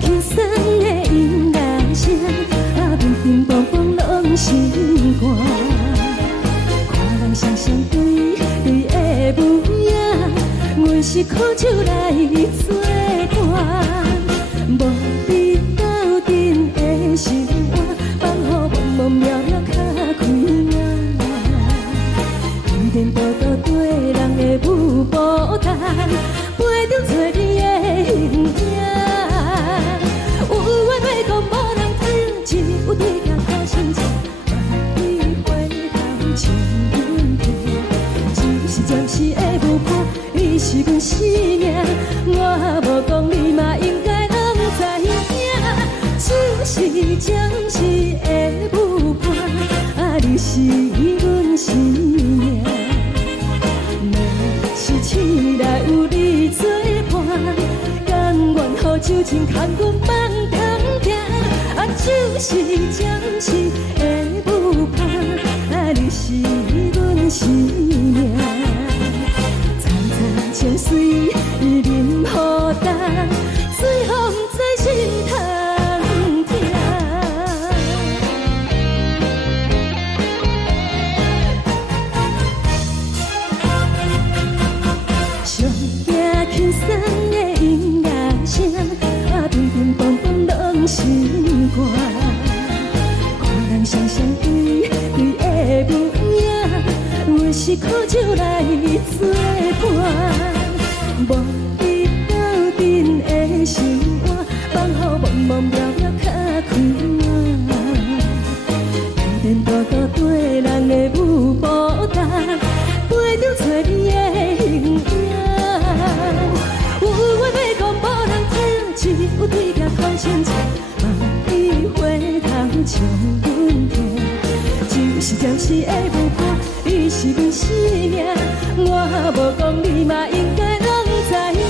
轻松的音乐声，乒乒乓乓拢心肝。看人双双对对的舞影，阮是苦酒来作伴。无你斗阵的心肝，放予茫茫渺渺较开眼。颠颠倒倒对人的舞步弹，陪着做你的形影。有话要讲无人听，只有对镜头先唱，万里回头唱阮听。就是暂时的舞伴，你是阮生命，我无讲你嘛应该拢知影。就是暂时的舞伴，你是阮生命。是醒来有你作伴，甘愿予酒精牵阮放通行。就是暂时的舞伴，你是阮生命。层层情水任孤单，水风在心通听。上听轻松的音乐声，乒乒乓乓拢心肝。看人双双对对的舞影，阮是苦酒来作伴。无你斗阵的心肝，放予茫茫渺渺较开眼。颠颠倒倒对人的舞步弹，陪着做你的形影。有话要讲无人听，只有对镜头先唱，万里回头唱阮听。就是暂时的舞伴，你是阮生命，我无讲你嘛应该拢知影。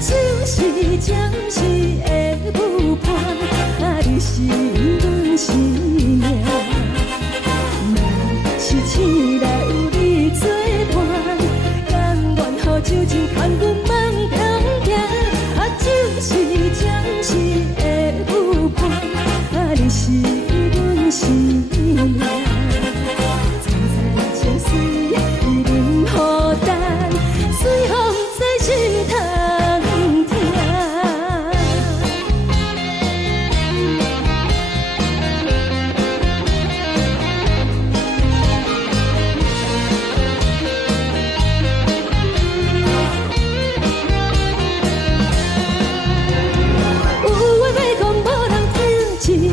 就是暂时的舞伴，你是阮生命。若是醒来有你作伴，甘愿予酒精牵阮放通行。就是暂时的舞伴，你是阮生命。层层情水任孤单，随风在心通听。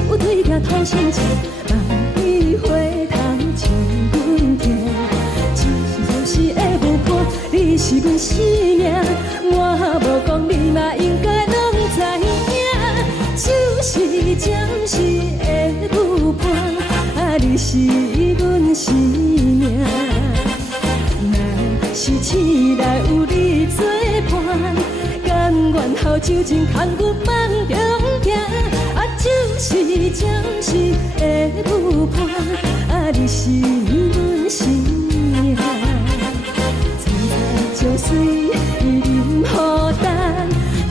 有对镜头先唱，万里回头唱阮听。就是暂时的舞伴，你是阮生命，我无讲你嘛应该拢知影。就是暂时的舞伴，你是阮生命。若是醒来有你作伴，甘愿予酒精牵阮放中行。就是暂时的舞伴，你是阮生命。层层情水任孤单，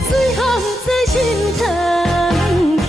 随风在心通听。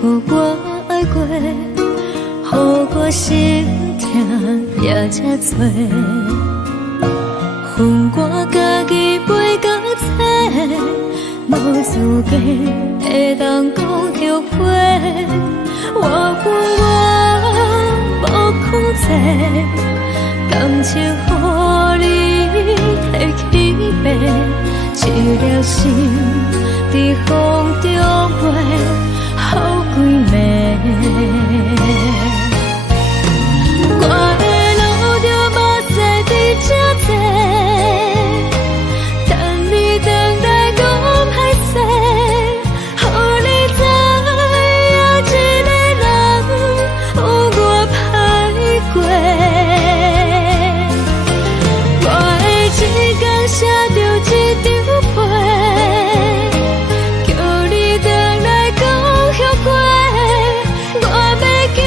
予我爱过，予我心痛也这多，恨我家己袂到切，无资格会当讲后悔。我无控制，感情予你提起白，一粒心在风中飞。好几暝，我的路就目屎伫这多，等你等待讲歹势，予你知影一个人有我歹过。我的一天写着一张被，叫你等来讲。我要叫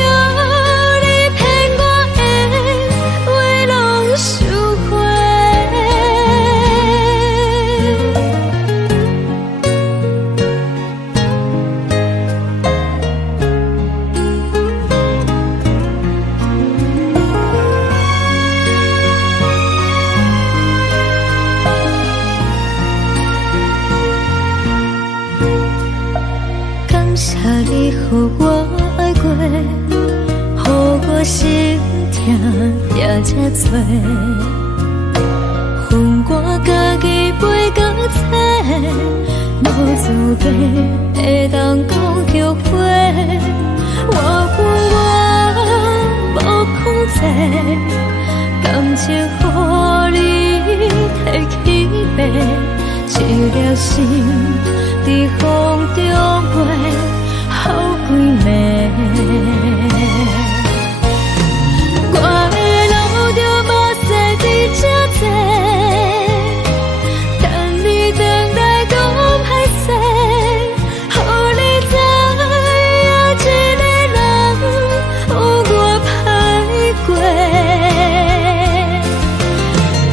你骗我的话拢收回。感谢你予我爱过，予我心痛也这多，恨我家己袂到切，无资格会当讲后悔。我无控制，感情予你提起白，一粒心在风中飞。好几暝，我的路就目屎伫这多，等你等待讲歹势，予你知影一个人有我歹过。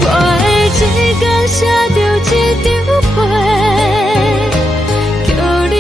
我的一天写着一张被，叫你。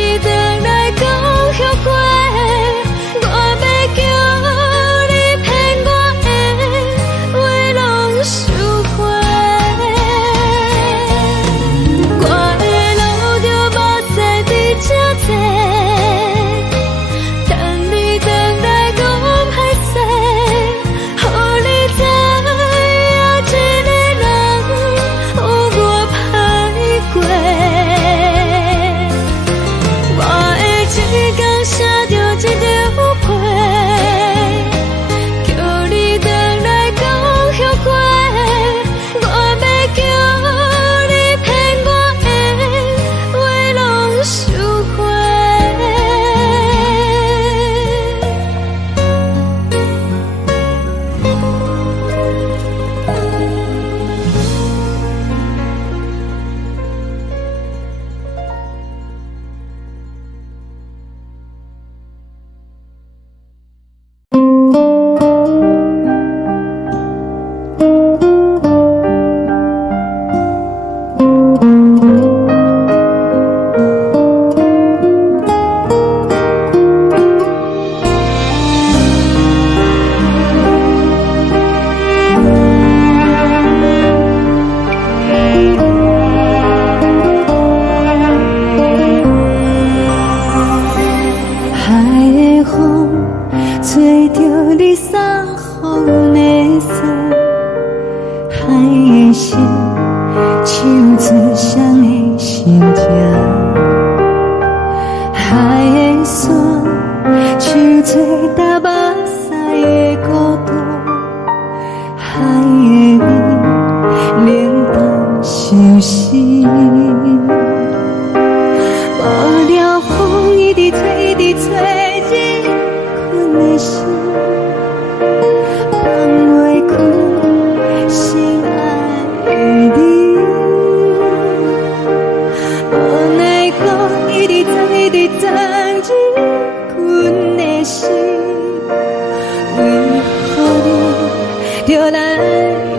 来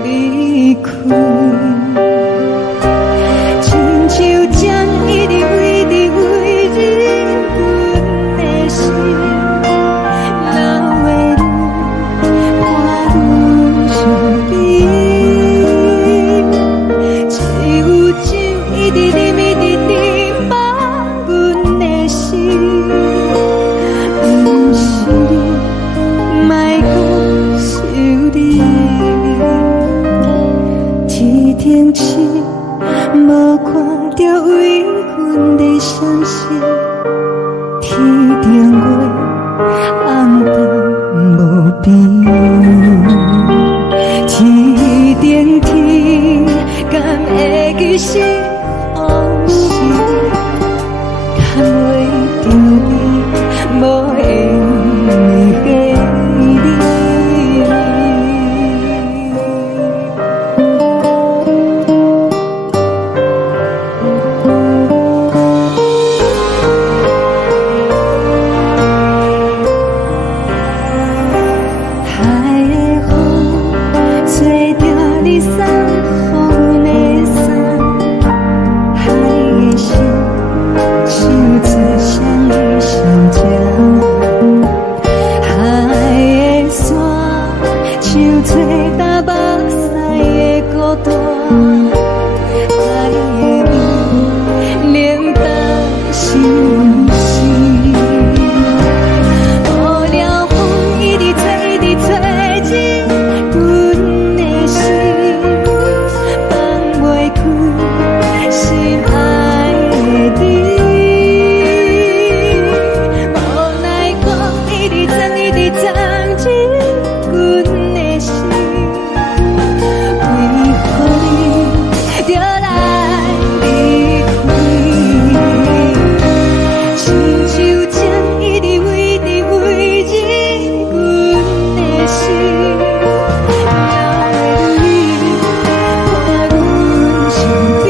离开。亲像针一直围着围着阮的心，流的泪伴阮伤悲。只有酒一直啉一直啉，放阮的心。不是你，莫讲是你。天顶星，无看到为阮在相思。天顶月，暗淡无边。天顶天，敢会记是往事？敢袂着你，无缘的你。海的风吹着你送予阮的衫，海的心手做双鱼相接，海的山像吹干目屎的孤单，海的美冷淡心事。无聊风一直吹一直吹进阮的心，放袂开心爱的你。无奈光一直藏一直藏进阮的心，为何你就来离开？亲像针一直围着围着阮的心，流的泪伴阮伤悲。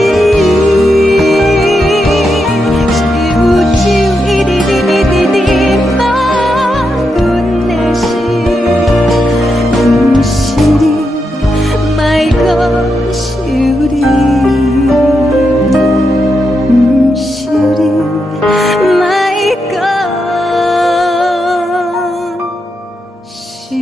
只有酒一直啉一直啉，放阮的心。不是你，莫讲是你。不是你，莫讲是你。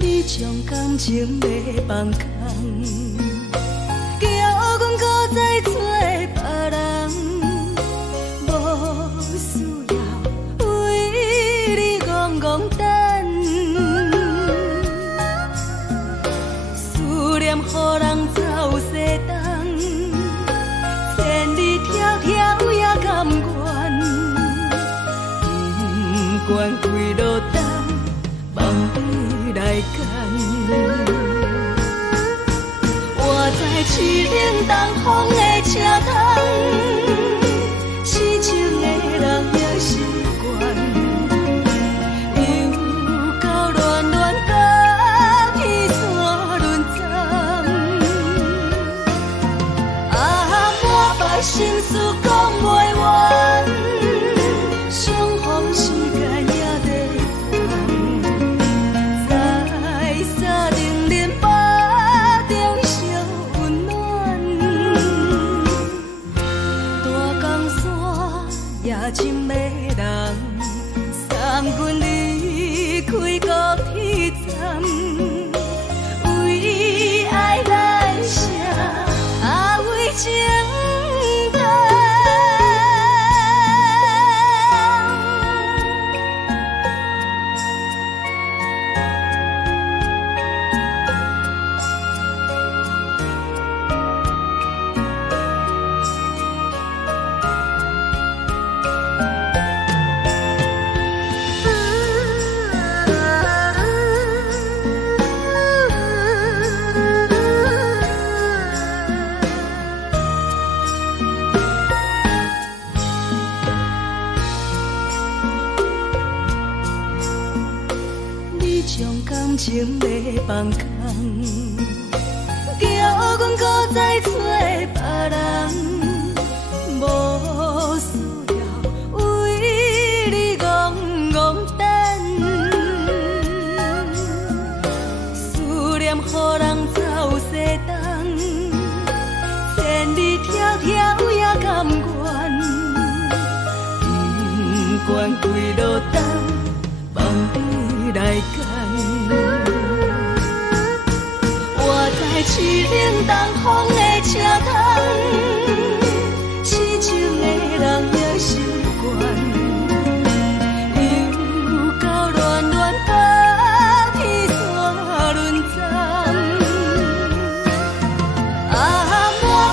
你将感情要放空，叫阮搁再找别人，无需要为你戆戆等。思念予人走西东，千里迢迢也甘愿，不管几落冬。放你来干，我在市顶东风的车窗，痴情的人也习惯，又到乱乱甲彼山论战，满腹心事讲袂完，相逢时间也在放。在沙定林巴中烧温暖，将感情要放空，叫阮搁再找别人，无需要为你戆戆等，思念予人走西东，千里迢迢也甘愿，不管归路东，望你来赶。我在痴冷东风的车窗，痴情的人也心倦，又到乱乱把天山轮站，满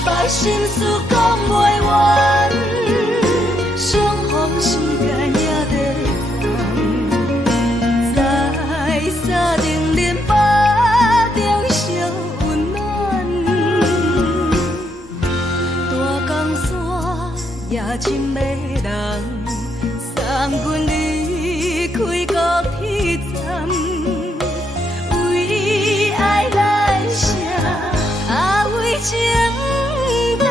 腹心事讲袂完，相逢时间也在等，在沙定林巴中相温暖，大江山也真迷人，送阮离开高铁站，为爱来写为情淡。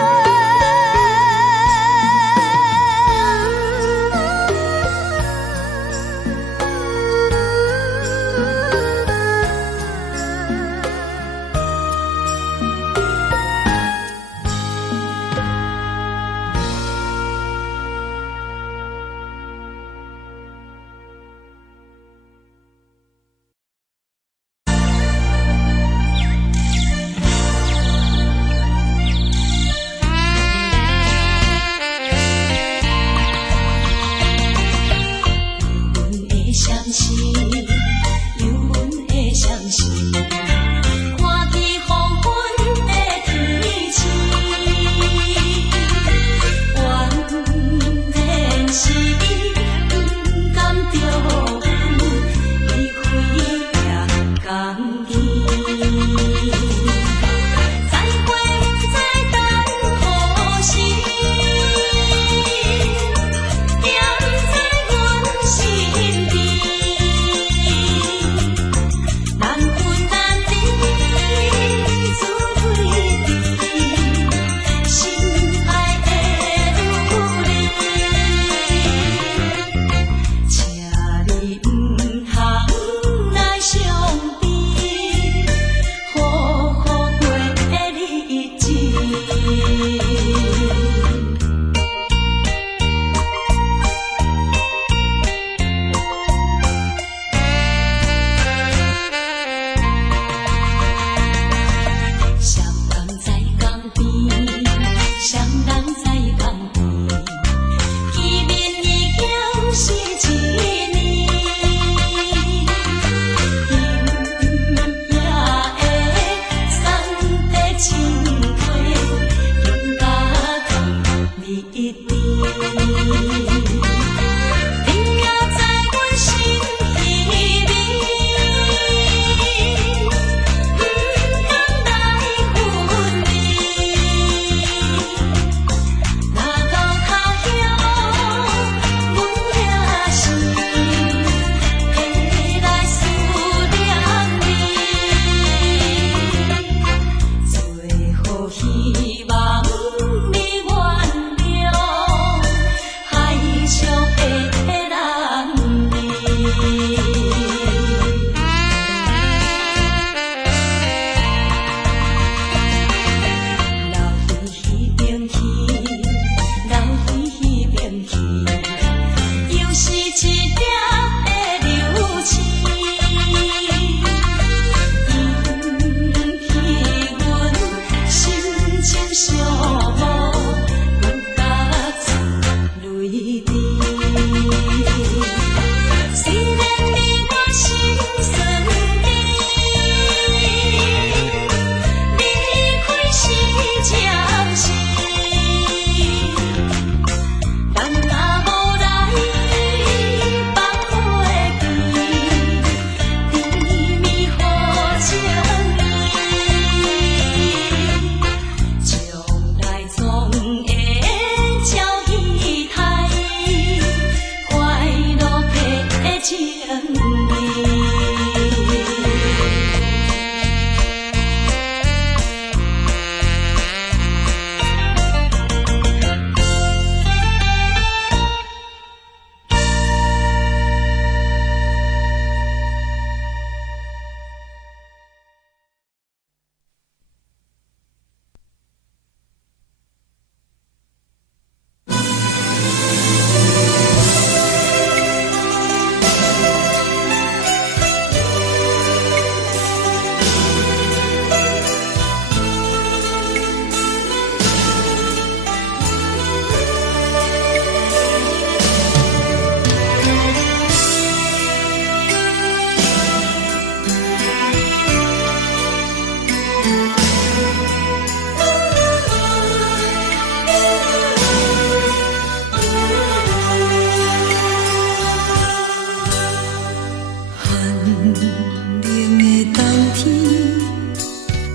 冷的冬天，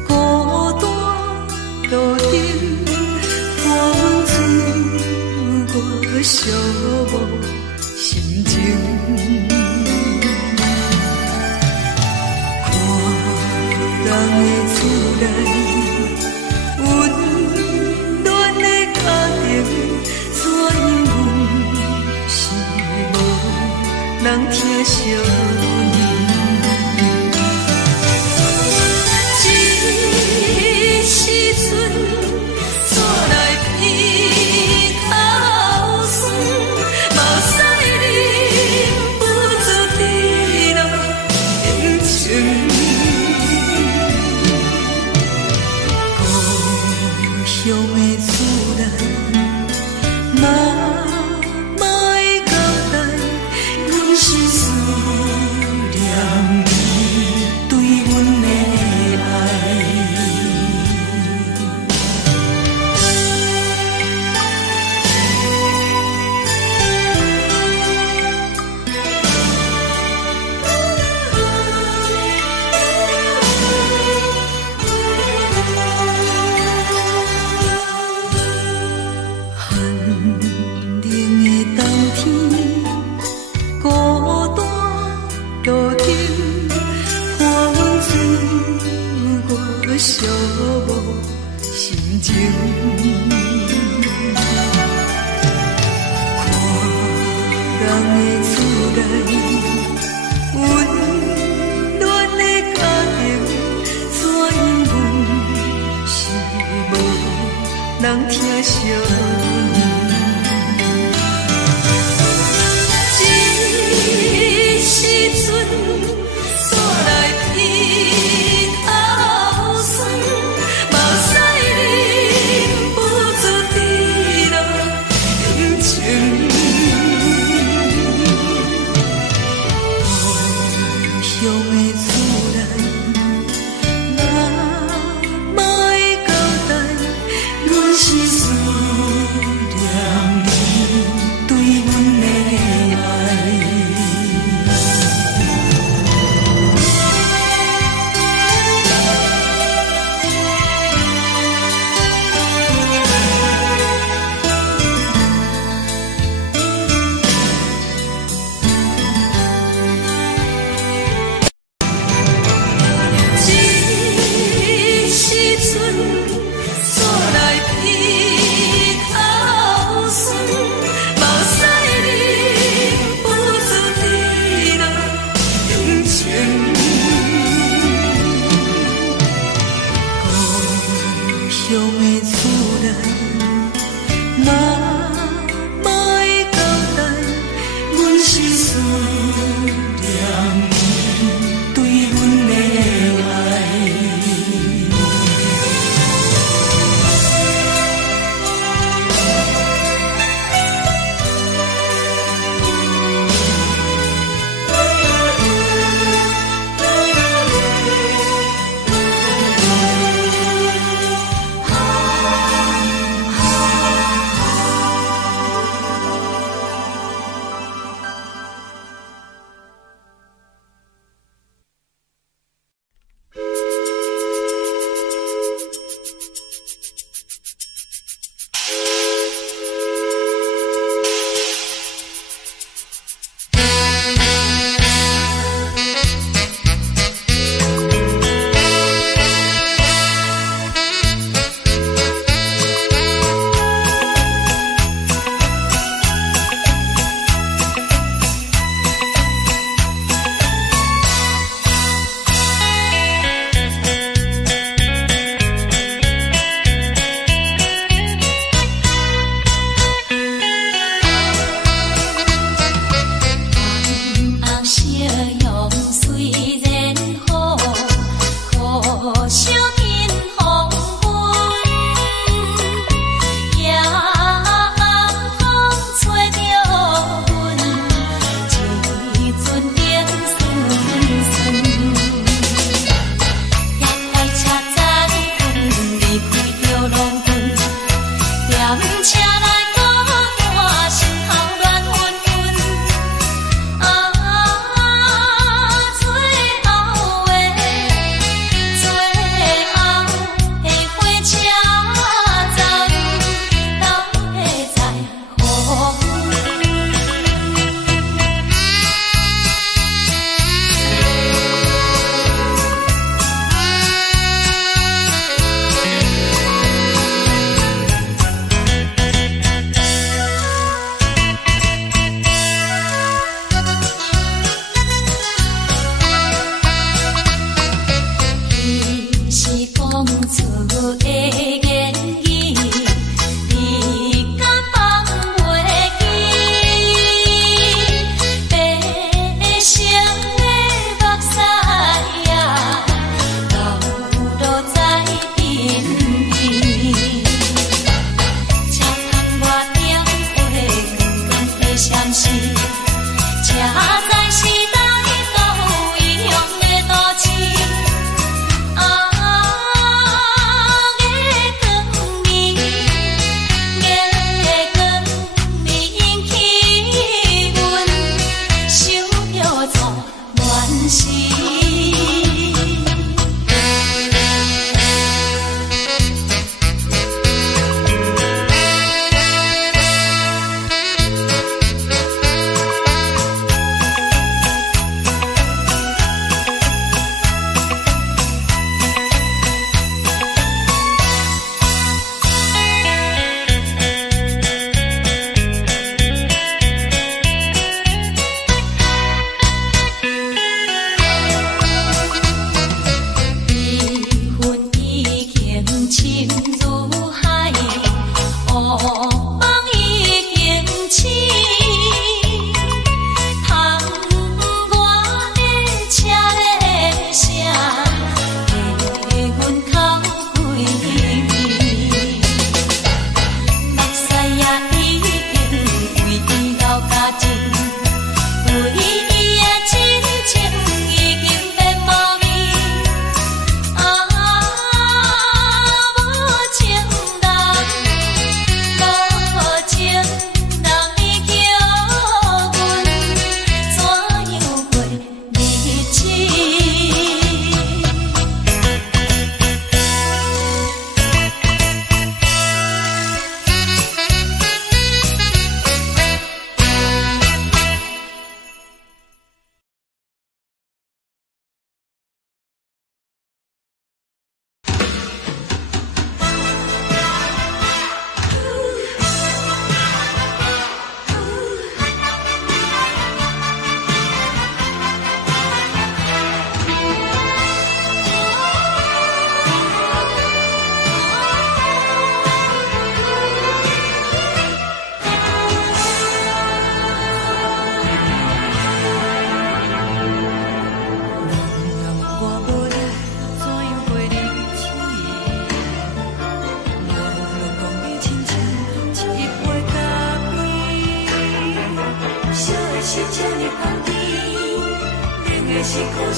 孤单路顶，风吹我寂寞心情。看人的厝内，温暖的家庭，怎因阮是无人疼惜你？这时阵，纸来鼻口酸，目屎忍不住滴落眼睛。故乡的厝内，妈妈的交代，阮是思念你对阮的爱。寒冷的冬天，孤单路顶，风吹我寂寞心情。看人的厝内，温暖的家庭，怎因阮是无人疼惜你？这时阵，纸来鼻口酸，目屎忍不住滴落眼睛。故乡的厝内，妈妈的交代，阮是思念你对阮的爱。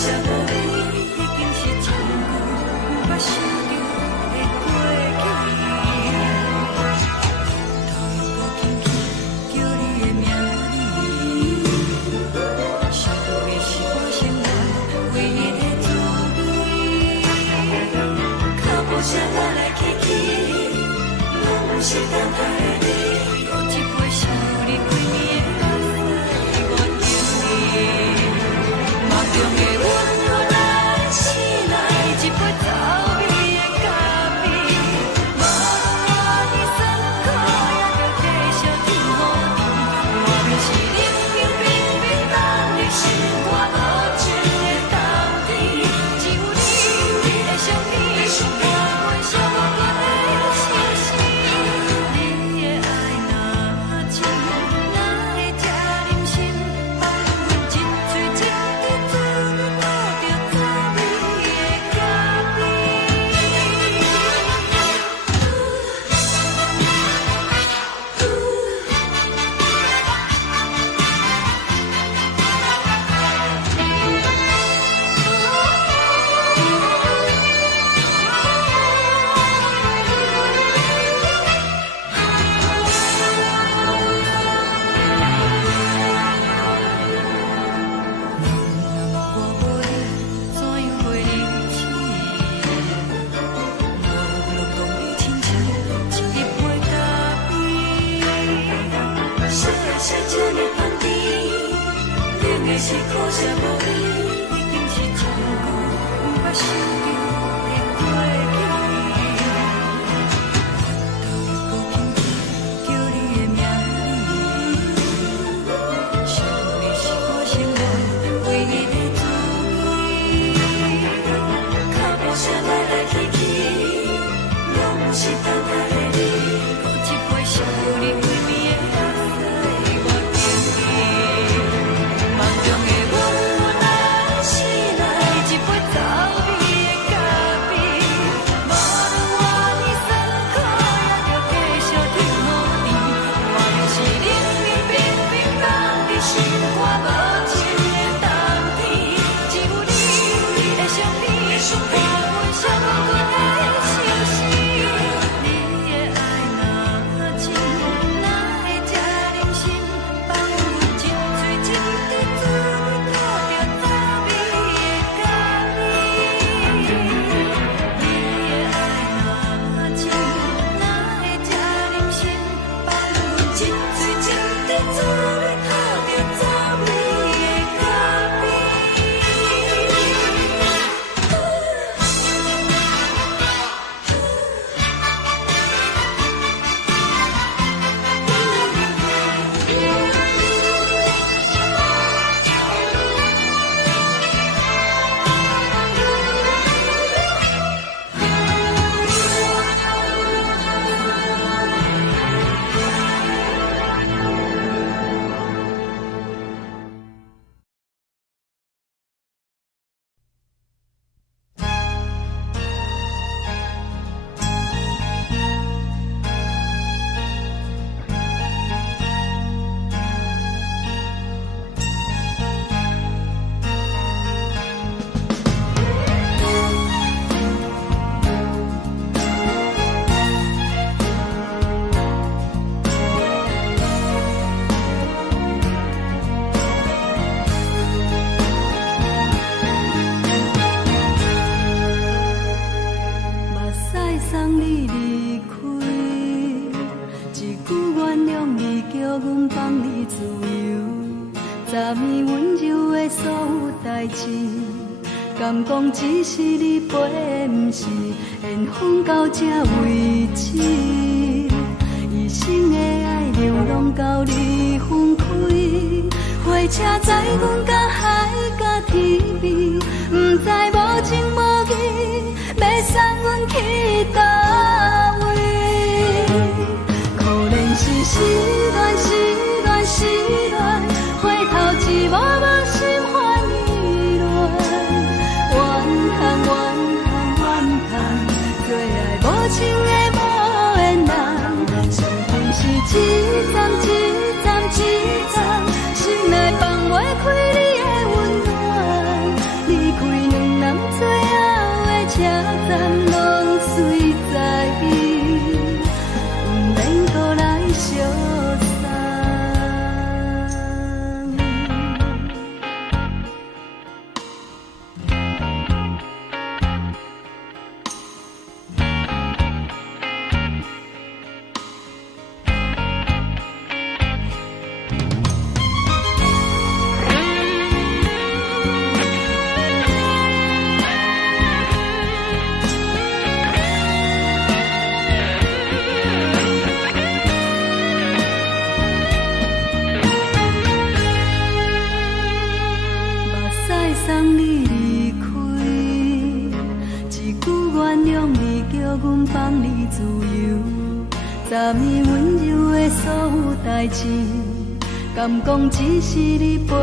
啥无你，已经是一句无法想着的过去。头又无轻轻叫你的名字，想的是我生活唯一的滋味。脚步声来来去去，拢不是等待的你，搁一杯想你几年的目屎，我敬你。梦中的温柔来醒来，一杯走味的咖啡，无论我的酸苦，也着继续甜予你。我便是冷冷冰冰等你心肝无情的冬天，只有你的相片，我阮寂寞过的心事。你的爱若真，哪会这忍心放阮一嘴一滴珠，倒着走味的咖我无你，怎样会离去？无论讲你亲像一杯咖啡，相爱是这么放甜，冷的是苦涩无味，已经是一句无法想着的过去。头又无轻轻叫你的名字，想你是我生活唯一的滋味。脚步声来来去去，拢不是等待的你，搁一杯想你几暝的目屎，我敬你。梦中的温柔来醒来，一杯走味的咖啡，无论我的酸苦，也着继续甜予你。我便是冷冷冰冰放伫心肝无情的冬天，只有你的相片，我阮寂寞过的心事。你的爱若真，哪会这忍心放阮一嘴一滴珠，倒着走味的咖啡？你的爱若真，哪会这忍心放阮一嘴一滴珠，倒着走味的咖啡？目屎送你离开，一句原谅你，叫阮放你自由。昨暝温柔的所有代志，敢讲只是你陪，不是缘分到这为止。一生的爱流浪到你分开，火车载阮到海角天边，不知无情无义，要送阮去倒位？可能是失恋，失恋，失恋，回头一幕幕心烦意乱，怨叹，怨叹，怨叹，最爱无情的无缘人，上天是一站一站一站，心内放袂开你的温暖，离开昨暝温柔的所有代志，敢讲只是你陪，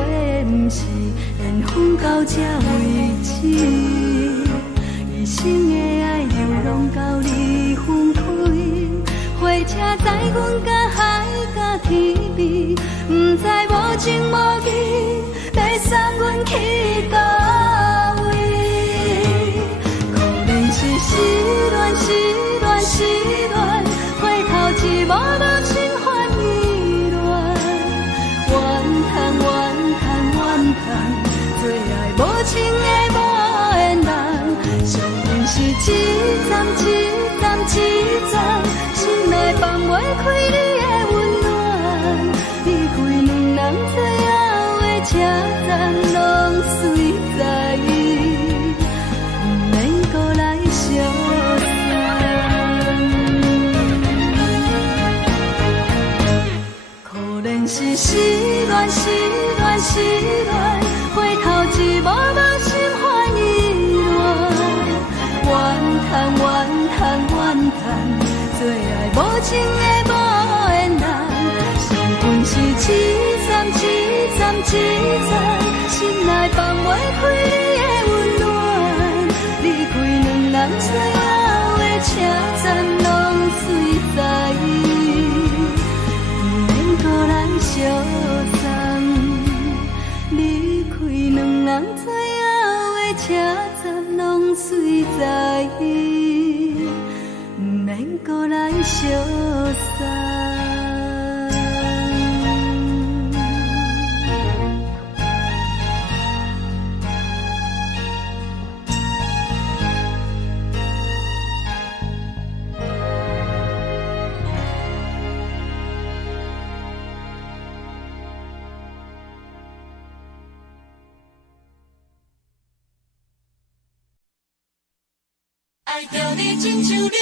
不是缘分到这为止。一生的爱又拢到你分开，火车载阮甲海甲天边，不知无情无义，要送阮去倒位？可能是失恋，失恋，失恋，回头一幕幕心烦意乱，怨叹，怨叹，怨叹，最爱无情的无缘人，上阮是一站一站一站，心内放袂开你的温暖，离开两人最后的车站，拢随在意，不免搁来相送。可能是失恋，失恋，失恋，回头一幕幕心烦意乱，怨叹，怨叹，怨叹，最爱无情的无缘人，上阮是一站一站一站，心内放袂开你的温暖，离开两人最后的车站，拢随在意，不免搁来相送。离开两人最后的车站，拢随在意，不免搁来相送。爱着你亲像阳光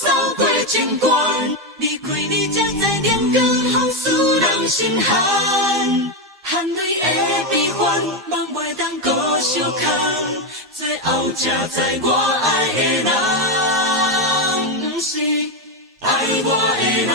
扫过情关，离开你才知阳光风使人心寒。含泪的悲欢，望袂当搁相牵，最后才知我爱的人，不是爱我的人。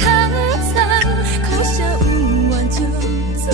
空残，苦涩温婉就出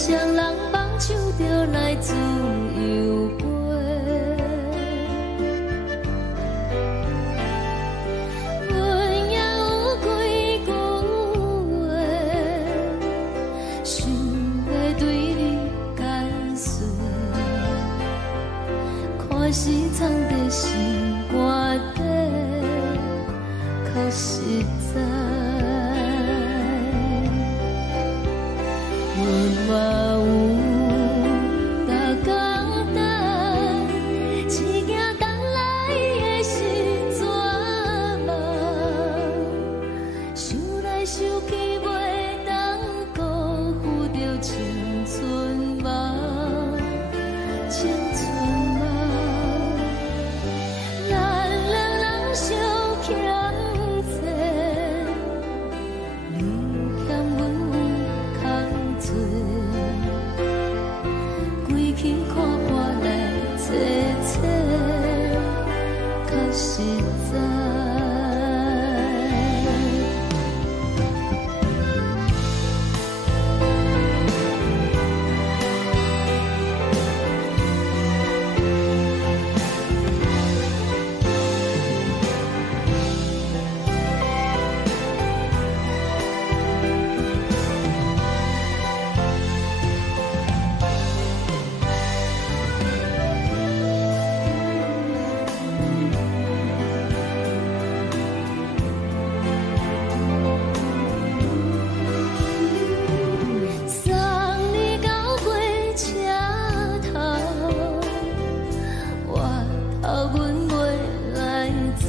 双人放手就来自由飞。阮也有几句话，想要对你解释，可是藏在心肝底，较实在。阮嘛有逐工等，只惊等来的是绝望，想来想去袂当辜负着青春梦，青春梦。咱两人相欠债，你欠阮有空做，归去看破来坐坐，较实在。送你到火车头，我头阮袂来走，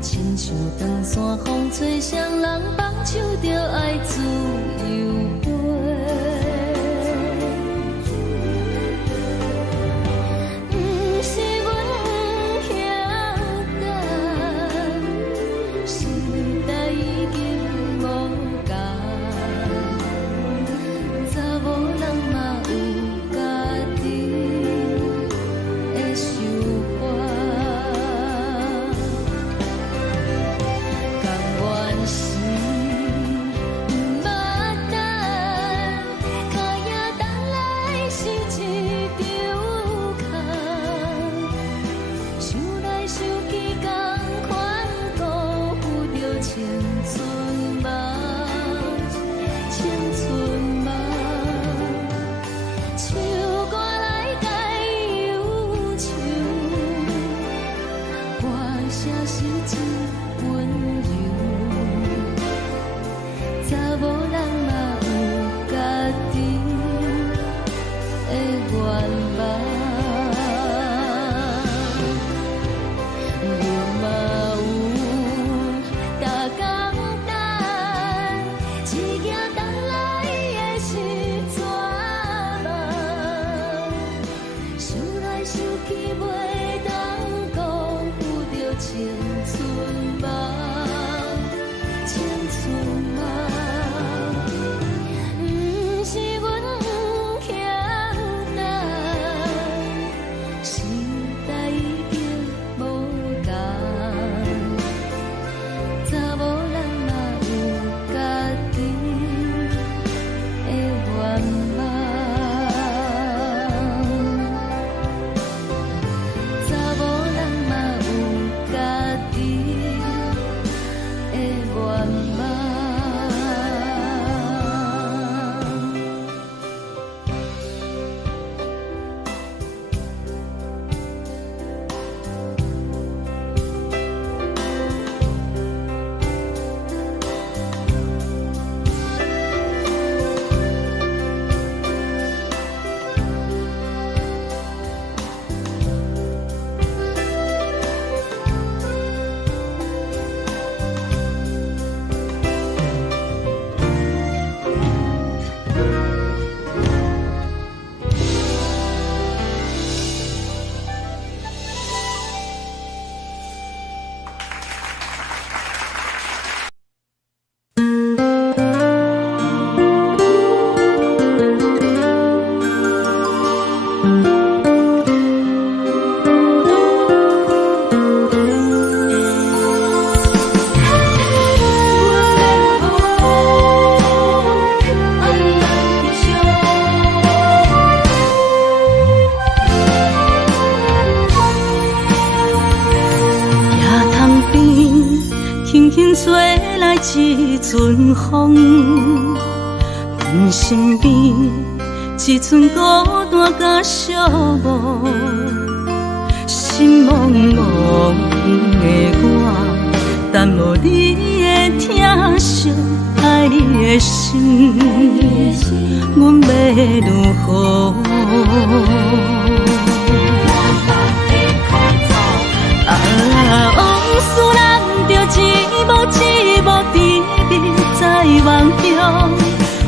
亲像长线风吹双人放手就爱自由飞。不是阮不晓等，时代已经无共，查某人嘛有家己的想法。甘愿是不捌等，脚也等来是一场空。想来想去，同款辜负着青春梦，青春梦。唱歌来解忧愁，歌声是真温柔。查某人嘛有家己的愿望。阮嘛有逐工等，只惊等来的是绝望，想来想去袂当辜负着青春梦，青春梦。不是阮不晓等，一阵风，阮身边一阵孤单甲寂寞，心茫茫的我，等无你的疼惜，爱你的心，阮要如何？往事人着一幕一幕甜蜜在梦中，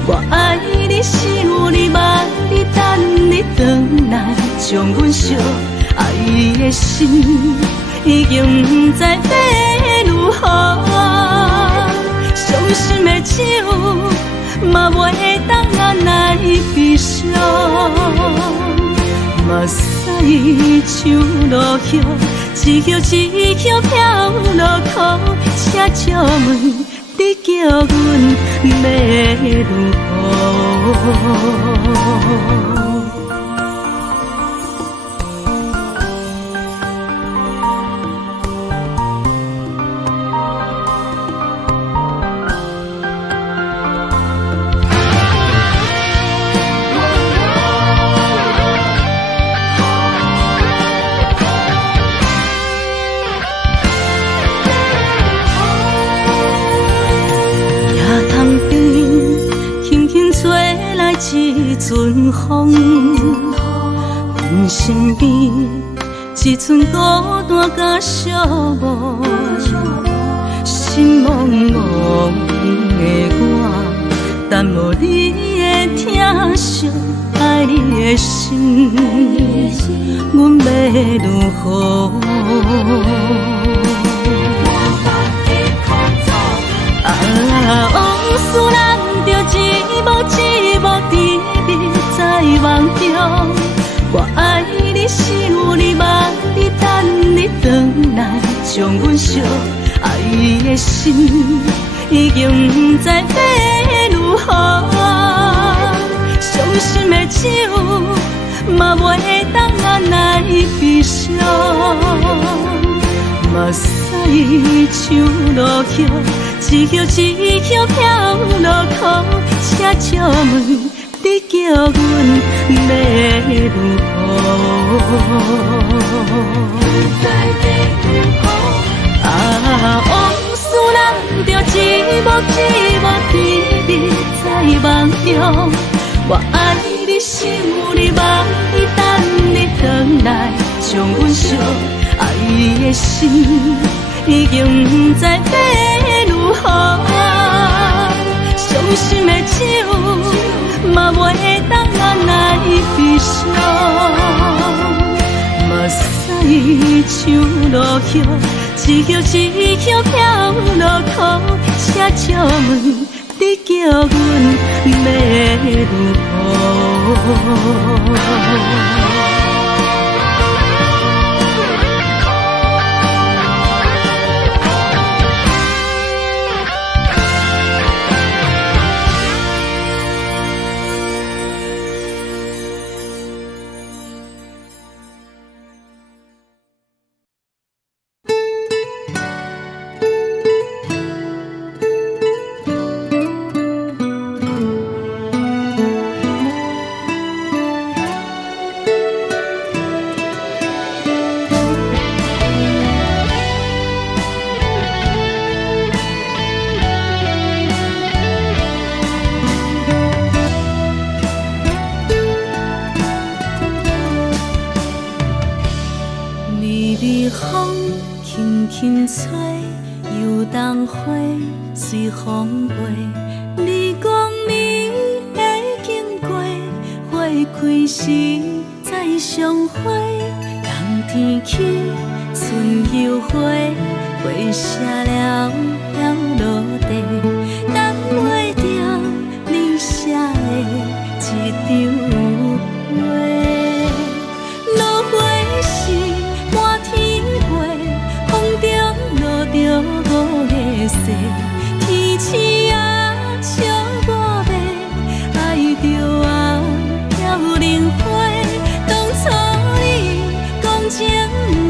我爱你想你望你等你回来，将阮惜爱的心已经不知要如何，伤心的手嘛袂当按来悲伤。目屎像落叶，一叶一叶飘落雨，请借问你叫阮要如何？一阵风，阮身边一阵孤单甲寂寞，心茫茫的我，等无你的疼惜，爱你的心，阮要如何？往事人着一幕一幕甜蜜在梦中，我爱你想你望你等你回来，将阮惜爱的心已经不知要如何，伤心的手嘛袂当按来悲伤。目屎像落叶，一叶一叶飘落雨，请借问你叫阮要如何？往事人着一幕一幕甜蜜在梦中，我爱你想你望你等你回来，将阮惜爱的心已经不知要如何，伤心的手嘛袂当按来悲伤。目屎像落叶，一叶一叶飘落雨，请借问你叫阮要如何？随风飞，你讲你会经过，花开时再相会。冬天起，春又花，花谢了要落地，等袂着你写的一张画。落花时满天飞，风中落着五个色。天星啊，笑我迷，爱着啊，飘零花。当初你讲情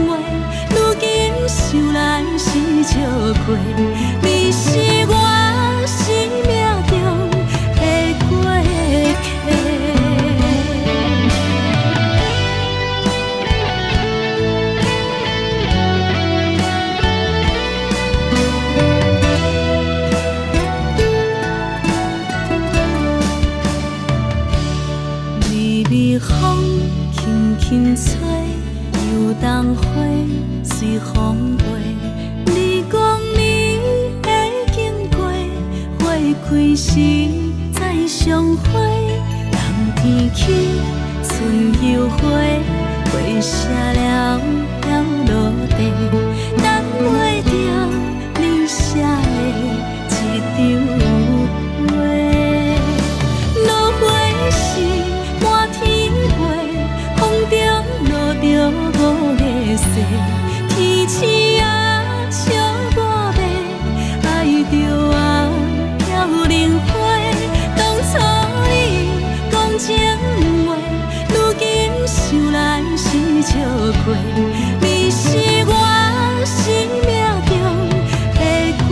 话，如今想来是笑过。你是我。轻吹，游东花随风飞。你讲你会经过，花开时再相会。人天起，春又花，花谢了了落地，等袂着你写的一张画。落花时满天飞，风中落着五个色，天星啊笑我迷，爱着啊飘零花。当初你讲情话，如今想来是笑亏。你是我生命中的过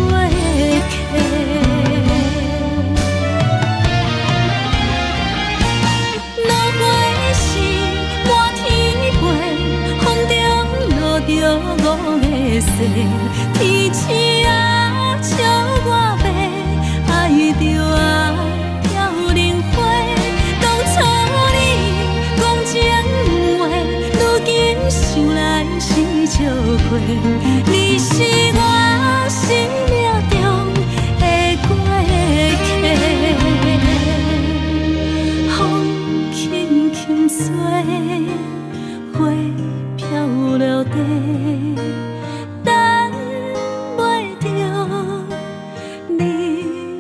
客。落花时满天飞，风中落着五个色，天星啊笑我迷，爱着啊飘零花。当初你讲情话，如今想来是笑亏。你是我生命中的过客，风轻轻吹，花飘落地，等袂着你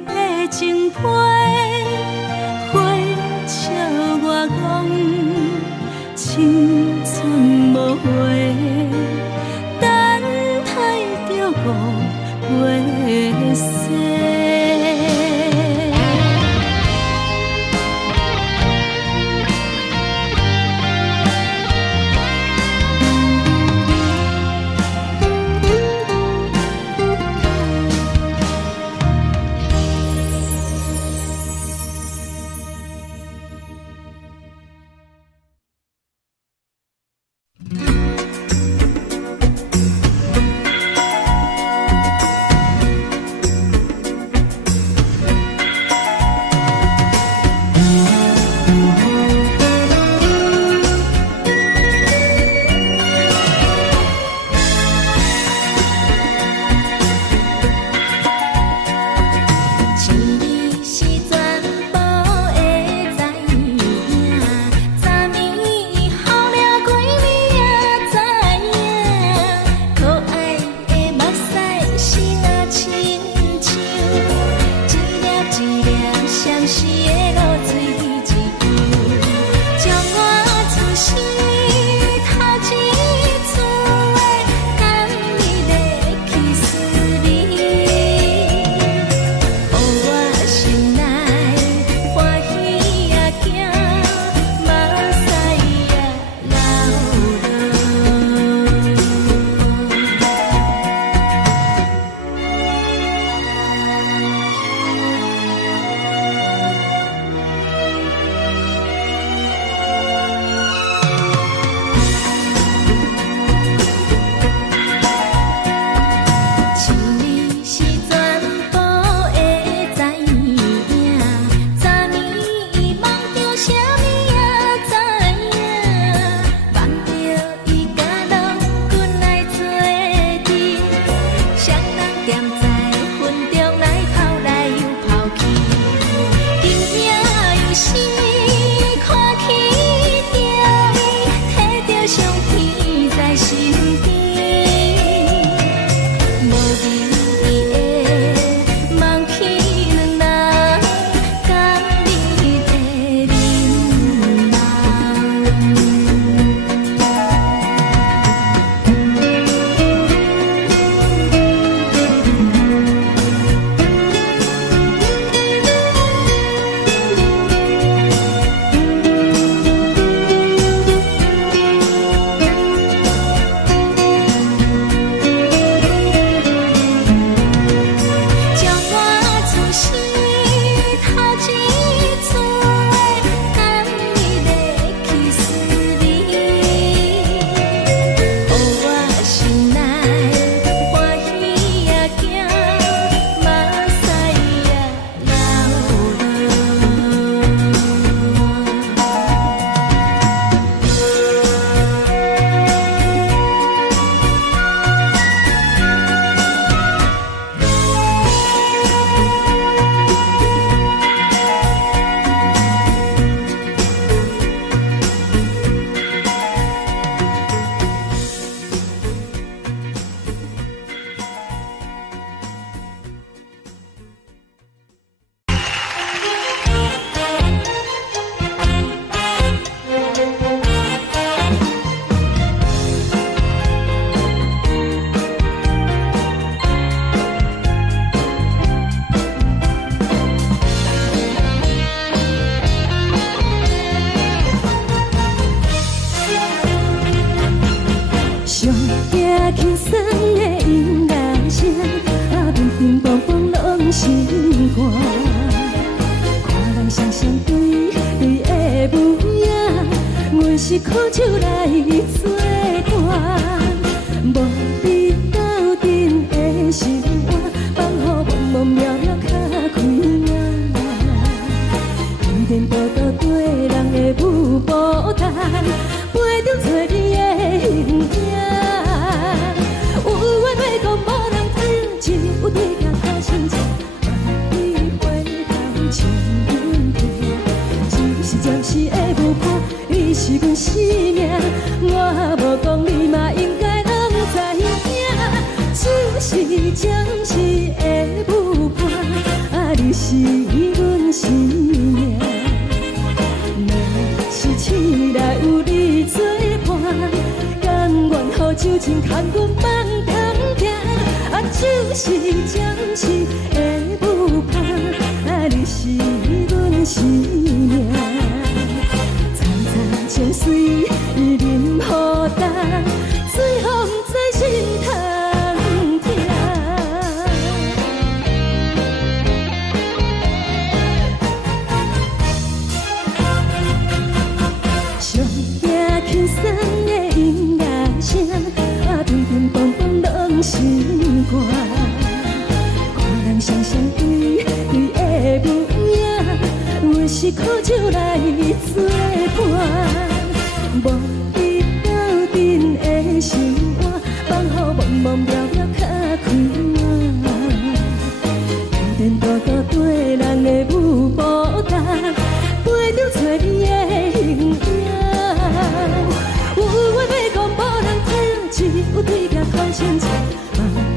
的情批。花笑我讲青春无悔，等待着五月雪。轻松的音乐声，乒乒乓乓拢心肝。看人双双对对的舞影，阮是靠手来做伴。无你斗阵的生活，放予茫茫渺渺较开眼。颠颠倒倒对人的舞步弹，陪着做你的形影。有话要讲无人听，只有对甲头心情，你回头将阮听。就是暂时的舞伴，你是阮生命，我无讲你嘛应该拢知影。就是暂时的舞伴，你是阮生命。若是醒来有你作伴，甘愿予酒精牵阮梦中行。就是暂时的舞伴，你是阮生命。层层泉水任予担，水风在心头疼。上听轻松的音乐声，乒乒乓乓拢心肝。看人双双对对的舞影，阮是靠手来做伴。无你斗阵的生活，放予茫茫渺渺较开眼。颠颠倒倒对人的舞步弹，陪着做你的形影。有话要讲无人听，只有对甲头心情，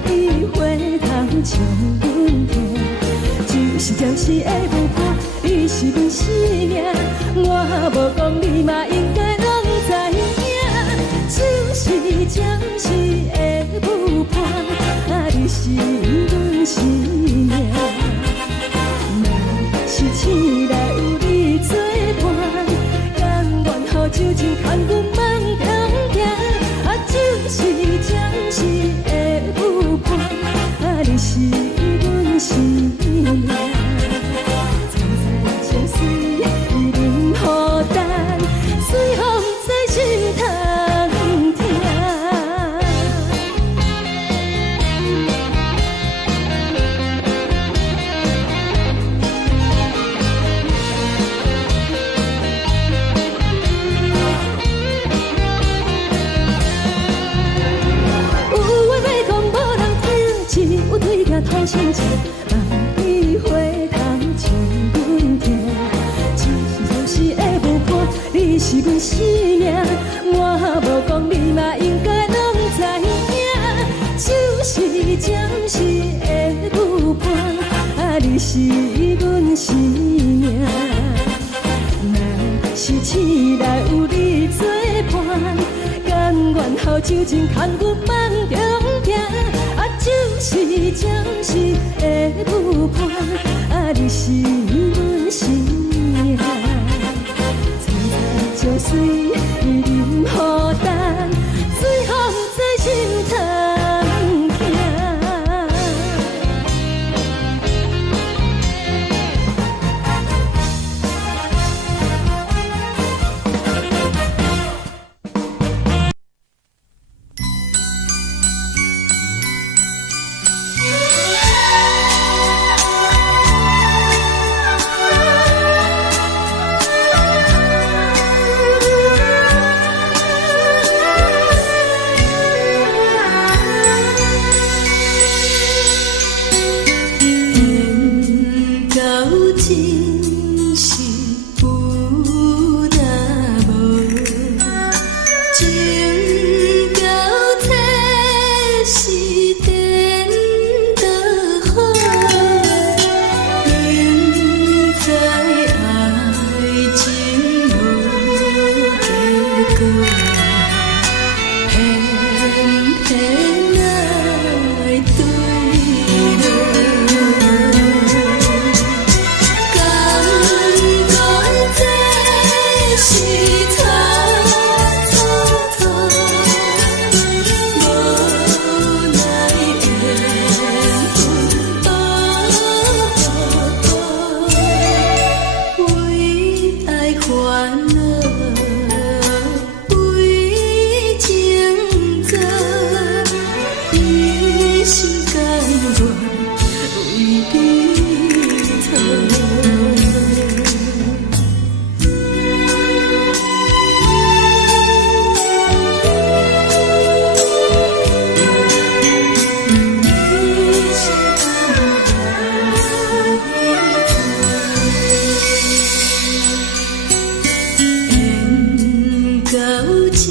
你回头将阮听。就是暂时的舞伴，你是阮生命，我无讲你嘛应该拢知影。就是暂时的舞伴，你是阮生命。若是醒来有你作伴，甘愿予酒精牵阮梦中行。就是暂时的舞伴，你是阮生命。层层泉水任予担，水风在心头疼。有话要讲无人听，只有对甲头心情，你回头将阮听。就是暂时的舞伴，你是阮生命，我无讲你嘛应该拢知影。就是暂时的舞伴，你是阮生命。若是醒来有你作伴，甘愿予酒精牵阮梦中行。就是暂时的舞伴，你是阮生命。层层泉水任予担，水风在心头疼。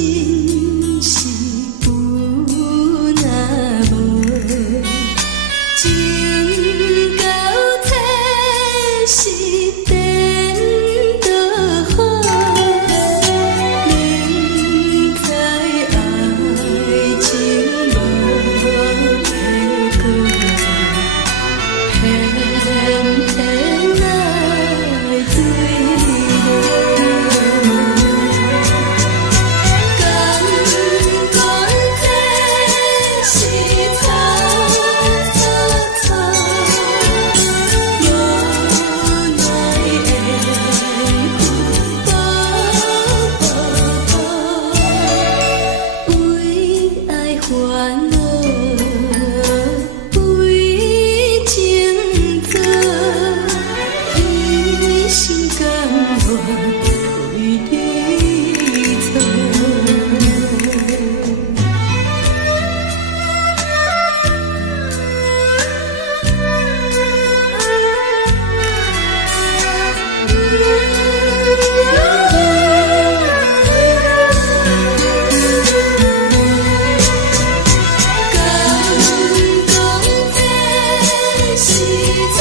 心是有若无，情到体是颠倒好，明知爱情无结果，偏偏爱醉了。感觉这是草草草，无奈的风波波，为爱烦恼，为情错，一心甘愿为你错。敢讲这是草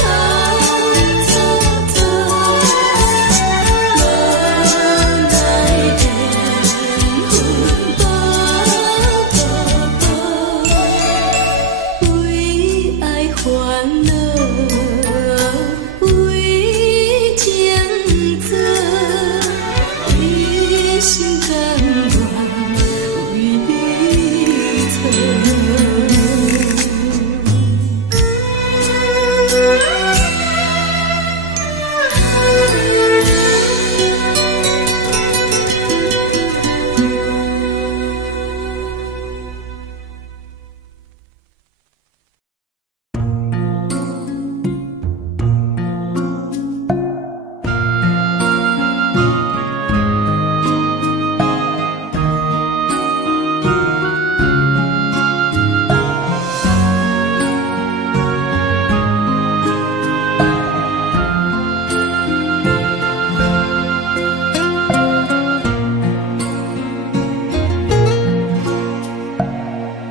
草草，无奈的风波波，为爱烦恼，为情错，一心甘愿为你错。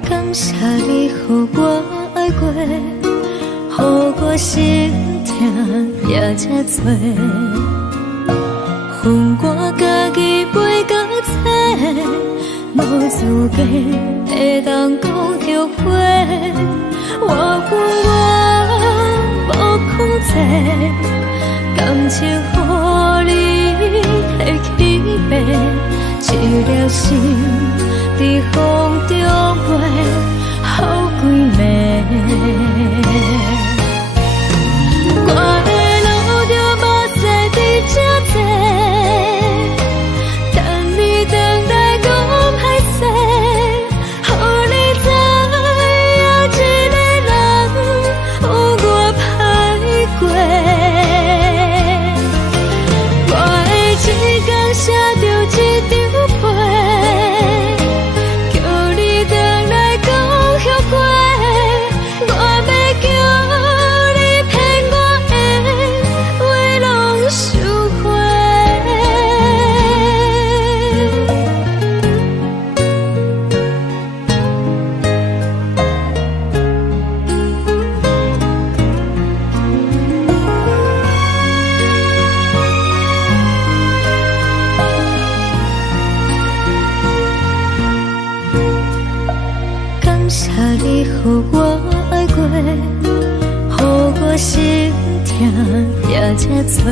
感谢你，予我爱过，予我心痛也这多，分我家己飞到切，无资格会当讲后悔。我恨我无控制，感情予你提起白，一粒心在风中飞，好几暝。我的路就无细伫这多，等你回来讲歹势，予你知影一个人有我歹过。我的一天写着一张被，叫你回来讲后悔。我要叫你骗我的话拢收回。感谢你，予我爱过，予我心痛也这多，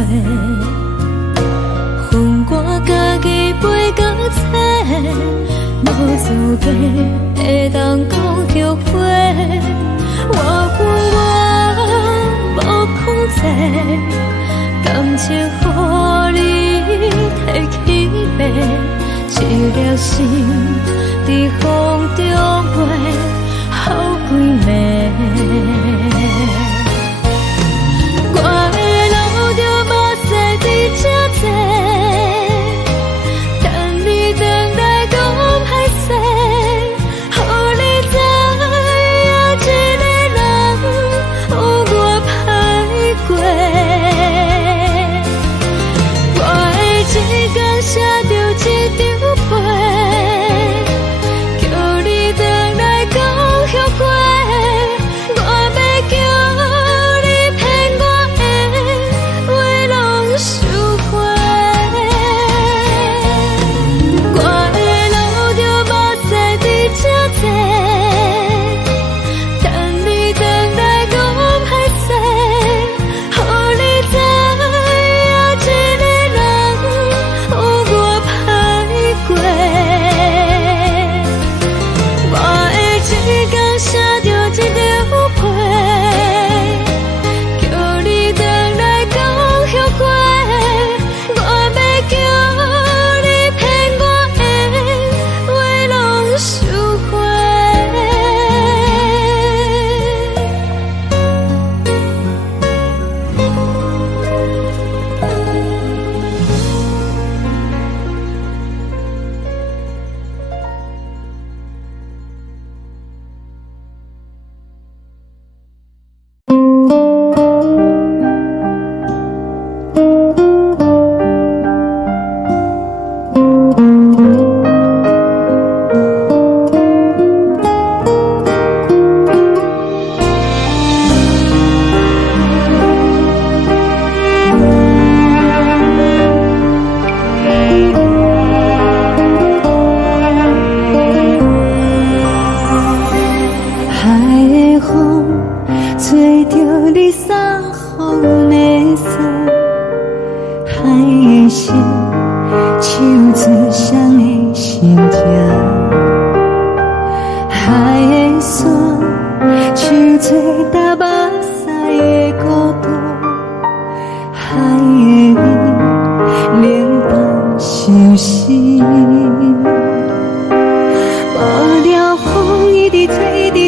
分我家己飞到切，无资格会当讲后悔。我恨我无控制，感情予你提起白，一粒心在风中飞，好几暝。我的路就无细伫这多，等你回来讲歹势，予你知影一个人有我歹过。我的一天写着一张被。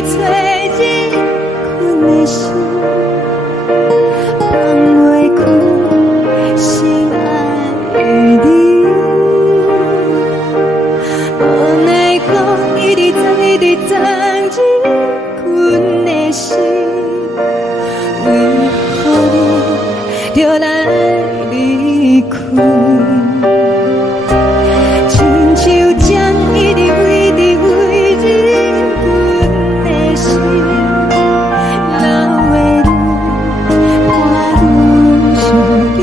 直找日困的心，放袂开心爱你。无奈何一直找日困的心，为何你就来离开？亲像针一直围日阮的心，流的泪看愈伤悲，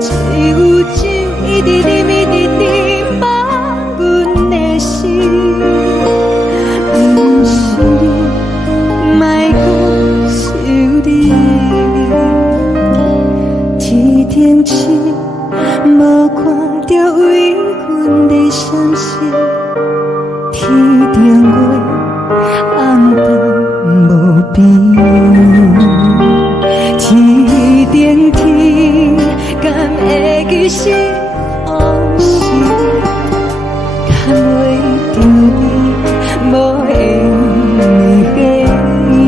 只有酒一直啉放阮的心，不是你，莫讲想你。一天星无看到为阮的闪烁，天顶月暗淡无边，天顶天敢会记是往事，敢袂着你无缘的你。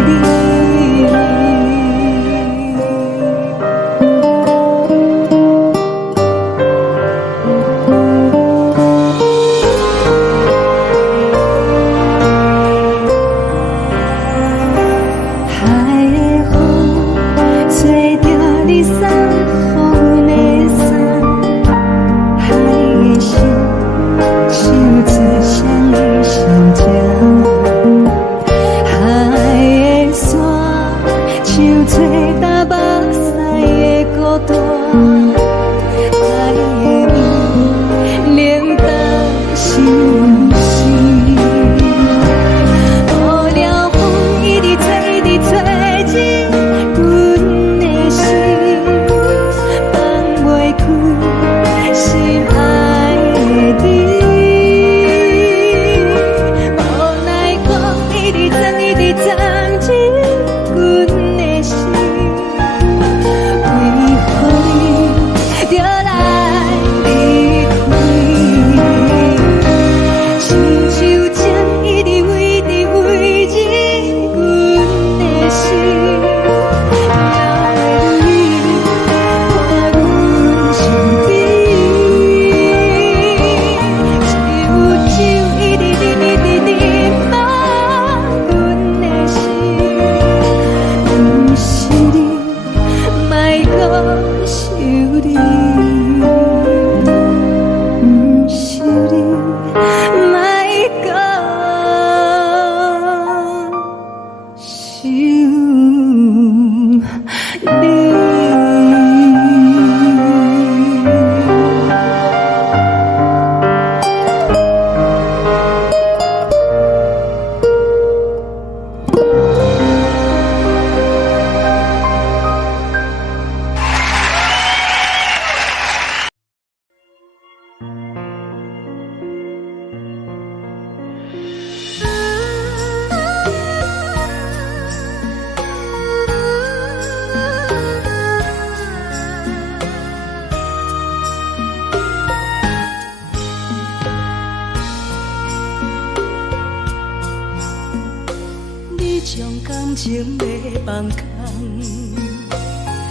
感情要放空，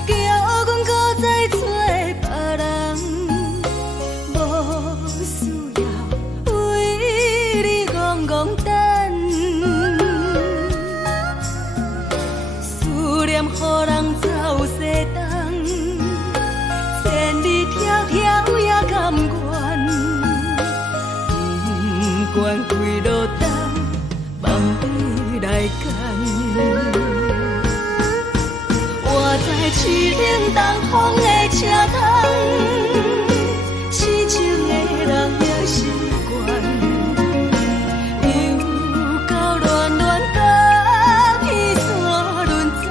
叫阮搁再找别人，无需要为你戆戆等，思念予人走西东，千里迢迢也甘愿，不管几路灯，望你来干。我在市顶东风的车窗，痴情的人也习惯，又到乱乱甲彼山论站。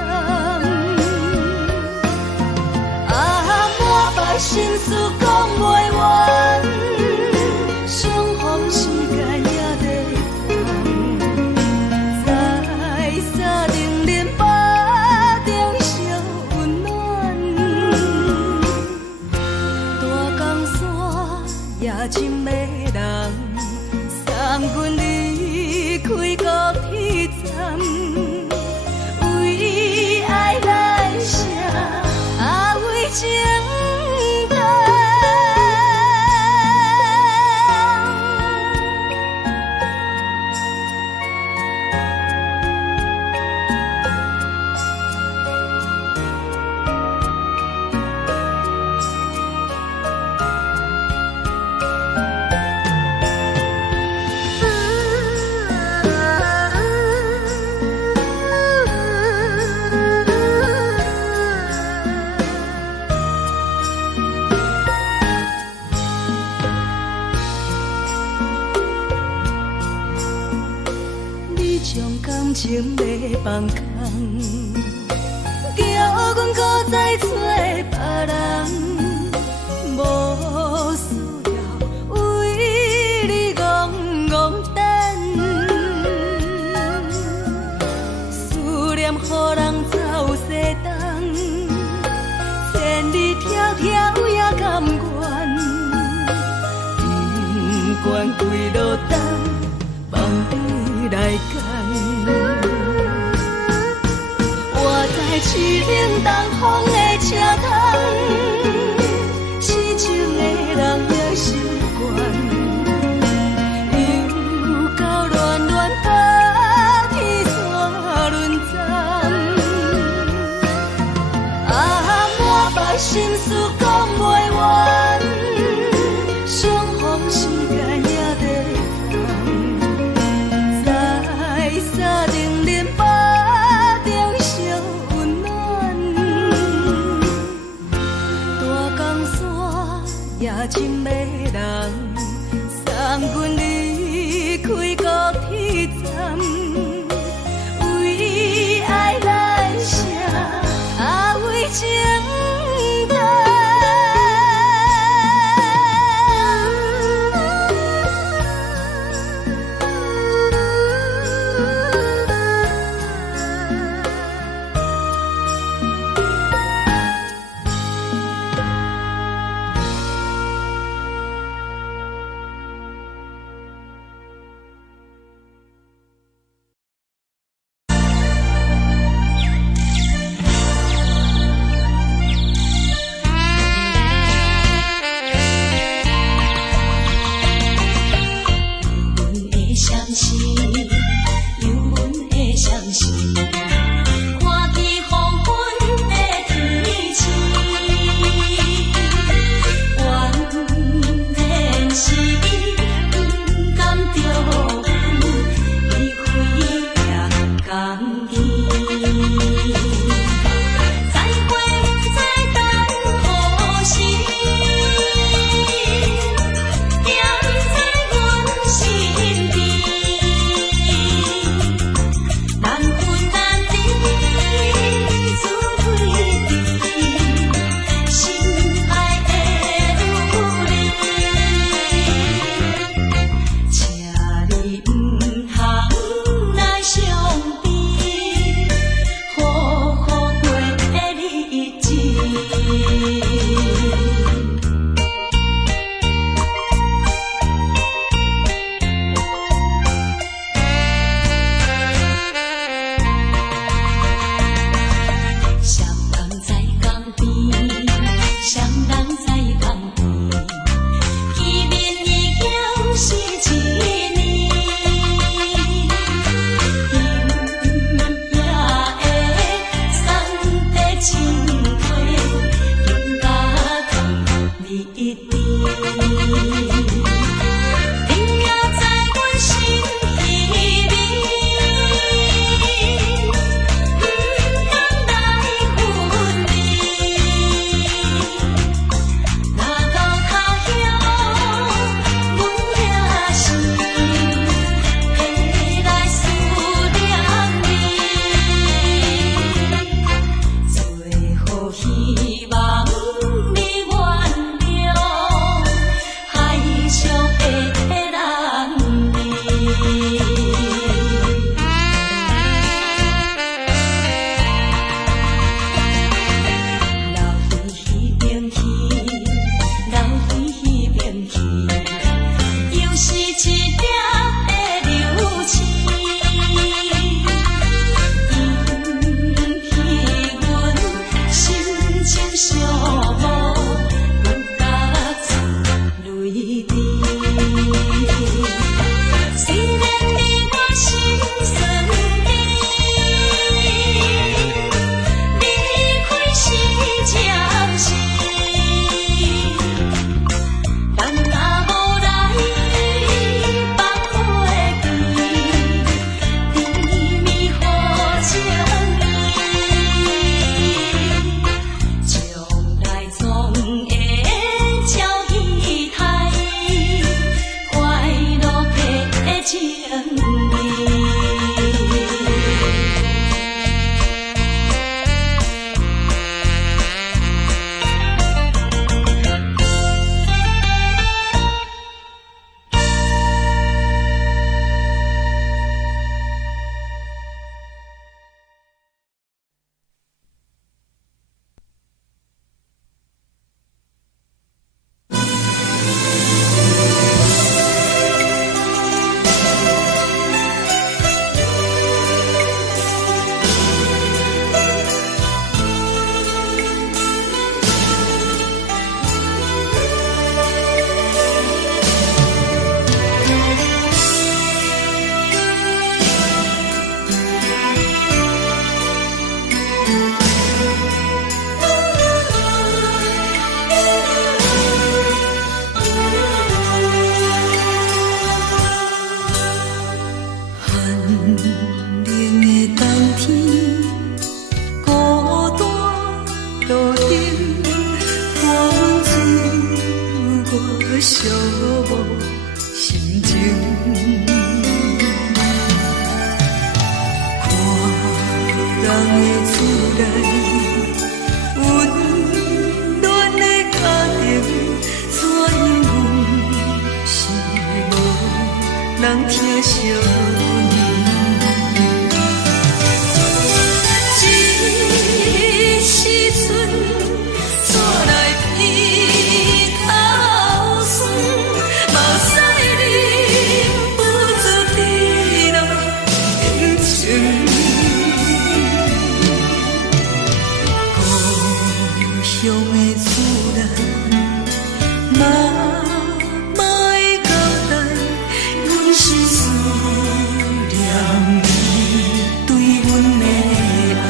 啊，满腹心事讲袂完，相逢时间也在烦，在沙定林巴中烧温暖，大江山也深迷人，送阮离伤感情要放空，叫阮搁再找别人。无需要为你戆戆等，思念予人走西东，千里迢迢也甘愿，不管归路东，望你来赶。我在痴冷东风的车窗。痴情的人也心倦，又到恋恋把天山轮站。满腹心事讲袂完，相逢时间也在等，在沙定林巴中相温暖。大江山夜深要人，送阮离开高铁站，为爱来写为情淡。人疼惜阮。这时阵怎来鼻口酸，目屎忍不住滴落眼睛。故乡的厝内，妈妈的交代，阮是思念你对阮的爱。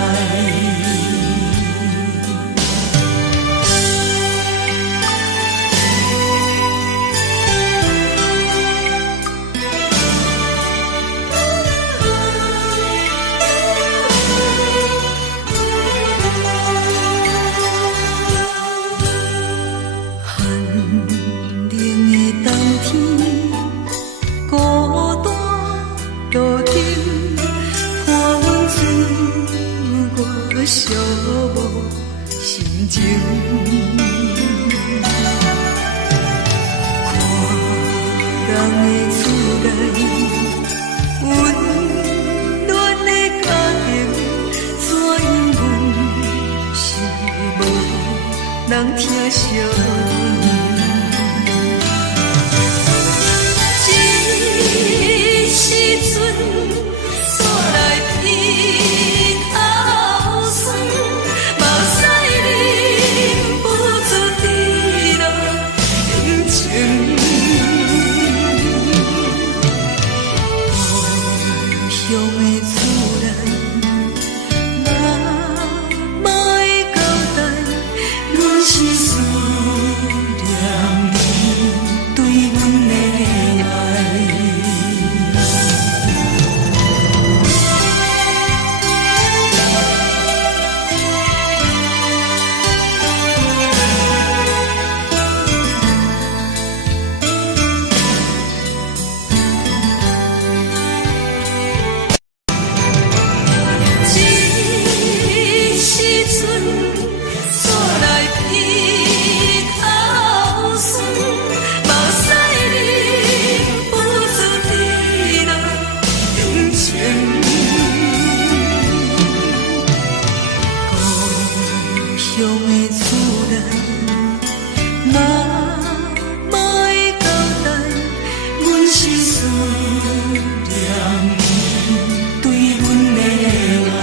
寂寞心情，看人的厝内温暖的家庭，怎因阮是无人疼惜阮？这时阵怎来鼻口酸，目屎忍不住滴落眼睛。故乡的厝内，妈妈的交代，阮是思念你对阮的爱。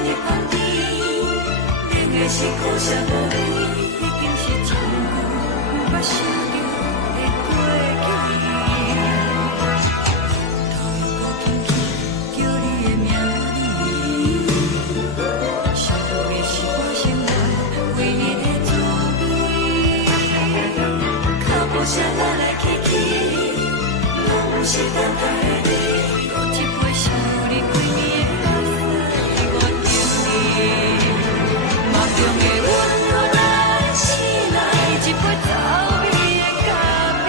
呢香甜，冷的是苦涩无味，已经是真久捌想着的过去。头又搁轻轻叫你的名字，想的是我生活唯一的滋味。脚步声来来去去，拢不是等待的你，搁一杯想你几年的目屎，我等你。梦中的阮我来醒来，一杯走味的咖啡，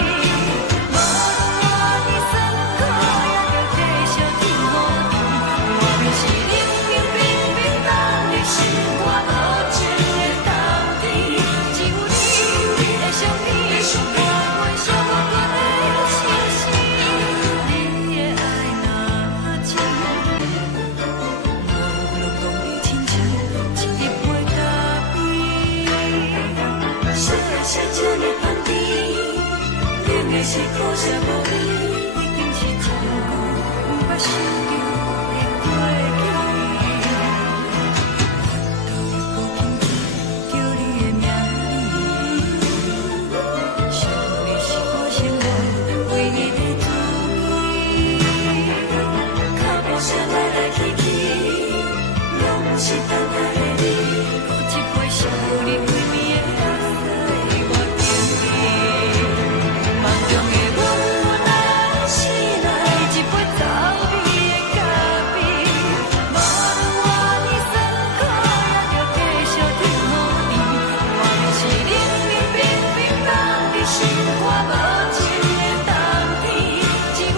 无论我的酸苦，也着继续甜予你。外面是冷冰冰冰冷的心肝，无情的冬天，只有你的相片，我阮寂寞过的心事。你的爱若真，无论讲你亲像一杯咖啡，烧的是这呢香甜，冷的是苦涩无味，已经是真久捌想着的过去。头又搁轻轻叫你的名字，想你是我生活唯一的滋味。脚步声来来去去，拢不是等待的你，搁一杯想你几年的目屎，我等你。梦中的阮我来醒来，一杯走味的咖啡，无论我的酸苦，也着继续甜予你。外面是冷冰冰冰冷的心肝，无情的冬天，只有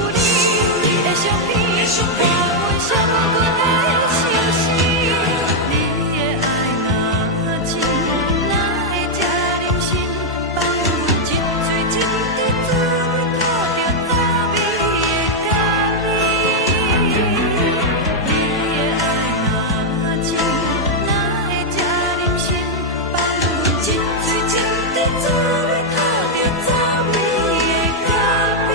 你的相片，我阮寂寞过的心事。你的爱若真，哪会这忍心放阮一醉一滴滋味，靠着走味的咖啡。你的爱若真，哪会这忍心放阮一醉一滴滋味，靠着走味的咖啡。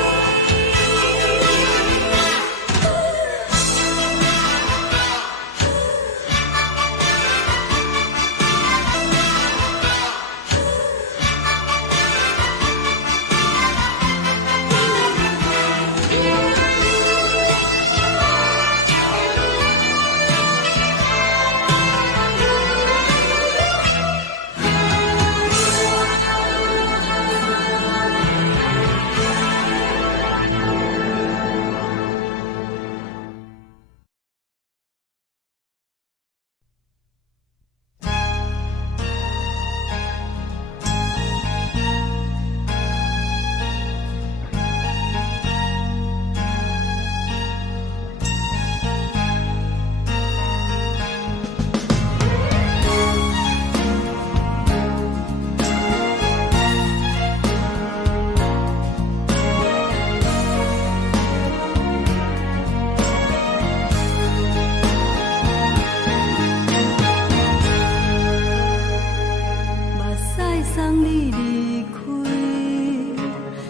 目屎送你离开，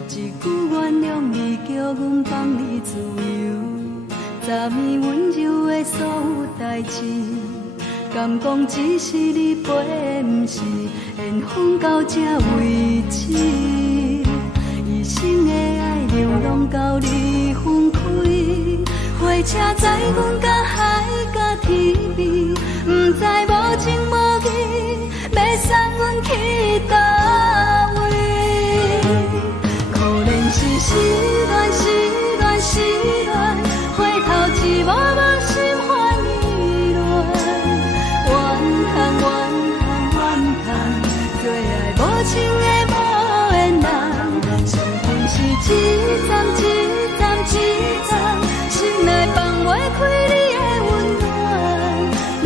一句原谅你，叫阮放你自由，昨暝温柔的所有代志，敢讲只是你陪，不是缘分到这为止。一生的爱流浪到你分开，火车载阮到海角天边，不知无情无义，要送阮去倒位？可能是失恋，失恋，失恋，回头一幕幕心烦意乱，怨叹，怨叹，怨叹，最爱无情的无缘人，伤痕是一站一站一站，心内放袂开你的温暖，你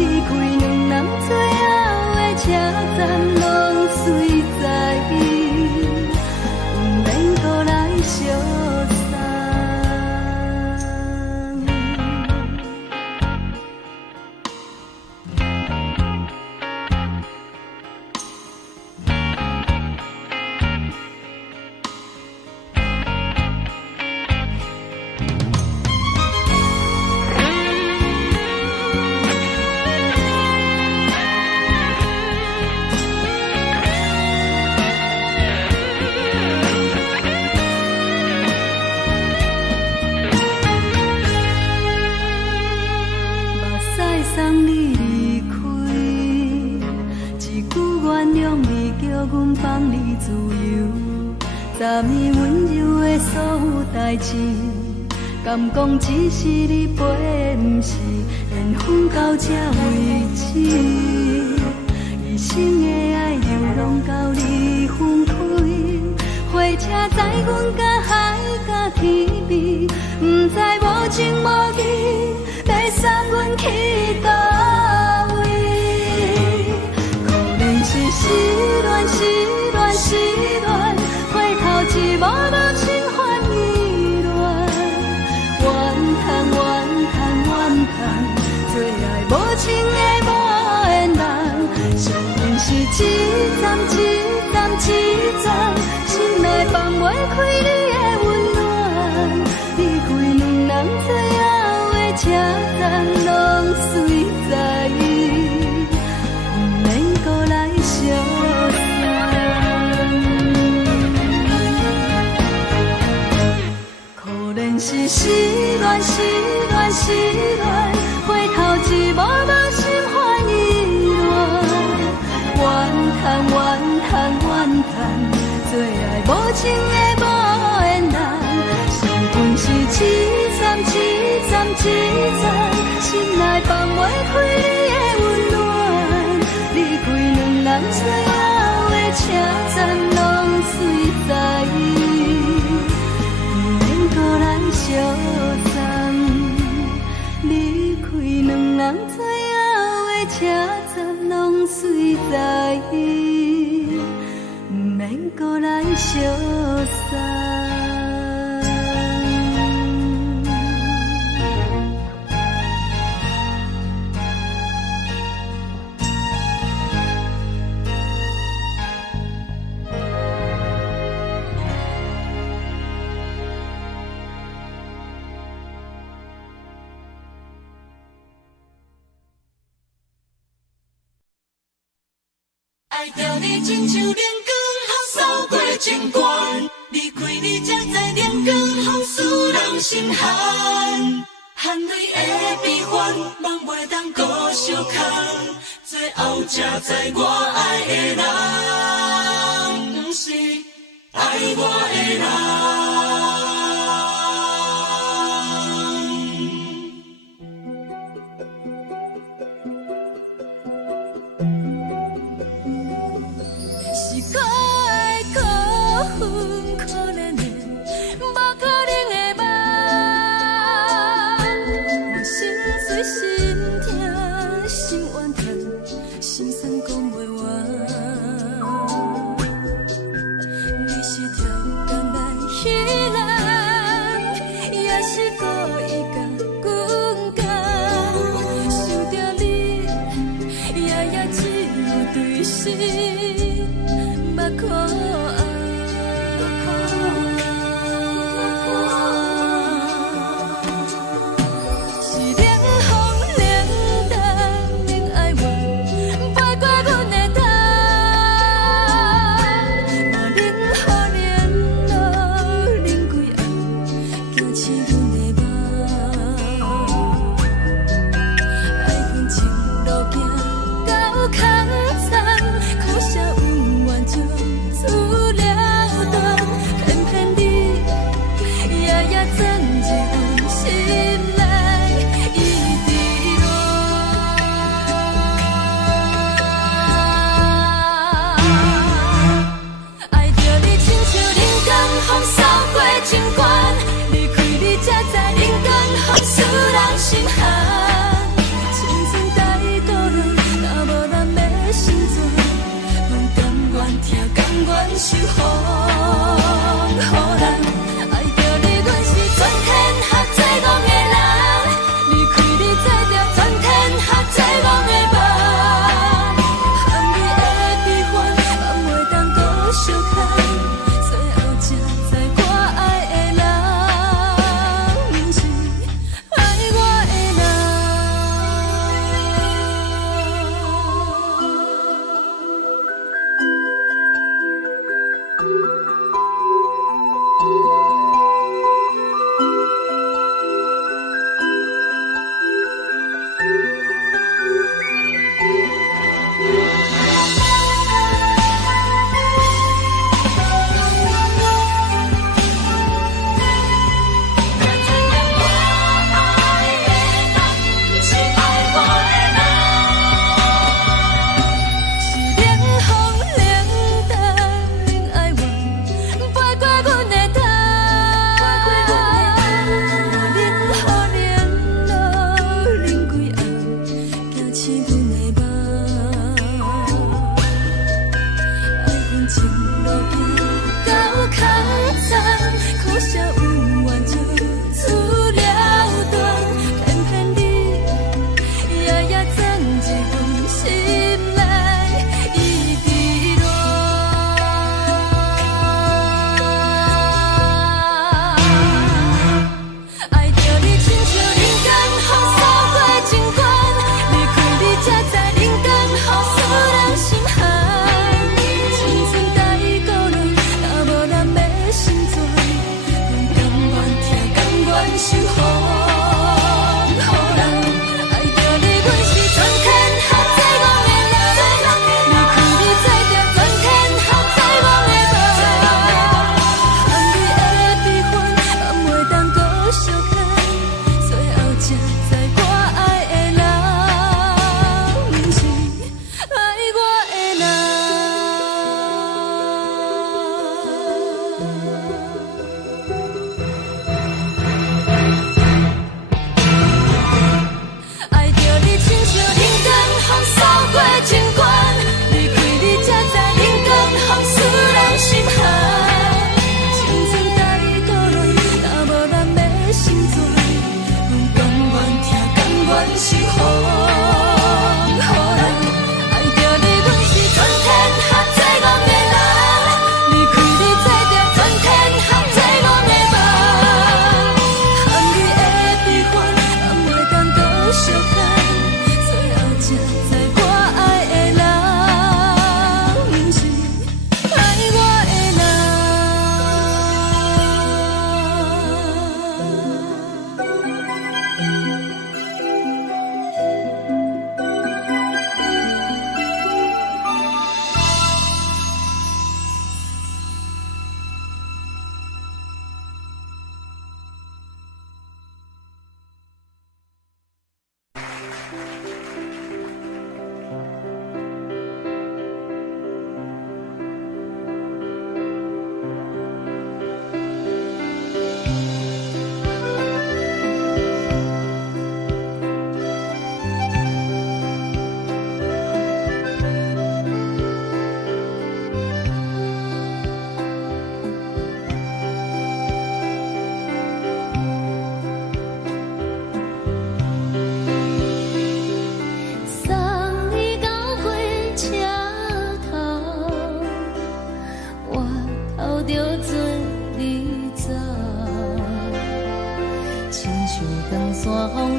昨暝温柔的所有代志，敢讲只是你陪，不是缘分到这为止。一生的爱流浪到你分开，火车载阮甲海甲天边，不知无情无义，要送阮去倒位？可能是失恋，失恋，失恋，回头一幕幕心烦意乱，怨叹，怨叹，怨叹，最爱无情的无缘人，上阮是一站一站一站，心内放袂开你的温暖，离开两人最后的车站，拢随在意，不免搁来相送。可能是失恋，失恋，失恋，回头一幕幕心烦意乱，怨叹，怨叹，怨叹，最爱无情的无缘人，上阮是一站一站一站，心内放袂开你的温暖，离开两人最后的车站，拢随在意，不免搁来相送，离开两人最后的车站，拢随在意，不免搁来相送。爱着你亲像连光风扫过情关，离开你才知连光风使人心寒。含泪的悲欢，望袂当搁相牵，最后才知我爱的人，不是爱我的人。是可爱可恨可怜的，无可能的梦。我心碎心痛心怨叹，心酸讲袂完。你是挑工来彼人，也是故意甲阮讲，想着你夜夜只有对视。目看爱，是冷风冷淡冷爱我，飞过阮的头，我冷雨连落冷几暗，惊醒阮的梦，爱恨情路行到空残，苦涩有怨就出了断，偏偏你夜夜钻入阮心内，一直乱。爱着你亲像冷光风扫过情关，离开你才知冷光风使人心寒。青春带倒落，若无咱要心怎？甘愿听，甘愿受风予人。爱着你，阮是全天下最戆的人，离开你才着全天下最戆的梦。含泪的悲欢，望袂当搁相牵，最后才知我爱的人，不是爱我的人。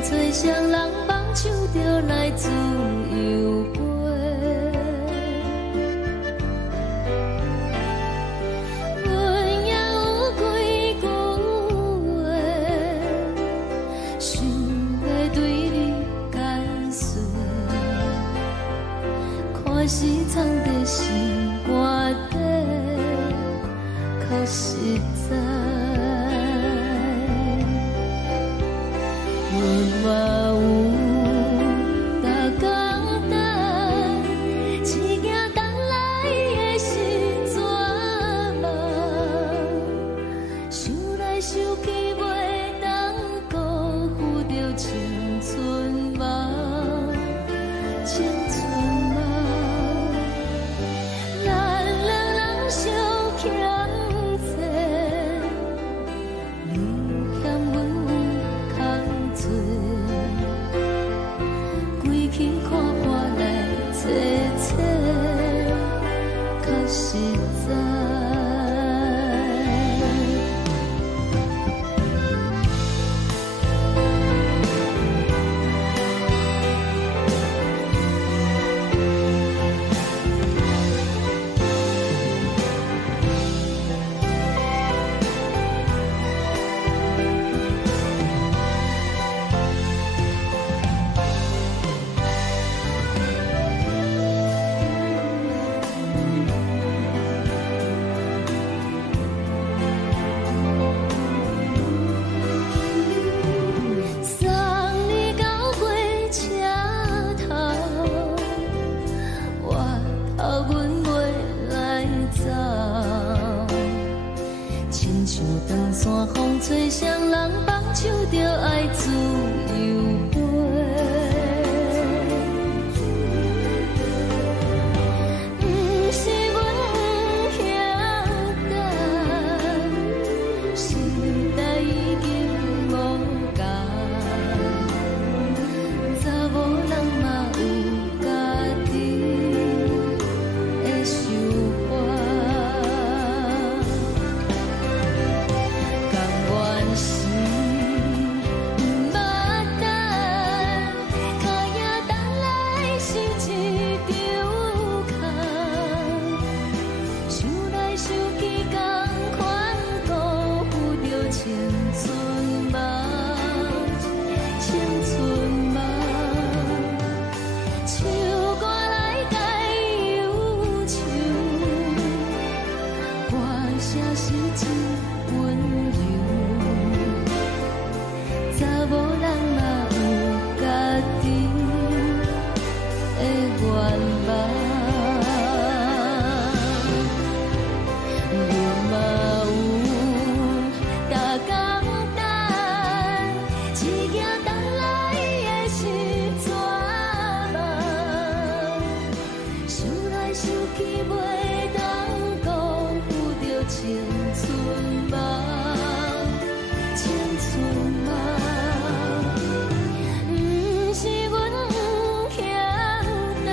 吹双人放手就来自由飞。阮也有几句话，想要对你解释，看是藏在心肝底，较实在。阮嘛有逐工等，一件等来的是绝望，想来想去袂当辜负着青春梦，青春梦。咱两人相欠债，你欠阮空做，归去看破来切切，较实在。送你到火车头，我头阮袂来走，亲像长线风吹双人放手就爱自由飞。不是阮不晓等，时代已经无共，查某人嘛有家己的想法。甘愿是不捌等，脚也等来是一场空，想来想去同款辜负着青春梦，青春梦。唱歌来解忧愁，歌声是真温柔，查某人嘛有家己的愿望。阮嘛有逐工等，一件等来的是绝望，想来想去袂当辜负着青春梦，青春梦。不是阮不晓等，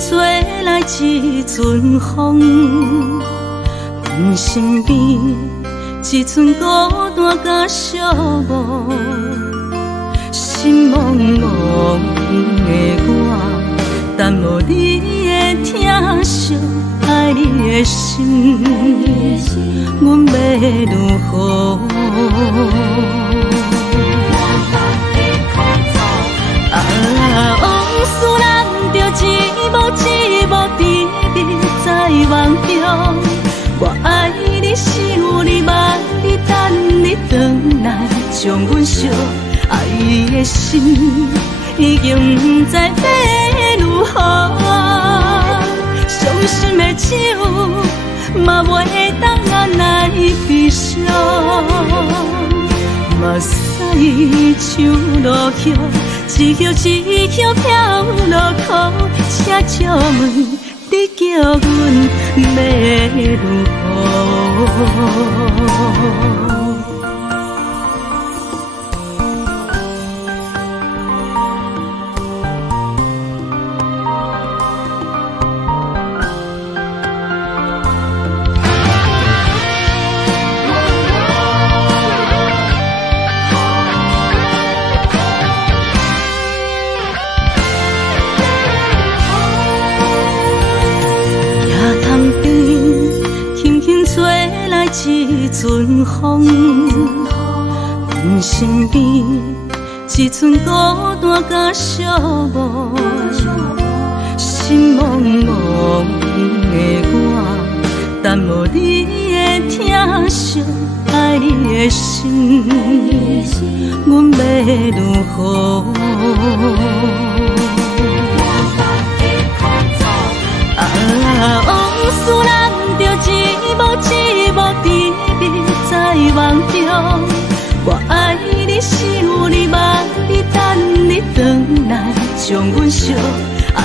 吹来一阵风，阮身边一寸孤单甲寂寞，心茫茫的我，等无你的疼惜，爱你的心，阮要如何？往事人着一幕一幕甜蜜在梦中。我爱你是有你望你等你回来，将阮惜爱的心已经不知要如何。伤心的手嘛袂当按来悲伤，目屎像落雨。一曲一曲飘落雨，请借问你叫阮要如何？一阵风，阮身边一寸孤单甲寂寞，心茫茫的我，等无你的疼惜，爱你的心，阮要如何？往事人着一幕一幕甜蜜在梦中。我爱你是有你望你等你回来，将阮惜爱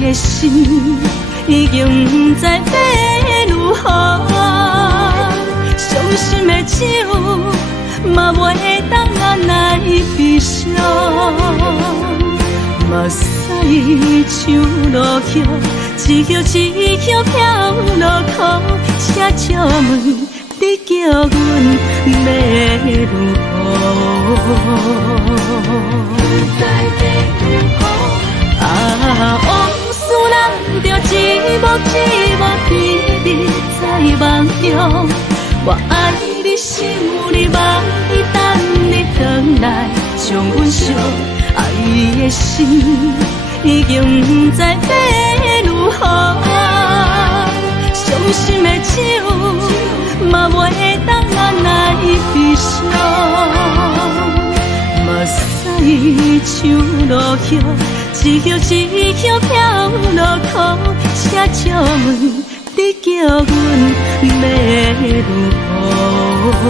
的心已经不知要如何。伤心的手嘛袂当按来悲伤，目屎像落雨。一曲一曲飘落雨，请借问你叫阮要如何？往事人着一幕一幕甜蜜在梦中。我爱你是有你望你等你回来，将阮惜爱的心已经不知要如何。伤心的手嘛袂当按来悲伤，目屎像落雨，一曲一曲飘落雨，请借问你叫阮要如何？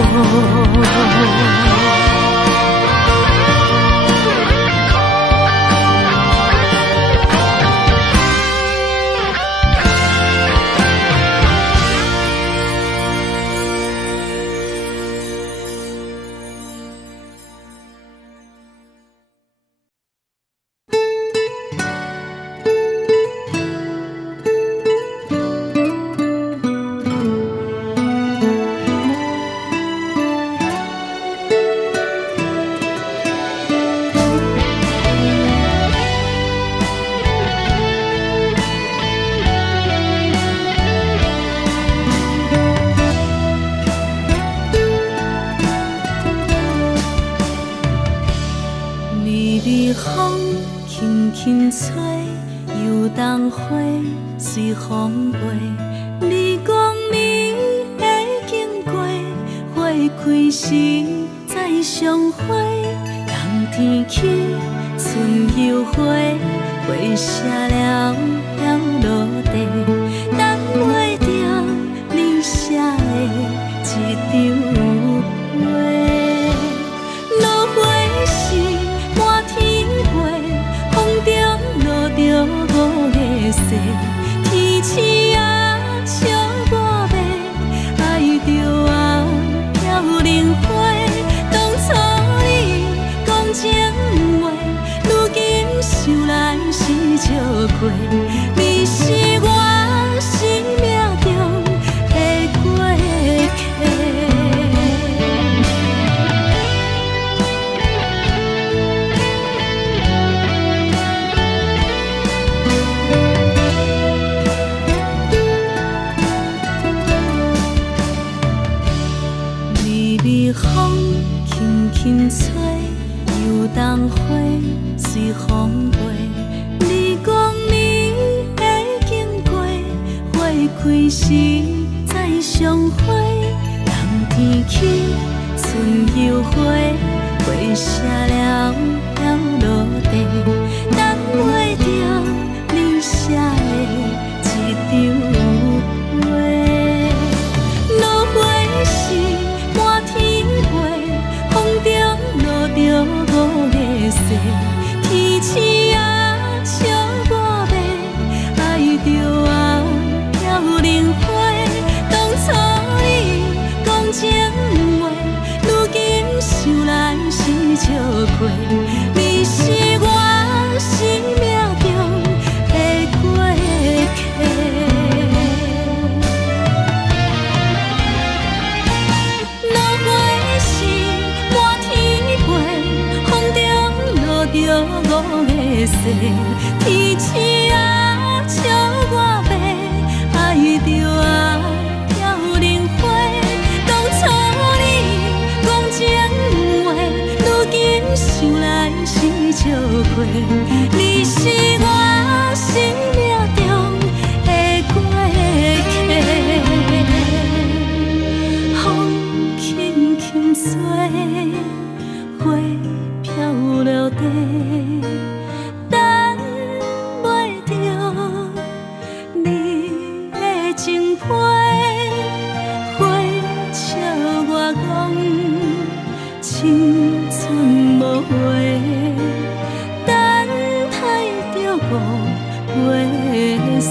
随风飞，你光明的经过，花开时再相会。冬天起，春又回，花谢了要落地，等袂着你写的一张画。落花时满天飞，风中落着五个色。天星啊，笑我白，爱着红飘零花。当初你讲情话，如今想来是笑亏。你风轻轻吹，游动花随风飞。你讲你会经过，花开时再相会。人天起，春又花，花谢了落地，等袂着你写的一张画。落花时满天飞，风中落着五个色。天星啊，笑我迷，爱着啊飘零花。当初你讲情话，如今想来是笑亏。你是我生命中的过客。落花时满天飞，风中落着五个色。天星啊，笑我迷，爱着啊飘零花。当初你讲情话，如今想来是笑亏。你是我生命中的过客。风轻轻吹，花飘落地，等袂着你的情批。花笑我讲青春无悔，等待着五月雪。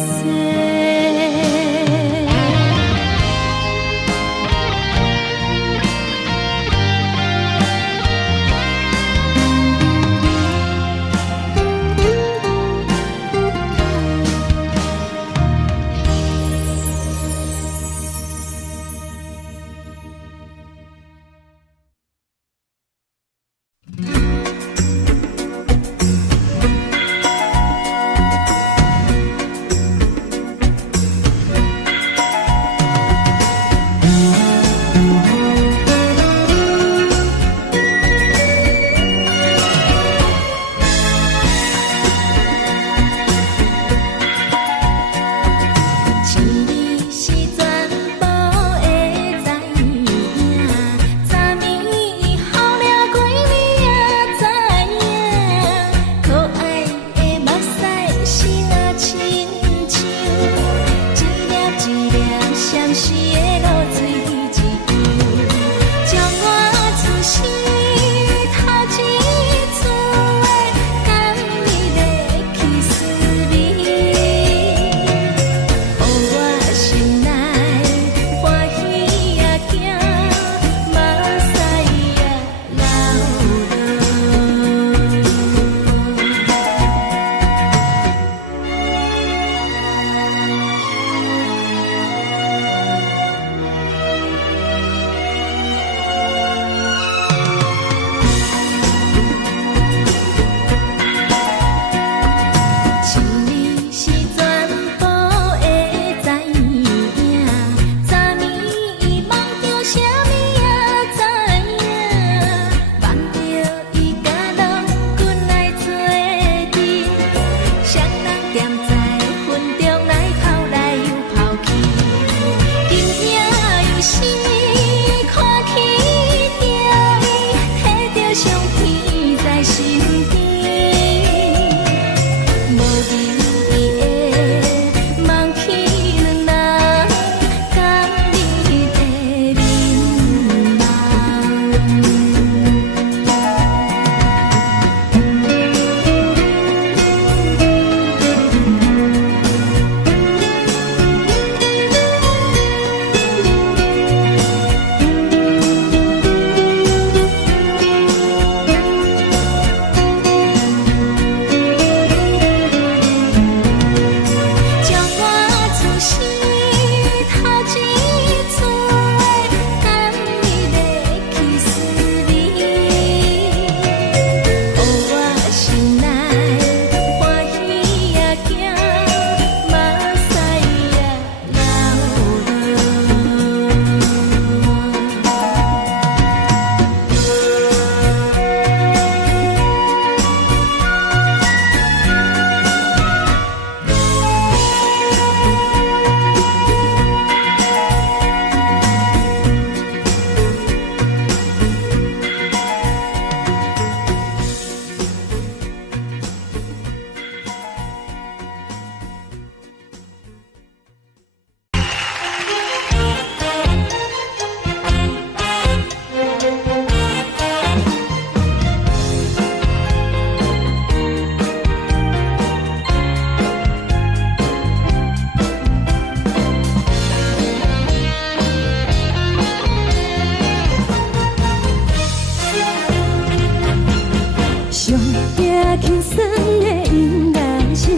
轻松的音乐声，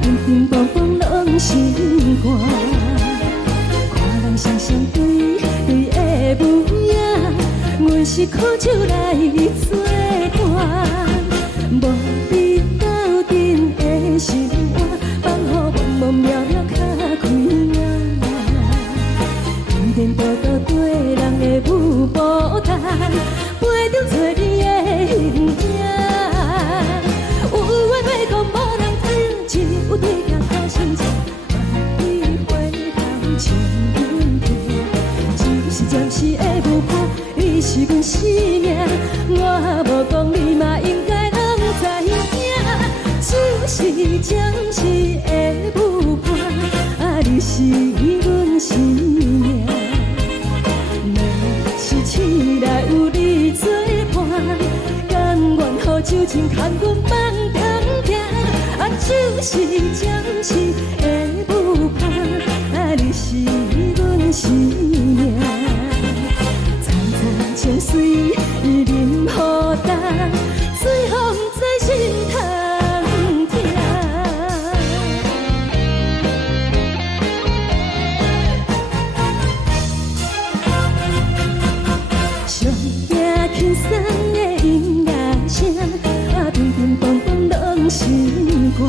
乒乒乓乓拢心肝。看人双双对对的舞影，阮是苦酒来作伴。无你斗阵的心肝，放予茫茫渺渺较开眼。颠颠倒倒对人的舞步弹，陪着做你的形影。有话要讲无人听，只有对镜头先唱，你回头唱阮听。就是暂时的舞伴，你是阮生命，我无讲你嘛应该拢知影。就是暂时的舞伴，你是阮生命。是醒来有你作伴，甘愿予酒精牵阮梦中行。就是暂时的舞伴，你是阮生命。层层泉水伊淋予干，水风在心头疼。上听轻松的音乐声，乒乒乓乓拢心肝。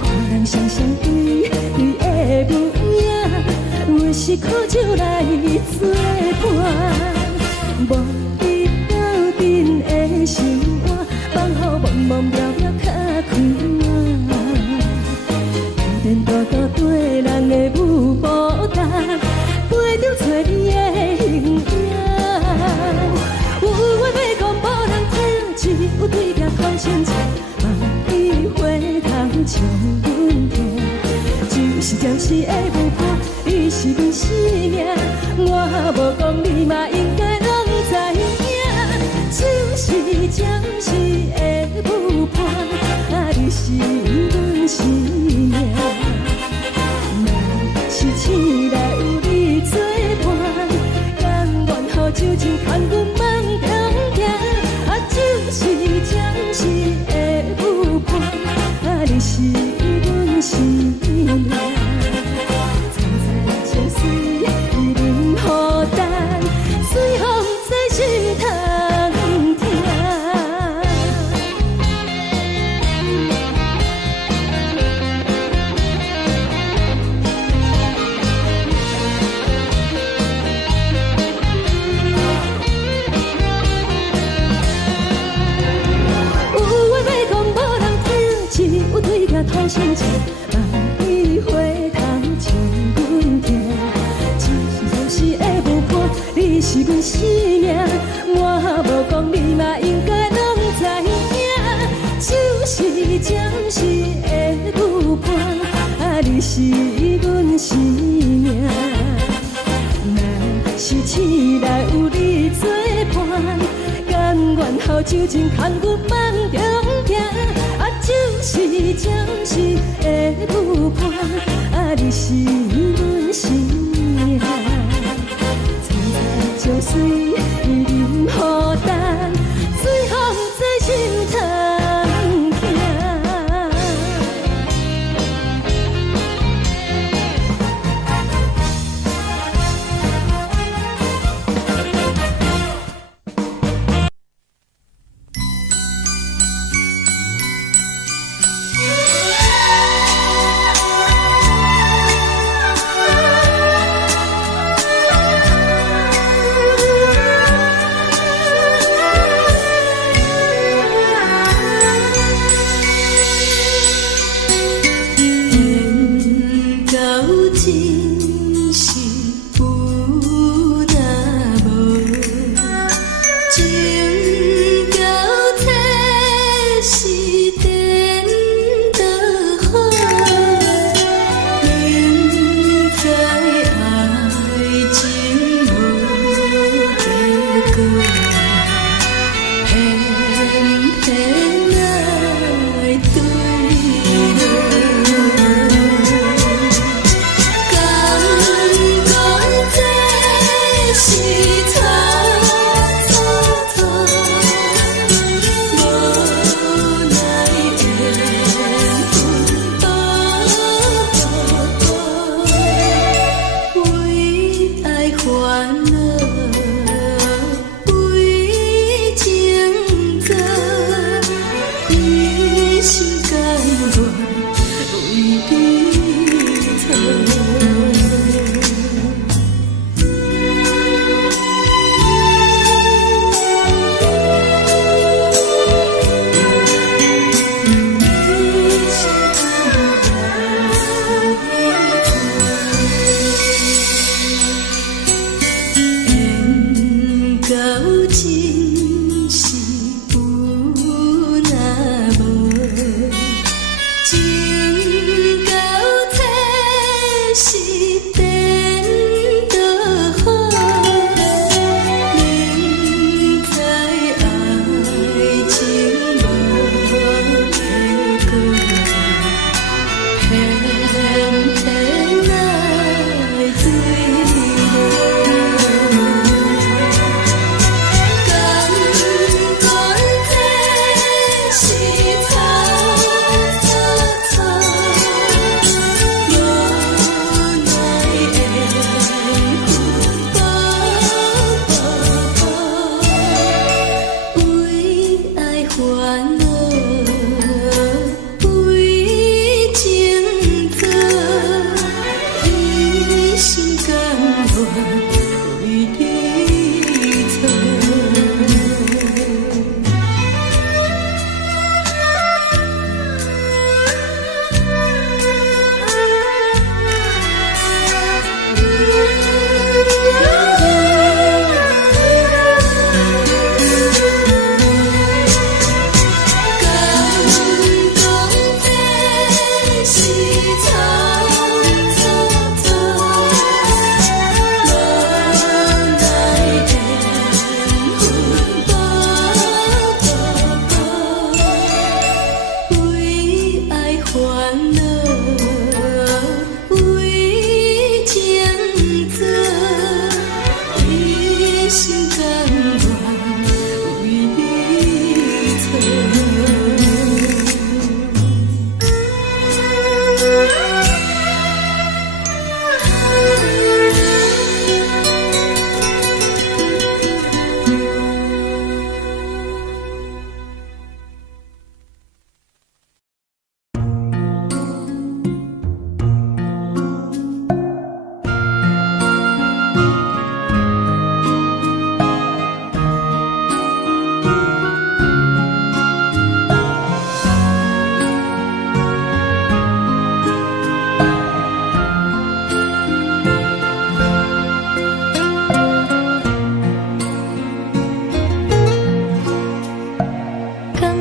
看人双双对对的舞影，阮是苦酒来作伴。无你斗阵的心肝，放予茫茫渺渺较开眼。颠颠倒倒对人的舞步弹，陪着做你的形影。有话要讲无人听，只有对镜头先唱，你回头唱阮听。就是暂时的舞伴，你是阮生命，我无讲你嘛应该拢知影。就是暂时的舞伴，你是阮生命。若是醒来有你作伴，甘愿予酒精牵阮梦中行。就是暂时的舞伴，你是阮生命。层层泉水伊淋予干，水风在心头疼。有对镜头先唱，你回头唱阮听。就是暂时的舞伴，你是阮生命，我无讲你嘛应该拢知影。就是暂时的舞伴，你是阮生命。若是醒来有你作伴，甘愿予酒精牵阮梦中行。就是暂时的舞伴，你是阮生命。层层泉水伊淋予干，水风在心头疼。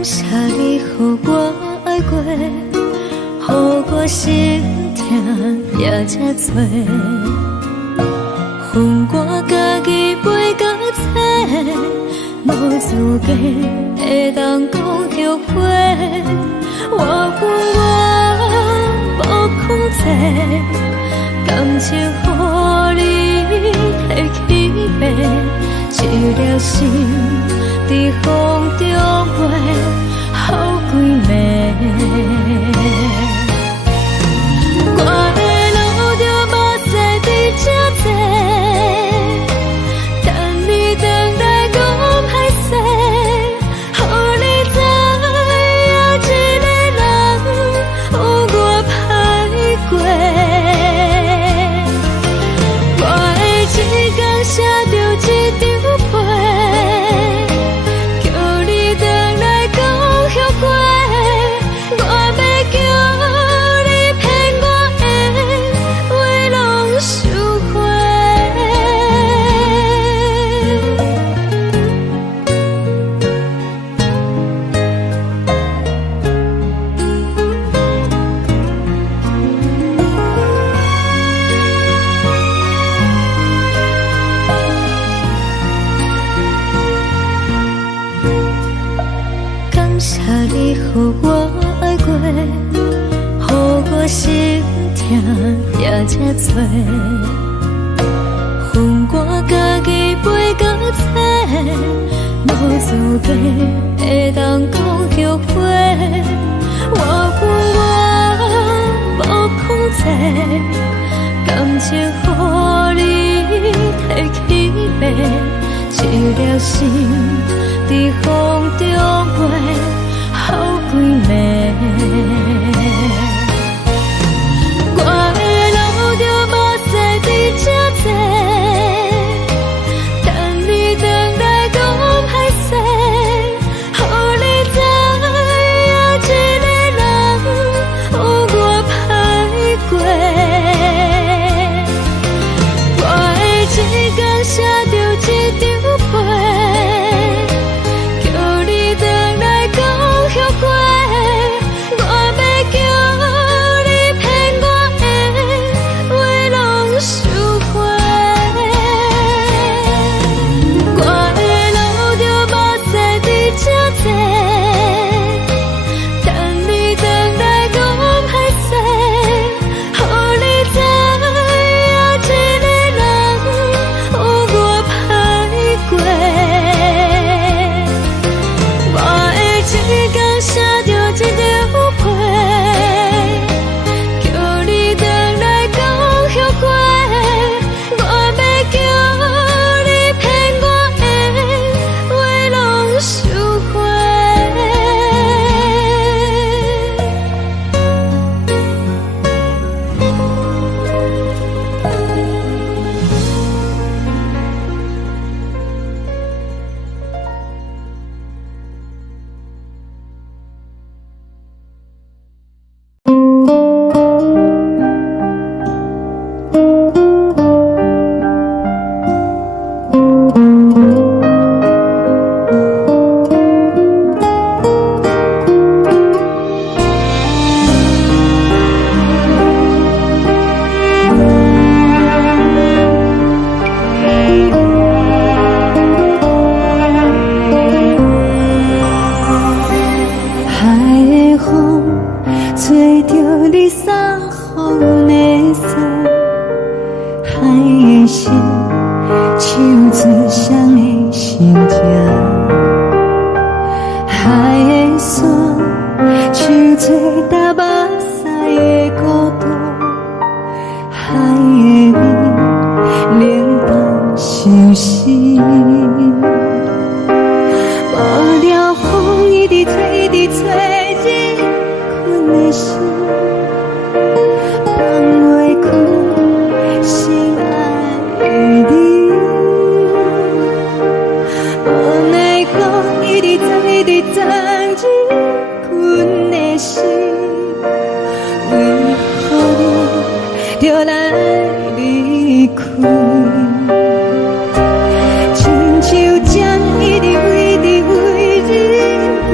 谢你予我爱过，予我心痛也这多，恨我家己袂到切，无资格会当讲后悔。我恨我无控制，感情予你摕去卖，一条心在风中飞，好几暝。我的路就无使你这多，等你回来讲歹势，予你知影一个人有我歹过。我的一天写着一张被，叫你回来讲后悔。我要叫你骗我的话拢收回。感谢你予我爱过，予我心痛也这多，恨我家己袂到切，无资格会当讲后悔。我恨我无控制，感情予你摕去卖，一条心在风中飞，好几暝。我的路就无使你这多，等你回来讲歹势，予你知影一个人有我歹过。我的一天写着一张被，叫你回来讲后悔。我要叫你骗我的话拢收回。我的路就无使你这多，等你回来讲歹势，予你知影一个人有我歹过。我的一天写着一张被，叫你回来讲后悔。我要叫你骗我的话拢收回。海的风吹着你送风的伞，海的心手指双的心情，海的山手做搭目屎的孤独，海的味冷淡伤心。无聊风一直吹，一直吹，日困的心，放袂开心爱的你。无奈何一直等，一直等，日困的心，为何你就来离开？亲像针一直为日困。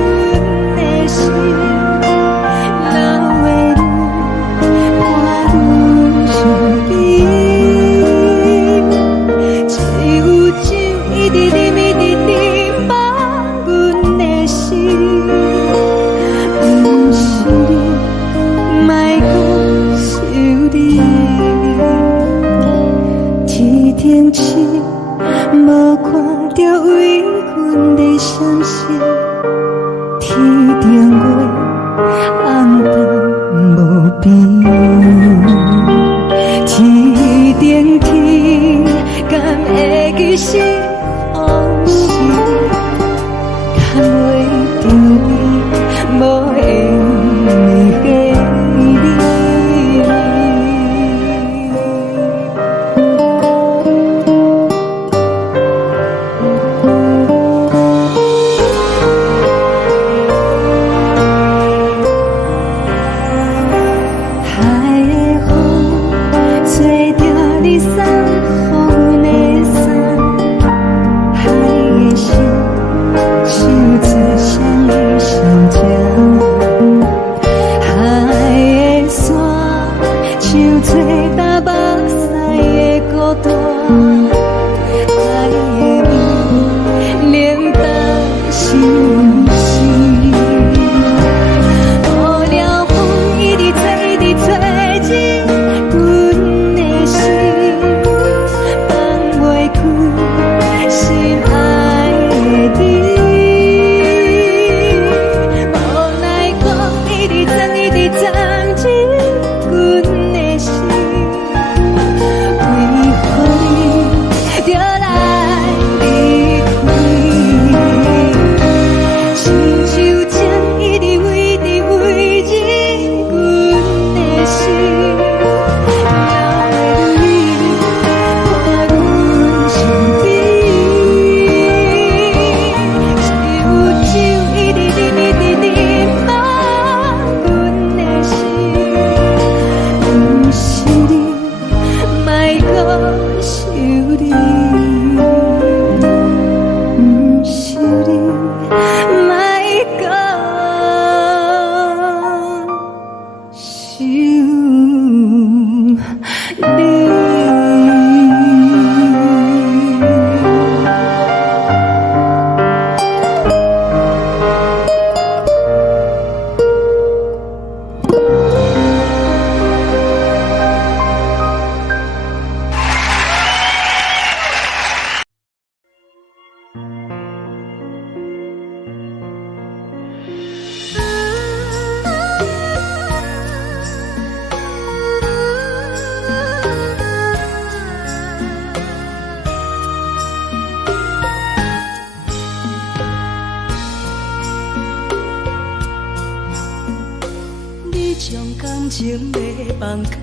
情要放空，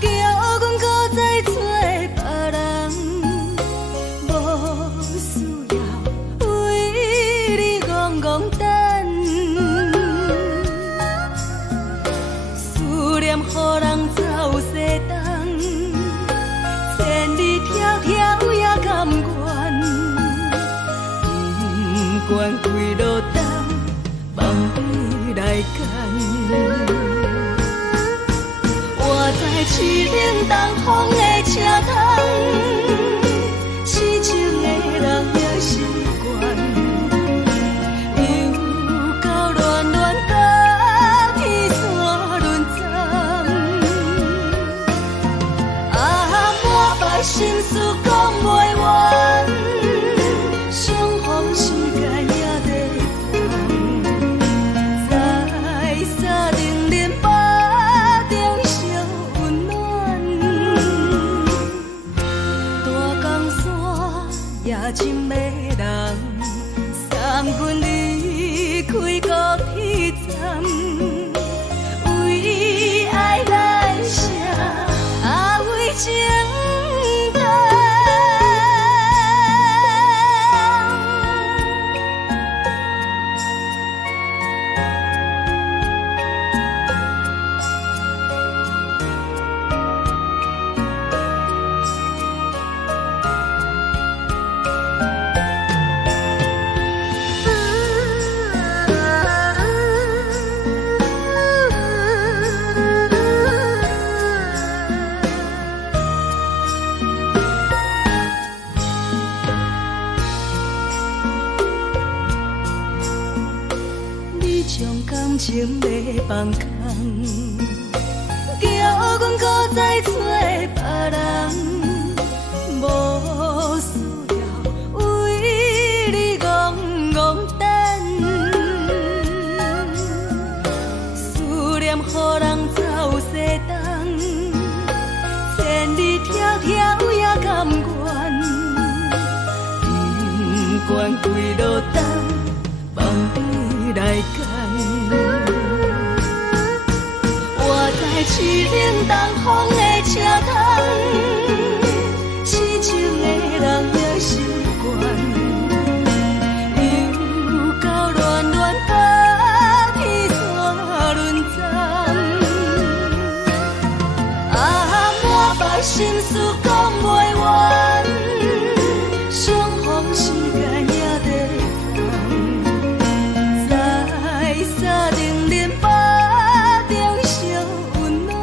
叫阮搁再找别人，无需要为你戆戆等，思念予人走西东，千里迢迢也甘愿，不管几路灯，望你来赶。我在市顶东风的车窗，痴情的人也习惯，又到乱乱甲天山轮站。啊，满腹心事讲袂完，相逢时间也在等，在沙定林巴中相温暖。大江山也深的人，三军离开高铁站，为爱来写，啊为情。感情要放空，叫阮搁再找别人，无需要为你戆戆等，思念予人走西东，千里迢迢也甘愿，不管几路灯，望你来赶。我在市顶东风的车窗，痴情的人也习惯，又到乱乱甲天山轮站。啊，满腹心事讲袂完，相逢时间也在等，在沙定林巴中相温暖。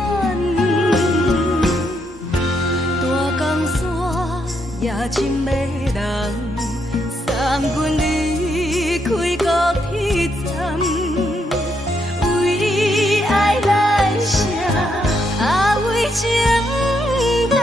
阮离开高铁站，为爱来生，为情淡。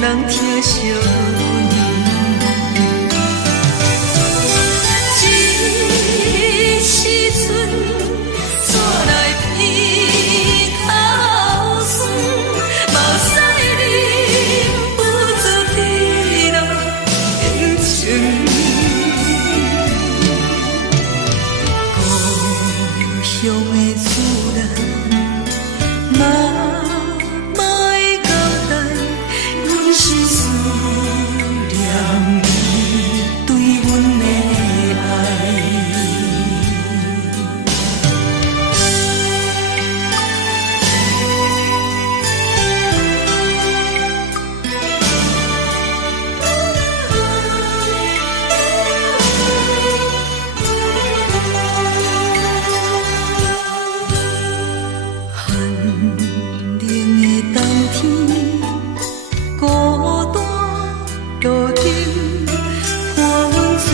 人疼惜你。这时阵怎来鼻口酸，目屎忍不住滴落眼睛。故乡的厝内，妈妈的交代，阮是思念你对阮的爱。寒冷的冬天，孤单路顶，看阮自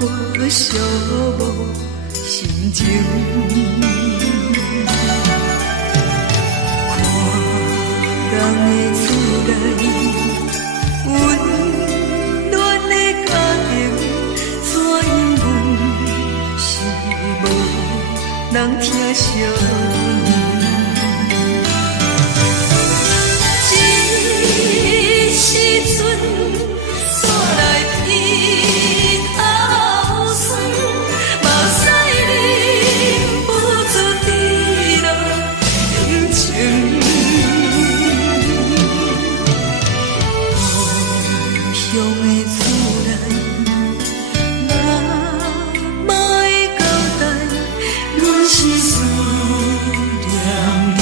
我寂寞心情。看人的厝内，温暖的家庭，怎因阮是无人疼惜你？这时阵怎来鼻口酸，目屎忍不住滴落眼睛。故乡的厝内，妈妈的交代，阮是思念你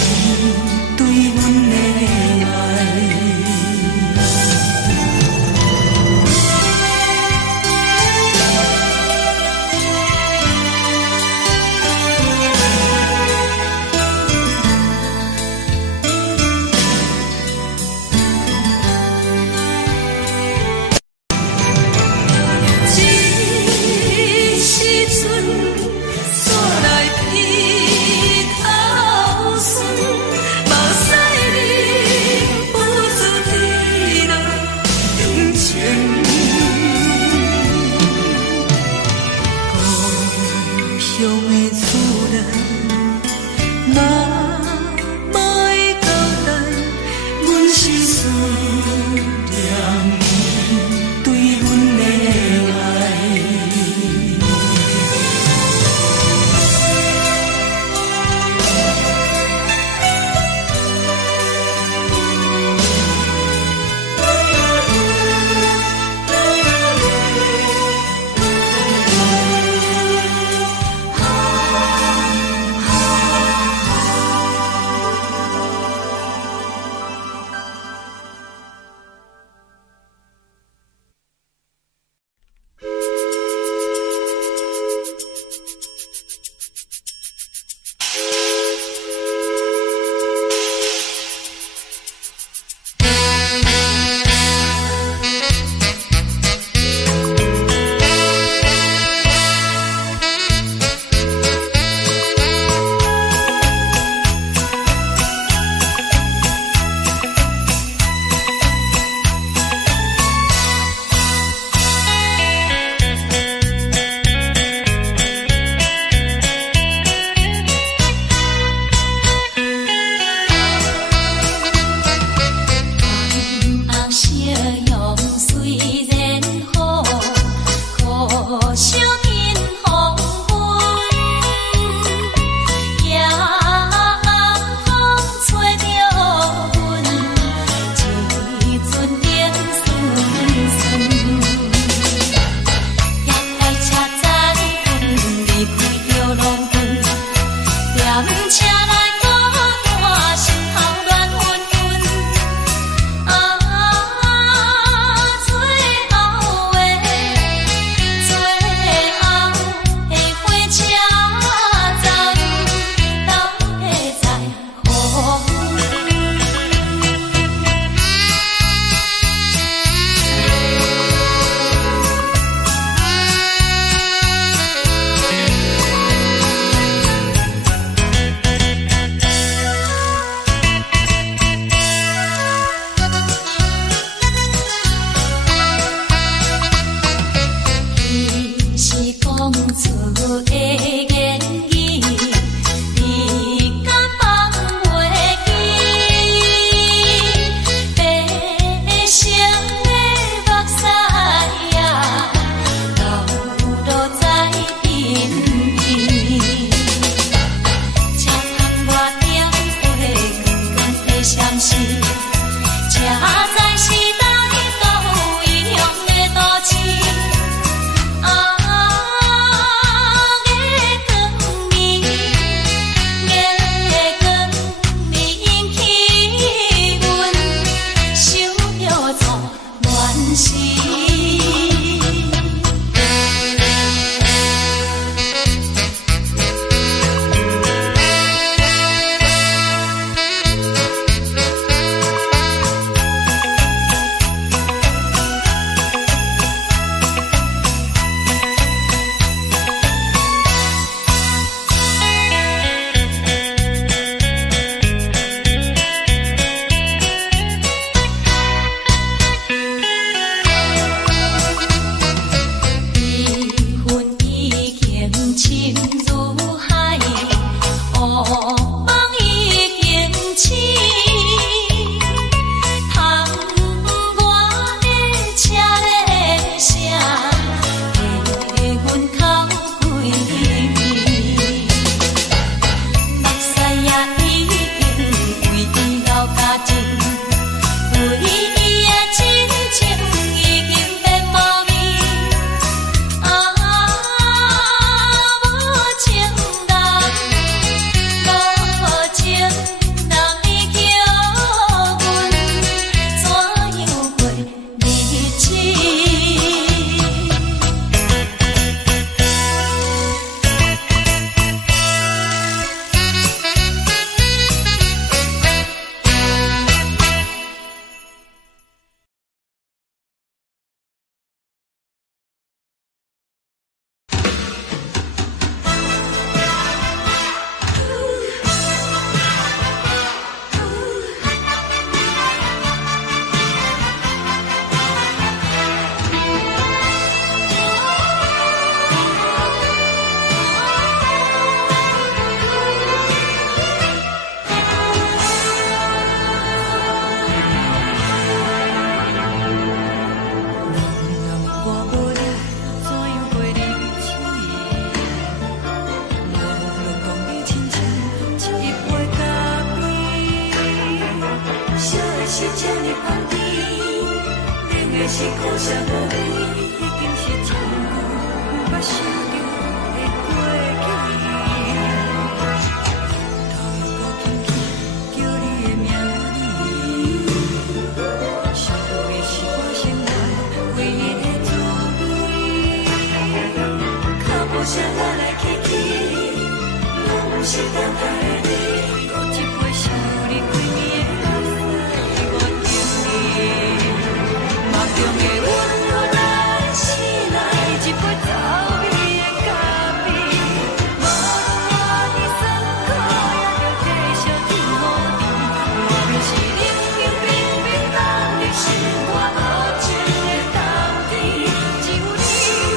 对阮的爱。这时阵怎来鼻口酸，目屎忍不住滴落眼睛。故乡的厝内，妈妈的交代，阮是思念你对阮的爱。旁边，冷的是苦涩无味，已经是真久捌想着的过去。头又搁轻轻叫你的名字，想你是我生活唯一的滋味。脚步声来来去去，拢是等待的你，搁一杯想你几年的目屎，我敬你。梦中的温柔来醒来，一杯走味的咖啡，无论我的酸苦，也着继续甜予你。我就是冷冷冰冰冷的心，我无情的冬天，只有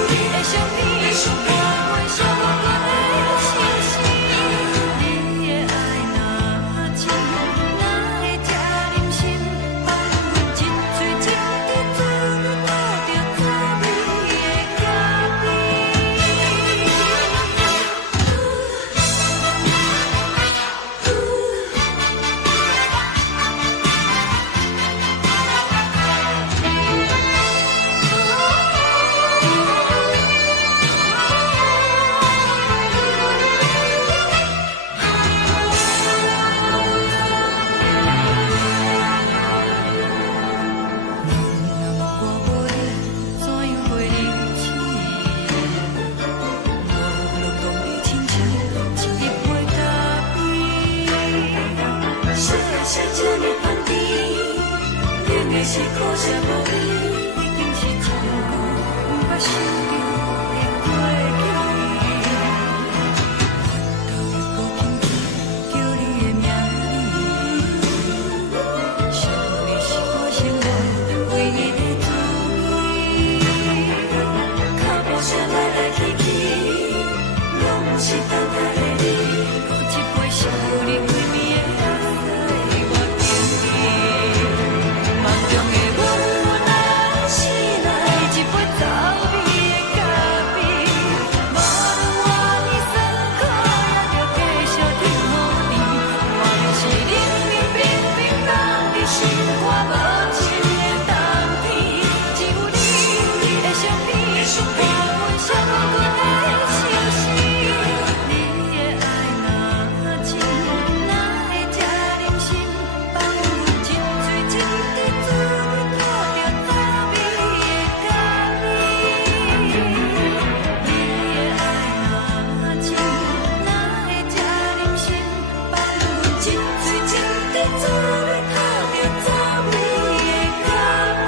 你的相片，我阮寂寞过的心事。你的爱若真，哪会这忍心放阮一嘴一滴滋味，吐着滋味的咖啡。我无你，怎样过日子？无路当你亲像一杯咖啡，小的是这么旁边，冷的是苦涩无味，已经是真久捌想着的过去。头又搁轻轻叫你的名字，想你是我生活唯一的滋味。脚步声来来去去，拢是等待的你，搁一杯想你几年的目屎，我敬你。梦中的温柔来醒来，一杯走味的咖啡，无论我的酸苦，也着继续甜予你。我就是冷冷冰冰冷的心，我无情的冬天，只有你的相片，伴阮寂寞过的心事。你的爱若真，哪会这忍心放阮一嘴一滴滋味，吐着滋味的咖啡。你的爱若真，哪会这忍心放阮一嘴一滴滋味，吐着滋味的咖啡。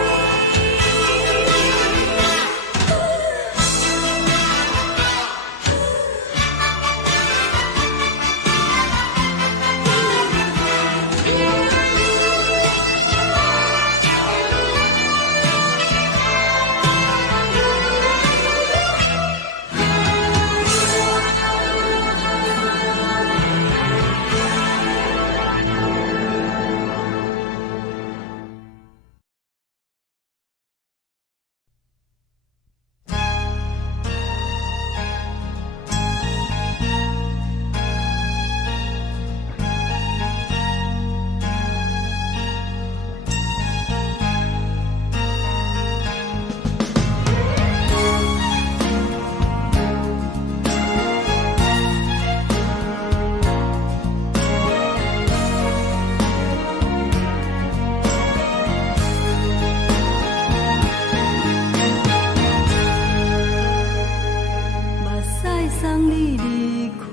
目屎送你离开，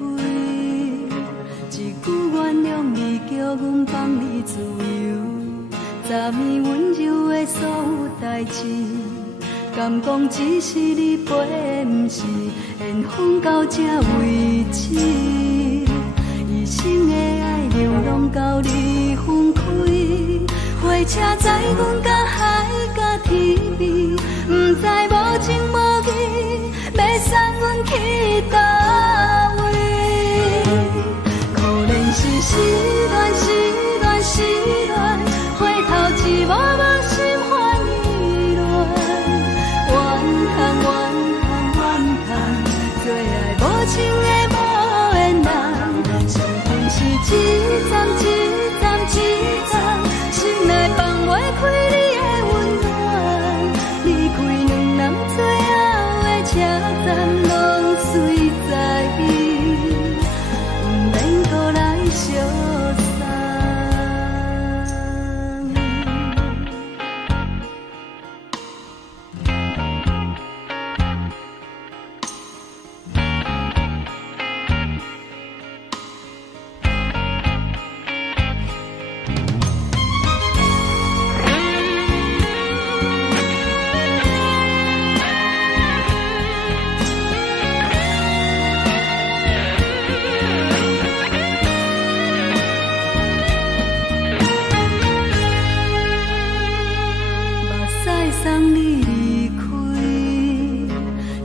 一句原谅你，叫阮放你自由。昨暝温柔的所有代志，敢讲只是你陪，不是缘分到这为止。一生的爱流浪到你分开，火车载阮到海角天边，不知无情无义，要送阮去倒位？可能是失恋，失恋，失恋，回头一幕幕心花意乱，怨叹，怨叹，怨叹，最爱无情的无缘人，上天是一站一站一站，心内放袂开。送你离开，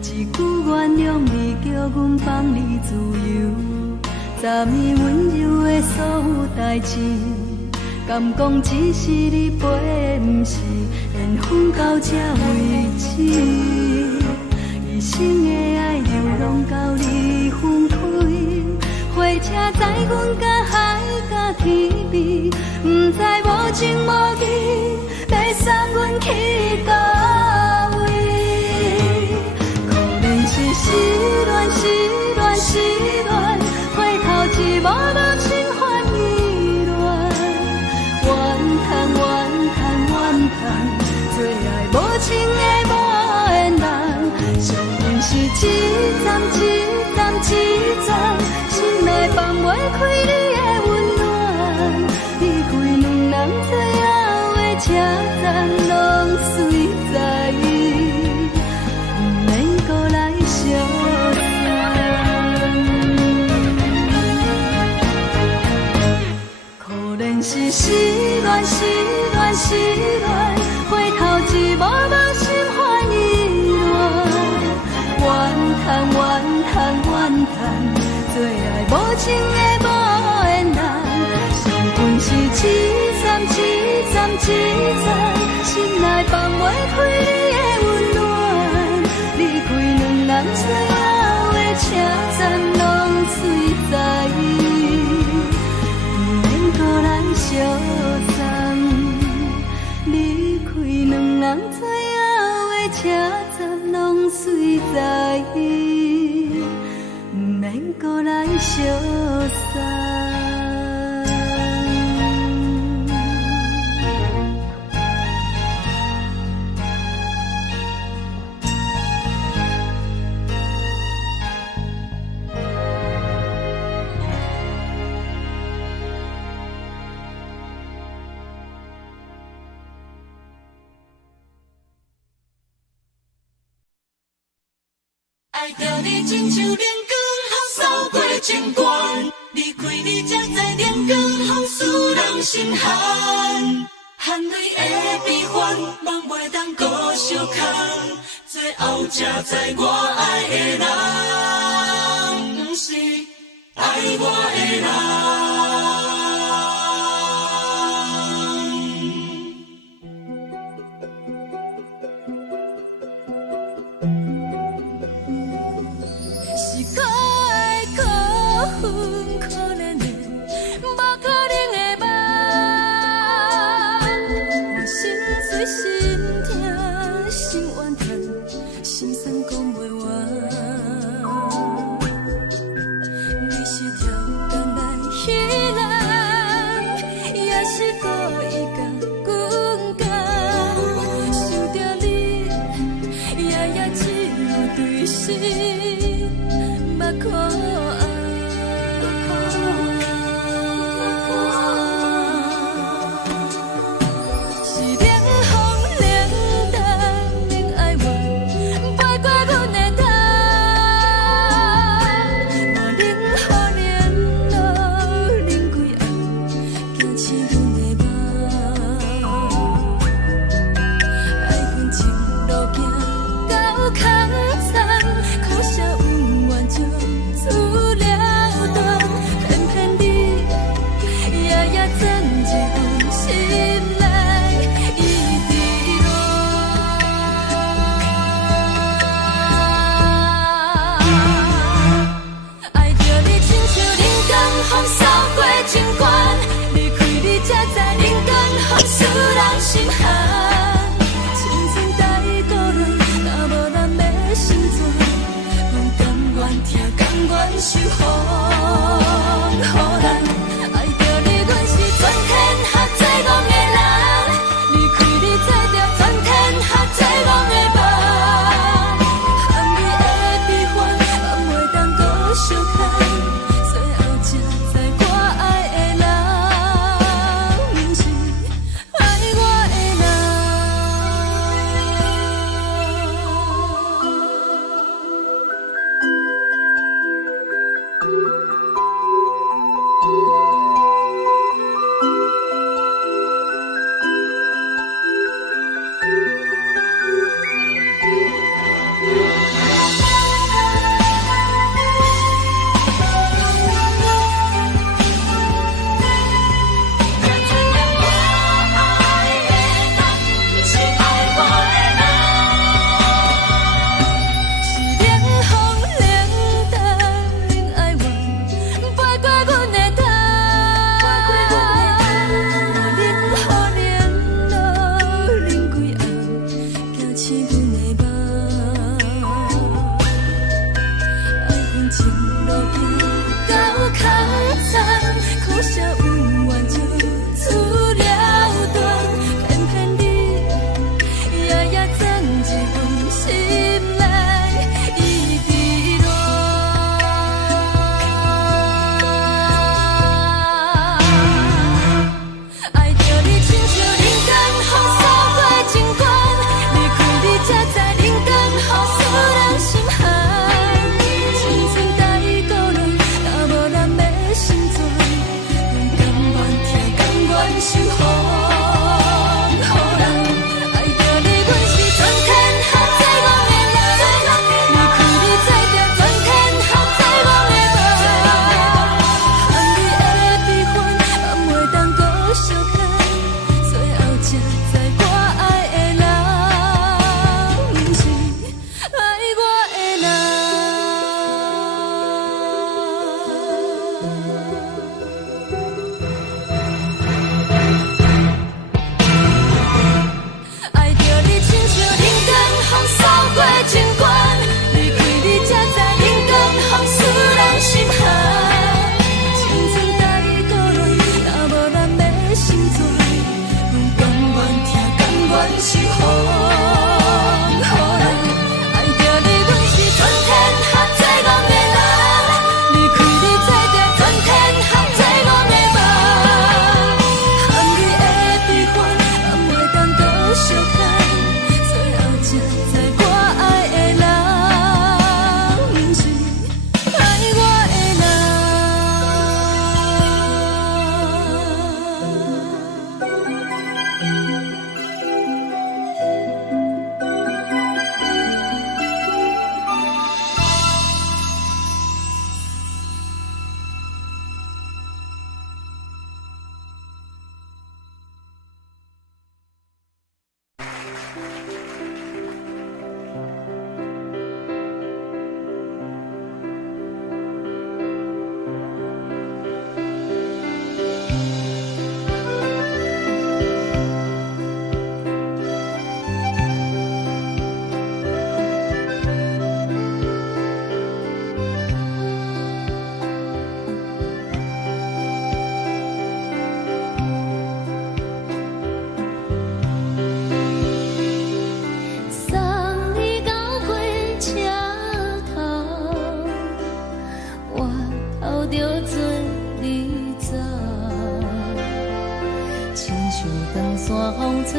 一句原谅你，叫阮放你自由。昨暝温柔的所有代志，敢讲只是你陪，不是缘分到这为止。一生的爱流浪到你分开，火车载阮甲海甲天边，不知无情无义，要送阮去倒位？可能是失恋，失恋，失恋，回头一幕幕心烦意乱，怨叹，怨叹，怨叹，最爱无情的无缘人，上阮是一站一站一站，心内放袂开你的温暖，离开两人最后的车站，拢随在伊，不免搁来相送。可能是失恋，失恋，失恋，回头一幕幕心烦意乱，怨叹，怨叹，怨叹，最爱无情的无缘人，上阮是一站一站一站，心内放袂开你的温暖，离开两人最后的车站，拢随在伊，不免搁来相送，离开两人最后的车站，拢随在伊，不免搁来相送。爱着你亲像连光风扫过情关，离开你才知连光风使人心寒。含泪的悲欢，望袂当搁相牵，最后才知我爱的人，不是爱我的人。可怜的，无可能的梦，我心碎心痛心怨叹，心酸讲袂完。你是条工来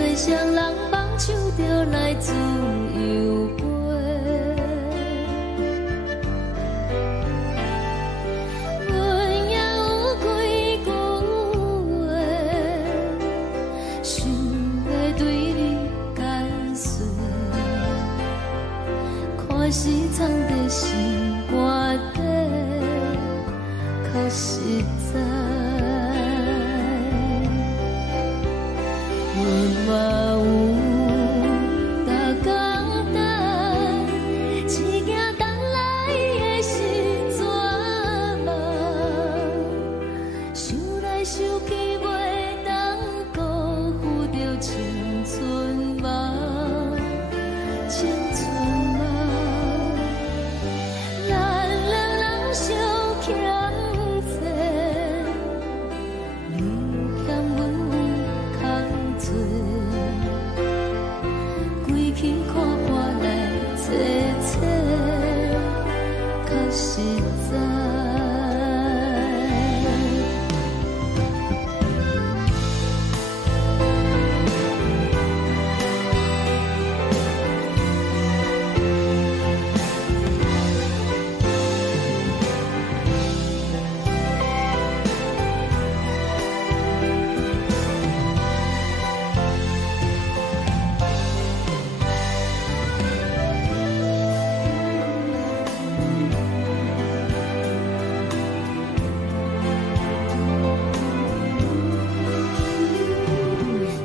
做双人放手就来自由飞。阮也有几句话，想要对你解释，可是藏在心肝底，较实在。阮嘛有逐工等，一件等来的是绝望，想来想去袂当辜负着青春梦，青春梦。咱两人相欠债，你欠阮有空做，归去看破来坐坐，较实在。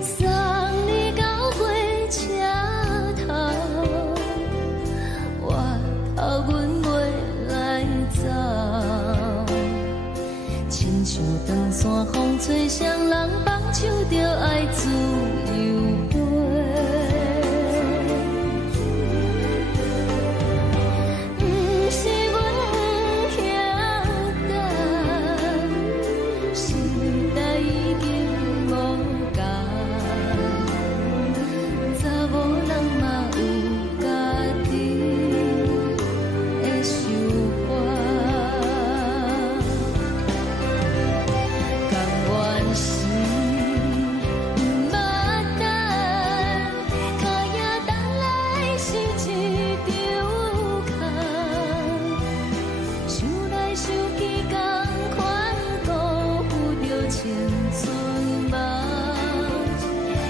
送你到火车头，我头阮袂来走，亲像长线风吹双人放手就爱自由飞。不是阮不晓得，时代已经无共，查某人嘛有家己的想法，甘愿是毋捌等，脚也等来是一场空，想来想去同款辜负着青春梦，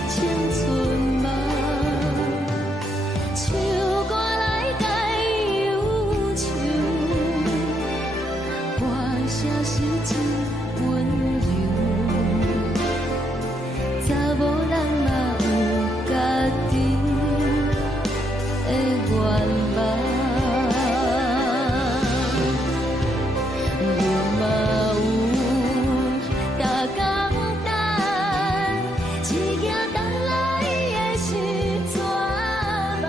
青春梦。唱歌来解忧愁，歌声是真温柔，查某人嘛有家己的愿望。阮嘛有逐工等，一件等来的是绝望，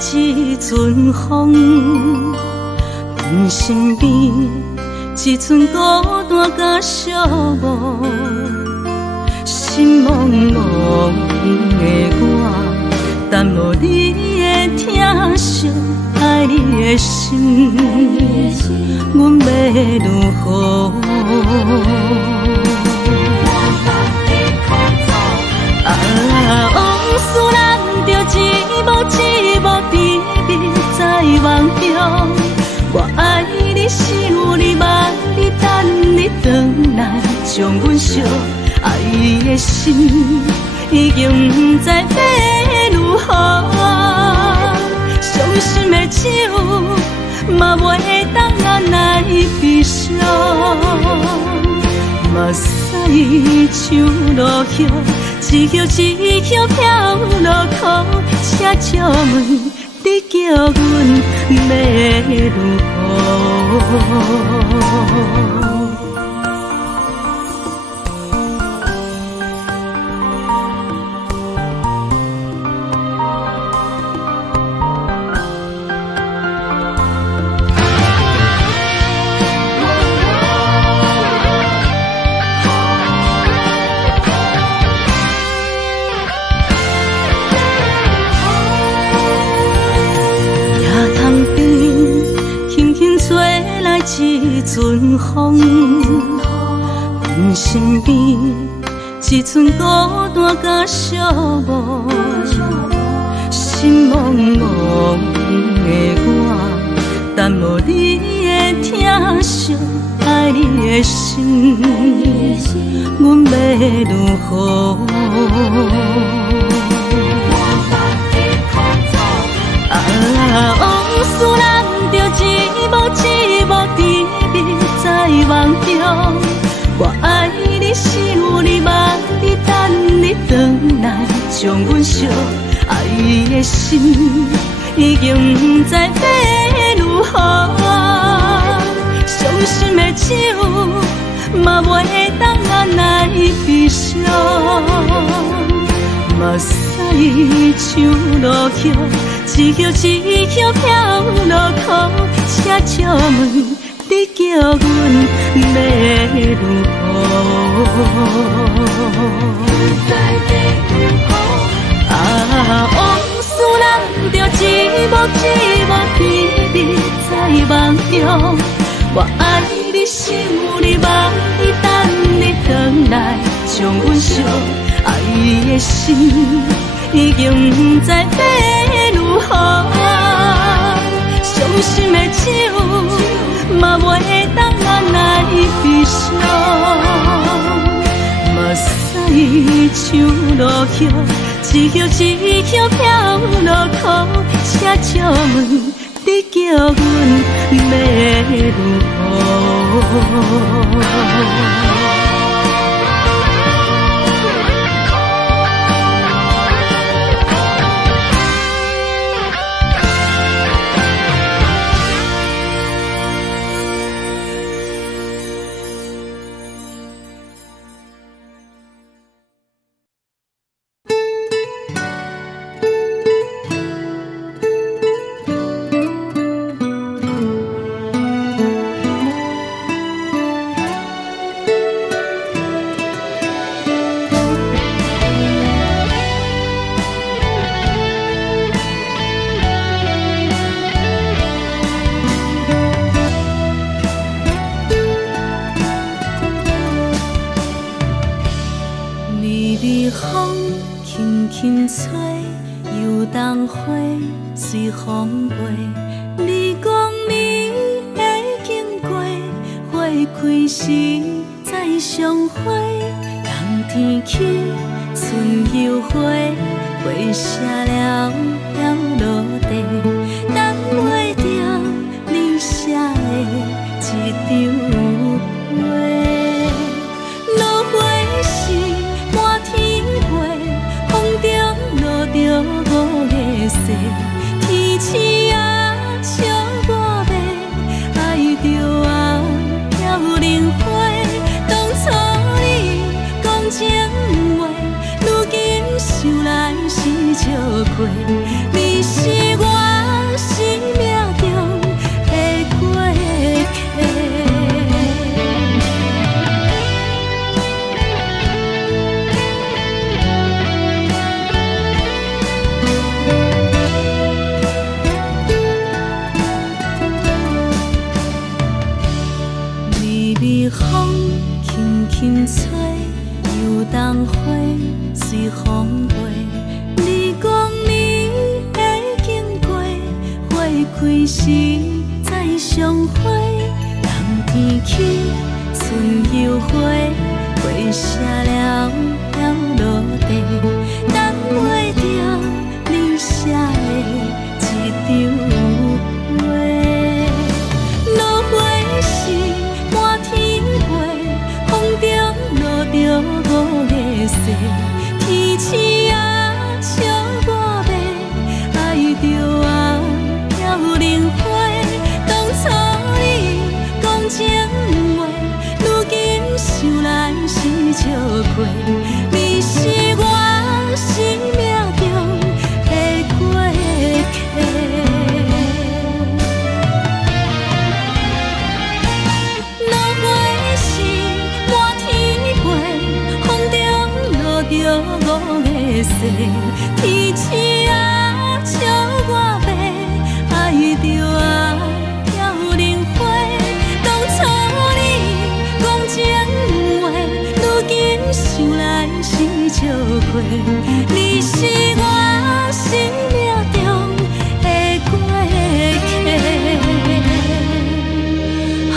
一阵风，阮身边一寸孤单甲寂寞，心茫茫的我，等无你的疼惜，爱你的心，阮要如何？往事咱着一幕一幕甜蜜在梦中。我爱你，想你，望你，等你回来，将阮惜爱的心已经不知要如何。伤心的手嘛袂当按来悲伤。目屎像落叶，一叶一叶飘落雨，请借问你叫阮要如何？一阵风，阮身边一寸孤单甲寂寞，心茫茫的我，等无你的疼惜，爱你的心，阮要如何？往事咱着一幕一幕甜蜜在梦中。我爱你，想你，望你，等你回来，将阮惜爱的心已经不知要如何。伤心的手嘛袂当按来悲伤。目屎像落叶，一叶一叶飘落雨，请借问你叫阮要如何？往事咱着一幕一幕甜蜜在梦中。我爱你，想你，望你，等你回来，将阮惜爱的心已经不知要如何。伤心的手嘛袂当按来悲伤。目屎像落叶，一叶一叶飘落雨，请借问你叫阮要如何？风轻轻吹，游动花随风飞。你讲你会经过，花开时再相会。冬天起，春又花，花谢了要落地，等袂着你写的一张画。落花时满天飞，风中落着五个色，天星啊笑我迷，爱着啊飘零花。当初你讲情话，如今想来是笑亏，你是我。风轻轻吹，游东花随风飞。你讲你会经过，花开时再相会。人天起，春又花，花谢了落地，等袂着你写的一张话。落花时满天飞，风中落着五个色。天星啊，笑我迷，爱着啊飘零花。当初你讲情话，如今想来是笑亏。你是我生命中的过客。落花时满天飞，风中落着五个色。天星啊，笑我迷，爱着啊飘零花。当初你讲情话，如今想来是笑亏。你是我生命中的过客，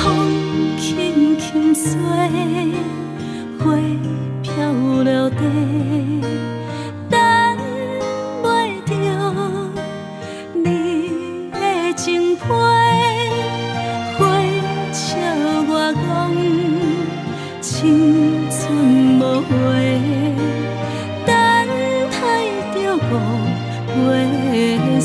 风轻轻吹，花飘落地，等袂着你的情批。花笑我讲青春无悔，等待着五月雪。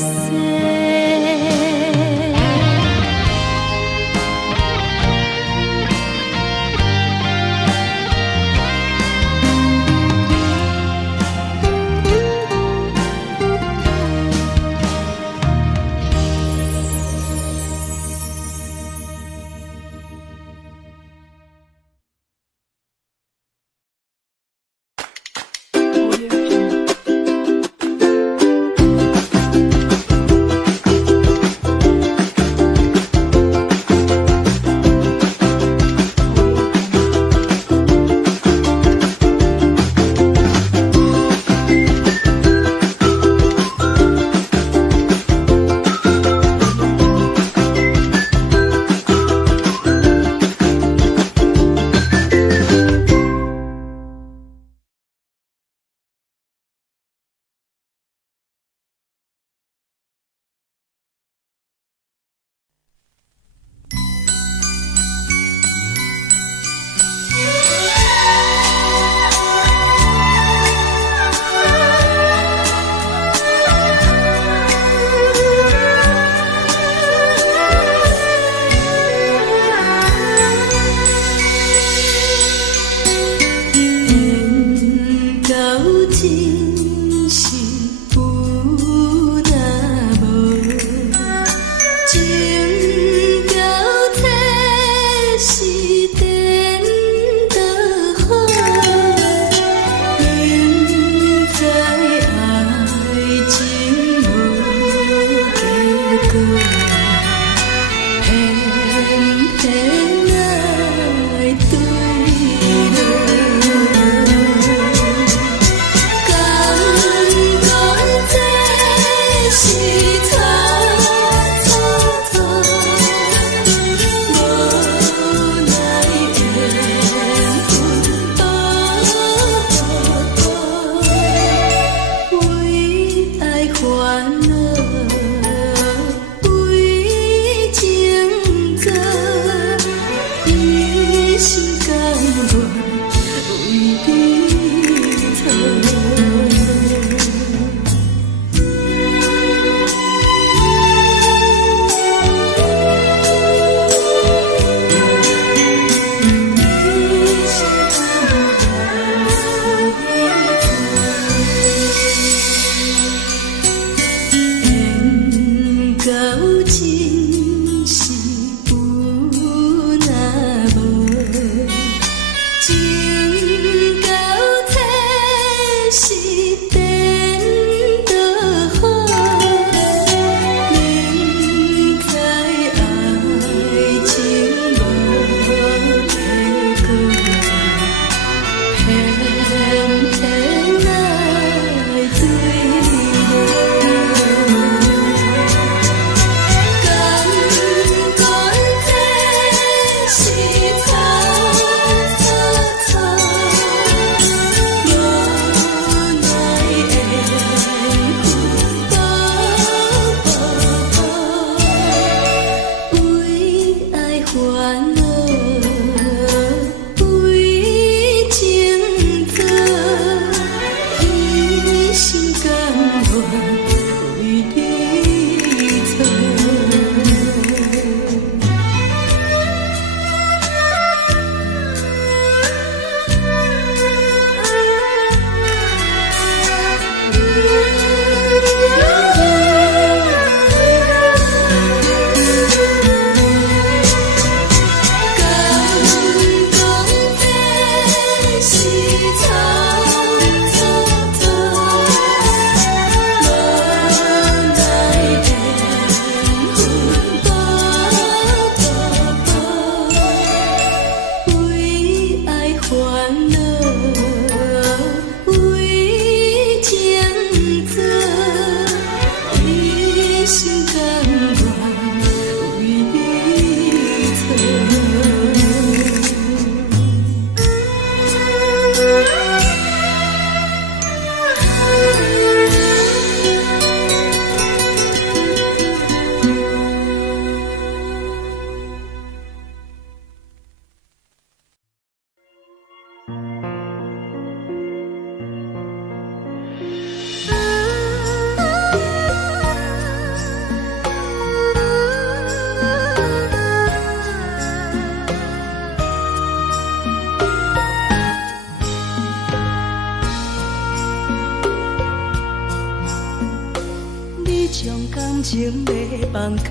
情要放空，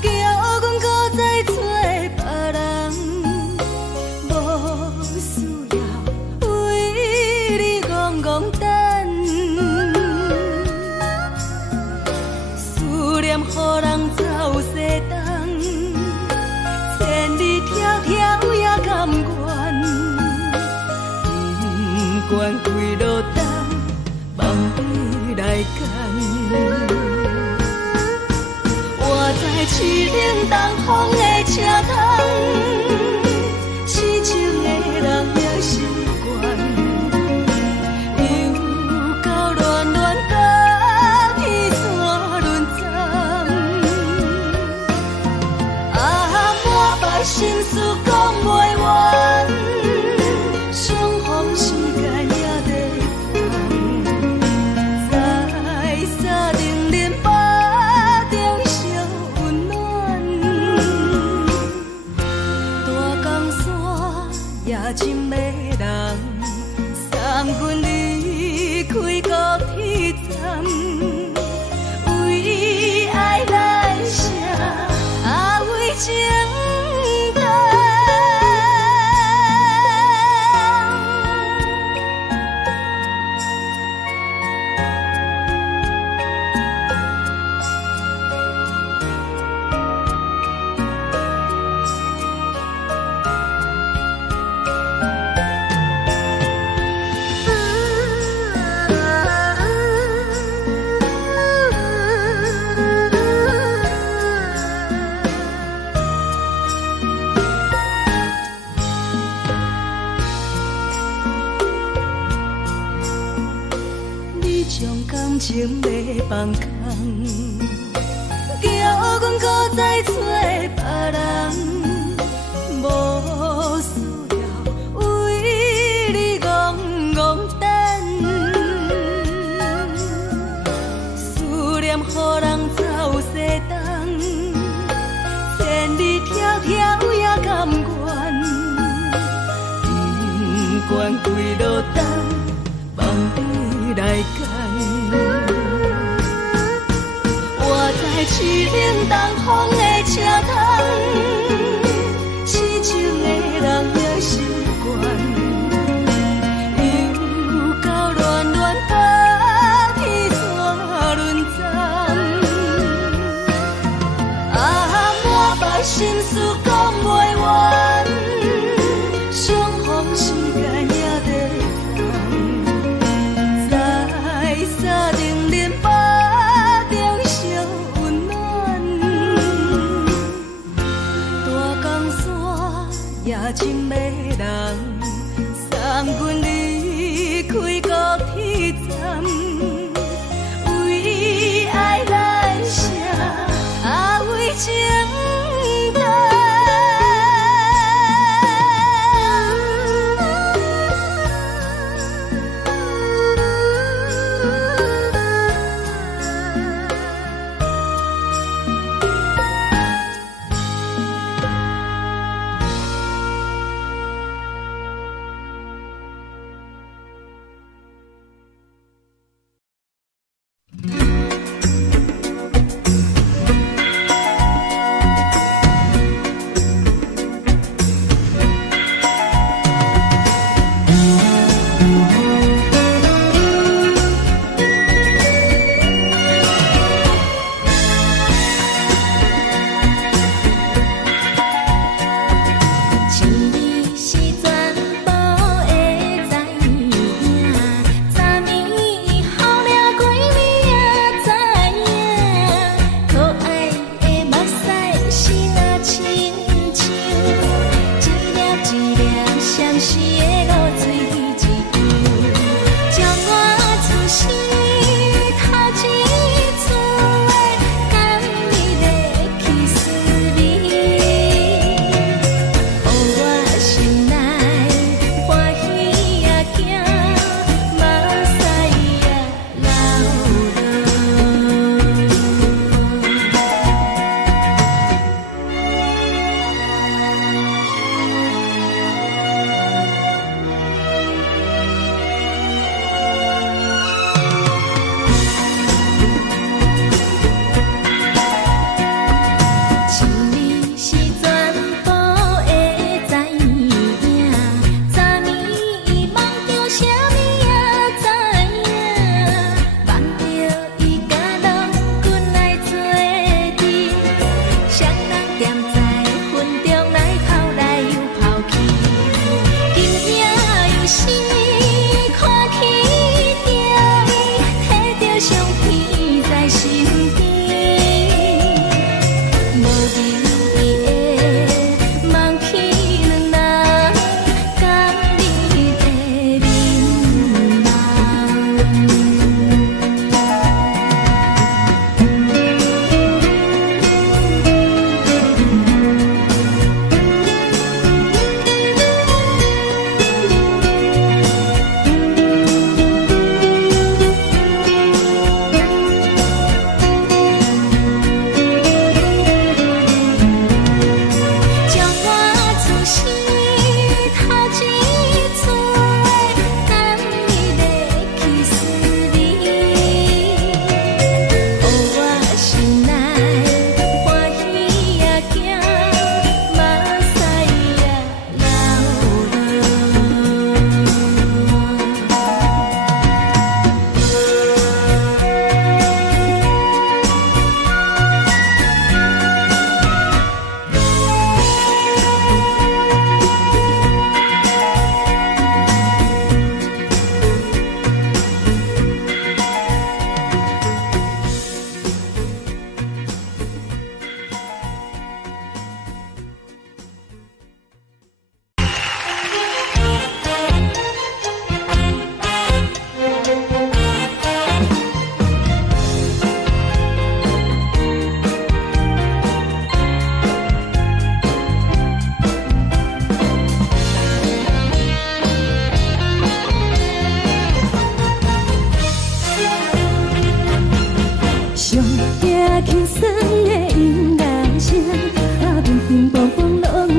叫阮搁再找别人，无需要为你戆戆等。思念予人走西东，千里迢迢也甘愿，不管几路灯，梦你来牵。我在市顶东风的车窗，痴情的人也习惯，又到乱乱甲彼山论站。满腹心事讲袂完，相逢时间也在烦。在沙丁林巴中烧温暖，大江山也真迷人，送阮离开高铁站，为爱来写为情。感情要放空，叫阮搁再找别人，无需要为你戆戆等。思念予人走西东，千里迢迢也甘愿，不管几路灯，梦你来牵。我在市顶东风的车窗，痴情的人也习惯，又到乱乱甲彼山论站。满腹心事讲袂完，相逢时间也在烦。在沙丁林巴中烧温暖，大江山也真迷人，送阮离开高铁站，为爱来写为情等。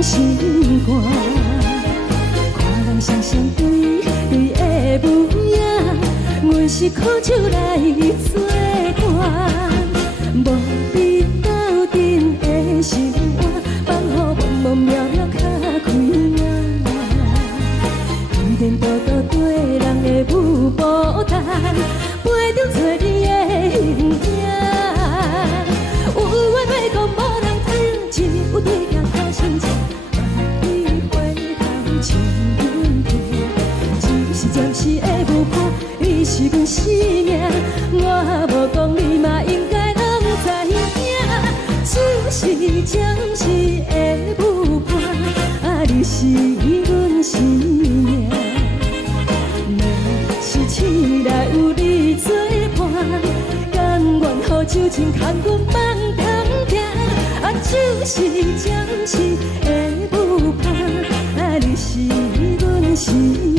心肝。看人双双对对的模样，阮是苦酒来作伴。无你斗阵的心肝，放予茫茫渺渺较开眼。一颠倒倒对人的舞步弹，陪着做你的形影。有话要讲无人听，只有对镜头心情，万里回头将阮听。就是暂时的舞伴，你是阮生命，我无讲你嘛应该拢知影。就是暂时的舞伴，你是阮生命。痴来有你作伴，甘愿予酒精牵阮梦中行。就是暂时的舞伴，你是阮生命。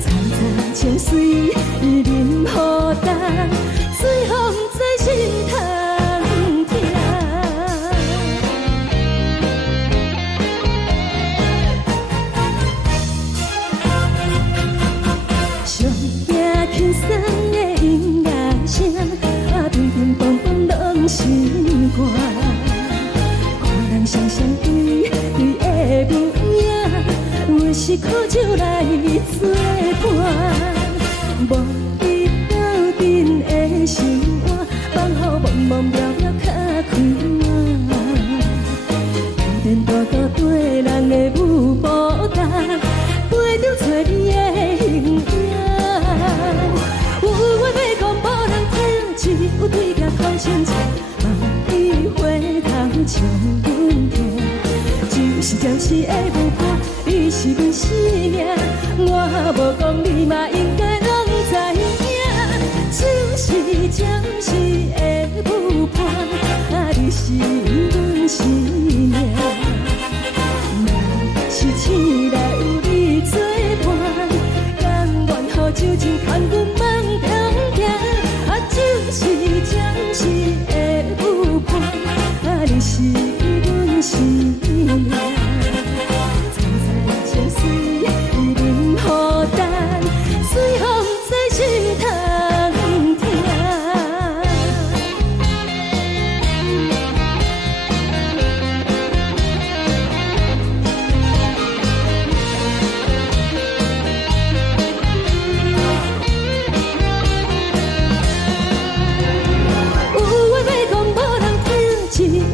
层层情水任何担，随风在心头听。上听轻松的音乐声，乒乒乓乓拢心肝。看人双双对对的模样，阮是苦酒来作伴。无你斗阵的心肝，放予茫茫渺渺较开眼。一颠倒倒对人的舞步弹，陪着做你的形影。有话要讲无人听，只有对镜头心情，万里回头将阮听。就是暂时的舞伴，你是阮生命，我无讲你嘛应该拢知影。就是暂时的舞伴，你是阮生命。若是醒来有你作伴，甘愿予酒精牵阮梦中行。就是暂时的舞伴，你是阮生命。层层情水任何担，随风在心头听。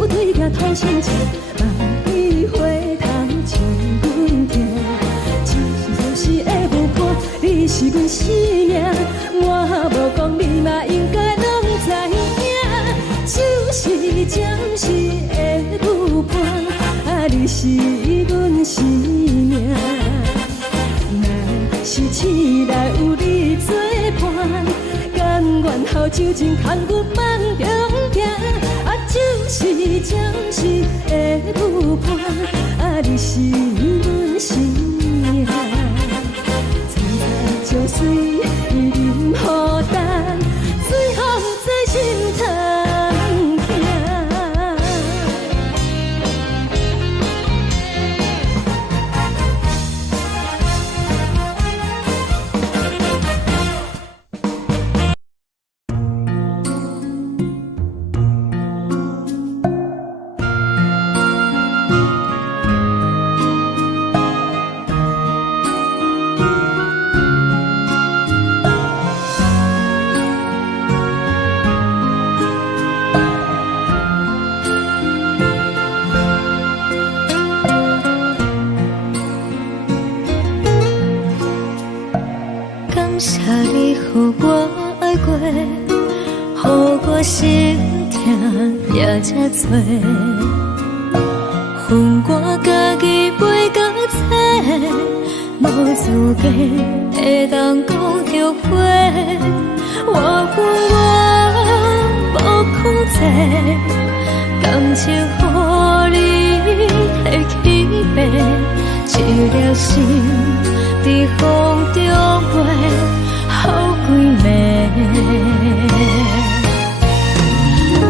有对镜头心情，万里回头将阮听。就是暂时的舞伴，你是阮生命，我无讲你嘛应该拢知影。就是暂时的舞伴，你是阮生命。若是醒来有你作伴，甘愿予酒精牵阮梦中行。就是暂时的舞伴，你是阮生命。层层情水任何担，随风在心头听。谢你予我爱过，予我心痛也这多，恨我家己袂到切，无资格会当讲后悔。我恨我无控制，感情予你摕去卖，一粒心在风中飞，好几暝。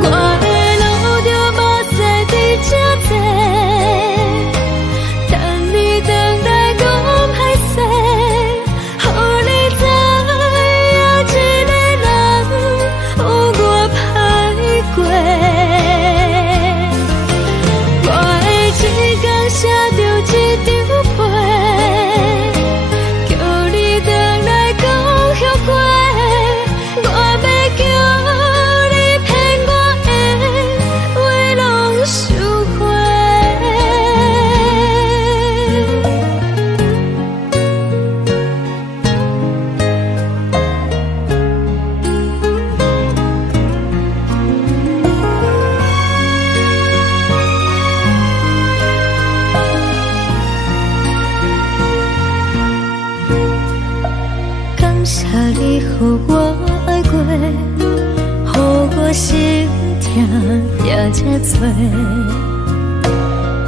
我的路着目屎在这多，予我爱过，予我心痛也这多。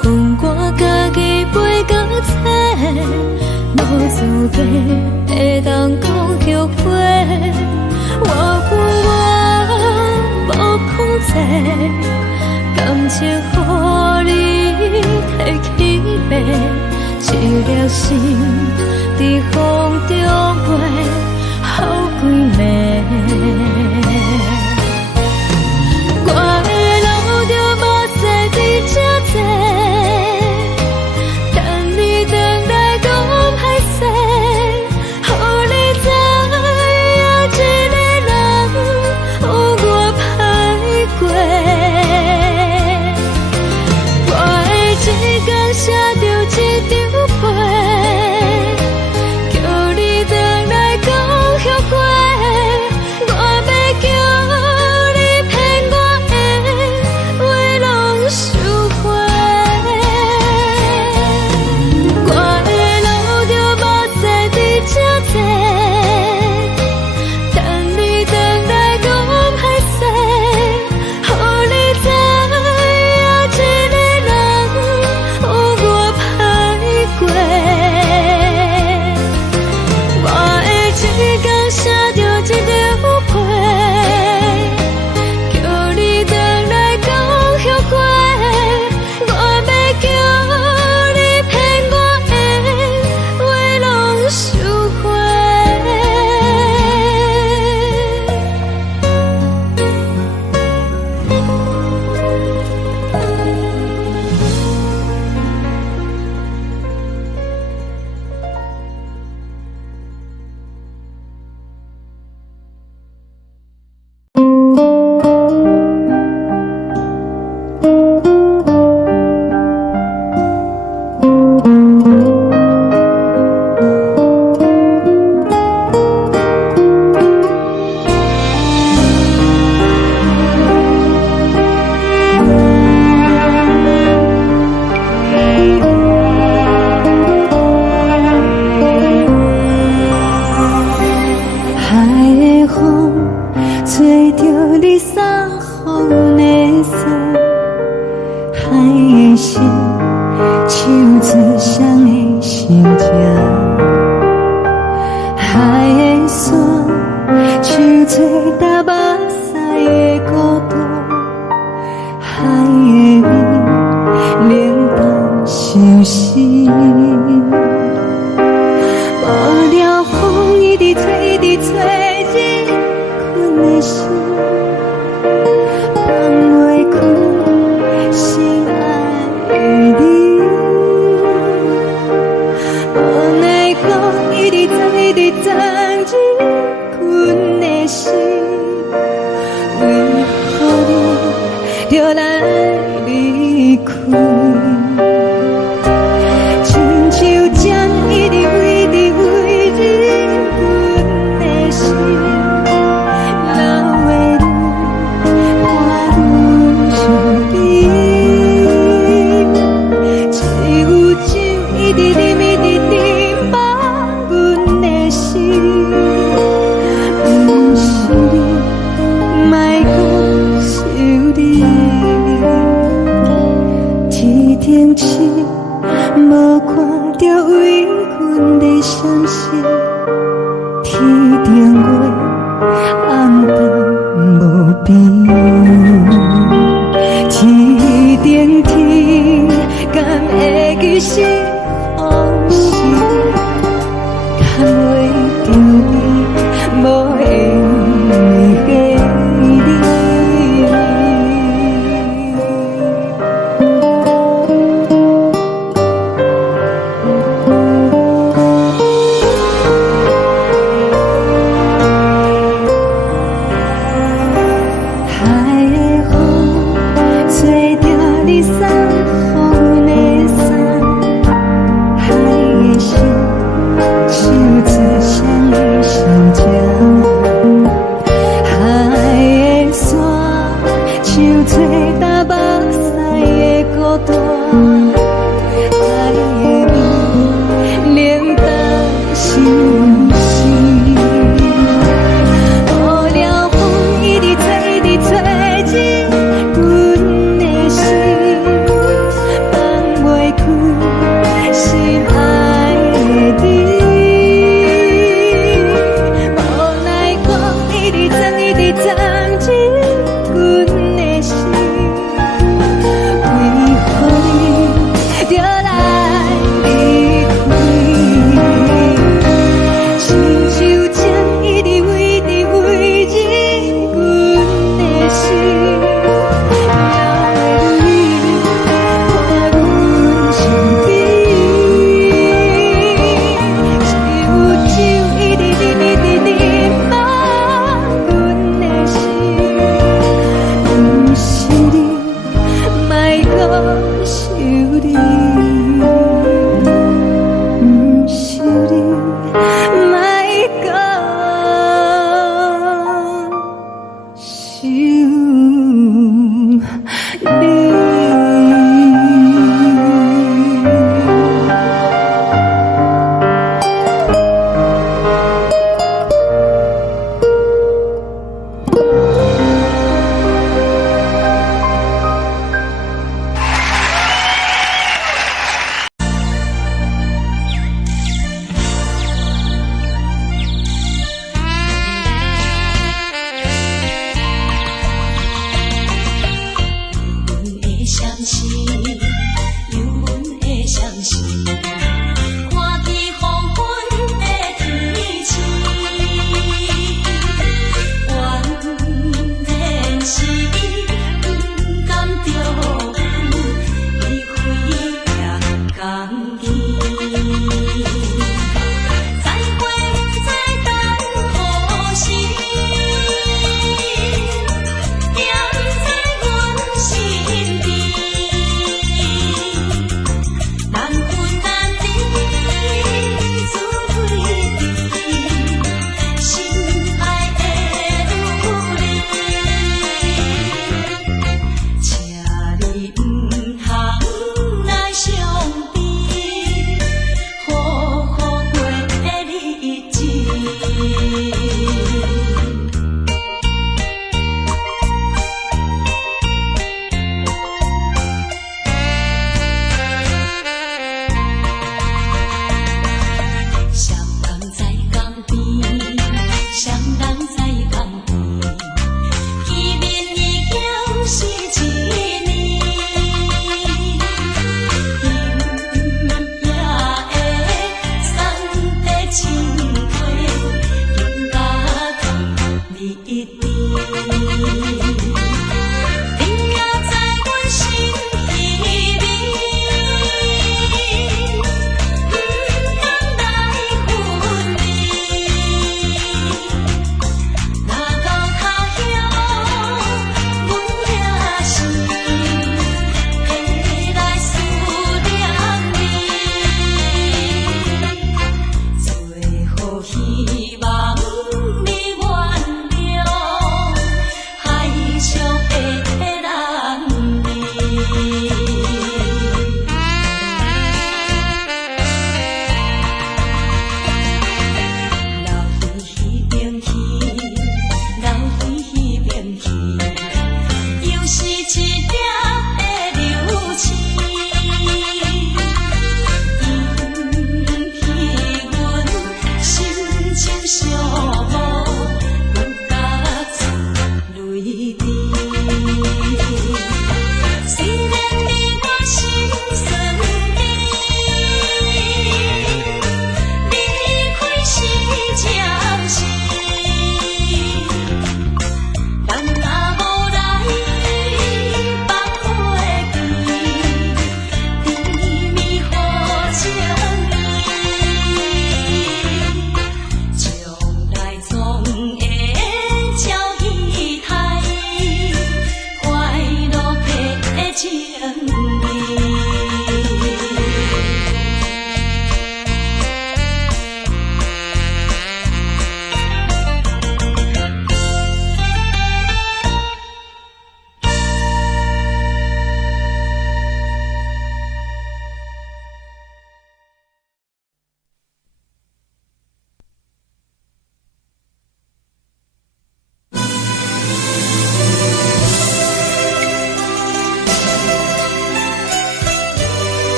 恨我家己飞到这，无资格会当讲后悔。我恨我无控制，感情予你摕去卖，一粒心在风中飞，好几暝。我的路就无西伫这多，等你回来讲歹势，予你知影一个人有我歹过。我会一天写着一张被，叫你回来讲后悔。我要叫你骗我的话拢收回。我的路就无西伫这多，等你回来讲歹势，予你知影一个人有我歹过。我会一天写着一张被，叫你回来讲后悔。我要叫你骗我的话拢收回。海的风吹着你送风的伞，海的心手指双的心情，海的山手吹打目屎的孤独，海的味冷淡伤心。无聊风一直吹，一直吹，日困的心，放袂开心爱的你。无奈何一直等，一直等，日困的心，为何你就来离开？亲像针一直飞，一直飞，日阮的心，流的泪，汗愈伤悲。只有酒一直啉，一直啉，放阮的心。不是你，莫讲想你。天顶星，无看着为阮的相思。天顶月，暗淡无边。天顶天，敢会记是往事？敢袂着你，无缘给你。海的风吹着你送风的伞，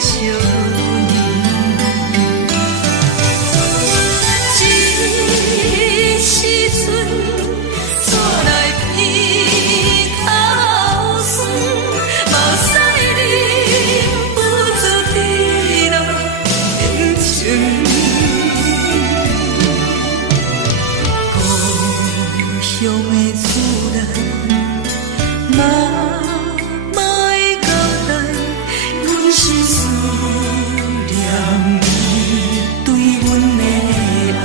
惜你。这时阵怎来鼻口酸，目屎忍不住滴落眼睛。故乡的厝内，妈妈的交代，阮是思念你对阮的爱。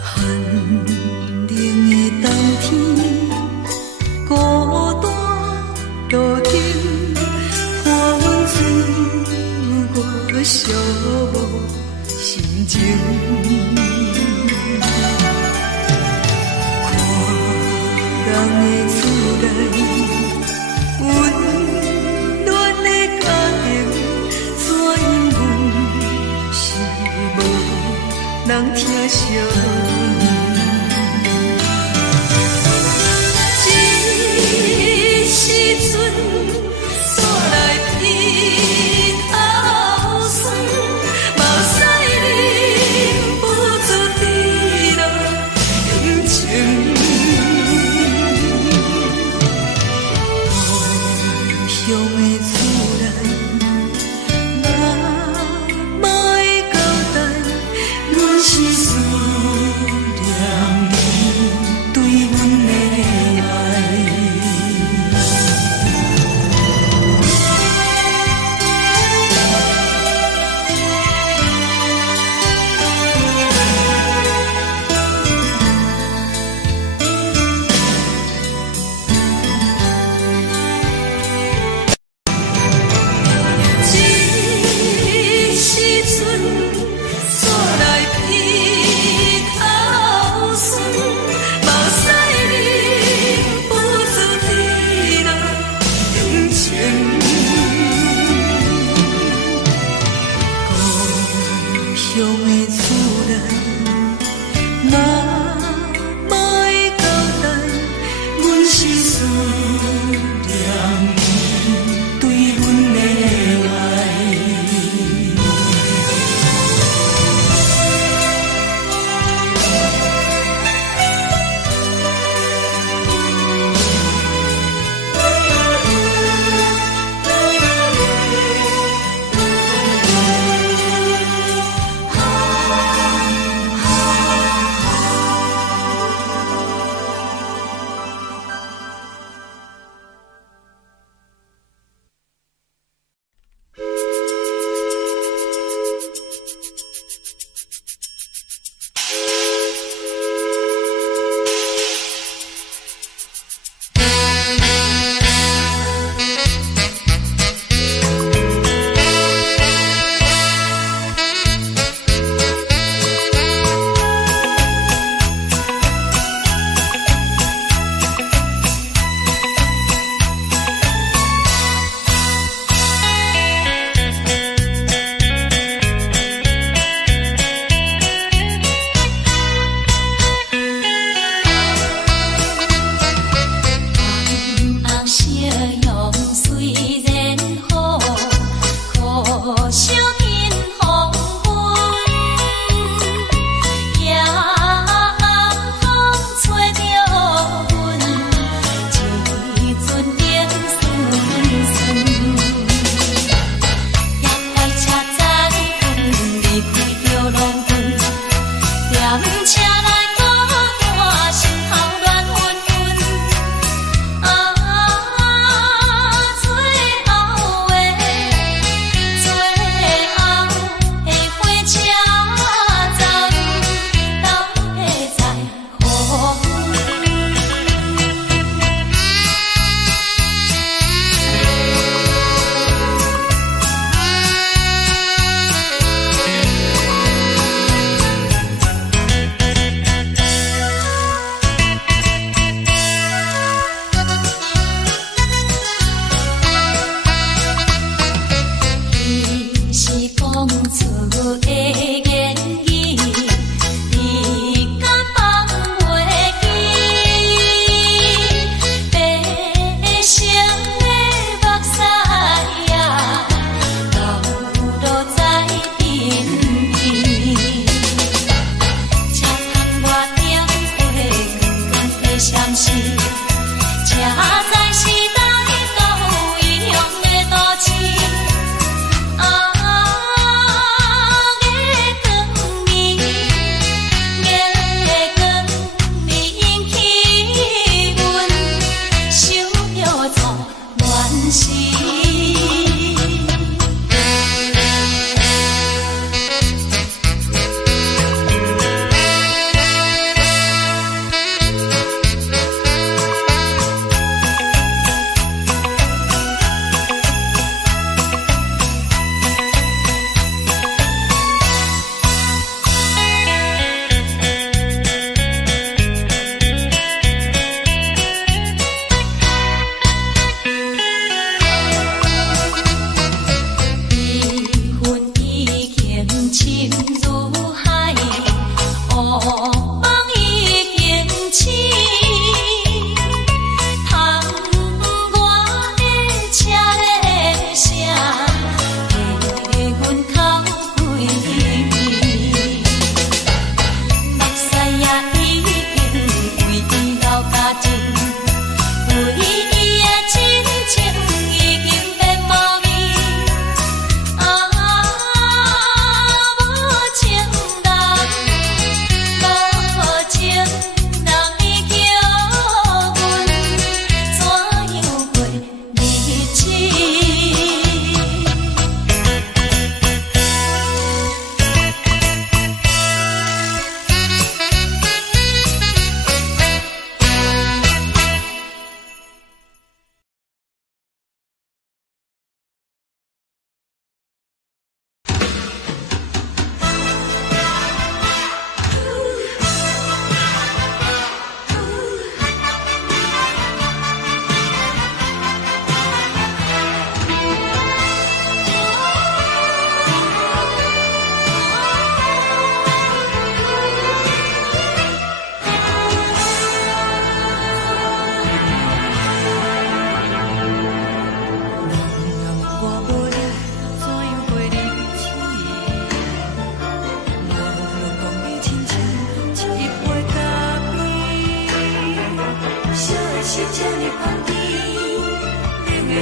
寒冷的冬天，孤单路顶，看阮自我寂寞心情。看人的厝内，温暖的家庭，怎因阮是无人疼惜你？这时阵怎来鼻口酸，目屎忍不住滴落眼睛。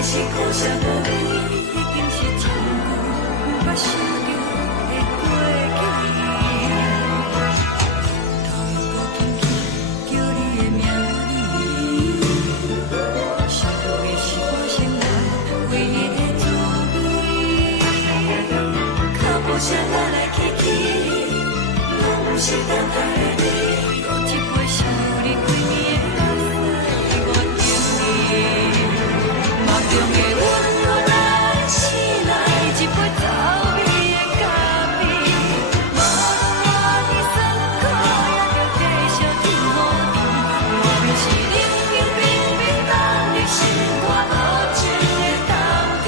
是苦涩无味，已经是一句无法想着的过去。头又搁轻轻叫你的名字，想的是我生活唯一的滋味。脚步声来来去去，拢不是等待的你，搁一杯想你几年的目屎，我等你。梦中的阮落来醒来，一杯走味的咖啡，无论我的酸苦，也着继续甜予你。我便是冷冰冰冰冷的心肝，无情的冬天，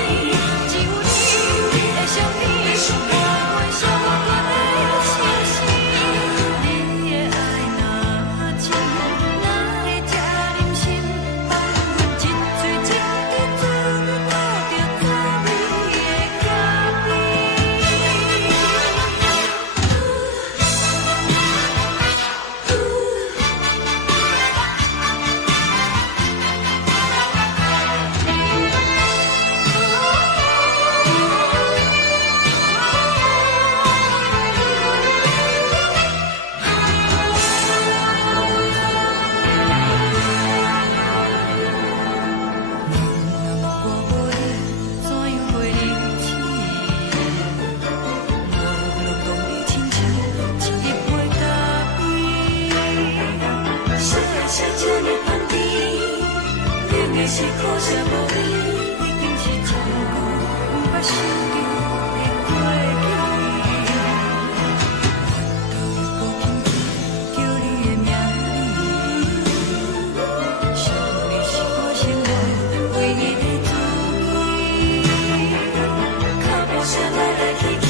只有你的相片，我阮寂寞的心事。你的爱若真，哪会这忍心放阮一嘴一滴珠，倒着滋味的咖啡。我无你，怎样袂忍起？无论讲你亲像一杯咖啡，烧的是这呢香甜，冷的是苦涩无味，已经是一句无法想着的过去。头又搁轻轻叫你的名字，想你是我生活唯一的滋味。脚步声来来去去，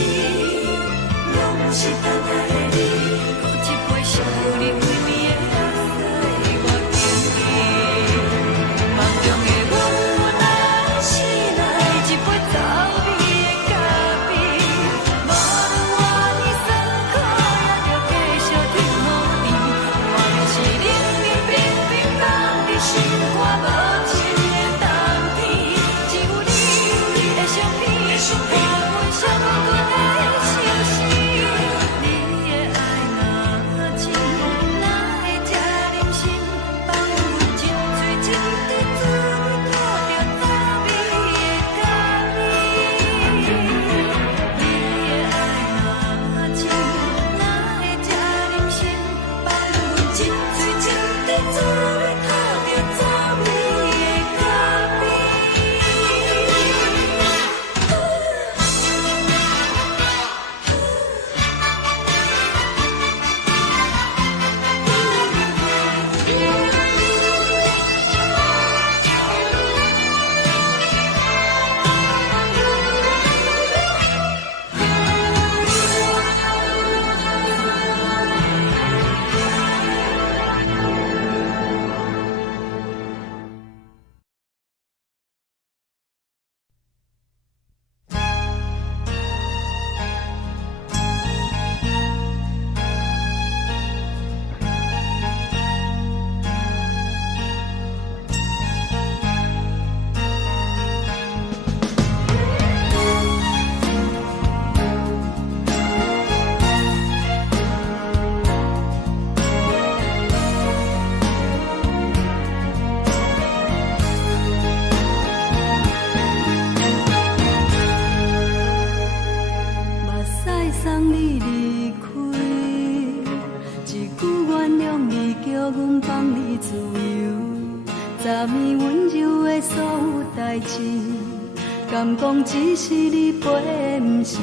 敢讲只是你陪，不是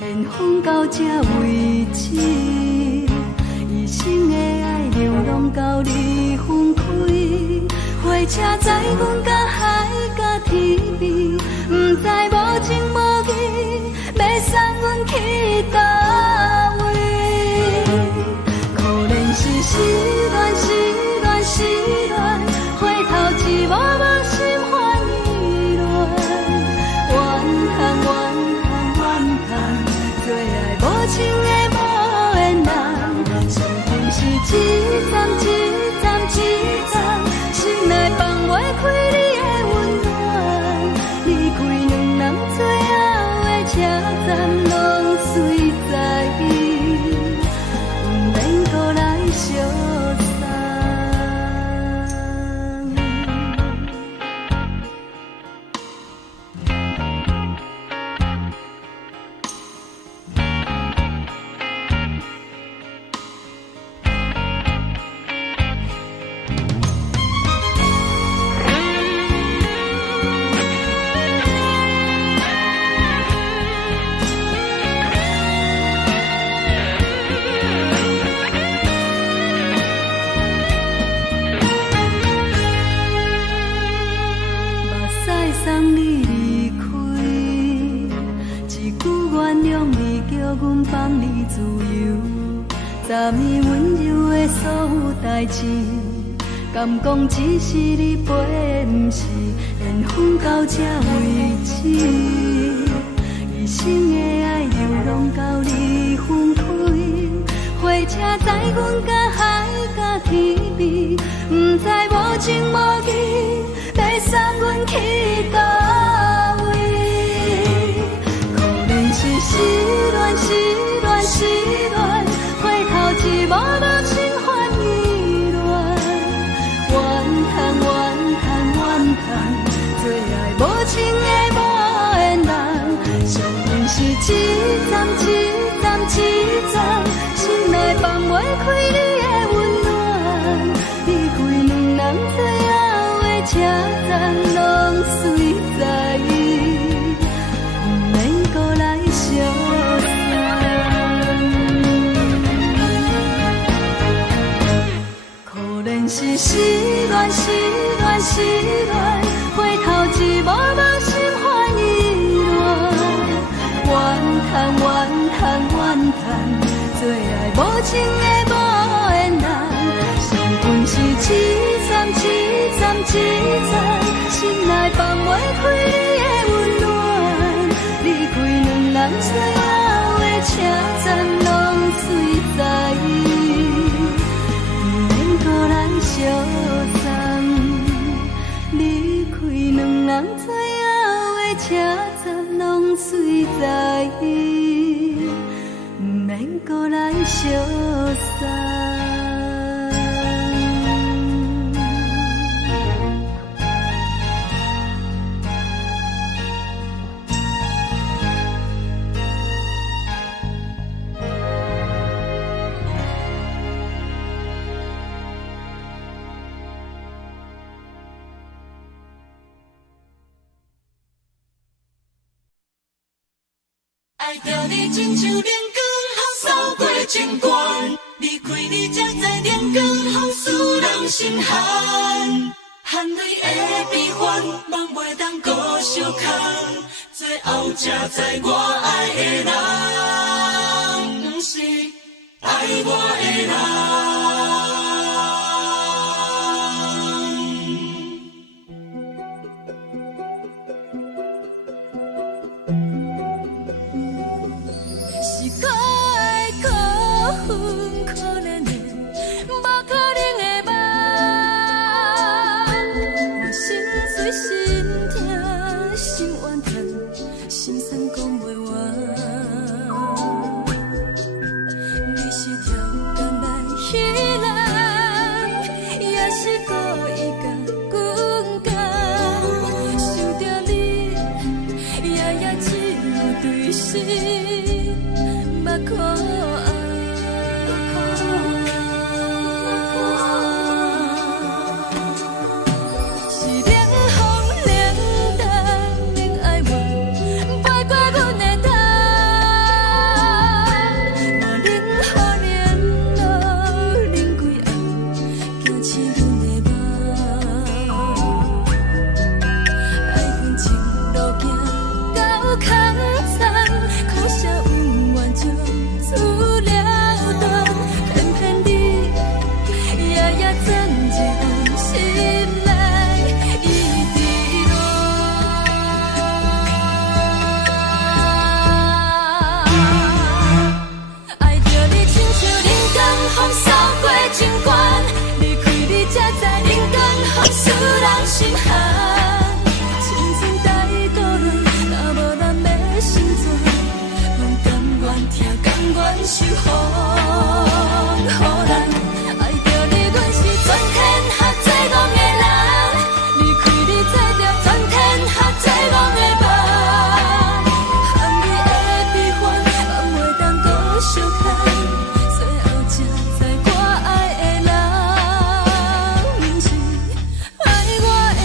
缘分到这为止。一生的爱流浪到你分开，火车载阮甲海甲天边，不知无情无义，要送阮去倒位？可怜是失恋，失恋，失恋，回头一幕幕心烦意乱，怨叹，怨叹，怨叹，最爱无情的无缘人，上恨是一站一站一站，心内放袂开你的温暖，离开两人最后的车站，拢随在伊，不免搁来相送。送你离开，一句原谅你，叫阮放你自由，昨暝温柔的所有代志，敢讲只是你陪，不是缘分到这为止。一生的爱流浪到你分开，火车载阮甲海甲天边，不知无情无义，要送阮去倒位？可怜是失恋，失恋，失恋，回头一幕幕心烦意乱，怨叹，怨叹，怨叹，最爱无情的无缘人，上恨是一站一站一站，心内放袂开你的温暖，离开两人最后的车站，拢随在伊，不免搁来相送。可怜是失恋，失恋，失恋，回头一幕幕心烦意乱，怨叹，怨叹，怨叹，最爱无情的无缘人，上恨是一站一站一站，心内放袂开你的温暖，离开两人最后的车站，拢随在伊，不免搁来相送。离开两人最后的车站，拢随在伊，不免搁来相送。爱着你亲像连光风扫过情关，离开你才知连光风使人心寒。含泪的悲欢，望袂当搁相牵，最后才知我爱的人，不是爱我的人。守护，予人爱着你，阮是全天下最戆的人。离开你，做着全天下最戆的梦。含你的悲欢，嘛袂当搁相牵。最后才知我爱的人，毋是爱我的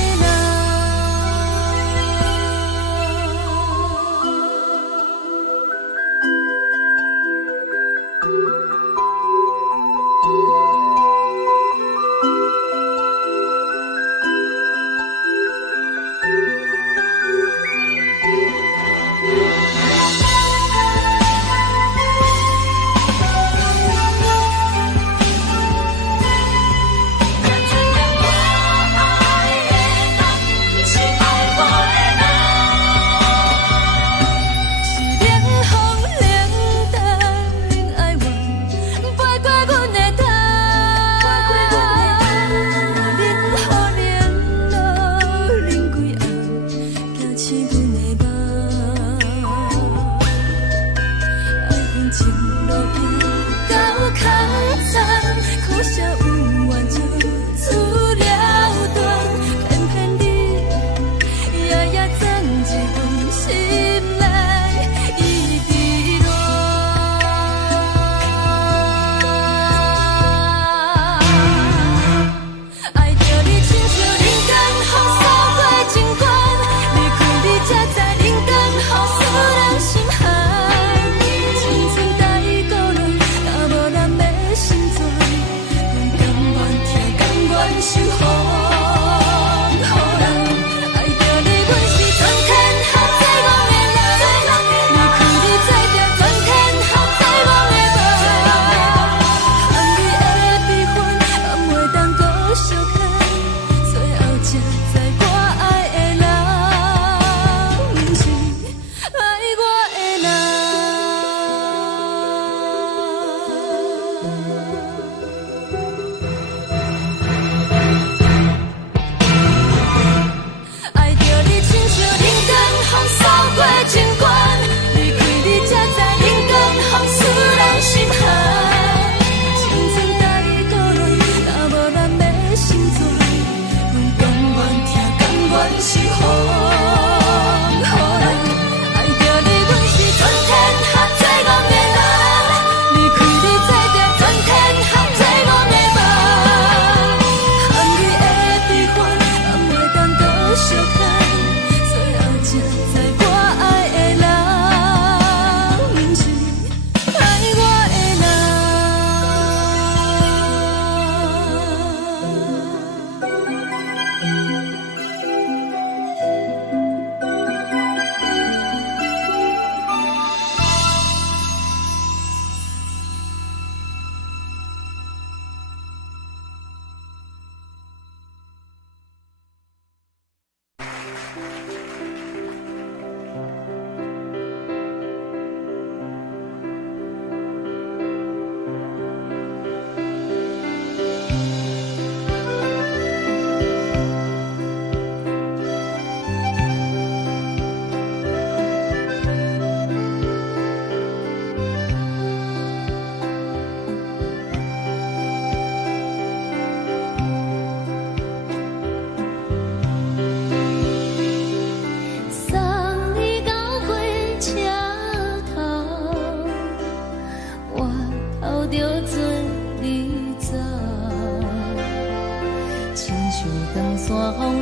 人。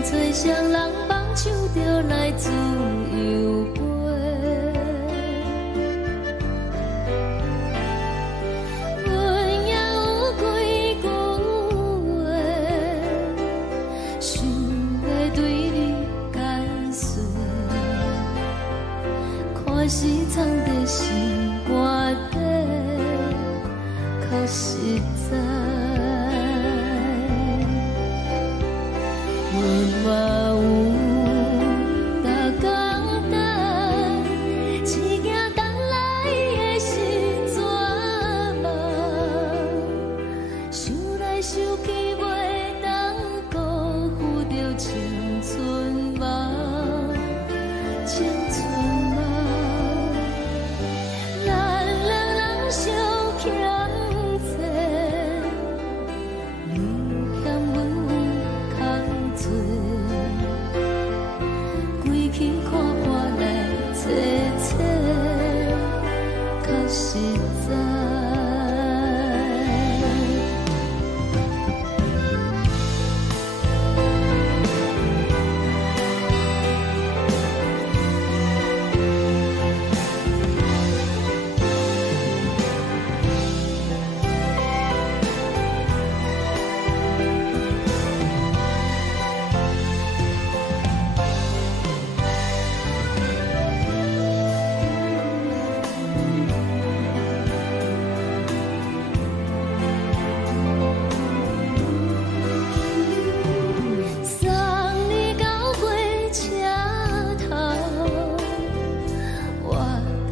吹双人放手就来自由飞，阮也有几句话，想要对你解释，可是藏在心肝底，较实在。 嘛有搭工等，一件等来的是绝望，想来想去袂当辜负着青春梦，青春梦，咱两人相。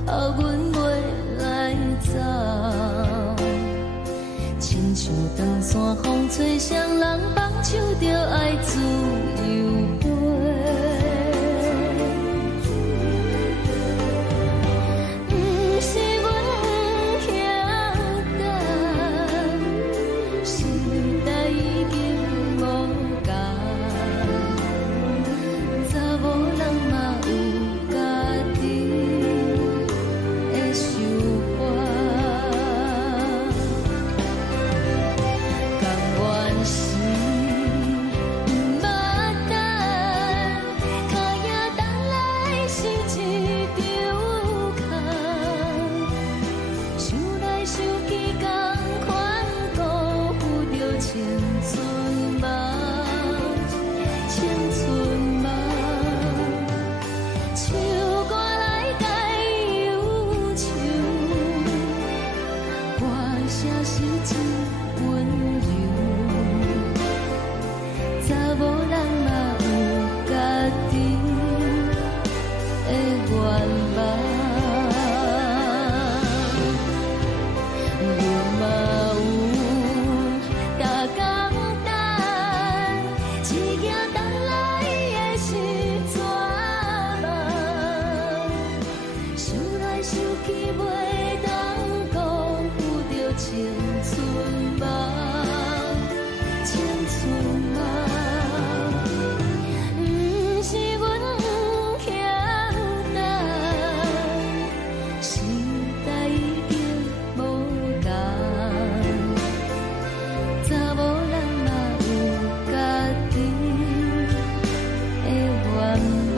阮袂来走。亲像长线风吹双人放手着爱自由飞。不是阮不晓得，时代已经无同，查某人嘛有家己的想法。甘愿是不捌等，脚也等来是一场空。想来想去，同款辜负着青春梦，青春梦。唱歌来解忧愁，歌声是真温柔。查某人嘛有家己的愿望，路嘛有大港等，一件等来的是绝望。想来想去，袂当辜负着青春梦，青春梦。不是阮不晓得，时代已经无同，查某人嘛有家己的愿望。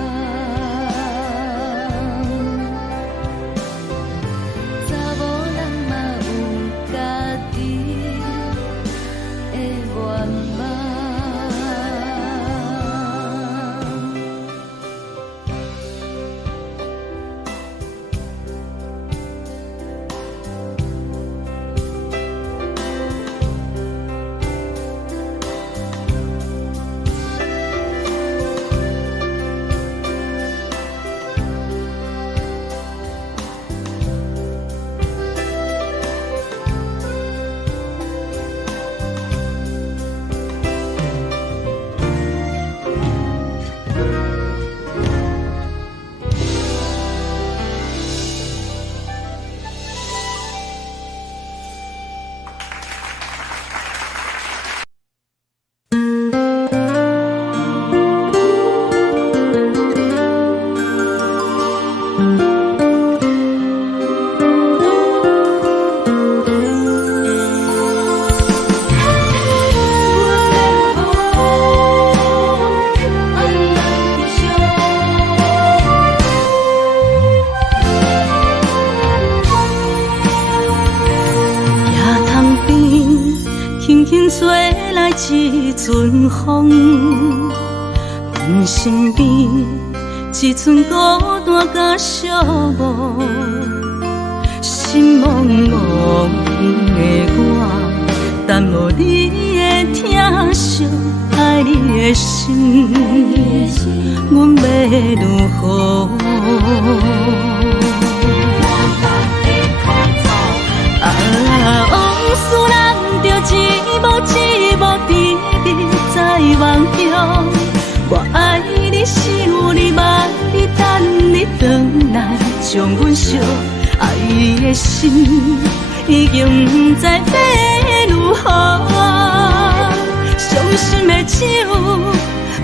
查某人嘛有家己的愿望。夜塘边，轻轻吹来一阵风，阮身边一寸孤单甲寂寞，心茫茫的我，等无你的疼惜，爱你的心，阮要如何？往事人着一幕一幕甜蜜在梦中。我爱你，想你，望你，等你回来，将阮惜爱的心已经不知要如何。伤心的手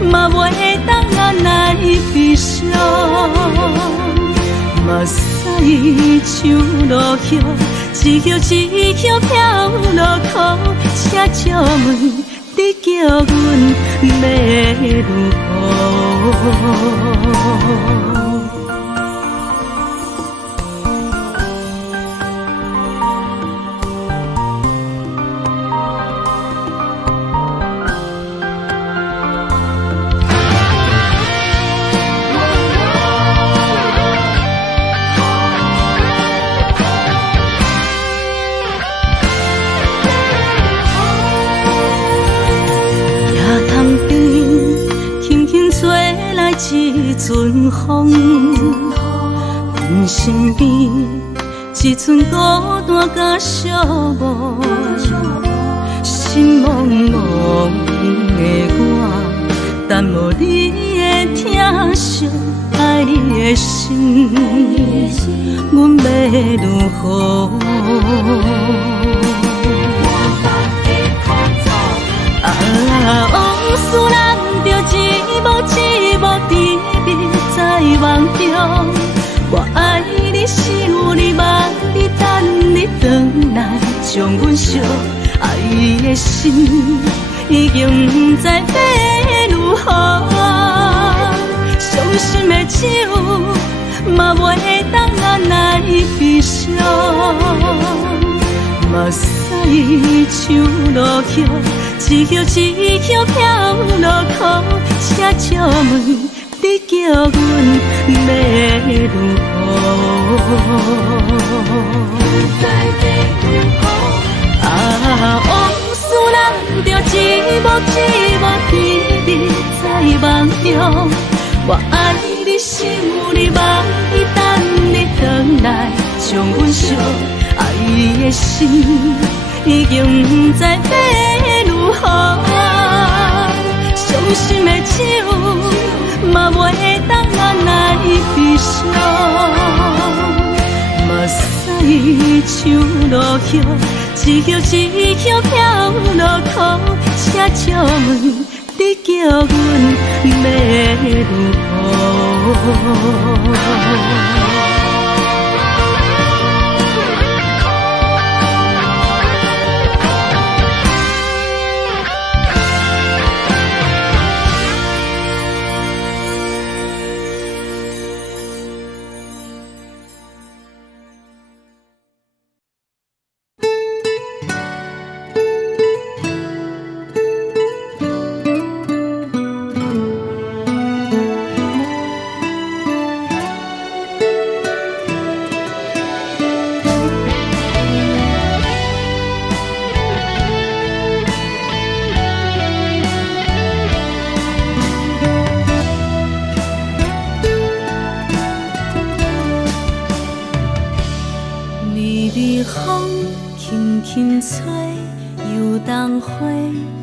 嘛袂当按来悲伤。目屎像落叶，一叶一叶飘落雨，请借问你叫阮要如何？一阵风。阮身边只剩孤单甲寂寞，心茫茫的我，等无你的疼惜，爱你的心，阮要如何？往事咱着一幕一幕甜蜜在梦中。我爱你是有你望你等你回来，将阮惜爱的心已经不知要如何。伤心的手嘛袂当按来悲伤，目屎像落雨。一叶一叶飘落雨，请借问你叫阮要如何？往事咱着一幕一幕甜蜜在梦中。我爱你是有你望你等你回来，将阮惜爱的心已经不知要如何。伤心的手嘛袂当按来悲伤，目屎像落雨，一叶一叶飘落雨。请借问你叫阮要如何？风轻轻吹，游动花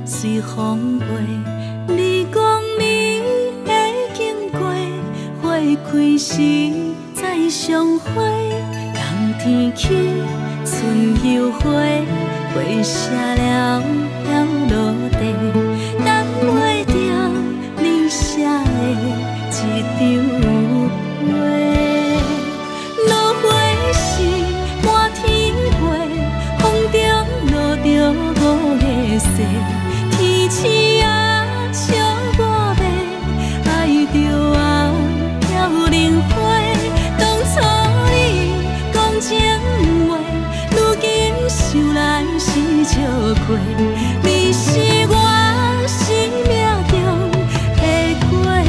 随风飞。你讲你会经过，花开时再相会。冬天起，春又回，花谢了要落地，等袂着你写的一张画。落花时满天飞，风中落着五个色，天星啊笑我迷，爱着啊飘零花。当初你讲情话，如今想来是笑亏。你是我生命中的过客。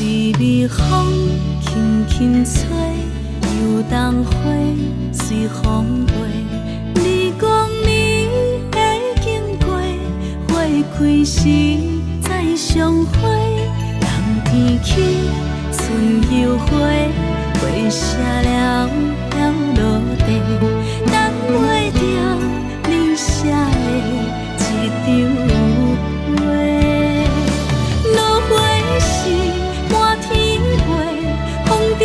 微微风轻轻吹，游动花随风飞。你讲你会经过，花开时再相会。冬天起，春又回，花谢了要落地，等袂着你写的一张画。落花时满天飞，风中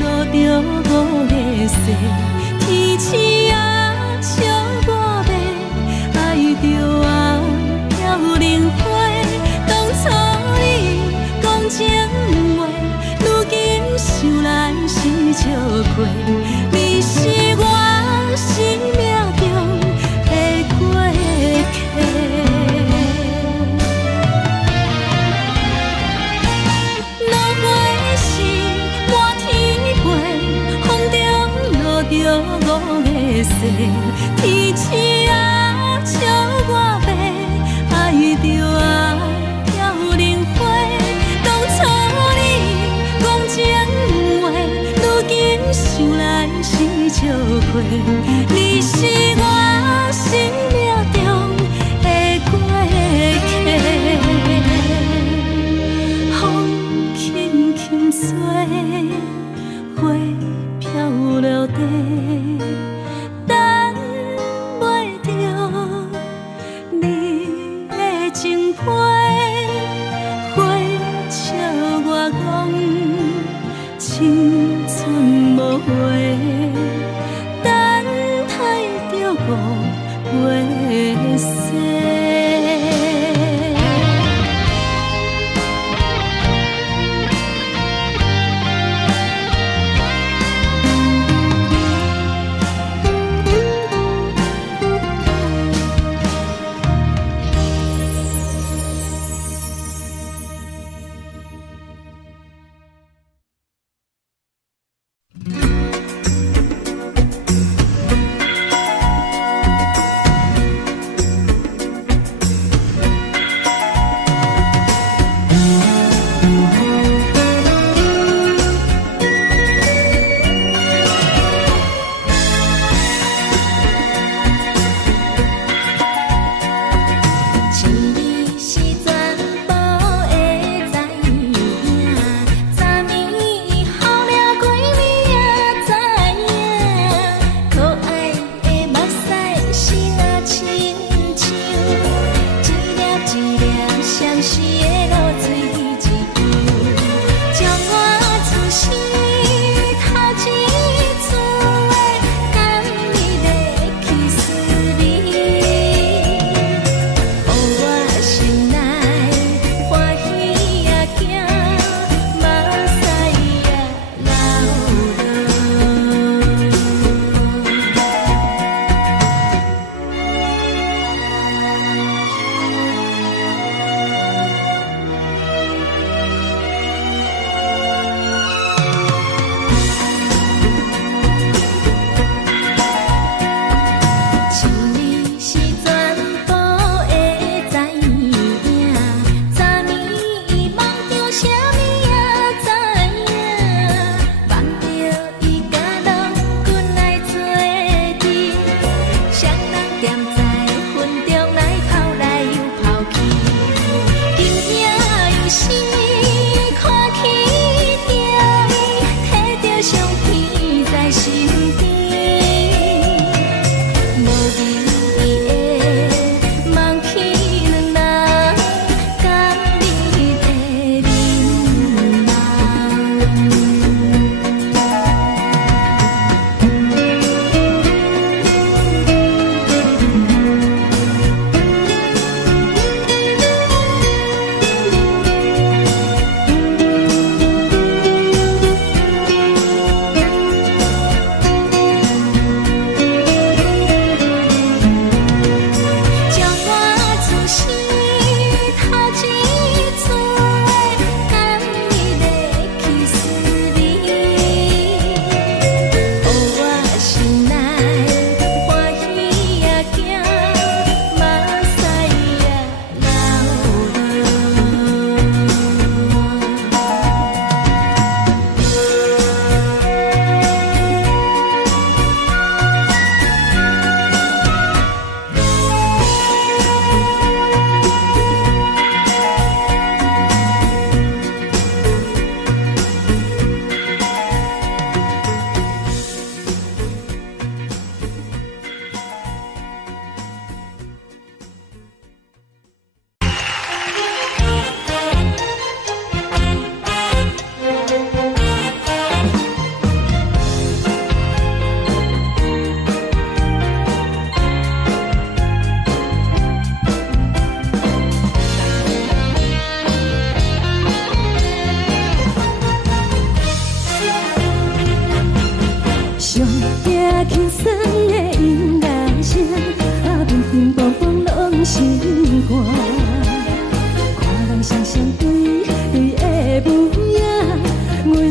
落着五个色，天星啊笑我迷，爱着啊飘零花。当初你讲情话，如今想来是笑亏。你是我生命中的过客。落花时满天飞，风中落着五个色，天星啊笑我迷，爱着啊飘零花。当初你讲情话，想来是笑亏，你是我生命中的过客。风轻轻吹，花飘落地，等袂着你的情批。花笑我讲青春无悔，等待着五月雪。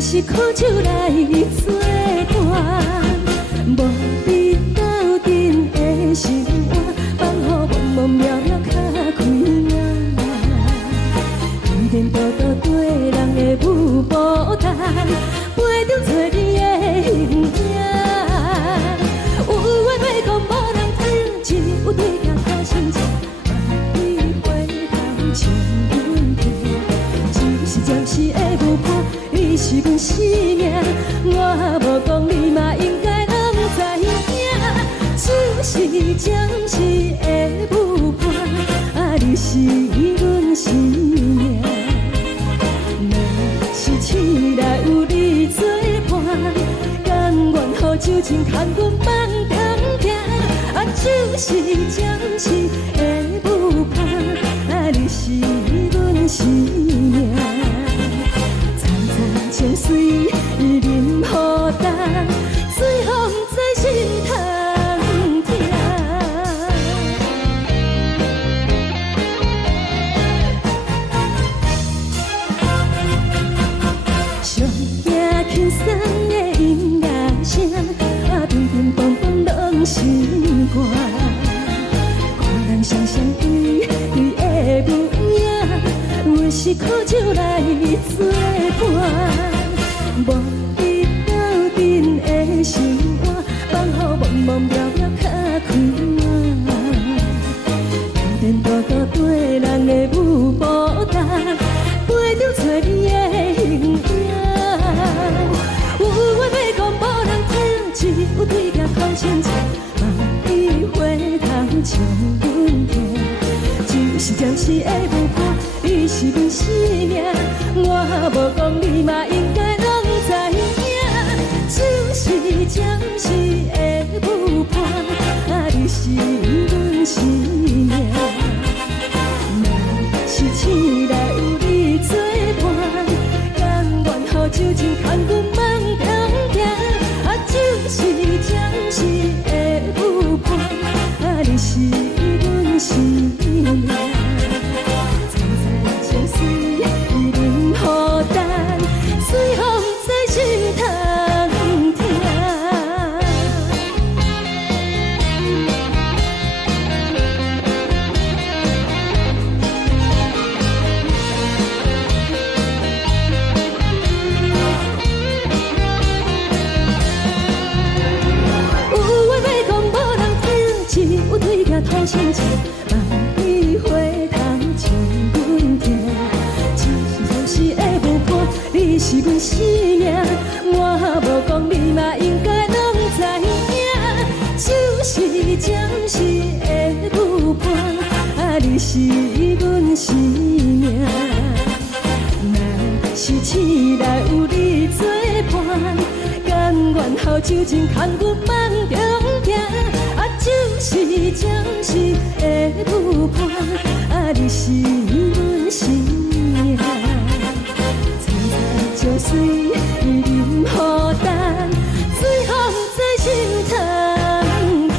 是苦酒来作伴，无你斗阵的生活，放予茫茫渺渺较快乐。一颠倒倒对人的舞步弹，陪着找你的幸福。酒精牵阮梦中行，啊，就是暂时的舞伴，啊，你是阮生命。层层情水任孤单，随风在心头听。上听轻松的音乐声，啊，乒乒乓乓拢心肝。看人双双对对的模样，阮是苦酒来作伴。无你斗阵的心肝，放予茫茫渺渺较开满。颠颠倒倒对人的舞步动，陪着找你的形影。有话要讲无人听，只有对镜头前镜，梦里回头将阮听。就是暂时的舞伴，你是阮生命。我无讲你嘛应该拢知影，就是暂时的舞伴，啊，你是阮生命。若是醒来有你作伴，甘愿予酒精牵阮梦中行，啊，就是暂时的舞伴，啊，你是阮生命。层层情水任孤单，随风在心头听。头前情，梦里回头将阮听。就是暂时的舞伴，你是阮生命。我无讲你嘛应该拢知影，就是暂时的舞伴，啊，你是阮生命。若是醒来有你作伴，甘愿予酒精牵阮梦中行，啊，就是暂时的舞伴，啊，你是阮生命。层层情水任孤单，随风在心头听。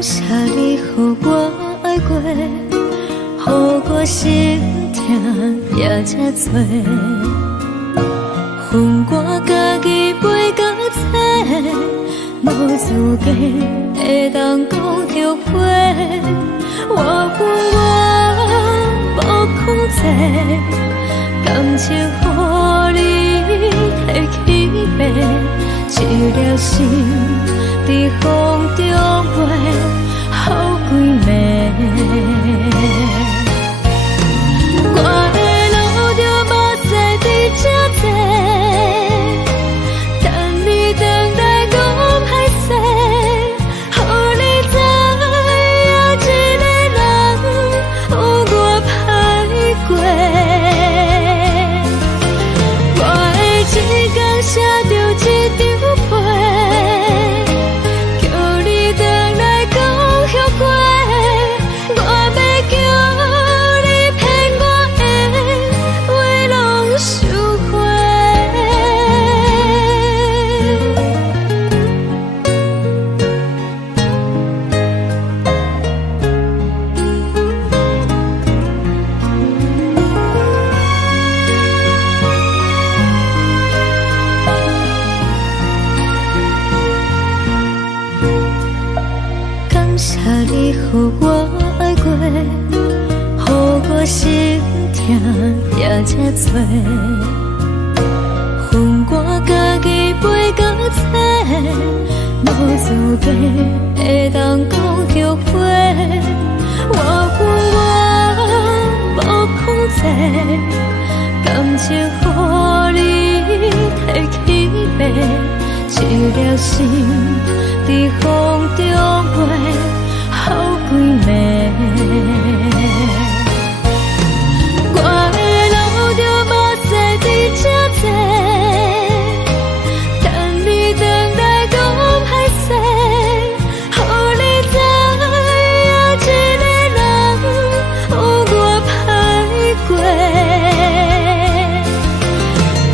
谢你予我爱过，予我心痛也这多。恨我家己袂到切，无资格会当讲后悔。我恨我无控制，感情予你摕去卖，一粒心在风中飞，好几暝。我的路就无再伫这多，等你回来讲歹势，予你知影一个人有我歹过。我的一天写着一张被，叫你回来讲后悔。我要叫你骗我的话拢收回。感谢你予我爱过，予我心痛也这多。恨我家己袂到切，无资格会当讲后悔。我恨我无控制，感情予你摕去卖，一粒心在风中飞，好几暝。我的路就无再伫这多，等你回来讲歹势，予你知影一个人有我歹过。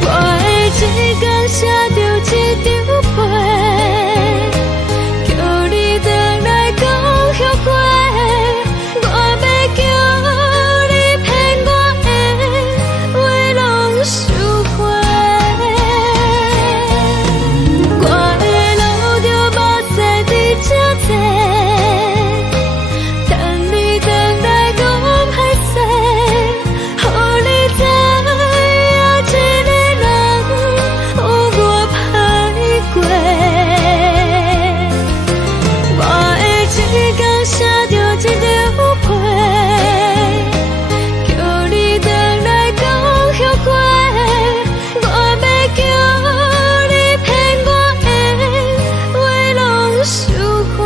我的一天写着一张被，叫你回来讲后悔。我要叫你骗我的话拢收回。我的路就无再伫这多，等你回来讲歹势，予你知影一个人有我歹过。我的一天写着一张被，叫你回来讲后悔。我要叫你骗我的话拢收回。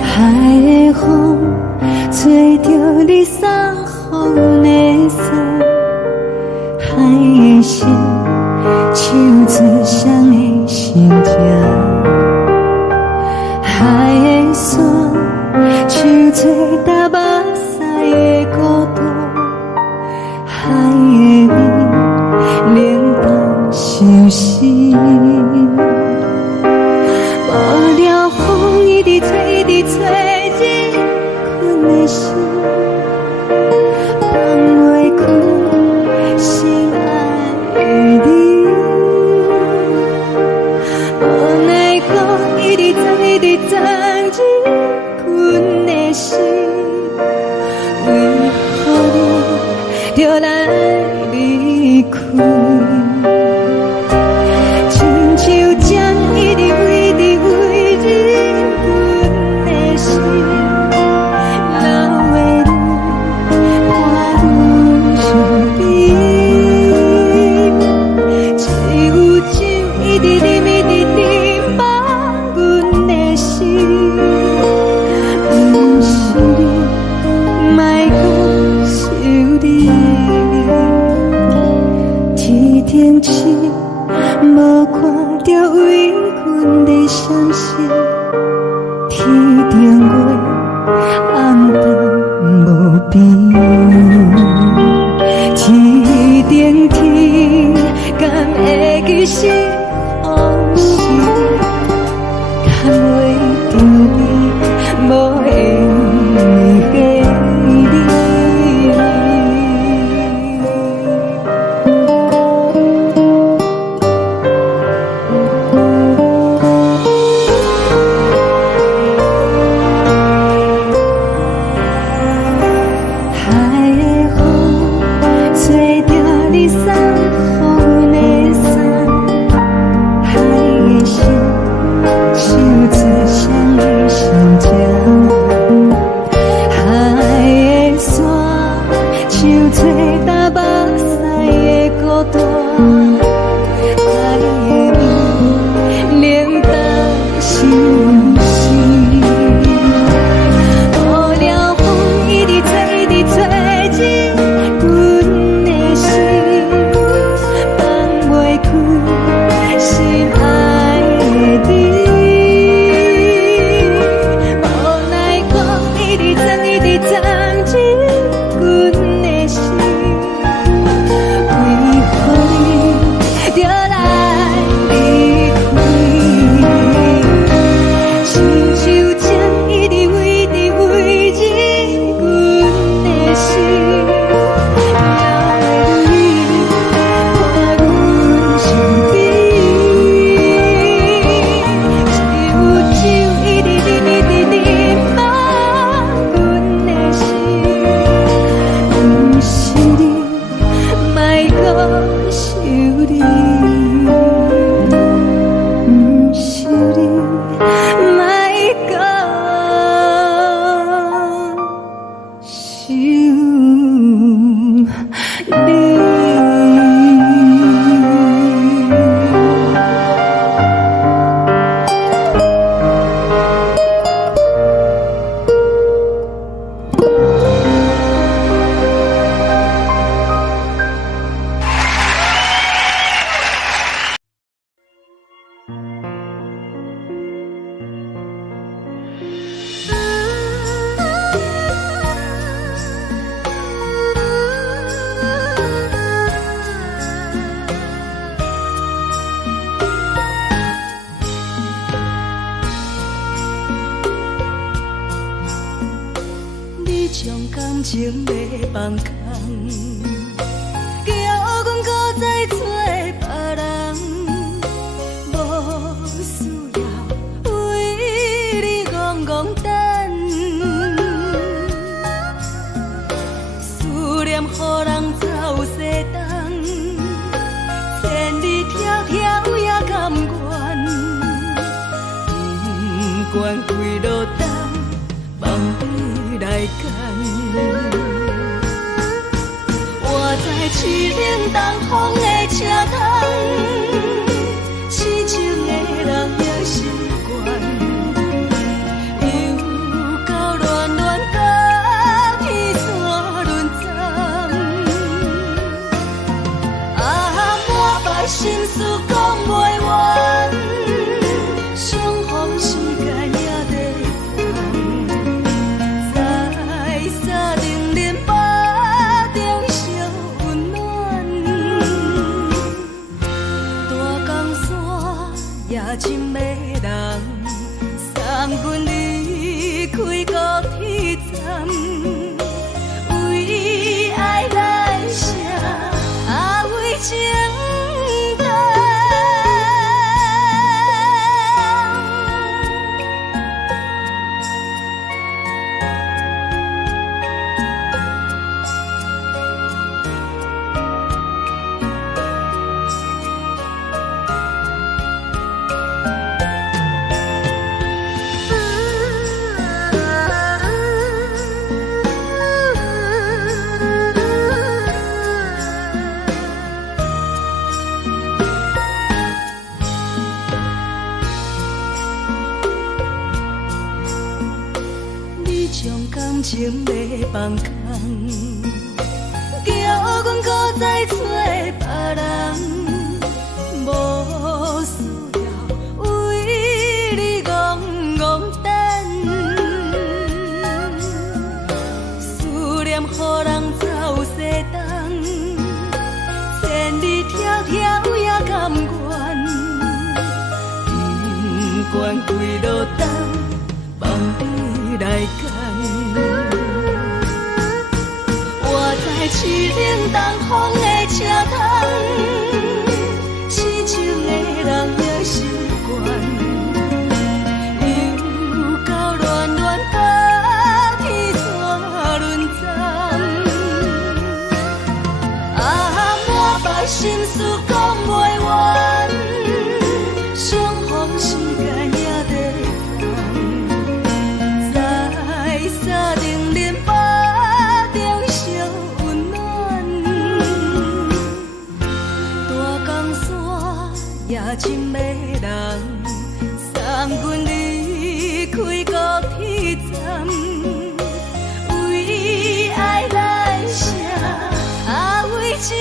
海的风吹着你送风的伞，海的心手做双的心情，海的山手做搭目屎的孤独，海的味冷淡伤心。无聊风一直吹，一直吹，日困的心，放袂开心爱的你。无奈何一直走，一直走，日困的心，为何你就来离开？亲像针一直飞，一直飞，日困感情要放空，叫阮搁再找别人，无需要为你戆戆等。思念予人走西东，千里迢迢也甘愿，不管几落冬，梦比来干。我在痴冷东风的车窗，痴情的人也习惯，又到乱乱甲天山轮站。满腹心事讲袂完，相逢时间也在等，在沙丁林巴中烧温暖。大江山夜深的人，送阮离开高铁站，为爱来写为情。感情要放空，叫阮搁再找别人，无需要为你戆戆等。思念予人走西东，千里迢迢也甘愿，不管几落冬，梦比来干。我在痴冷东风的车窗，痴情的人也习惯，又到乱乱甲天山轮站。满腹心事讲袂完，相逢时间也在等，在沙丁林巴中烧温暖。大江山夜深的人，送阮离开高铁站，为爱来写为情。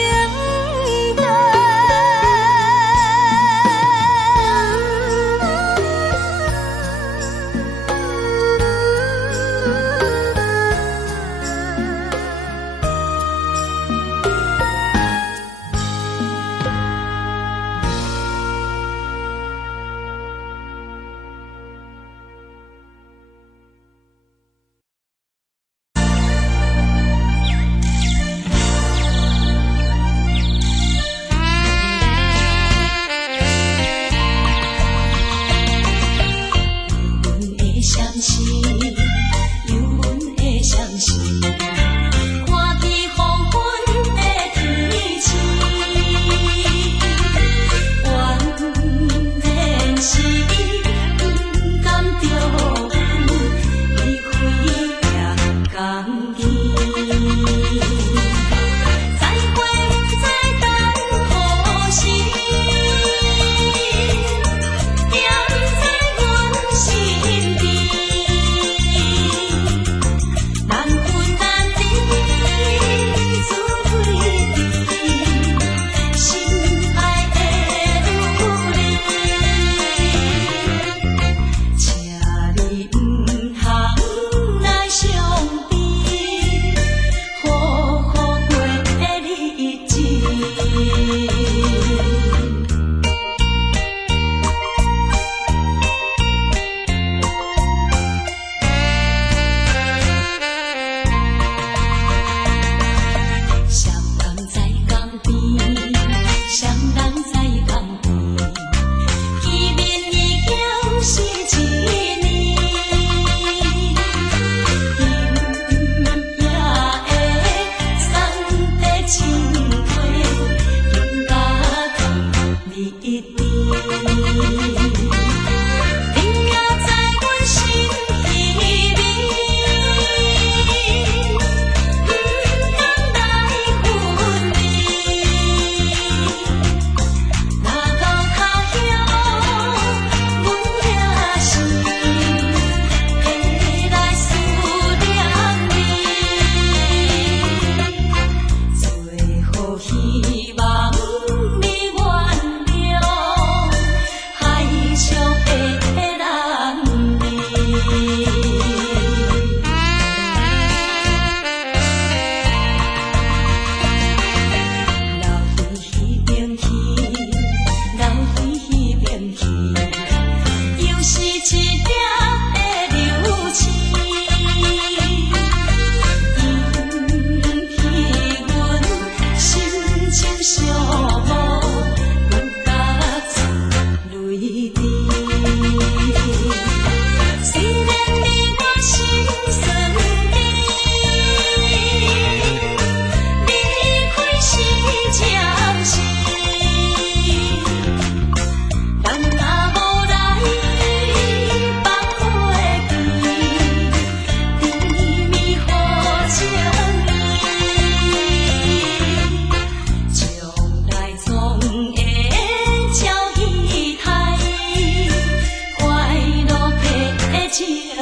情意。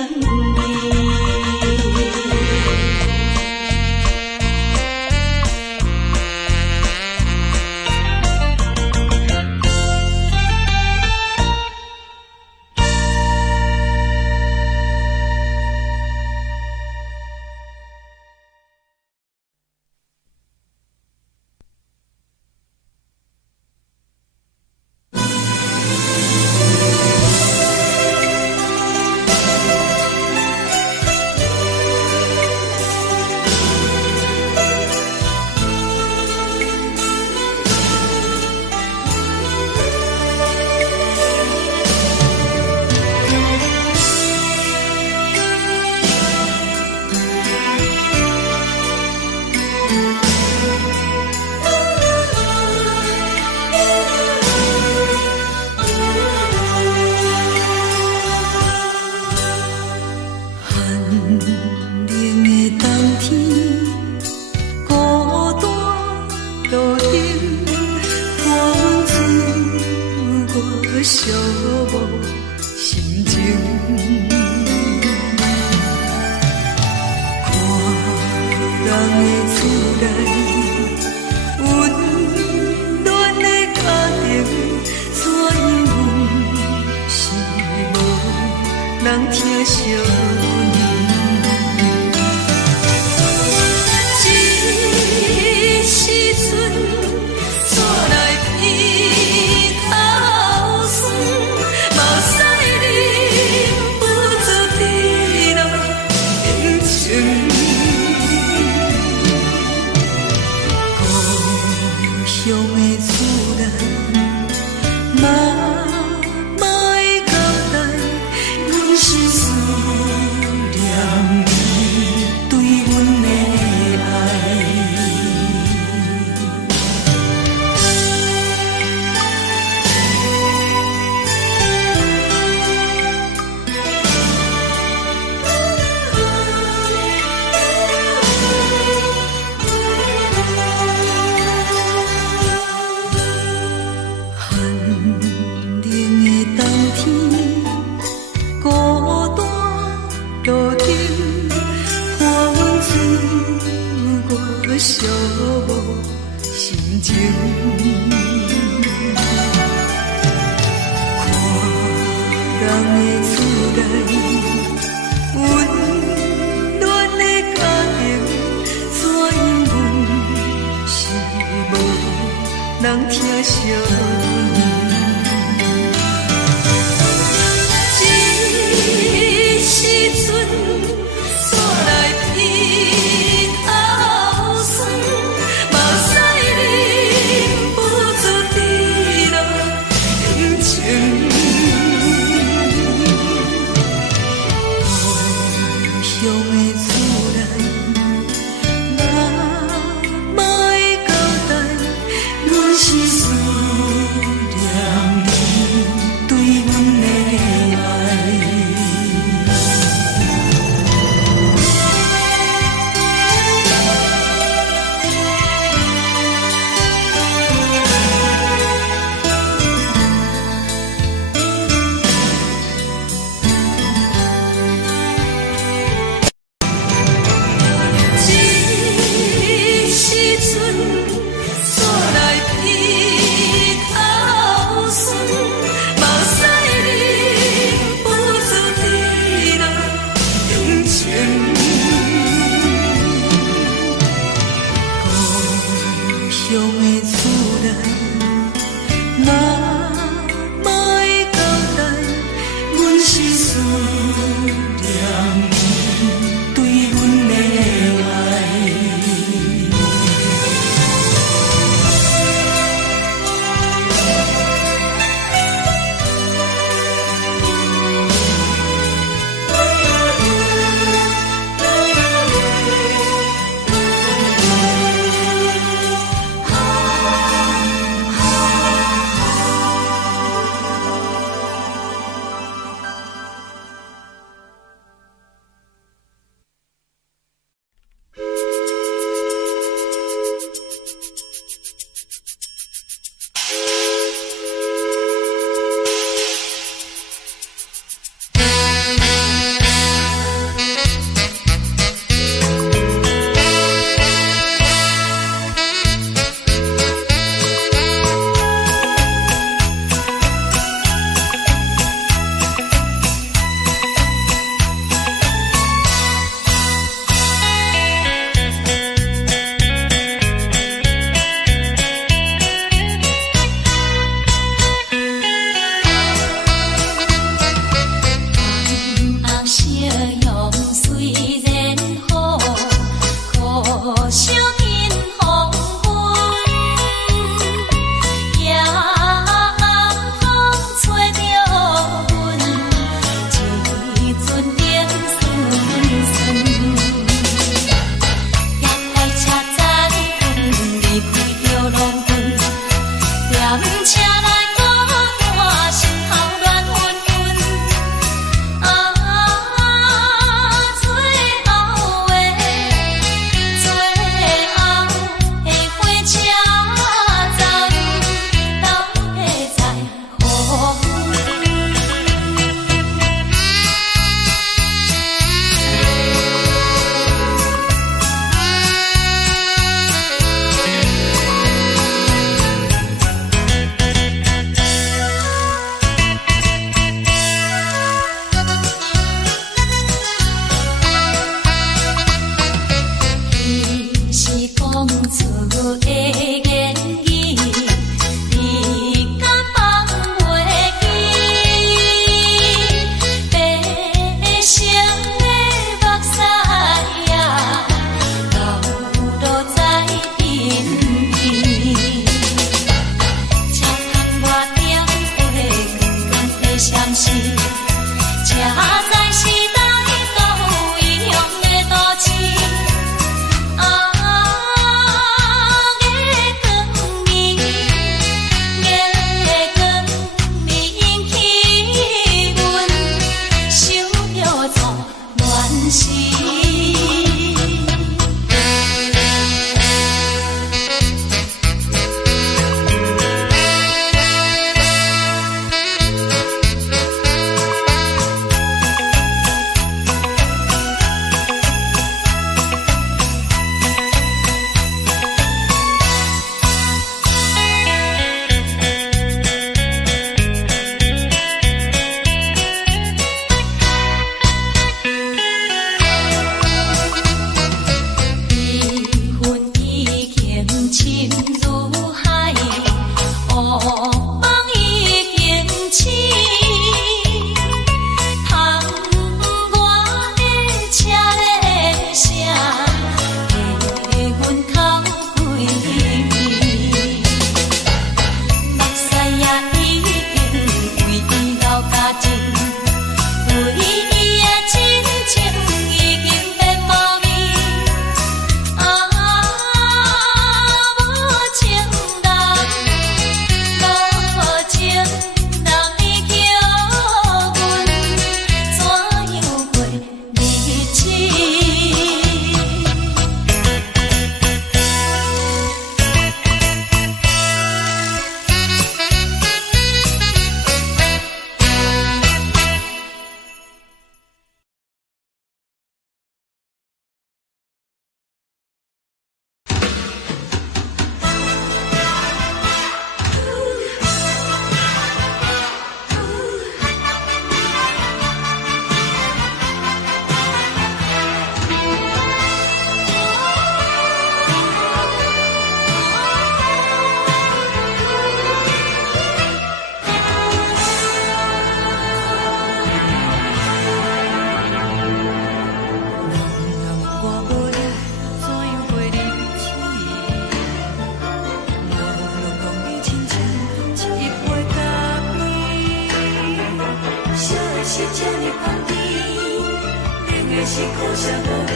是苦涩无味，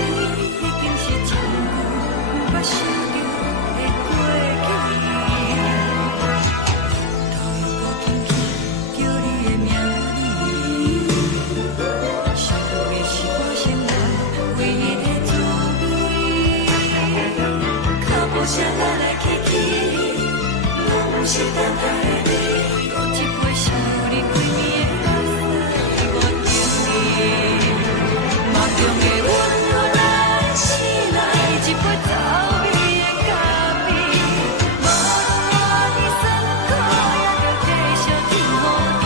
已经是一句不捌想着的过去。头又搁轻轻叫你的名字，想的是我生活唯一的滋味。脚步声来来去去，拢不是等待的你，搁一杯想你几暝的目屎，我等你。梦中的阮落来醒来，一杯走味的咖啡，无论我的酸苦，也着继续甜予你。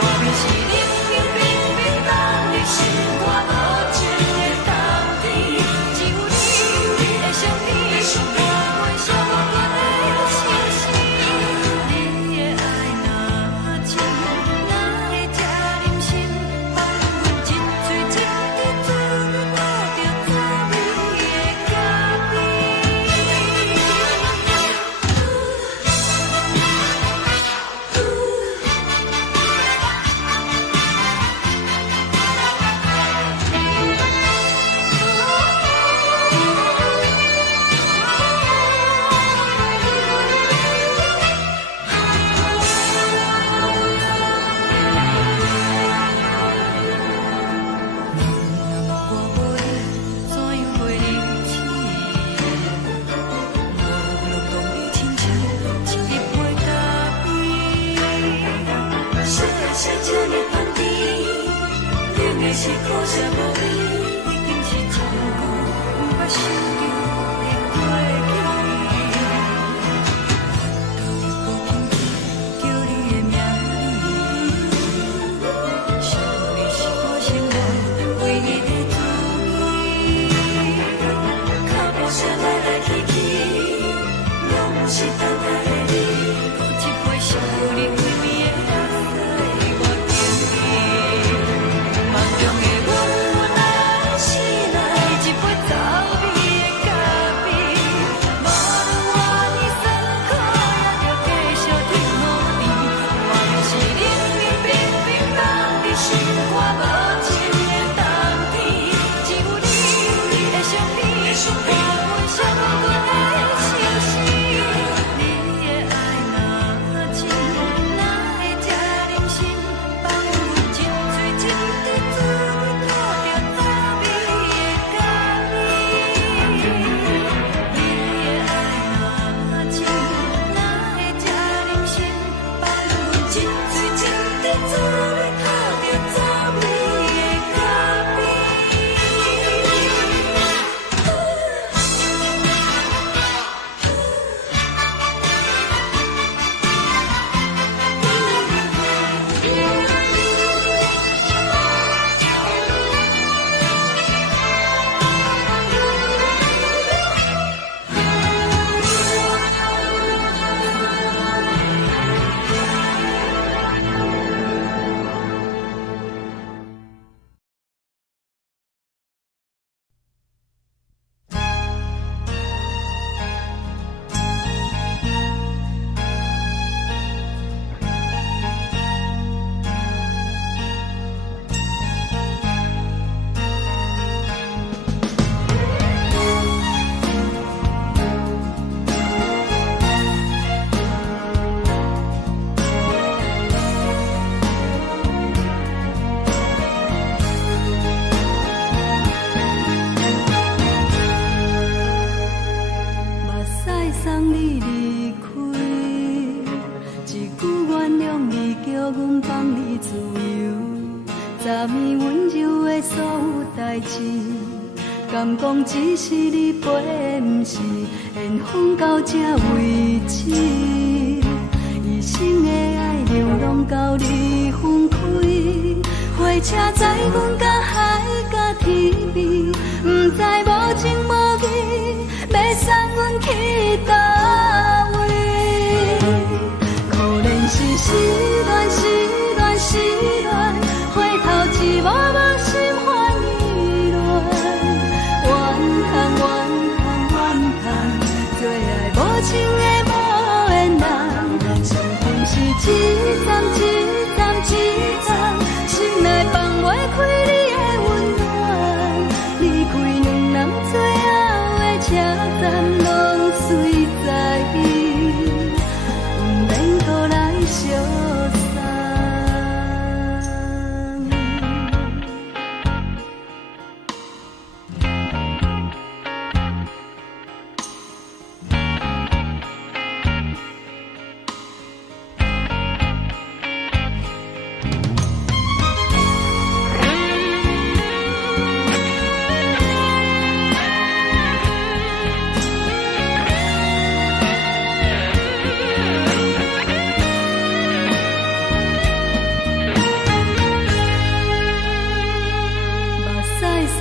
外面是冷冷冰冰冻的心肝，无情的冬天，只有你的相片，我阮寂寞过的心事。你的爱若真，哪会这忍心放阮一嘴一滴水，倒着滋味的咖我无你，怎样袂离去？无路讲你亲像一杯咖啡，小的小酒你放甜，饮的是苦涩无味，已经是一句不捌想着的过去。头又搁轻轻叫你的名字，想你是我生活唯一的滋味。脚步声来来去去，拢不是等待的你，搁一杯想你几暝的目屎，我等你。梦中的阮落来醒来，一杯走味的咖啡，无论我的酸苦，也着继续甜予你。外面是冷冷冰冰冻的心肝，无情的冬天，只有你的相片，我阮寂寞过的心事。你的爱若真，哪会这忍心放阮一嘴一滴水，倒着滋味的咖啡。你的爱若真，哪会这忍心放阮一嘴一滴水，倒着滋味的咖啡。目屎送你离开，一句原谅你，叫阮放你自由，昨暝温柔的所有代志，敢讲只是你陪，不是缘分到这为止。一生的爱流浪到你分开，火车载阮甲海甲天边，不知无情无义，要送阮去倒位？可怜是失恋，失恋，失恋，回头一幕幕心花意乱，怨叹，怨叹，怨叹，最爱无情的无缘人，伤痕是一站一站一站，心内放袂开你的温暖。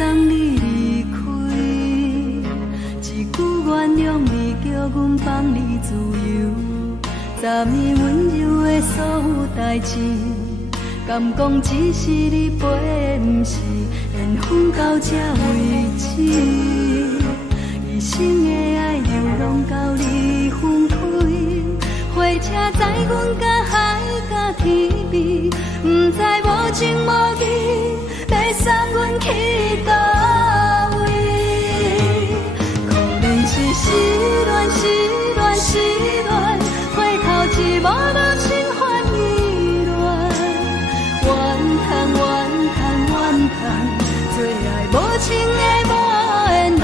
送你离开，一句原谅你，叫阮放你自由。10年温柔的所有代志，敢讲只是你陪，不是缘分到这为止。一生的爱流浪到你分开，火车载阮甲海甲天边，不知无情无义，要送阮去倒位？可能是失恋，失恋，失恋，回头一幕幕心烦意乱，怨叹，怨叹，怨叹，最爱无情的无缘人，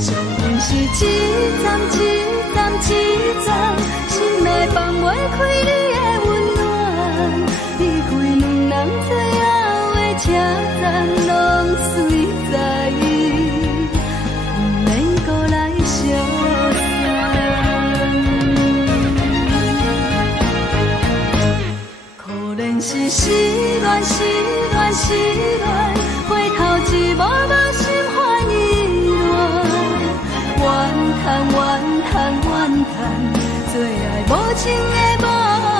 上恨是一站一站一站，心内放袂开你的温暖，离开两人最后的车站，拢随在意，不免搁来相送。可能是失恋，失恋，失恋，回头一幕幕心烦意乱，怨叹，怨叹，怨叹，最爱无情的无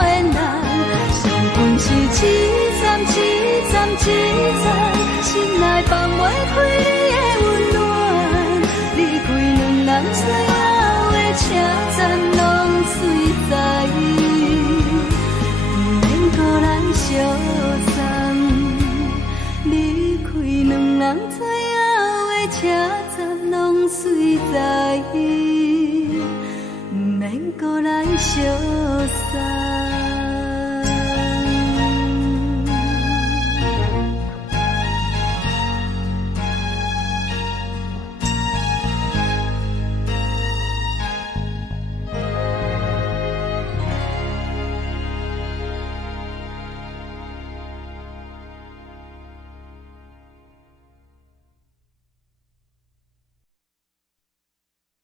缘人，上恨是一站一站一站，心内放袂开你的温暖，离开两人最后的车站，拢随在意，不免搁来相送。离开两人最后的车站，拢随在意，不免搁来相送。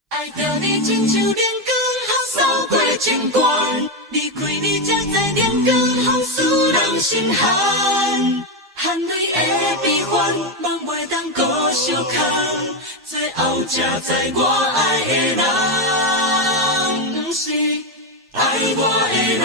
爱着你亲像连光风扫过情关，离开你才知连光风使人心寒。含泪的悲欢，望袂当搁相牵，最后才知我爱的人，不是爱我的人。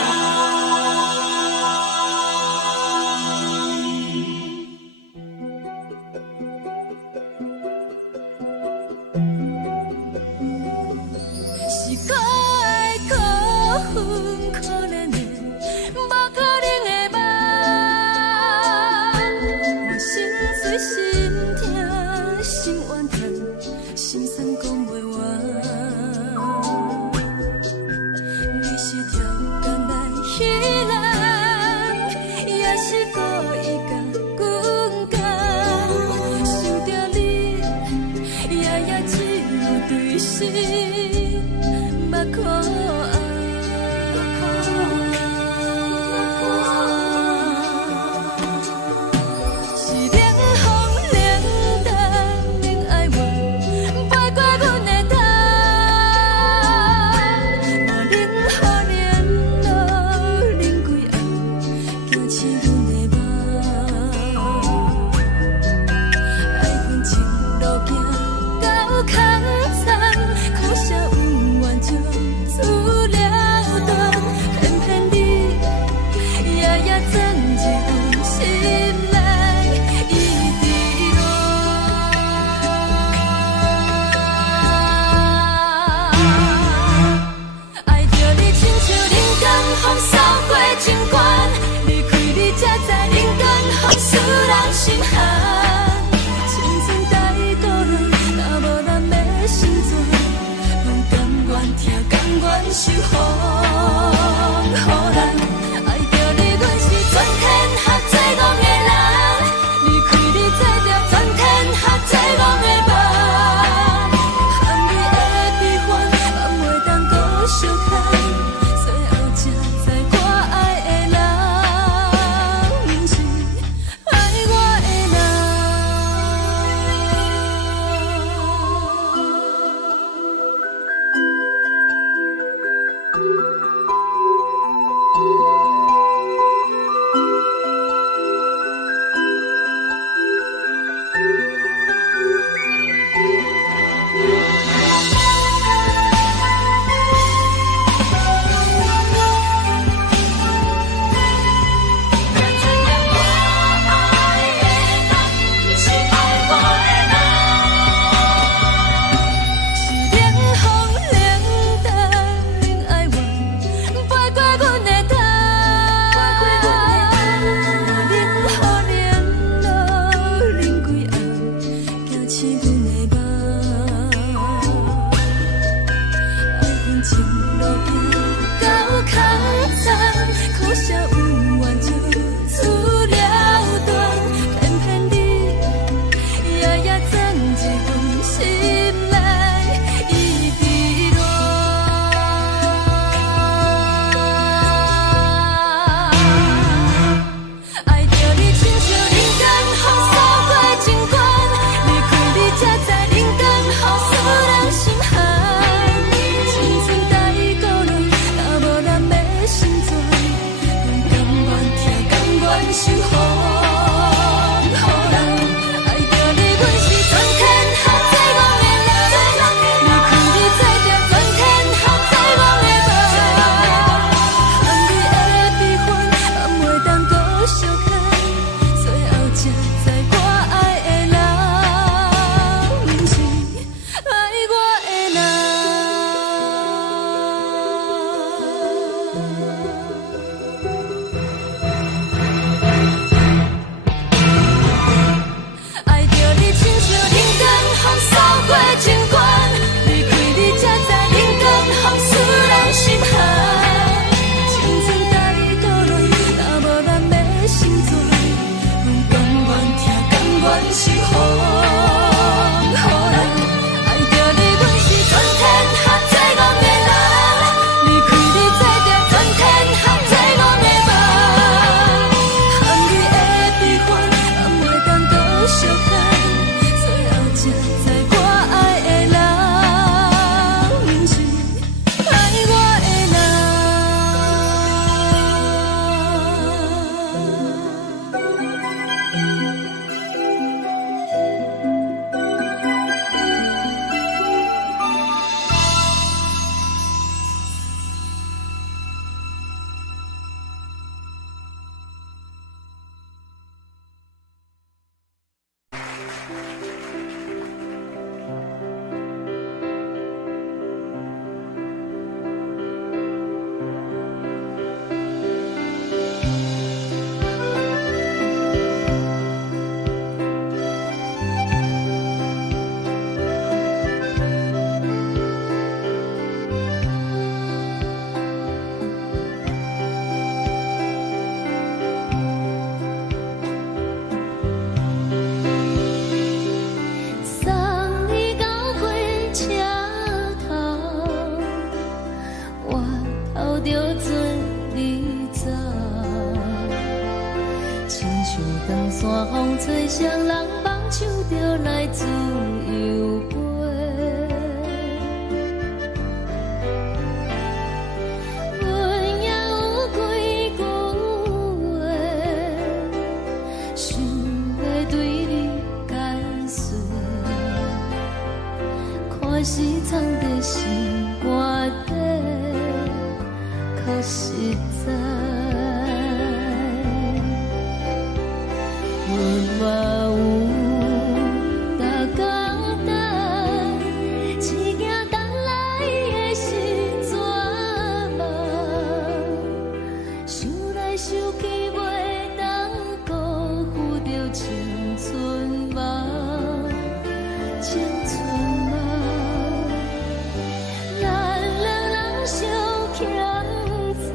全是风，予人爱着你，阮是全天下最戆的人，离开你做阵全天下最戆的梦，和你的悲欢，也袂当搁相牵，最后才知我爱的人，不是爱我的人。送你到火车头，我头着准你走，亲像长山风吹双人梦，唱着来自由飞。阮也有几句话，想要对你解说。看是藏在心肝底，较实在。阮嘛有逐工等，一件等来的是绝望，想来想去袂当辜负着青春梦，青春梦。咱两人相欠债，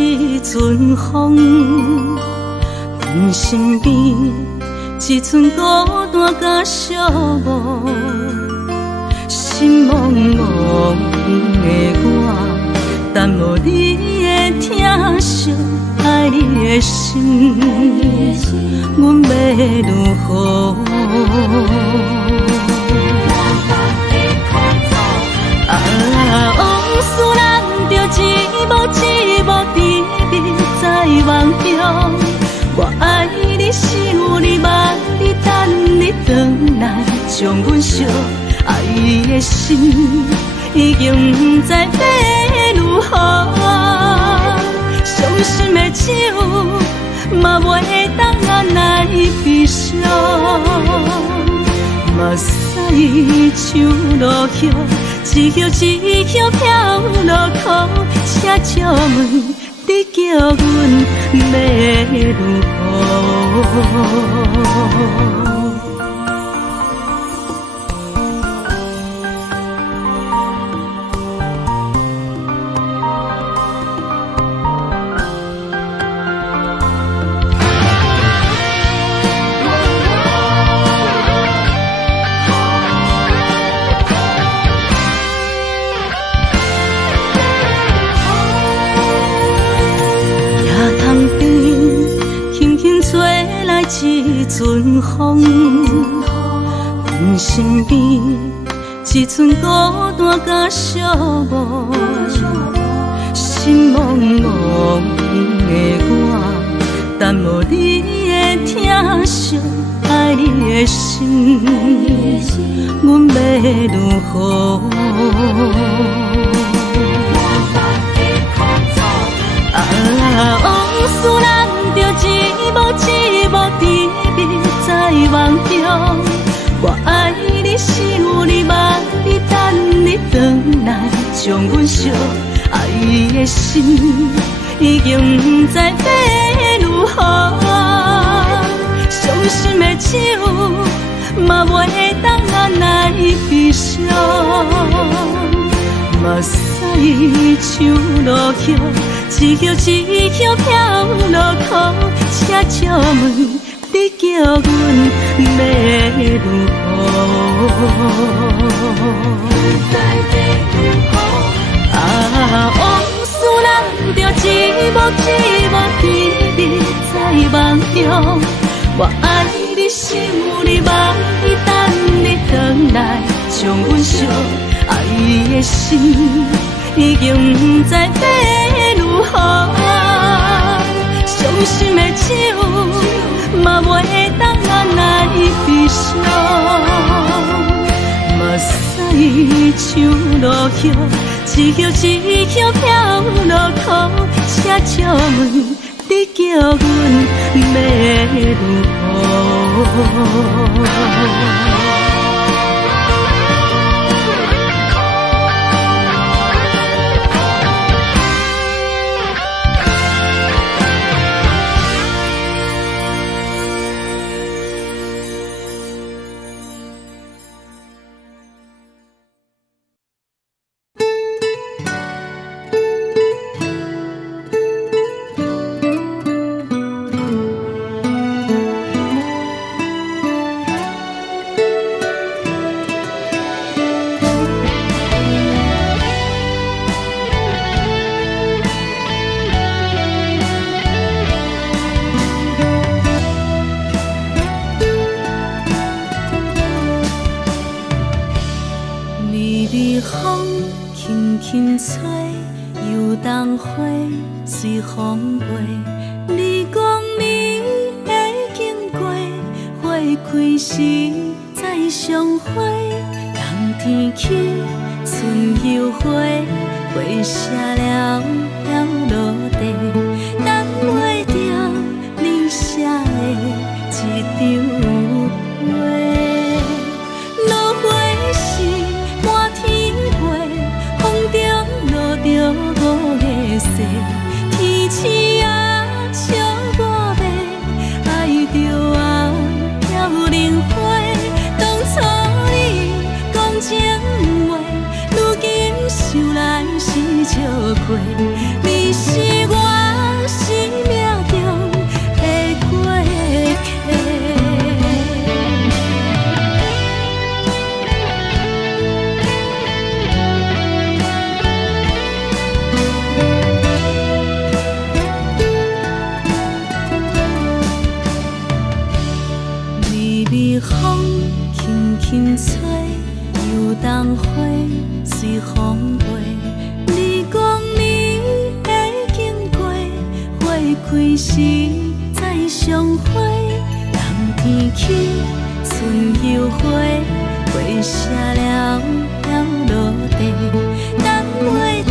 一阵风，阮身边一寸孤单甲寂寞，心茫茫的我，等无你的疼惜，爱你的心，阮要如何？往事咱着一幕一幕甜蜜在梦中。我爱你，想你，望你，等你回来，将阮惜爱的心已经不知要如何。伤心的手嘛袂当按来悲伤。目屎像落叶，一叶一叶飘落雨，车照问你叫阮要如何？一阵风，阮身边一寸孤单甲寂寞，心茫茫的我，等无你的疼惜，爱你的心，阮要如何？往事咱着一幕一幕甜蜜在梦中。我爱你，想你，望你，等你回来，将阮惜爱的心已经不知要如何。伤心的手嘛袂当按来悲伤。目屎像落叶，一叶一叶飘落雨，车照问你叫阮要如何？往事咱着一幕一幕甜蜜在梦中。我爱你，想你，望你，等你回来，将阮惜爱的心已经不知要如何。伤心的手嘛袂当按来悲伤。目屎像落叶，一叶一叶飘落雨，车照问你叫阮要如何？随风飞，你讲你会经过，花开时再相会。冬天起，春又回，花谢了要落地，等袂着你写的一张画。落花时满天飞，风中落着五个色。天星啊，笑我白，爱着啊飘零花。当初你讲情话，如今想来是笑亏。你是我。轻吹，游东花随风飞。你讲你会经过，花开时再相会。人天起，春又花，花谢了飘落地，等袂着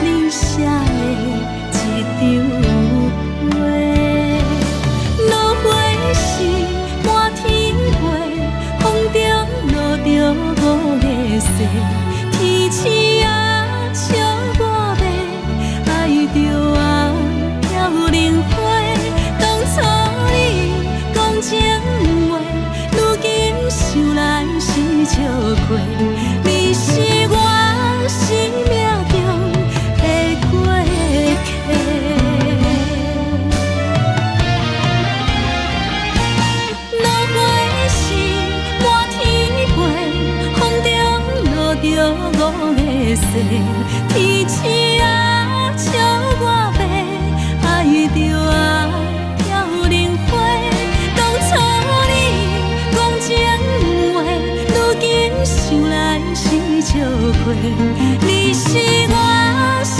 你写的一张画。落花时满天飞，风中落着五个色，天星啊笑我迷，爱着啊飘零花。当初你讲情话，如今想来是笑过。你是我生命中的过客。落花时满天飞，风中落着五个色，天星啊笑我迷，爱着啊飘零花。当初你讲情话，如今想来是笑过。你是我生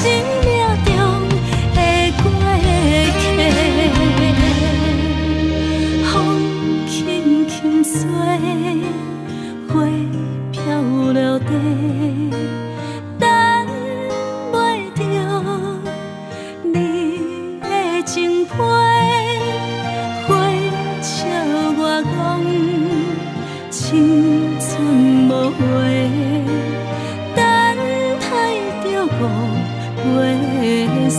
命中的过客。风轻轻吹，花飘落地，等袂着你的情批。花笑我讲青春无话，等待着五月雪。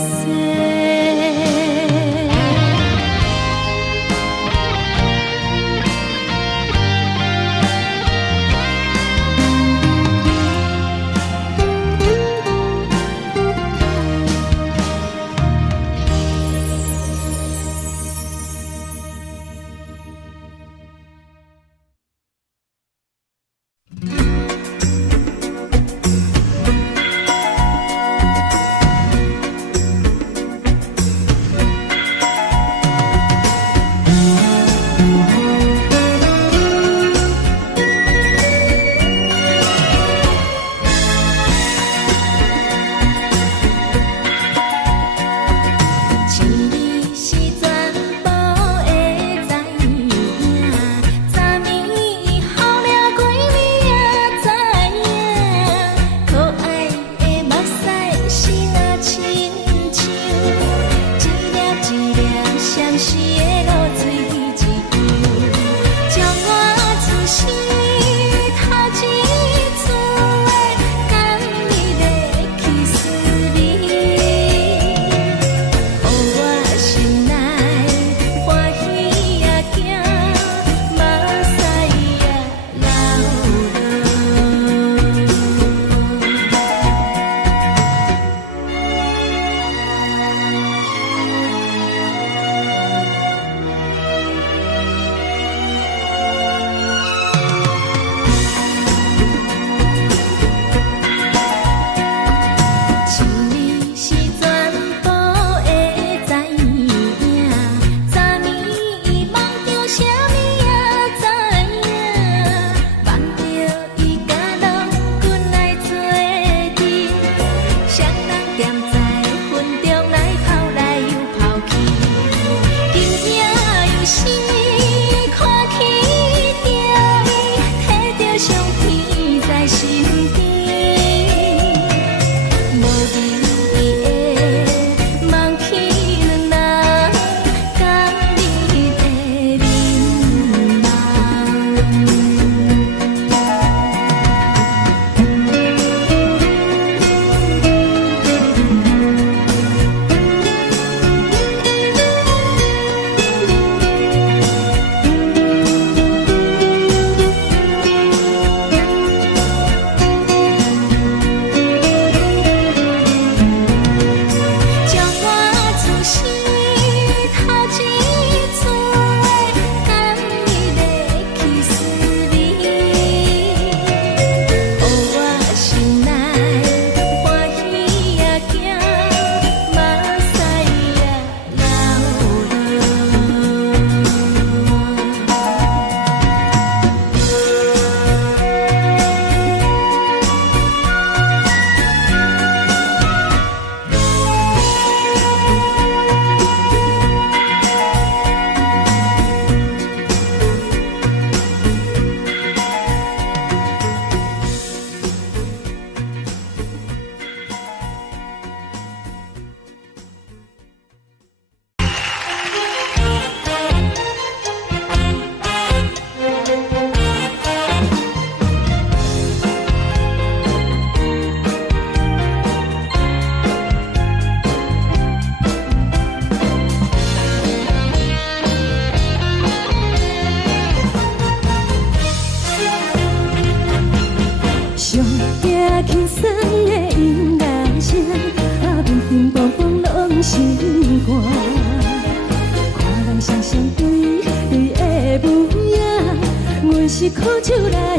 是苦酒来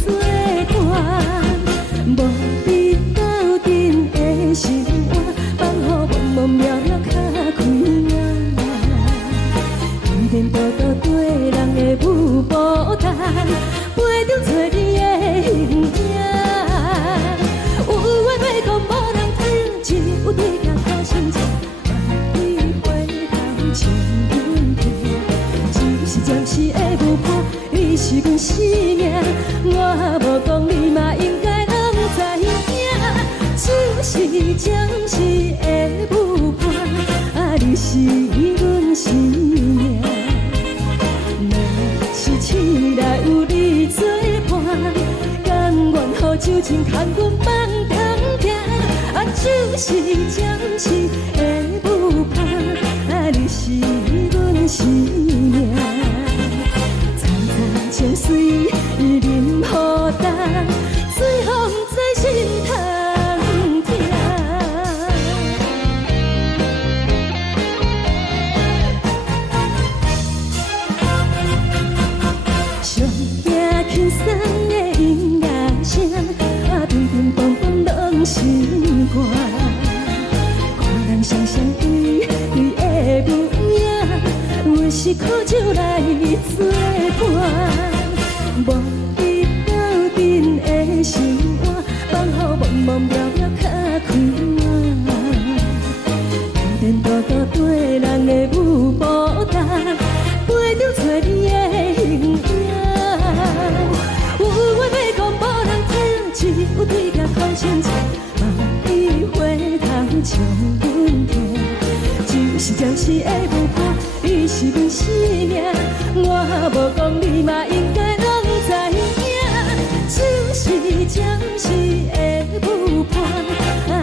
作伴，无你斗阵的生活，放予茫茫渺渺较开眼。颠颠倒倒对人的舞步弹，陪着做你的形影。有话要讲无人听，只有对镜头心情，万里回头将阮听。就是暂时的舞伴，你是阮生命，我无讲你嘛应该拢知影。就是暂时的舞伴，你是阮生命。若是醒来有你作伴，甘愿予酒精牵阮梦中行。就是暂时的舞伴，你是阮生命。层层情水任何等，随风在心头听。上惊轻松的音乐声，乒乒乓乓拢心肝。看人双双对对的舞影，阮是苦酒来作伴。无你斗阵的生活，放予茫茫渺渺较开眼。颠颠倒倒对人的舞步弹，陪着做你的形影。有话要讲无人听，只有对镜头心情，万里回头将阮听。就是暂时的舞伴，你是阮生命，我无讲你嘛应该拢知影。就是暂时的舞伴，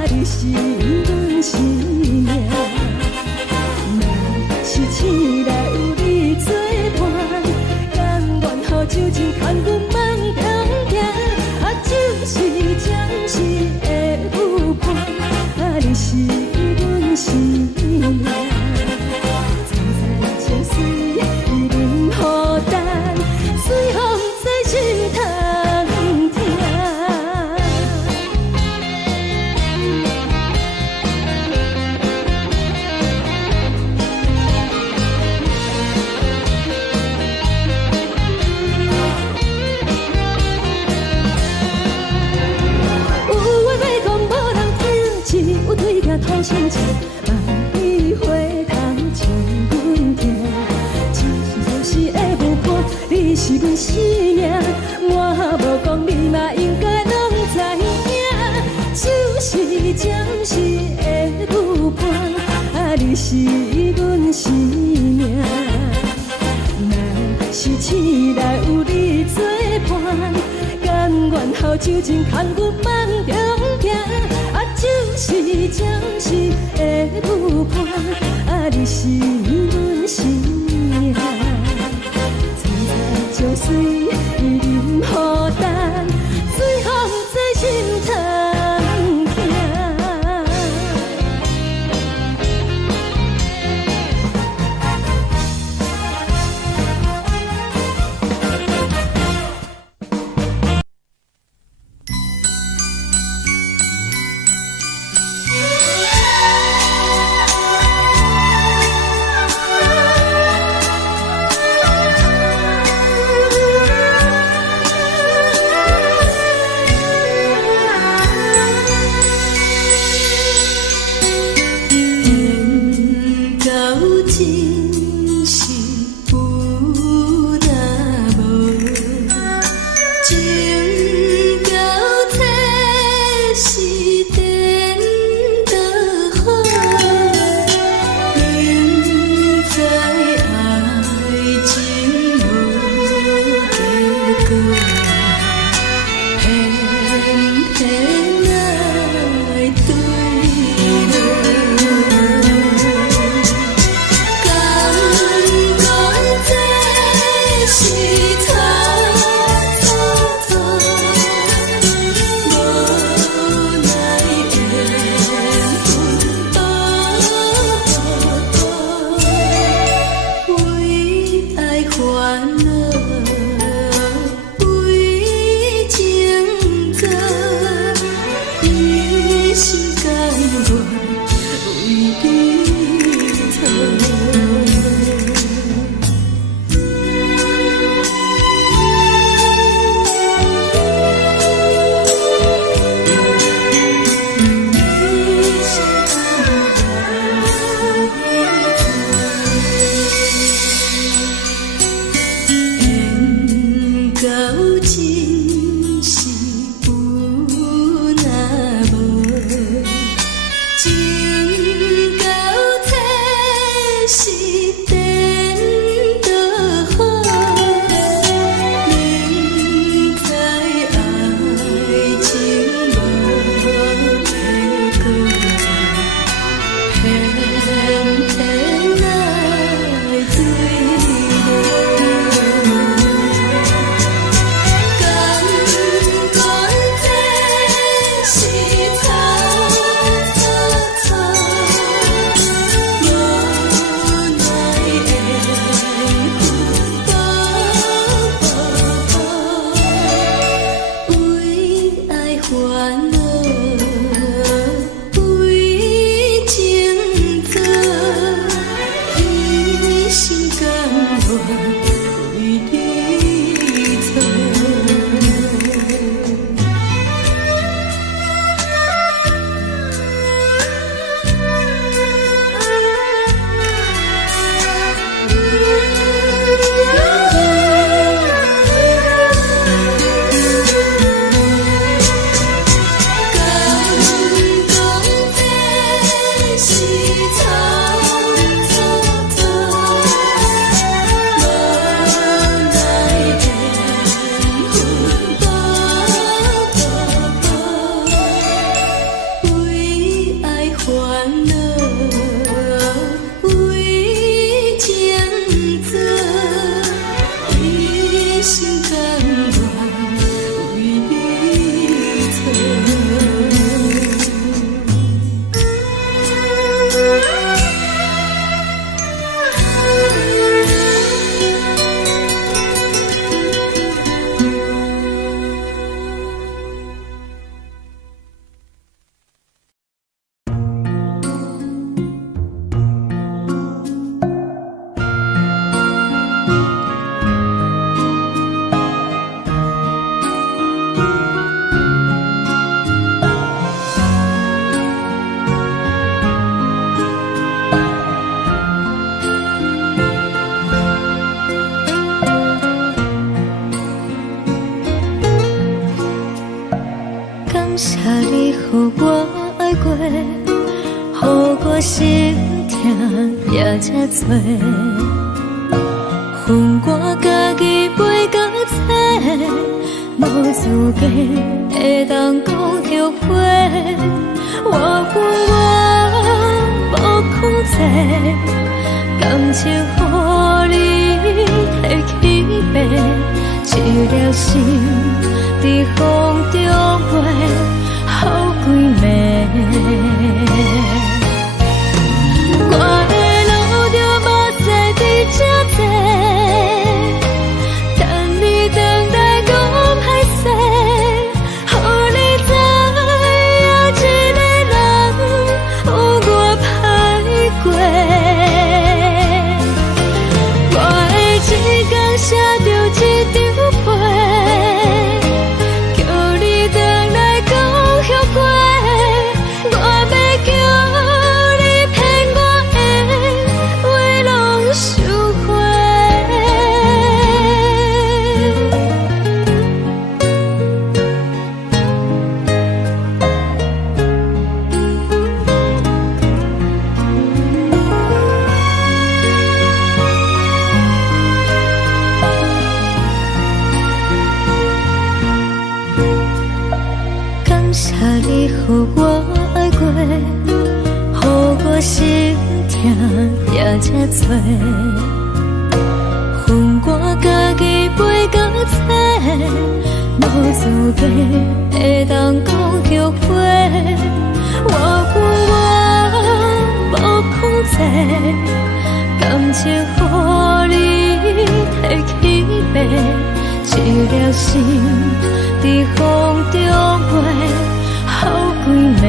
你是阮生命。若是醒来有你作伴，甘愿予酒精牵阮梦中行。就是暂时的舞伴，你是阮生命。层层情水任何等，随风在心头听。有话要讲无人听，只有对镜头心情，万里回头将阮听。就是暂时的舞伴，你是阮生命，我无讲你嘛应该拢知影。就是暂时的舞伴，你是阮生命。若是醒来有你作伴，甘愿予酒精牵阮梦中行。就是暂时的舞伴，你是阮生命。层层情水任何等，随风在心头听。心甘愿为你做。感谢你，予我爱过，予我心痛也这多。恨我家己袂到切，无资格会当讲后悔。我恨我无控制，感情予你提起白，一条心在风中飞，好几暝。我的路就无再伫这坐，等你等待讲歹势，予你知影一个人有我歹过。我的一天写着一张被，叫你回来讲后悔。我要叫你骗我的话拢收回。感谢你，予我爱过，予我心痛也这多。恨我家己袂到切，无资格会当讲后悔。我恨我无控制，感情予你提起白，一条心在风中飞，好几暝。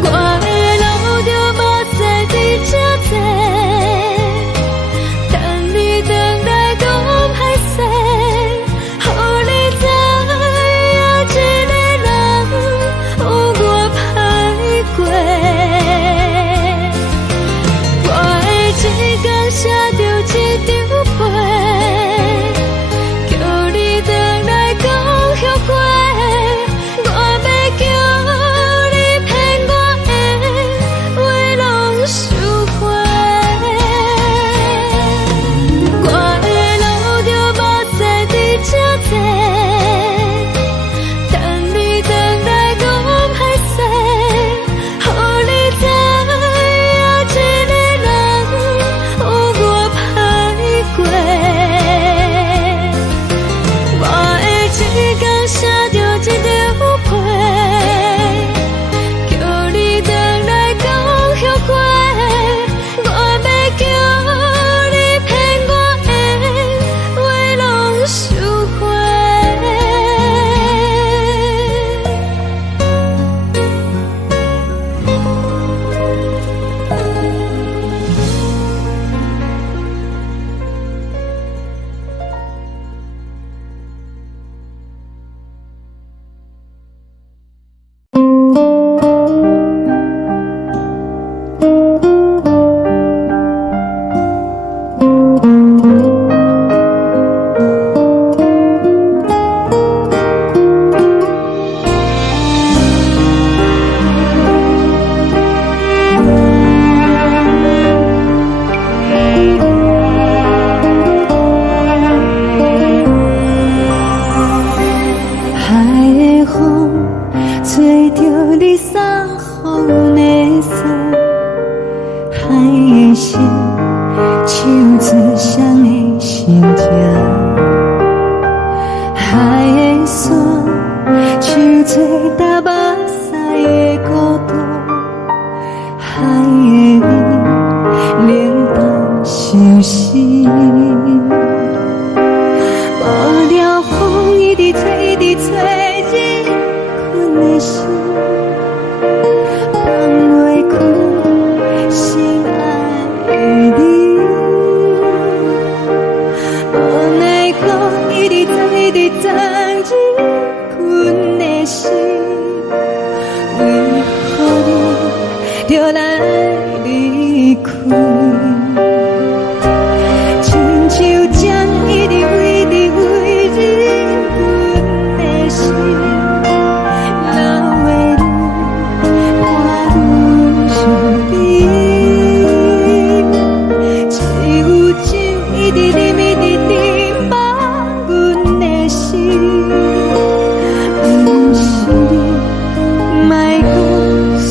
我的路就无再伫这坐，等你等待讲歹势，予你知影一个人有我歹过。我的一天写着一张被，叫你心情。海的山，像做搭目屎的孤独，海的味，冷淡伤心。无聊风一直吹，一直吹，日困的心，放袂开心爱的你。无奈何一直等，一直等，日困的心，为何你就来离开？亲像针一直为，一直为，日困的心，流的泪，看阮伤悲。只有酒一直啉，一直啉，放阮的心。不是你，莫搁想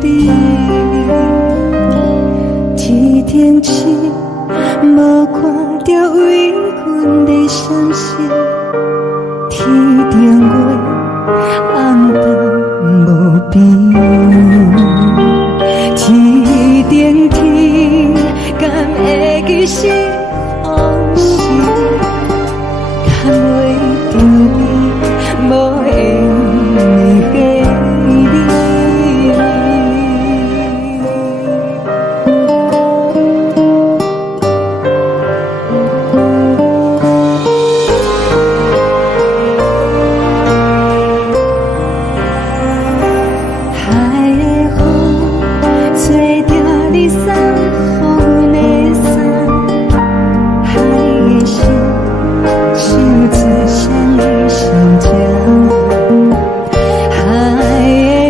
你。天顶星，无看到为阮的闪烁。天顶月，暗淡无边。天顶天，敢会记是往事？敢袂着你，无缘给你。海的风，吹掉你送予阮的衫。海的心，像做双的心情。海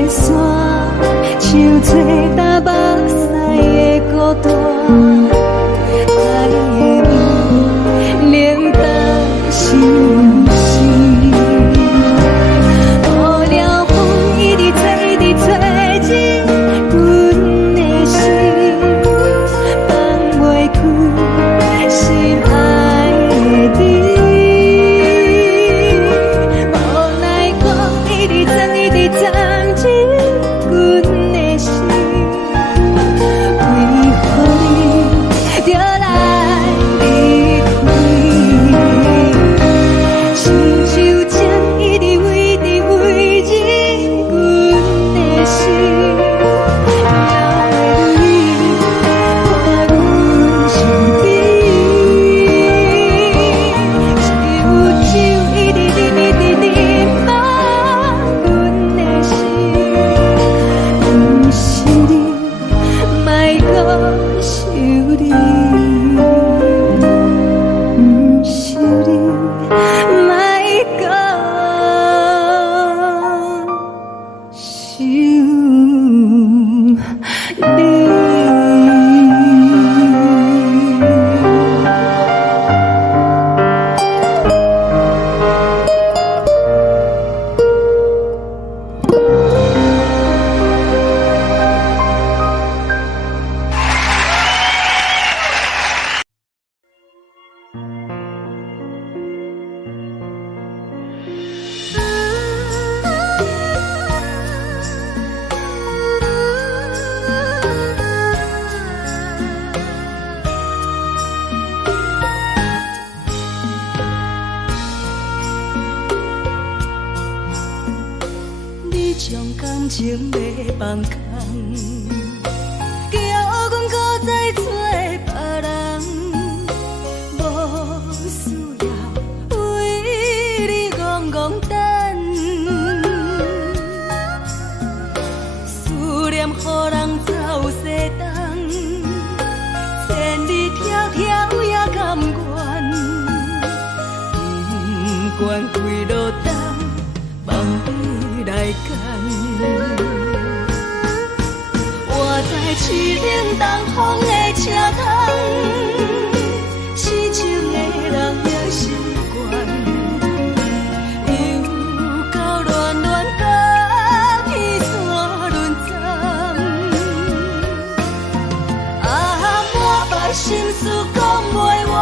的山，像做搭目屎的孤单。海的味，冷淡伤心。无聊风一直吹，一直吹，日阮的心，放袂开心爱的你。无奈何一直等，一直等，日阮的心，为何你就来离开？亲像针一直为，一直为，日阮的心，流的泪，看阮伤悲。只有酒一直啉，一直啉，放阮的心。不是你，莫搁想你。不是你，莫搁想你。你将感情要放空，叫阮搁再找别人，无需要为你戆戆等。思念予人走西东，千里迢迢也甘愿，不管几路东，望你来赶。我在市顶东风的车窗，痴情的人也习惯，又到乱乱甲天山轮站。啊，满腹心事讲袂完。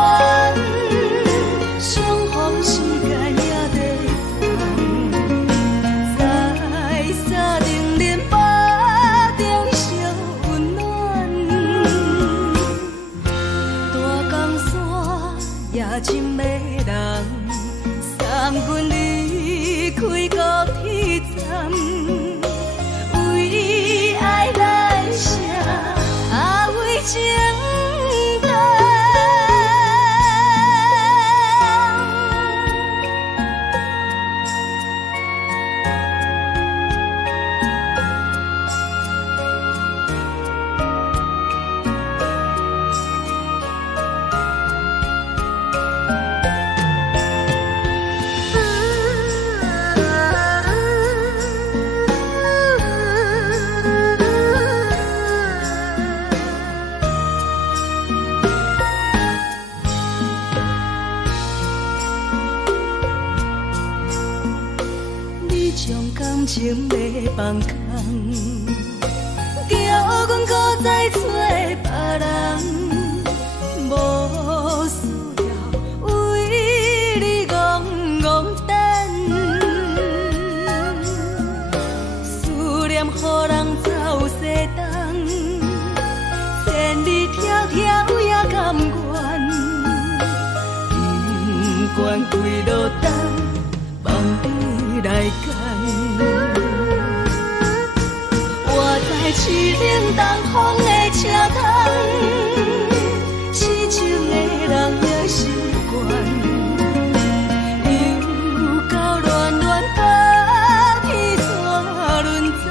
也真迷人。三军离开高铁站，为爱来谁为情重。感情要放空，叫阮搁再找别人，无需要为你戆戆等。思念予人走西东，千里迢迢也甘愿，不管几路灯，望你来赶。市顶东风的车窗，痴情的人也习惯，又到恋恋把天带轮转。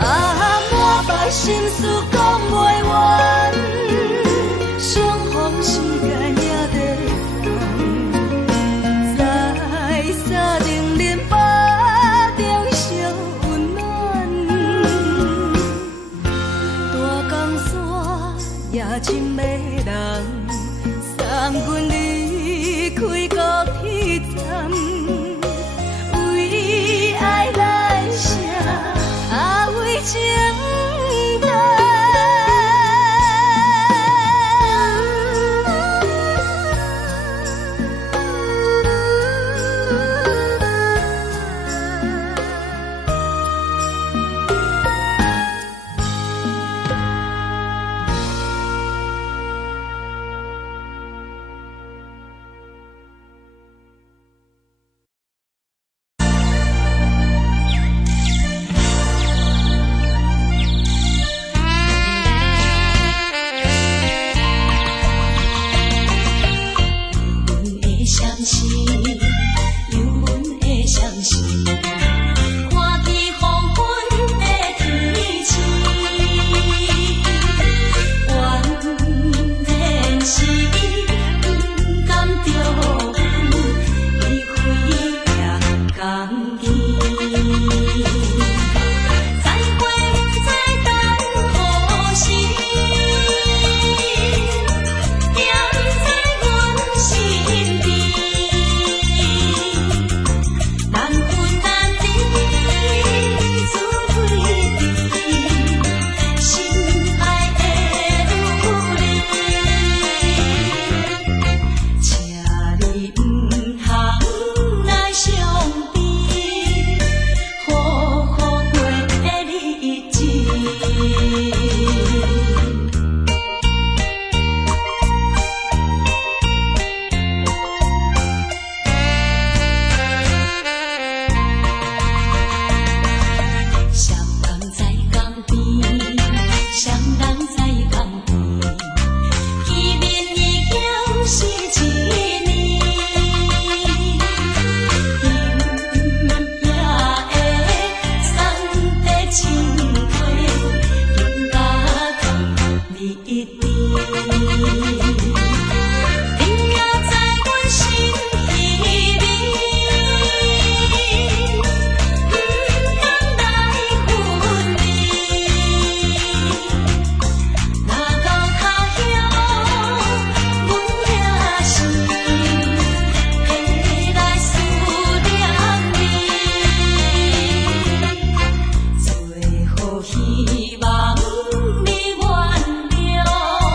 满腹心事讲袂完，相逢时间也在放，在沙定林巴。也真迷人，三军离开高铁站，为爱来谁为情重。希望你原谅。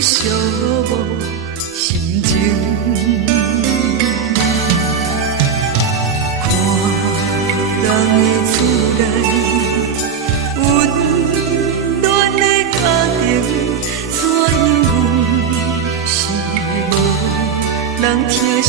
寂寞心情。看人的厝内温暖的家庭，怎样是无人疼惜。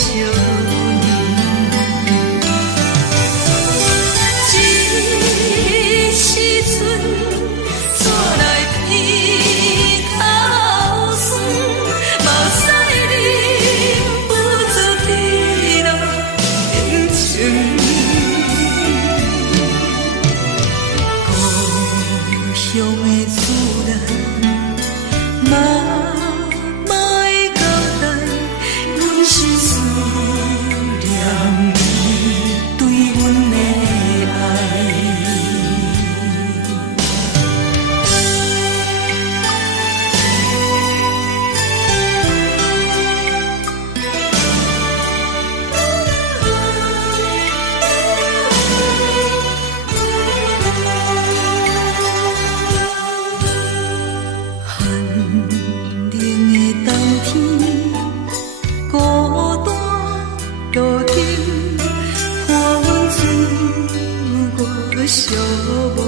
寂寞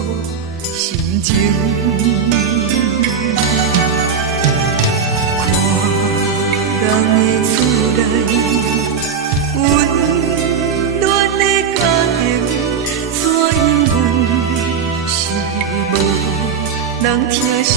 心情，看人的厝内温暖的家庭，怎样是无人疼惜。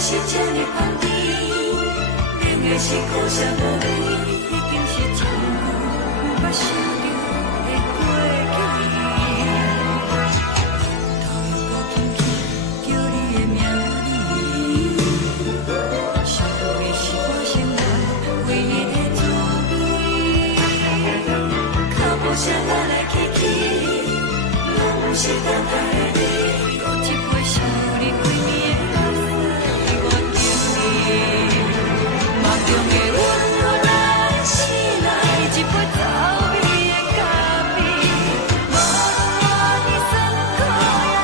是这呢香甜，冷的是苦涩无味，已经是真久毋捌想着的过去。头又搁轻轻叫你的名字，想的是我生来唯一的滋味。脚步声来来去去，拢是等待的你，搁一杯想你几暝的目屎，我敬你。梦中的阮我来醒来，一杯走味的咖啡，无论我的酸苦，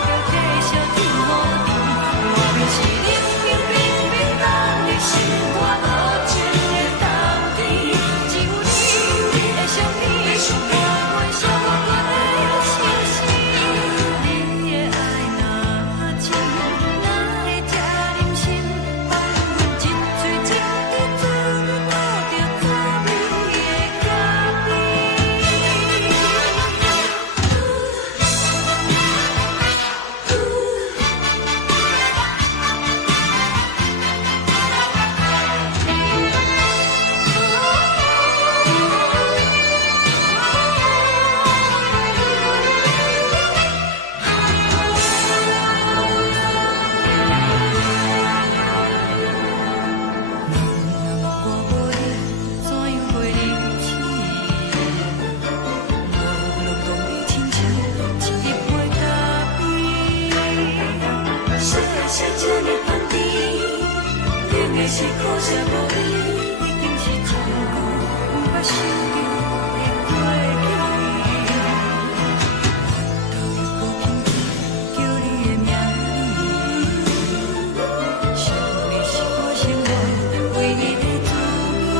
也着继续甜好甜。外面是冷冰冰冰冷的心肝，无情的冬天，只有你的相片，伴阮相共的相思。你的爱若真，哪会这忍心放阮一嘴情的滋味，倒着滋味的咖我无你，怎样袂离去？无路讲你亲像一杯咖啡，说的是这呢香甜，冷的是苦涩无味，已经是真久毋捌想着的过去。头又搁轻轻叫你的名字，想你是我生活唯一的滋味。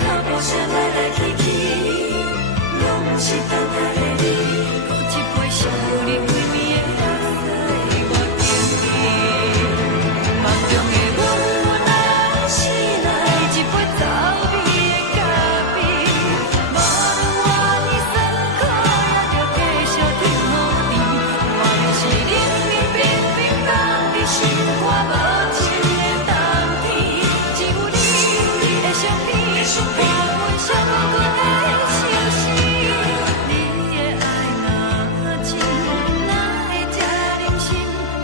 脚步声来来去去，拢是等待的你，搁一杯想你几暝的目屎，我敬你。梦中的阮我来醒来，一杯走味的咖啡，无论我的酸苦，也着继续甜好甜。外面是冷冰冰冰冷的心肝，无情的冬天，只有你的相片，伴阮相共的相思。你的爱若真，哪会这忍心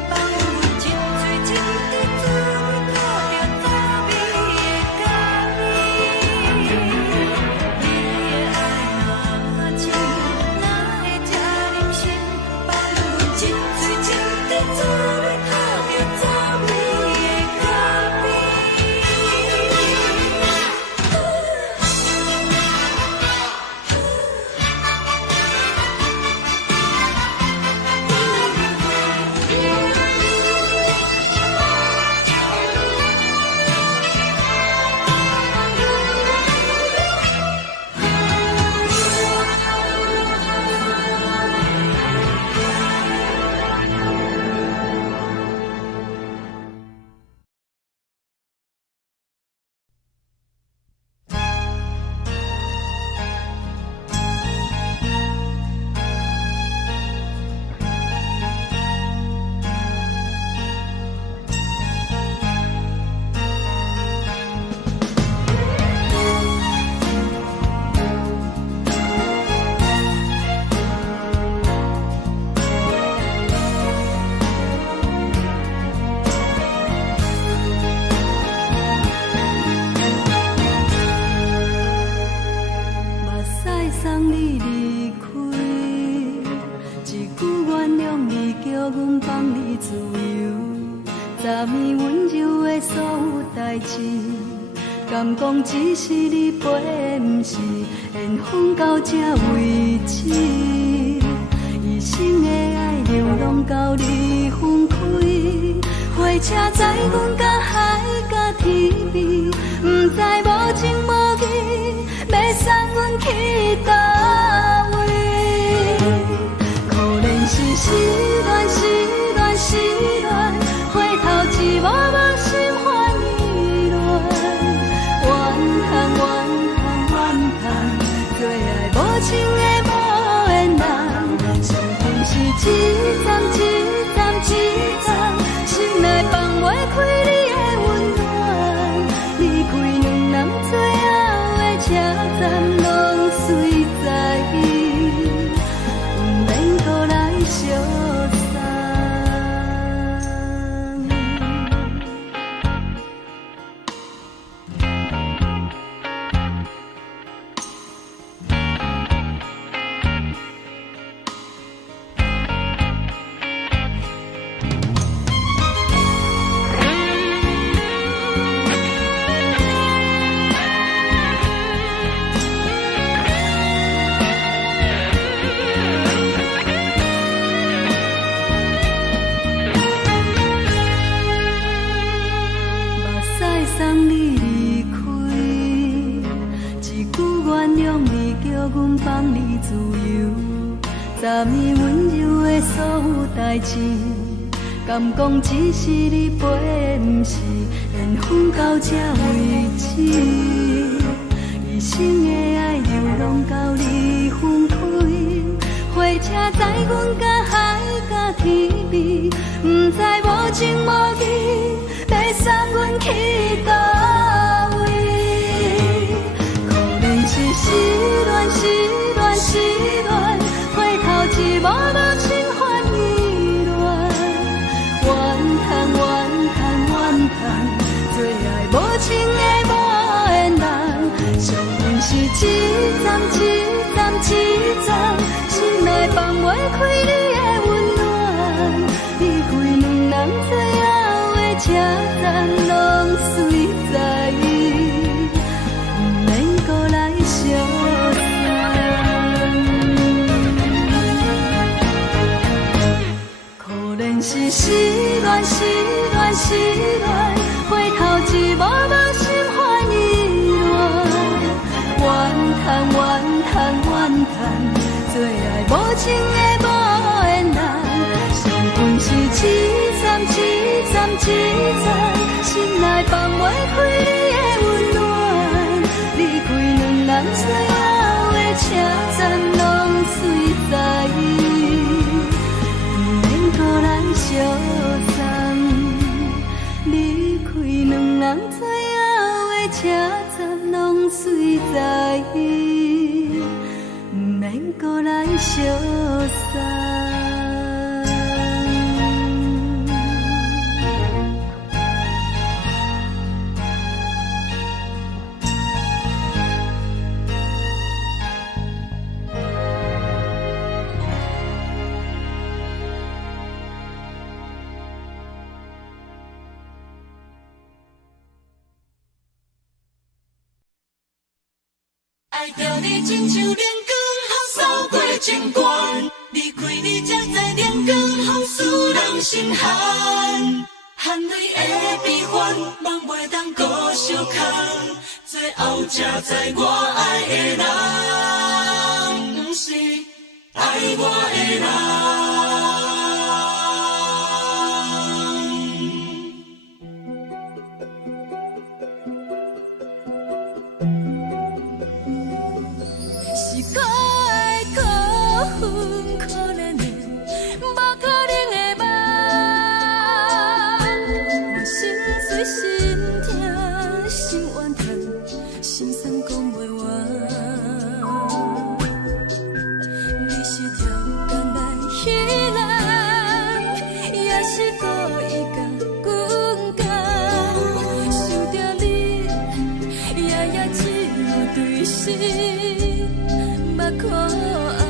放阮一嘴情的滋味，倒着滋味的咖啡。你的爱若真，哪会这忍心放阮一嘴情的滋味，倒着滋味的咖啡。目屎送你离开，一句原谅你，叫阮放你自由。昨暝温柔的所有代志，敢讲只是你陪，毋是缘分到这为止。一生的爱流浪到你分开，火车载阮甲海甲天边，毋知无情无义，要送阮去倒位？可能是失恋，失恋，失恋，回头一幕幕心烦意乱，怨恨，怨恨，怨恨，最爱无情的无缘人，伤痕是一站一站一站，心内放。代志，敢讲只是你陪，不是缘分到这为止。一生的爱流浪到你分开，火车载阮甲海甲天边，不知无情无义，要送阮去倒位？可能是失恋，失恋，失恋，回头一幕幕心烦意乱，怨叹，怨叹，怨叹，最爱无情的无缘人，上恨是一站一站一站，心内放袂开你的温暖，离开两人最后的车站，拢随在意，不免搁来相送。可能是失恋，失恋，失恋，回头一幕幕心烦意乱，怨叹，怨叹，怨叹，最爱无情的无缘人，上恨是一站一站一站，心内放袂开你的温暖，离开两人最后的车站，拢随在意，不免搁来相送。离开两人最后的车站，拢随在意，不免搁来相送。爱着你亲像连光风扫过情关，离开你才知连光风使人心寒。含泪的悲欢，望袂当搁相牵，最后才知我爱的人，不是爱我的人。是可爱可恨可怜的，无可能的梦。我心碎心痛心怨叹，心酸讲袂完。你是挑工来彼人，也是故意甲阮讲，想着你夜夜只有对视。目看爱，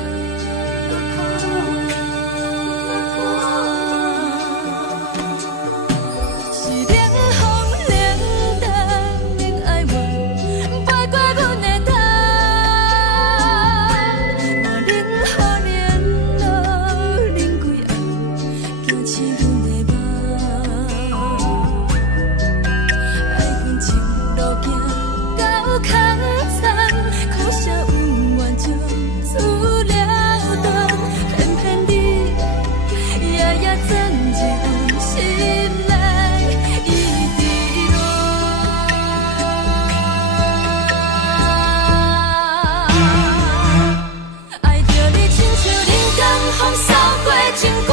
是冷风冷淡冷爱我，飞过阮的头，我冷雨连路冷几暗，惊醒阮的梦，爱阮情路行到空残，苦涩有怨就出了断，偏偏你夜夜钻入心内，一直乱。爱着你亲像冷感风扫过情关，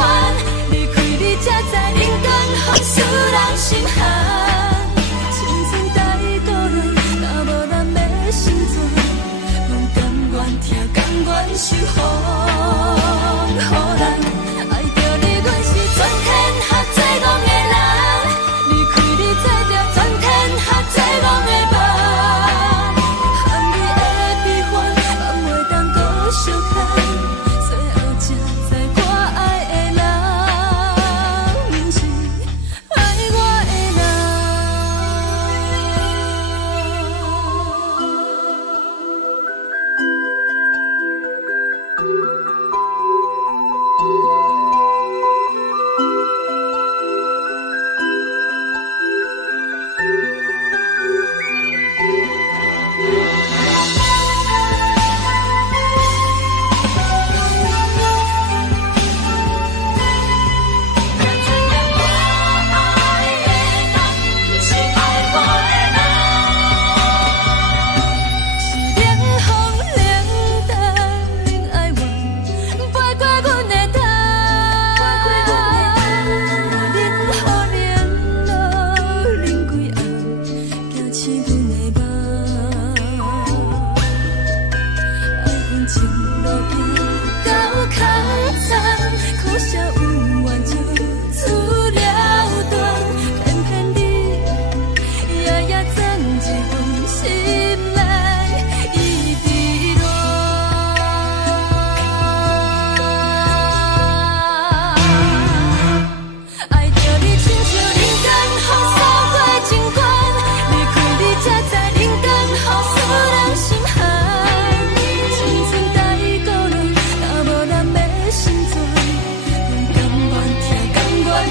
离开你才知冷感风使人心寒。青春带过来，若无咱要生怎？甘愿受风雨人，爱着你，阮是全天下最戆的人，离开你才着全天下最戆的梦。含泪的悲欢，望袂当搁相牵，最后才知我爱的人，不是爱我的人。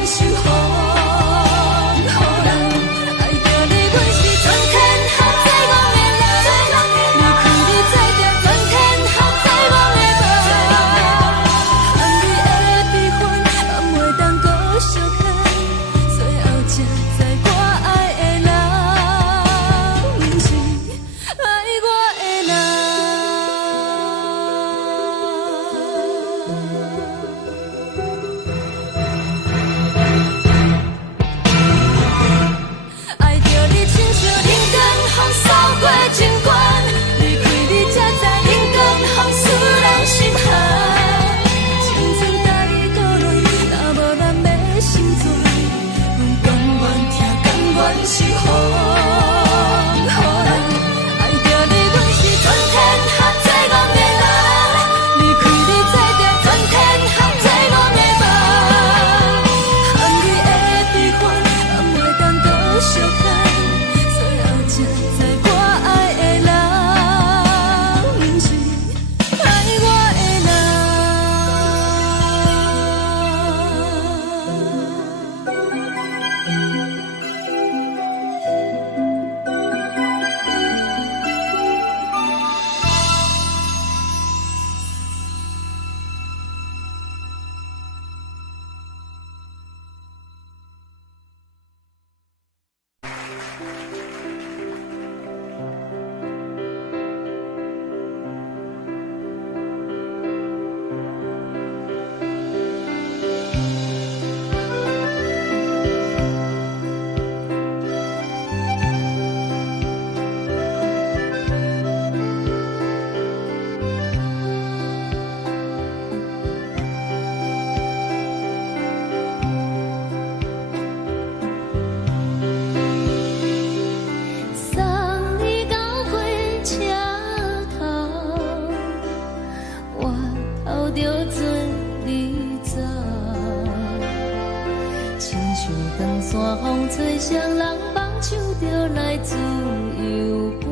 守护。予人爱着你，阮是全天下最戆的人。离开你才定全天下最戆的梦。含泪的悲欢，也袂当搁相牵，最后才知我爱的人，毋是爱我的人。爱着你，亲像人间风扫过情关，离开你才知人间风使人心寒。青春带倒落，若无咱要心酸，阮甘愿听，甘愿守护。予人爱着你，阮是全天下最戆的人。离开你才定全天下最戆的梦。含泪的悲欢，也袂当搁相牵，最后才知我爱的人，毋是爱我的送你到火车头，我头着准你走，亲像长山风吹双人放手着来自由飞。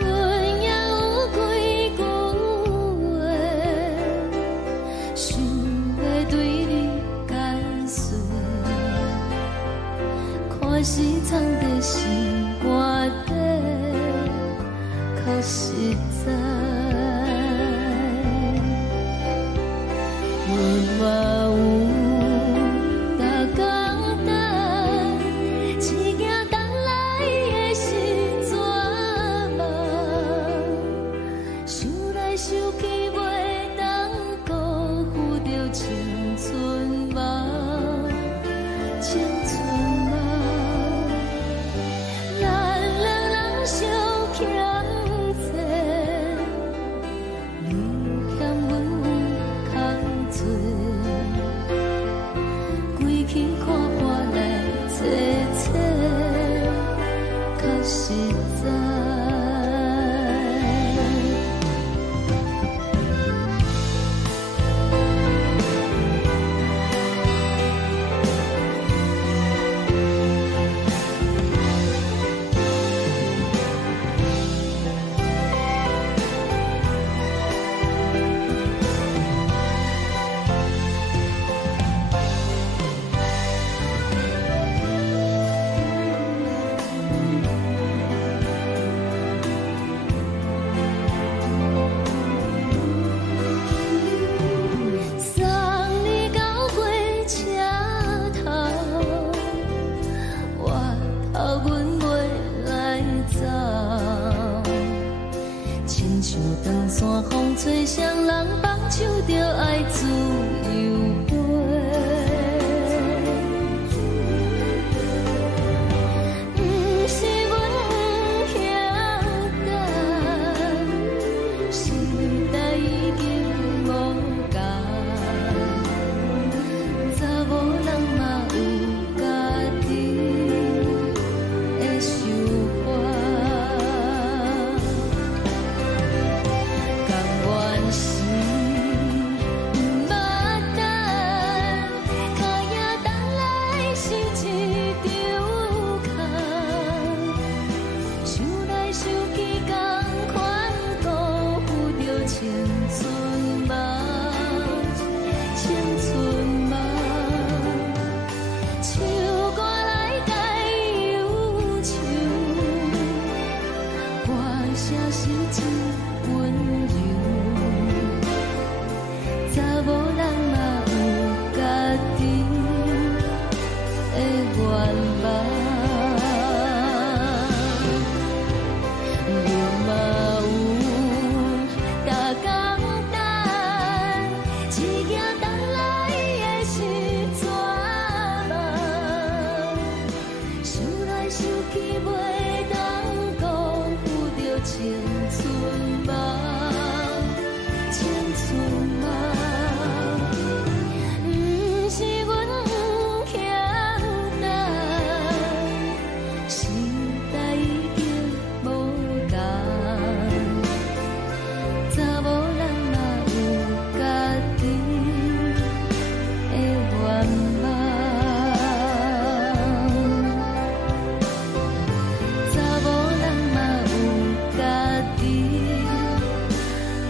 阮也有几句话，想要对你解释，看是藏在心肝底，较实在。阮嘛有大简单，一件等来的是绝望，想来想去袂当辜负着青春梦，青春梦。咱两人相欠债，你欠阮空罪。查某人嘛有家己的愿望，你嘛有大简单，一件等来的是怎么？想来想去袂当辜负着青春梦，青春梦。不是阮欠打，时代已经无同。查某人嘛有家己的愿望，查某人嘛有家己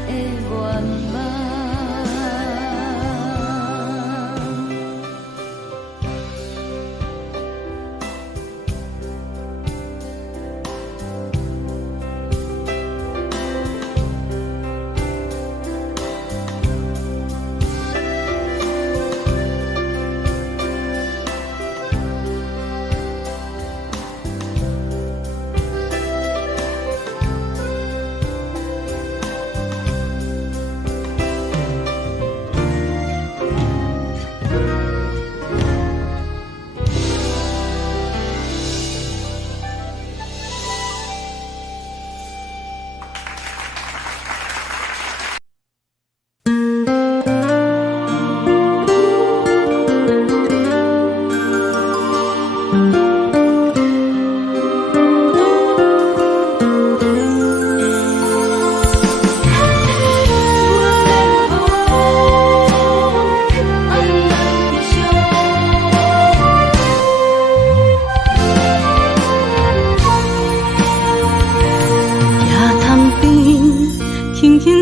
的愿望。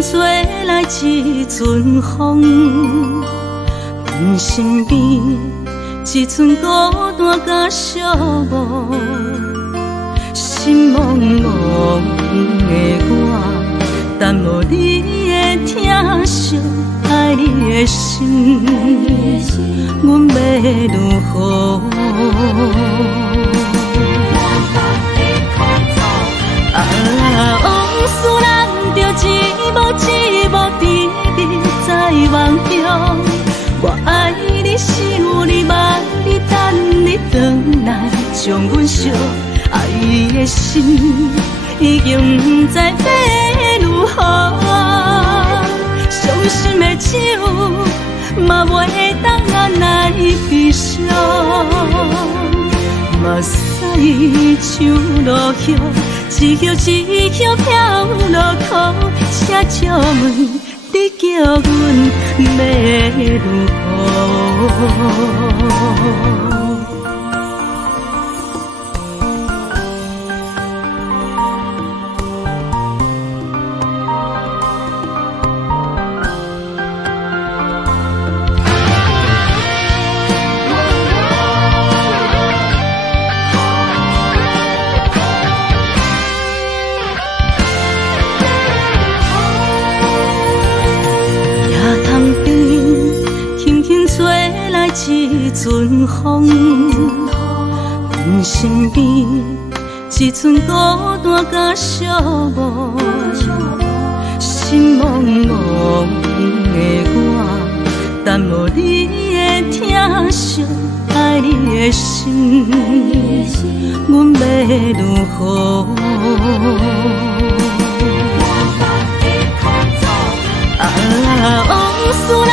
吹来一阵风，阮身边一寸孤单甲寂寞，心茫茫的我，等无你的疼惜，爱你的心，阮要如何？往事人着一幕一幕甜蜜在梦中，我爱你是有你望你等你回来，将阮惜爱的心已经不知要如何，伤心的手嘛袂当按来悲伤，目屎像落雨。一叶一叶飘落雨，请借问你叫阮要如何？一阵风，阮身边一寸孤单甲寂寞，心茫茫的我，等无你的疼惜，爱你的心，阮要如何？往事人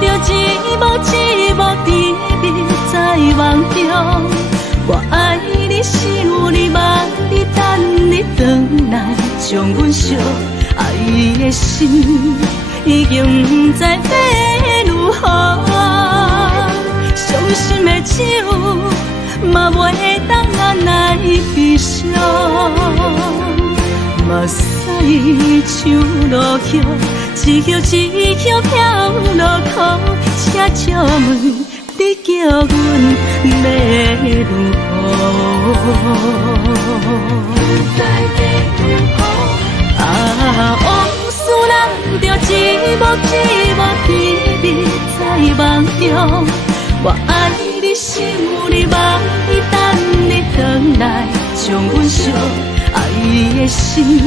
着一幕一幕甜蜜在梦中，我爱你是有你望你等你回来，将阮惜爱的心已经不知要如何，伤心的手嘛袂当按来悲伤，目屎像落雨。一叶一叶飘落雨，请借问你叫阮要如何？往事人着一幕一幕甜我爱你心有你梦，等你回来，将阮惜爱的心，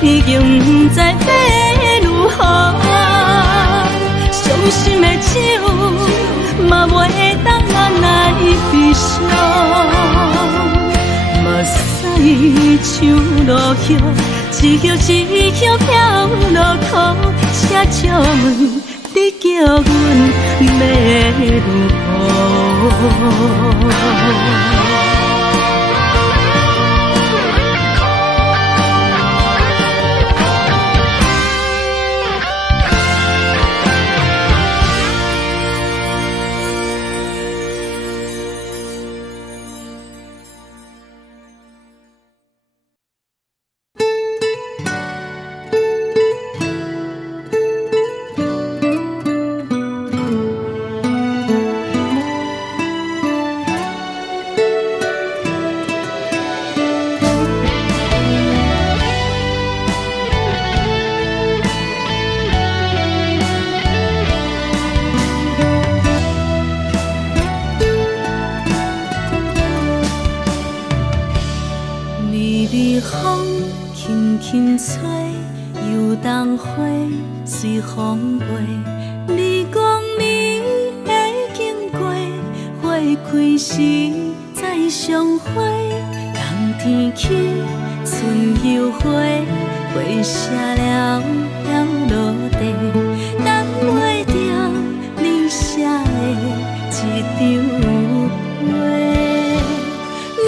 已经不知要如何。伤心的酒，嘛袂当咱来悲伤。目屎像落叶，一叶一叶飘落雨，车借问你叫阮要如何？风轻轻吹，游动花随风飞。你讲你会经过，花开时再相会。冬天起，春又花，花谢了要落地，等袂着你写的一张画。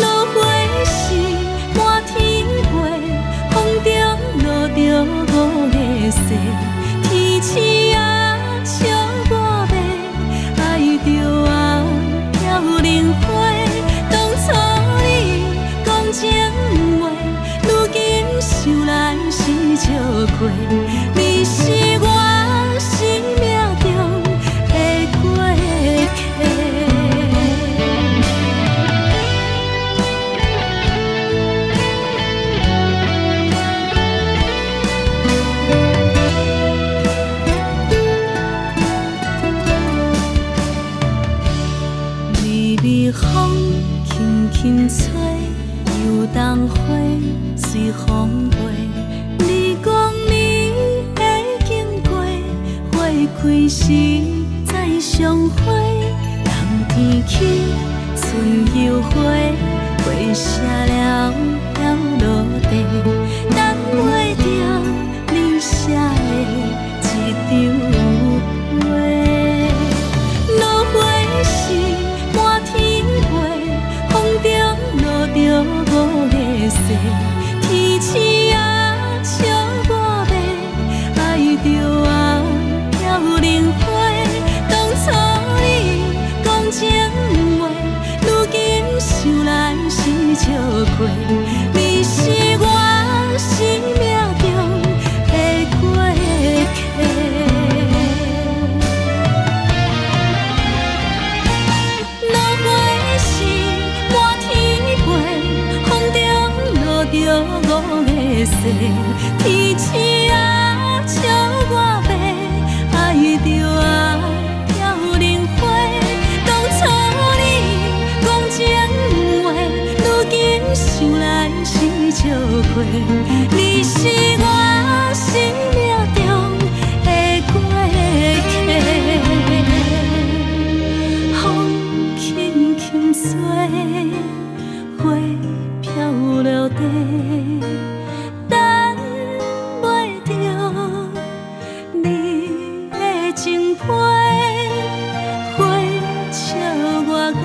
落花时满天飞，风中落着五个色，天星啊笑我迷，爱着啊飘零花。当初你讲情话，如今想来是笑亏。你是我生命中的过客。风轻轻吹，游动花随风飞。你讲你会经过，花开时再相会。冬天起，春又花，花谢了要落地，等袂着你写的一张画。落花时满天风中落着五个色，天星啊笑我迷，爱着啊飘零花。当初你讲情话，如今想来是笑亏。你是我生命中的过客。落花时满天飞，风中落着五个色，天星啊笑我迷，爱着啊飘零花。当初你讲情话，如今想来是笑亏。你是我生命中的过客。风轻轻吹，花飘落地，等袂着你的情批。花笑我讲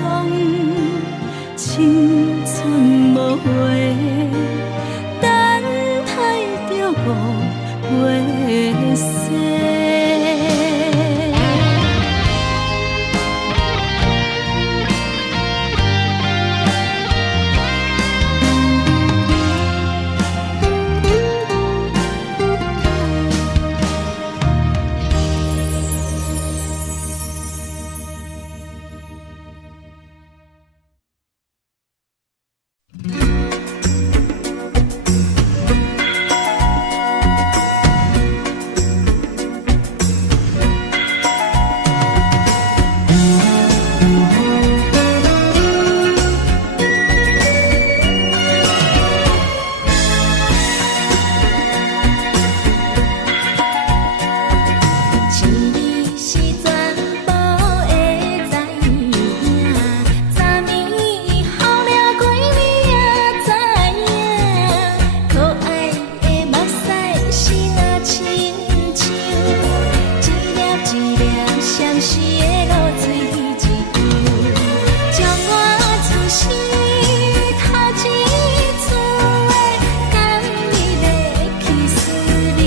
青春无回，等待着五月色。闪时的露水一游，将我自身头一次的甘美的气思你，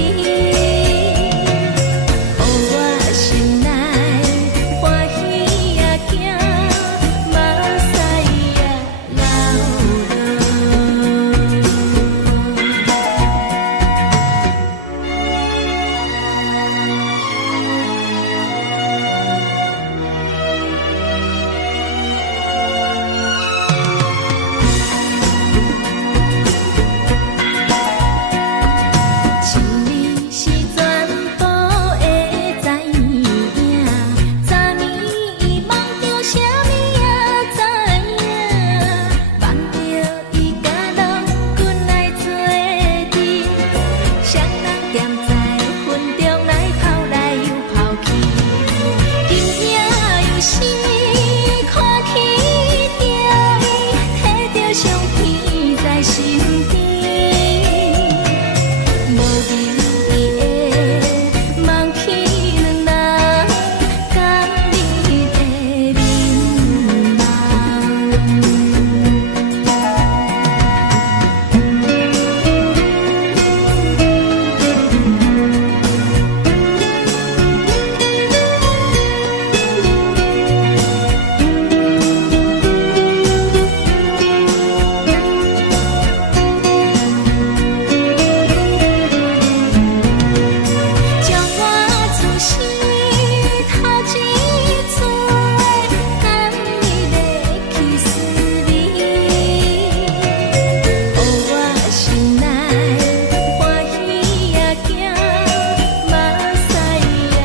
予我心内欢喜也惊，目屎也流落。一是全部会知影，昨暝伊梦着啥物也知影，梦着伊甲人滚来做阵，双人踮在云中来跑来又跑去，今夜又是看起着伊，摕着相片在身边。无眠伊的梦起两人甘美的眠将我自身头一次的甘美的气思你，予我心内欢喜也惊，目屎也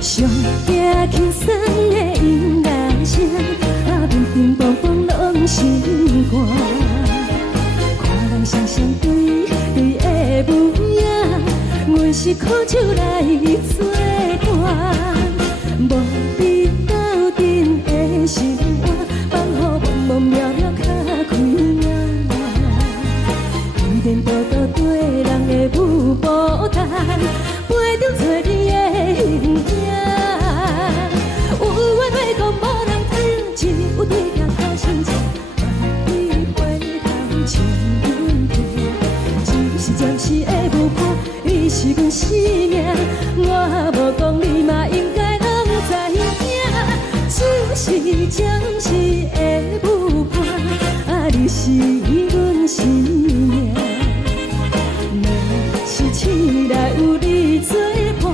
上惊轻松的音乐声，乒乒乓乓拢心肝。看人双双对对的模样，阮是苦酒来作伴。无你斗阵的心肝，放予茫茫渺渺较开眼。一颠倒倒对人的舞步弹，陪着做你的形影。有话要讲无人听，只有对镜头心情，你回头将阮听。就是暂时的舞伴，伊是阮生命。我无讲你嘛应该拢知影，就是暂时的舞伴，你是阮生命。是醒来有你作伴，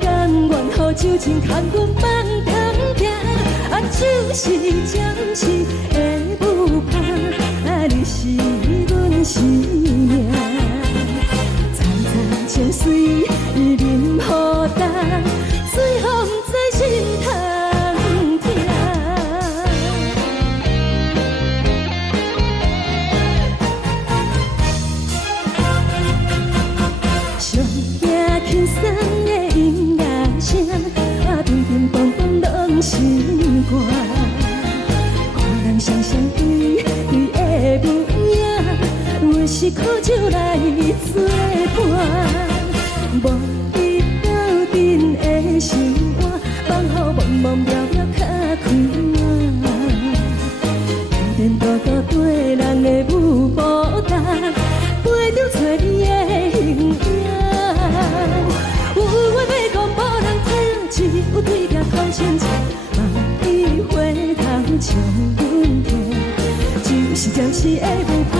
甘愿予酒精牵阮放通行，就是暂时的舞伴，你是阮生命。层层泉水伊饮予干，水风在心通听。上惊轻松的音乐声，乒乒乓乓拢心肝。看人双双对对的模样，阮是苦酒来作伴。无你斗阵的心肝，放予茫茫渺渺较开眼。一颠倒倒对人的舞步弹，陪着做你的形影。有话要讲无人听，只有对镜头心情，你回头将阮听。就是暂时的舞伴。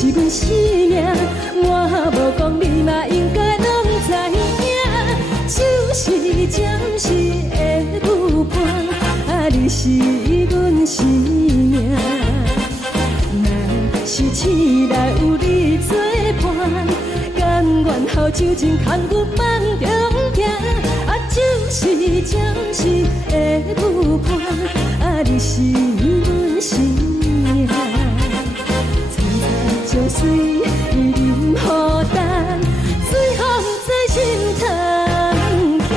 是阮生命，我无讲你嘛应该拢知影，就是暂时的舞伴，啊，你是阮生命。若是醒来有你作伴，甘愿后手真牵阮梦中行，啊，就是暂时的舞伴，啊，你是阮生命。就水伊任何等，水风在心头行。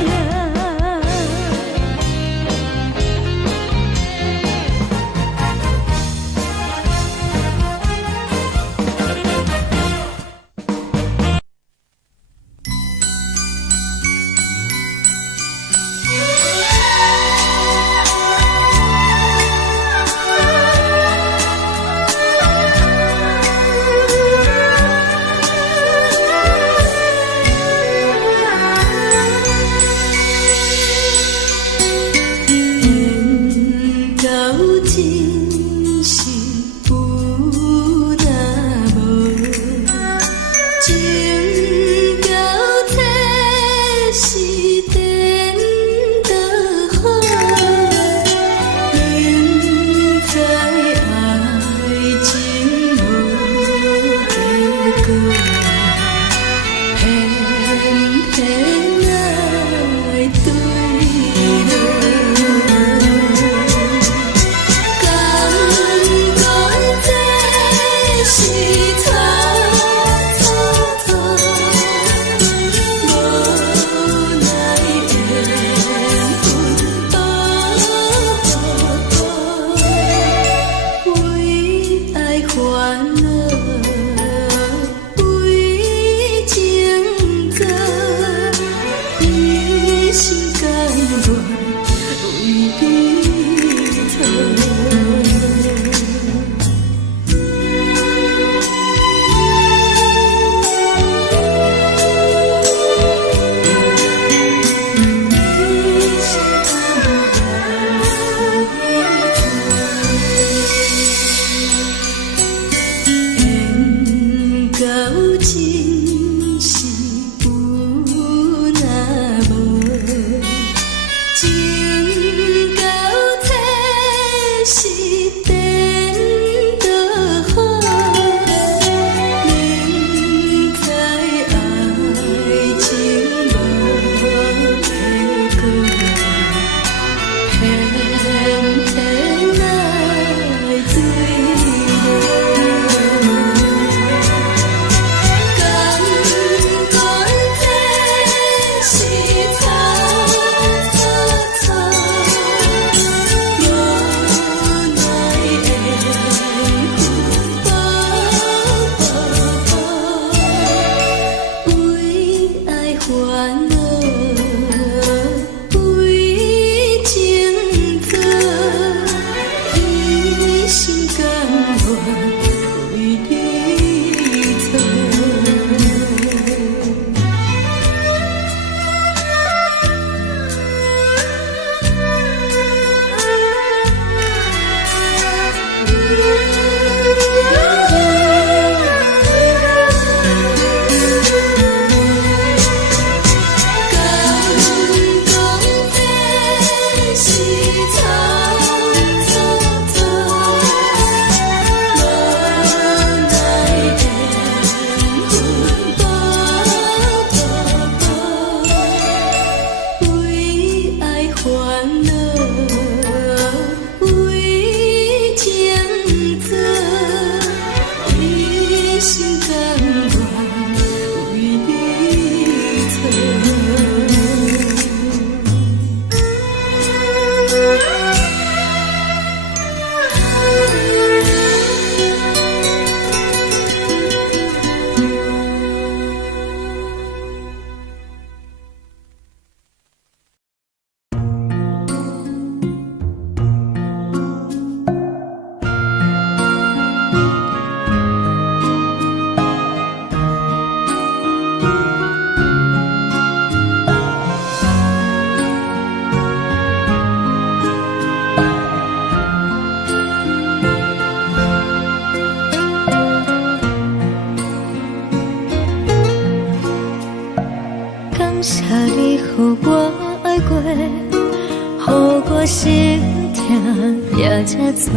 也才多，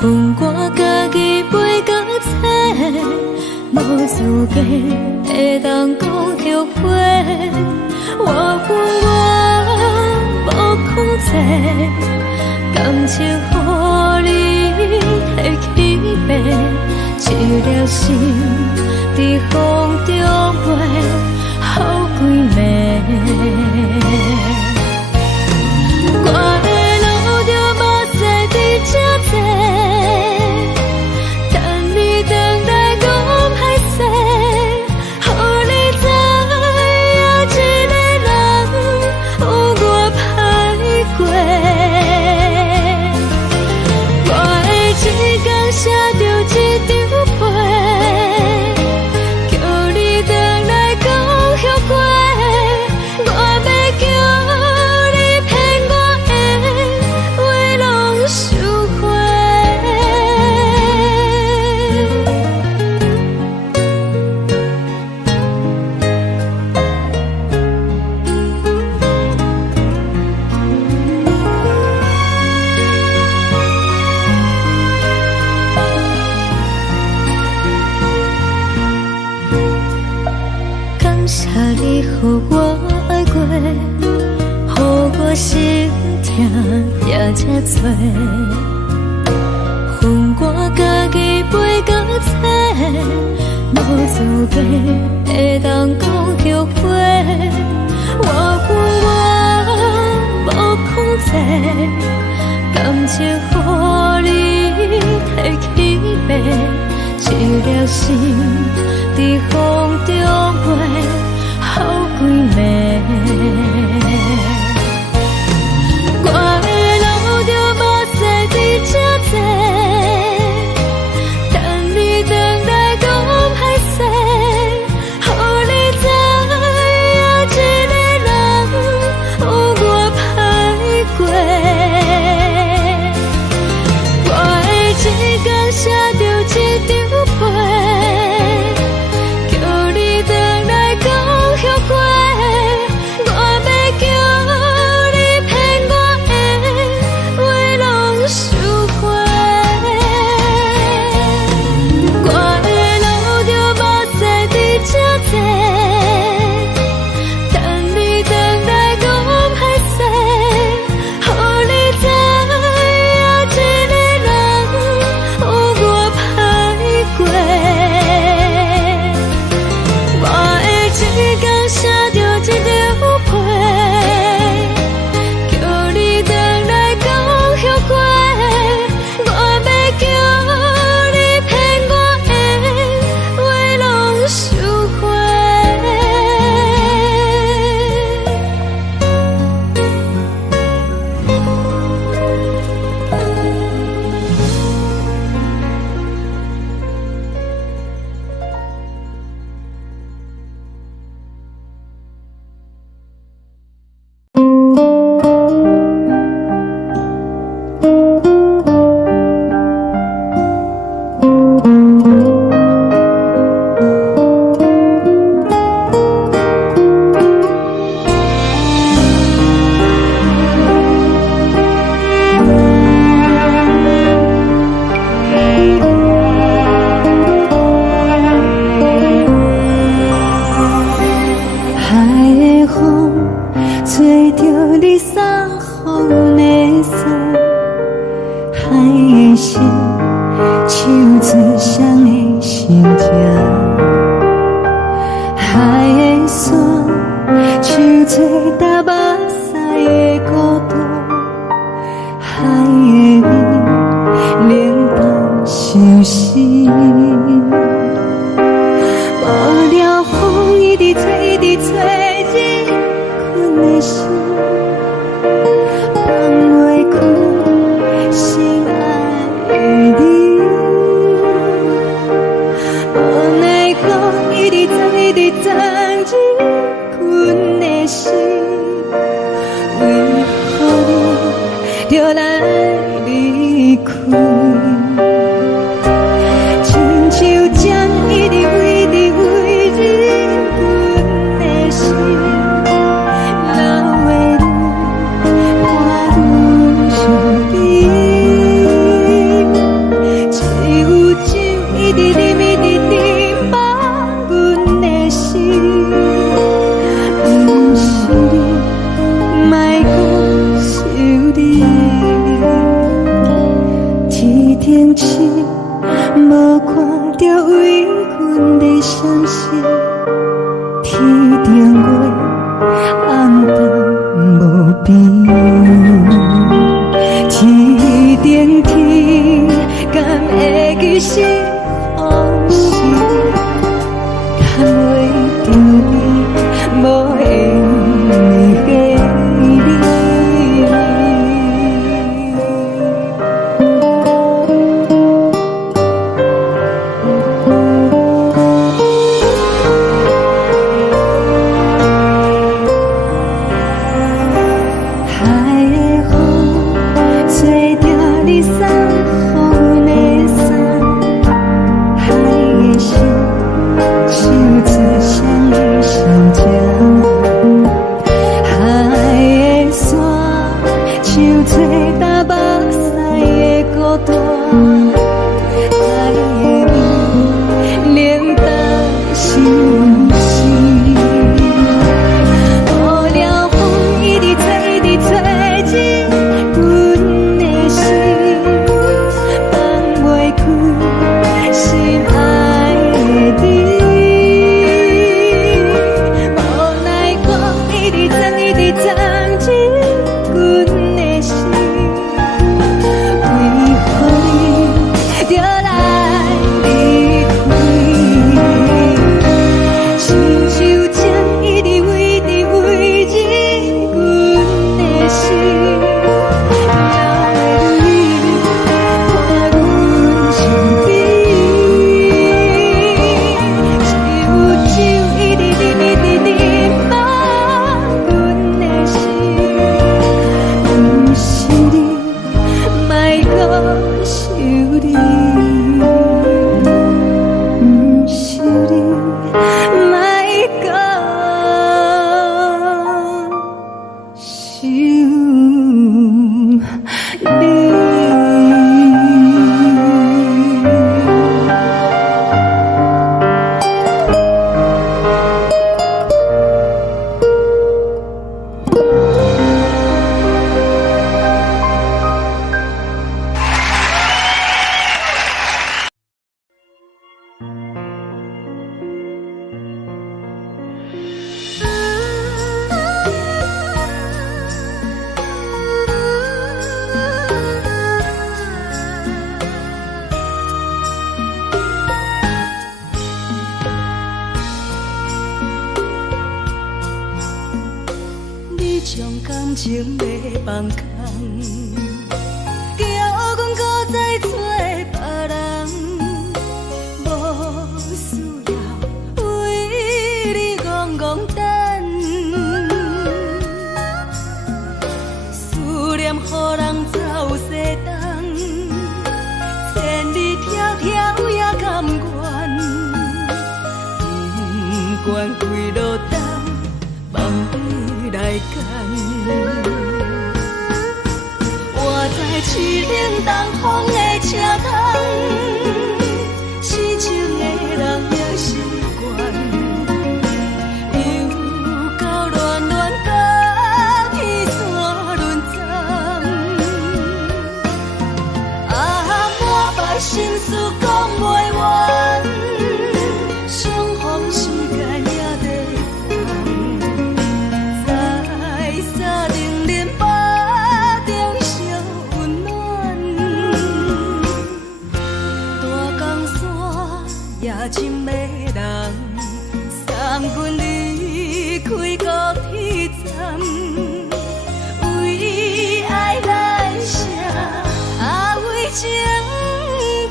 恨我家己袂到切，无资格会当讲后悔。我恨我无控制，感情予你提起白，一粒心在风中飞，好几暝。我的路就无再伫这多，等你等来讲歹势，予你知影一个人有我歹过。我的一天写着一张被，叫你等来讲后悔。我要叫你骗我的话拢收回。感谢你予我爱过，予我心痛也才多，恨我家己袂到切，无资格会当讲后悔。我恨我无控制，感情予你提起白，一粒心在风中飞，好几暝。我的路就无再伫这多，等你等来讲歹势，予你知影一个人有我歹过。我的一天写着一张被，叫你等来讲后悔。我要叫你骗我的话拢收回。我的路就无再伫这多，等你等来讲歹势，予你知影一个人有我歹过。我的一天写着一张被，叫你等来讲后悔。我要叫你骗我的话拢收回。海的风吹着你送风的伞，海的心手做双的心情，海的山手做搭目屎的孤独，海的美冷淡伤心。无聊风一直吹，一直吹，日困的心，放袂开心爱的你。无奈何一直藏，一直藏，日困的心，为何你就来离开？亲像将一直为你为日困的心，流的泪，汗愈天星，无看到为阮的闪烁。天顶月，红淡无边。天顶天，敢会记是往事？敢袂着你，无缘给你。将感情要放空，叫阮搁再找别人，无需要为你戆戆等，思念予人走西东，千里迢迢也甘愿，不管几路灯，望你来干。我在凄冷东风的车窗，痴情的人也习惯，又到乱乱甲天山沦陷。满腹心事讲袂完，相逢时间也在等。在沙定连巴中烧温暖，大江山也深的人，送阮离开高铁站，为爱来写为情长。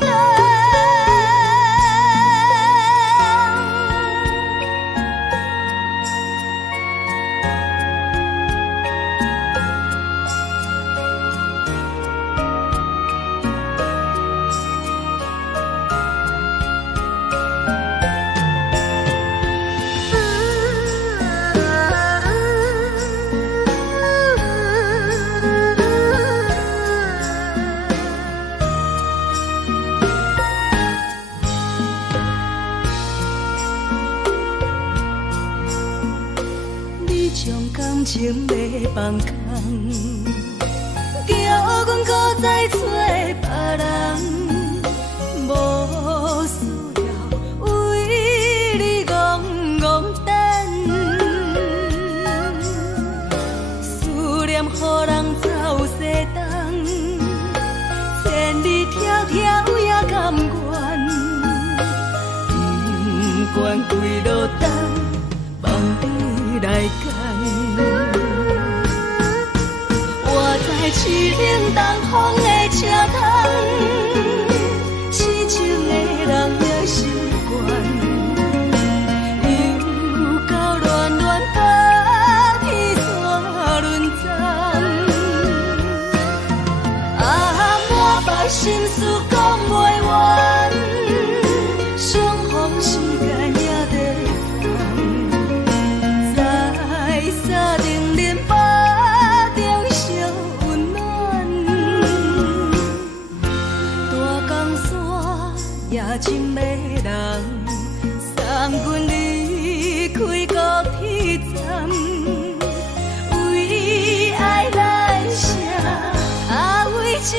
将感情要放空，叫阮搁再找别人。里迢迢也甘愿，不管归路等，望你来赶。我在痴冷东风的车窗，痴情的人也习惯。心事讲袂完，相逢时间也在烦，在沙丁林巴中相温暖。大江山也真迷人，送阮离开高铁站，为爱来写，为情。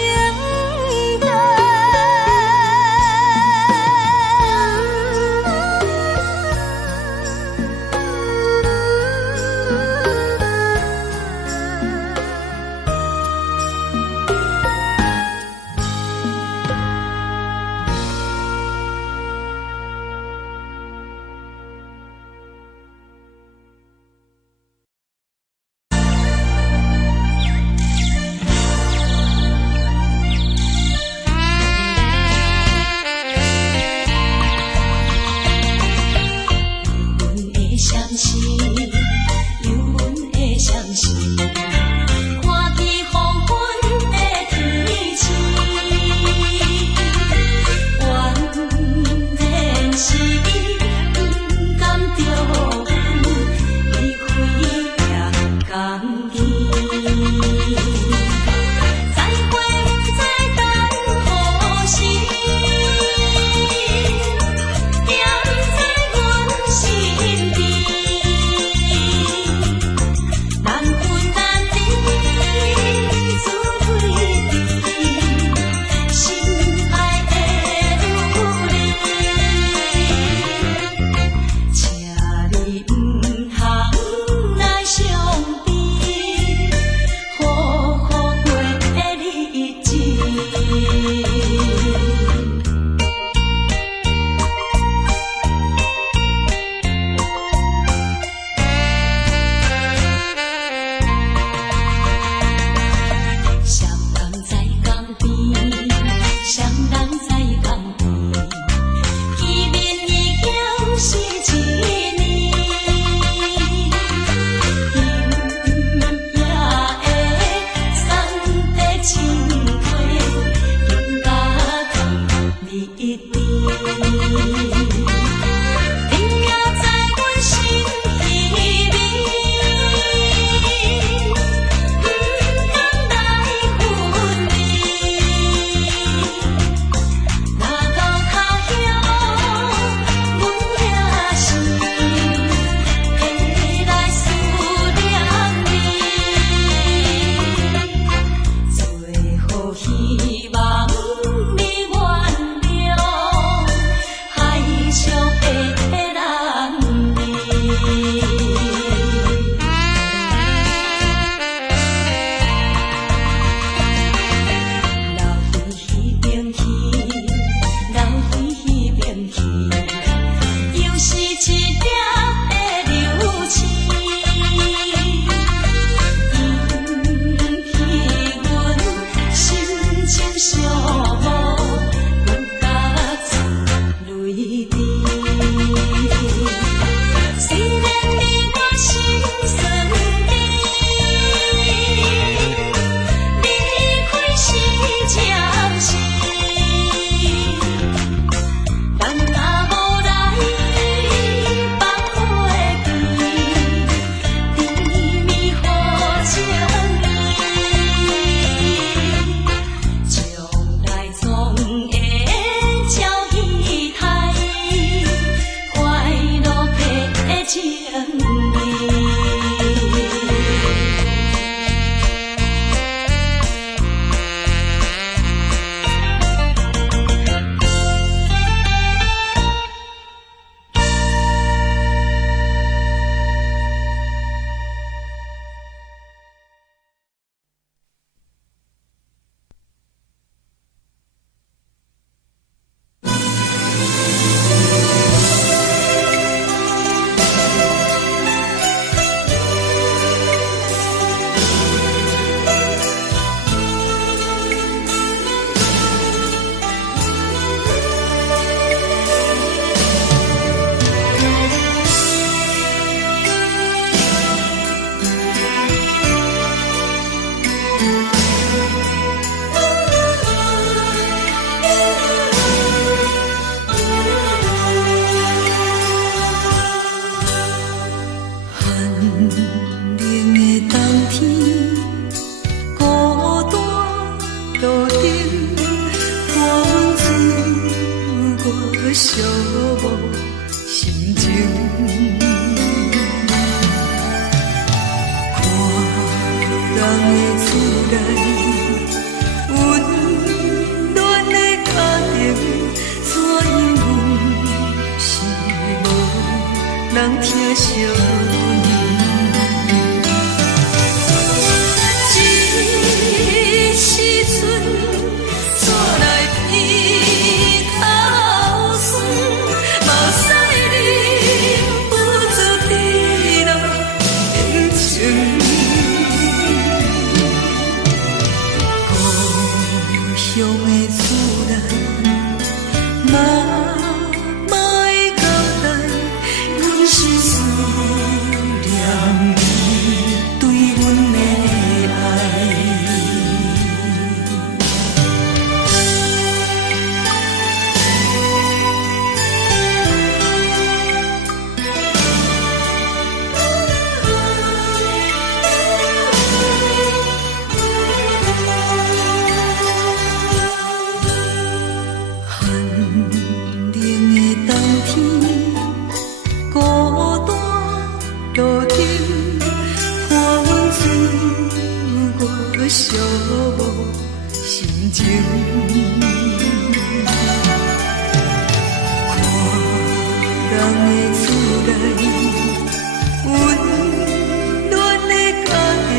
的自然，嘛会交代，阮是思念你对阮的爱。寂寞心情，看人的厝内温暖的家庭，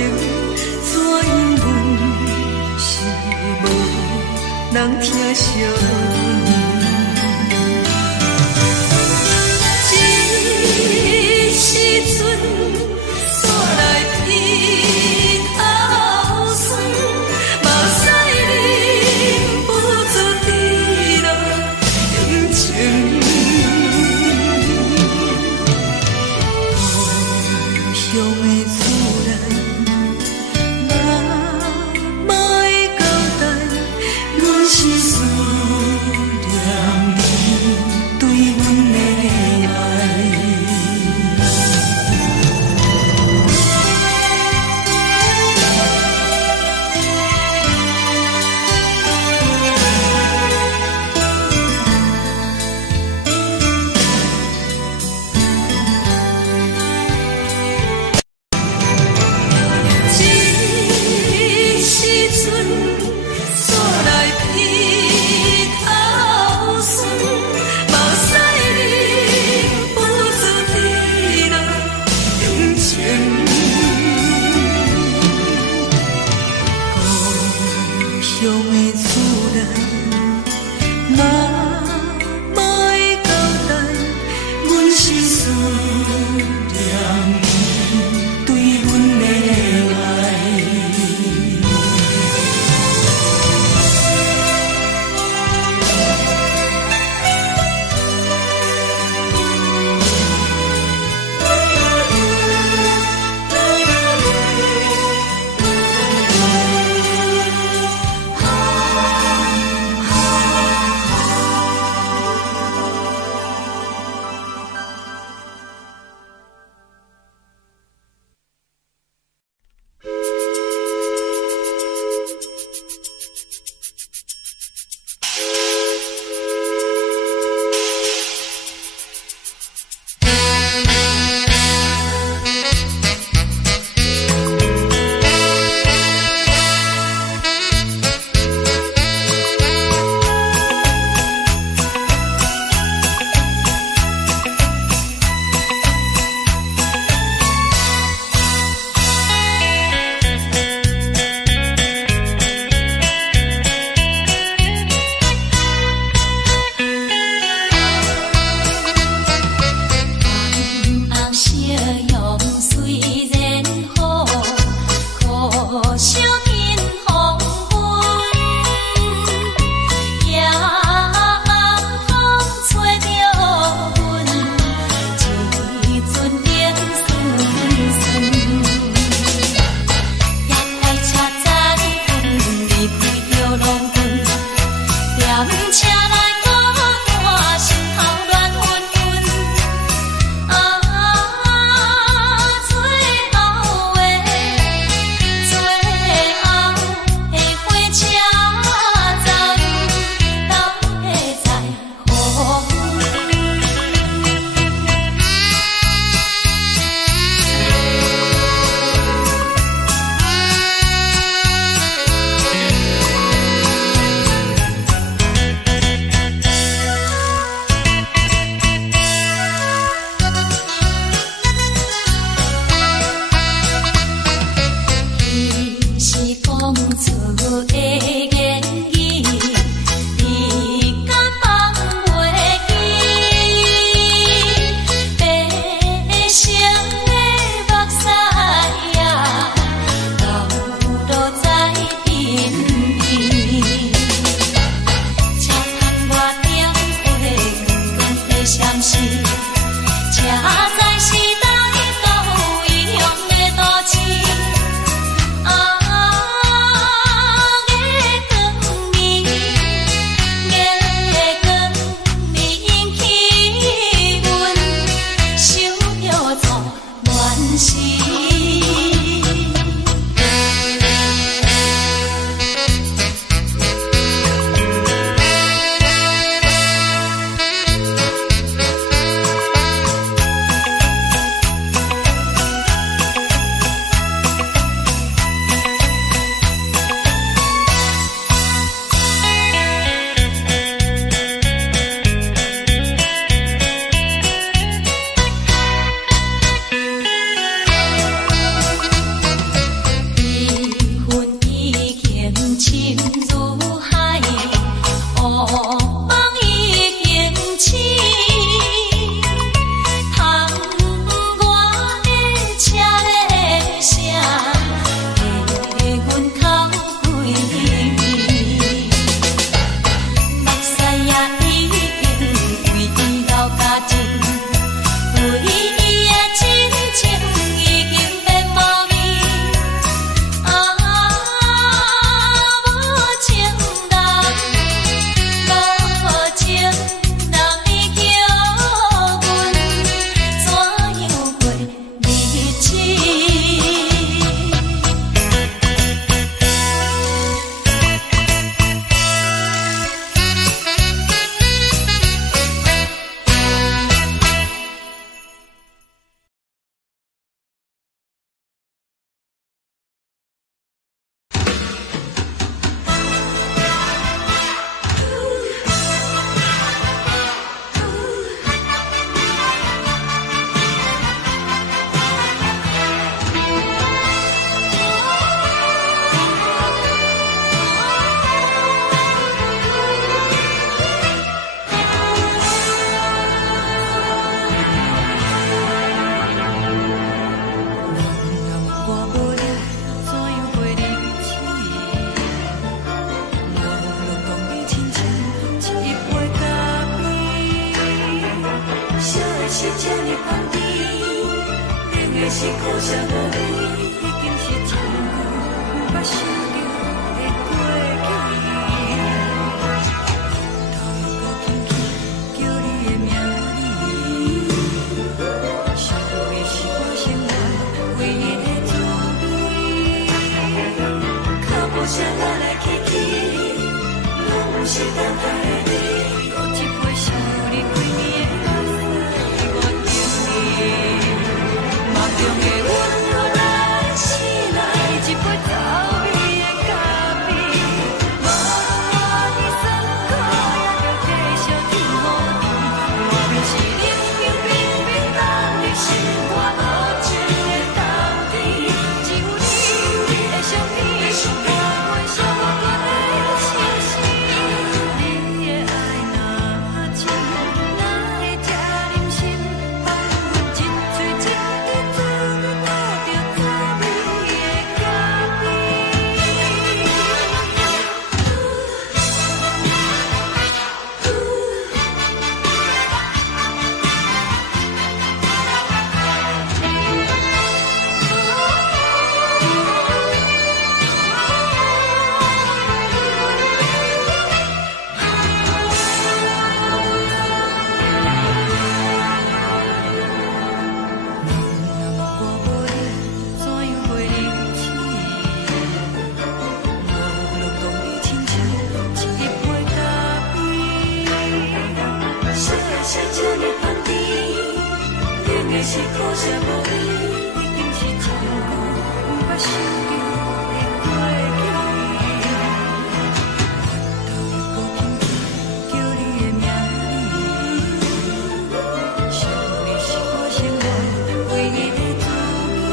怎因阮是无人疼惜？这时阵煞来鼻口酸，目屎忍不住滴落眼睛。故乡的自然，嘛会交代，阮是思梦已经醒，窗外的车的声，替阮哭几暝。目屎也已经为伊流甲尽，为伊的真情已经变无味。啊，无情人，无情人你叫阮怎样过日子？我无力怎样过日子？落落讲你亲像一杯咖啡，烧的是这呢香甜，冷的是苦涩无味，已经是真久毋捌想着的过去。头又搁轻轻叫你的名字，想的是我生活唯一的滋味。脚步声来来去去，拢不是等待的你。搁一杯想你几年的目屎，我敬你。梦中的阮落来醒来，一杯走味的咖啡。无论我的酸苦，也着继续甜予你。外面是冷冰冰冰冷的心肝，无情的冬天。只有你的相片，我阮寂寞过的心事。你的爱若真，哪会这忍心？放阮一嘴一滴水，倒着滋味的咖啡。我无力怎样过日子？落落讲你亲像一杯咖啡，烧的是这呢香甜，冷的是苦涩无味，已经是真久毋捌想着的过去。头又搁轻轻叫你的名字，想的是我生活唯一的滋味。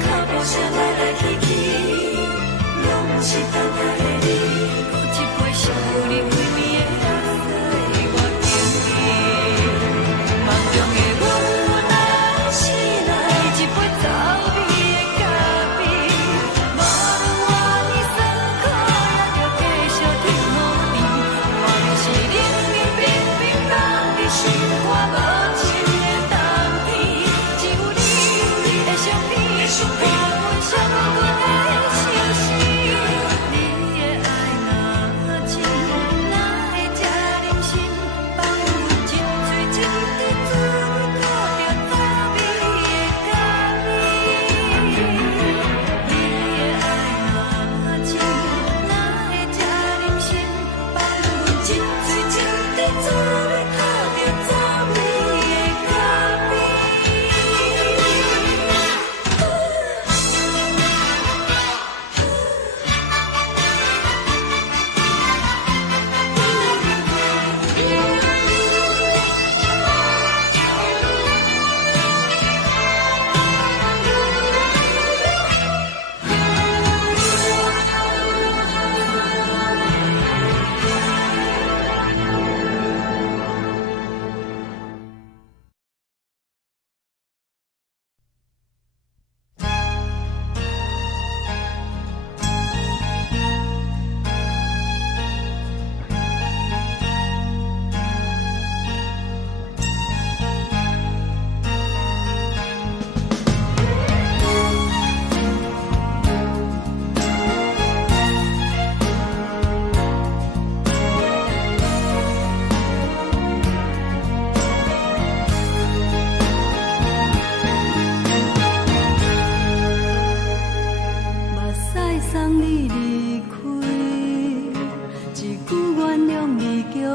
脚步声来来去去，拢不是等待的你。搁一杯想你几暝的目屎，我敬你。梦中的阮落来醒来，一杯走味的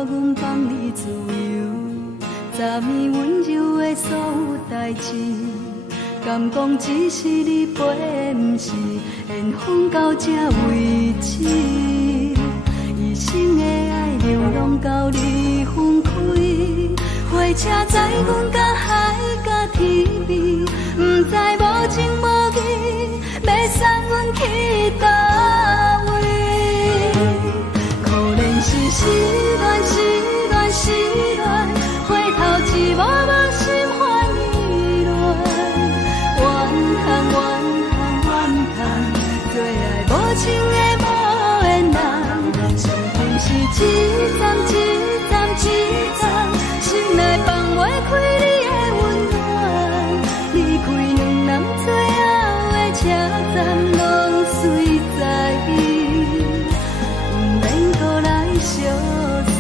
阮放你自由，昨暝温柔的所有代志，敢讲只是你陪，不是缘分到这为止。一生的爱流浪到你分开，火车载阮甲海甲天边，不知无情无义，要送阮去倒位？可怜是失恋，失恋，失恋，回头一幕幕心烦意乱，怨叹，怨叹，怨叹，最爱无情的无缘人，上恨是一站一站一站，心内放袂开你的温暖，离开两人最后的车站，拢随在伊，不免搁来相送。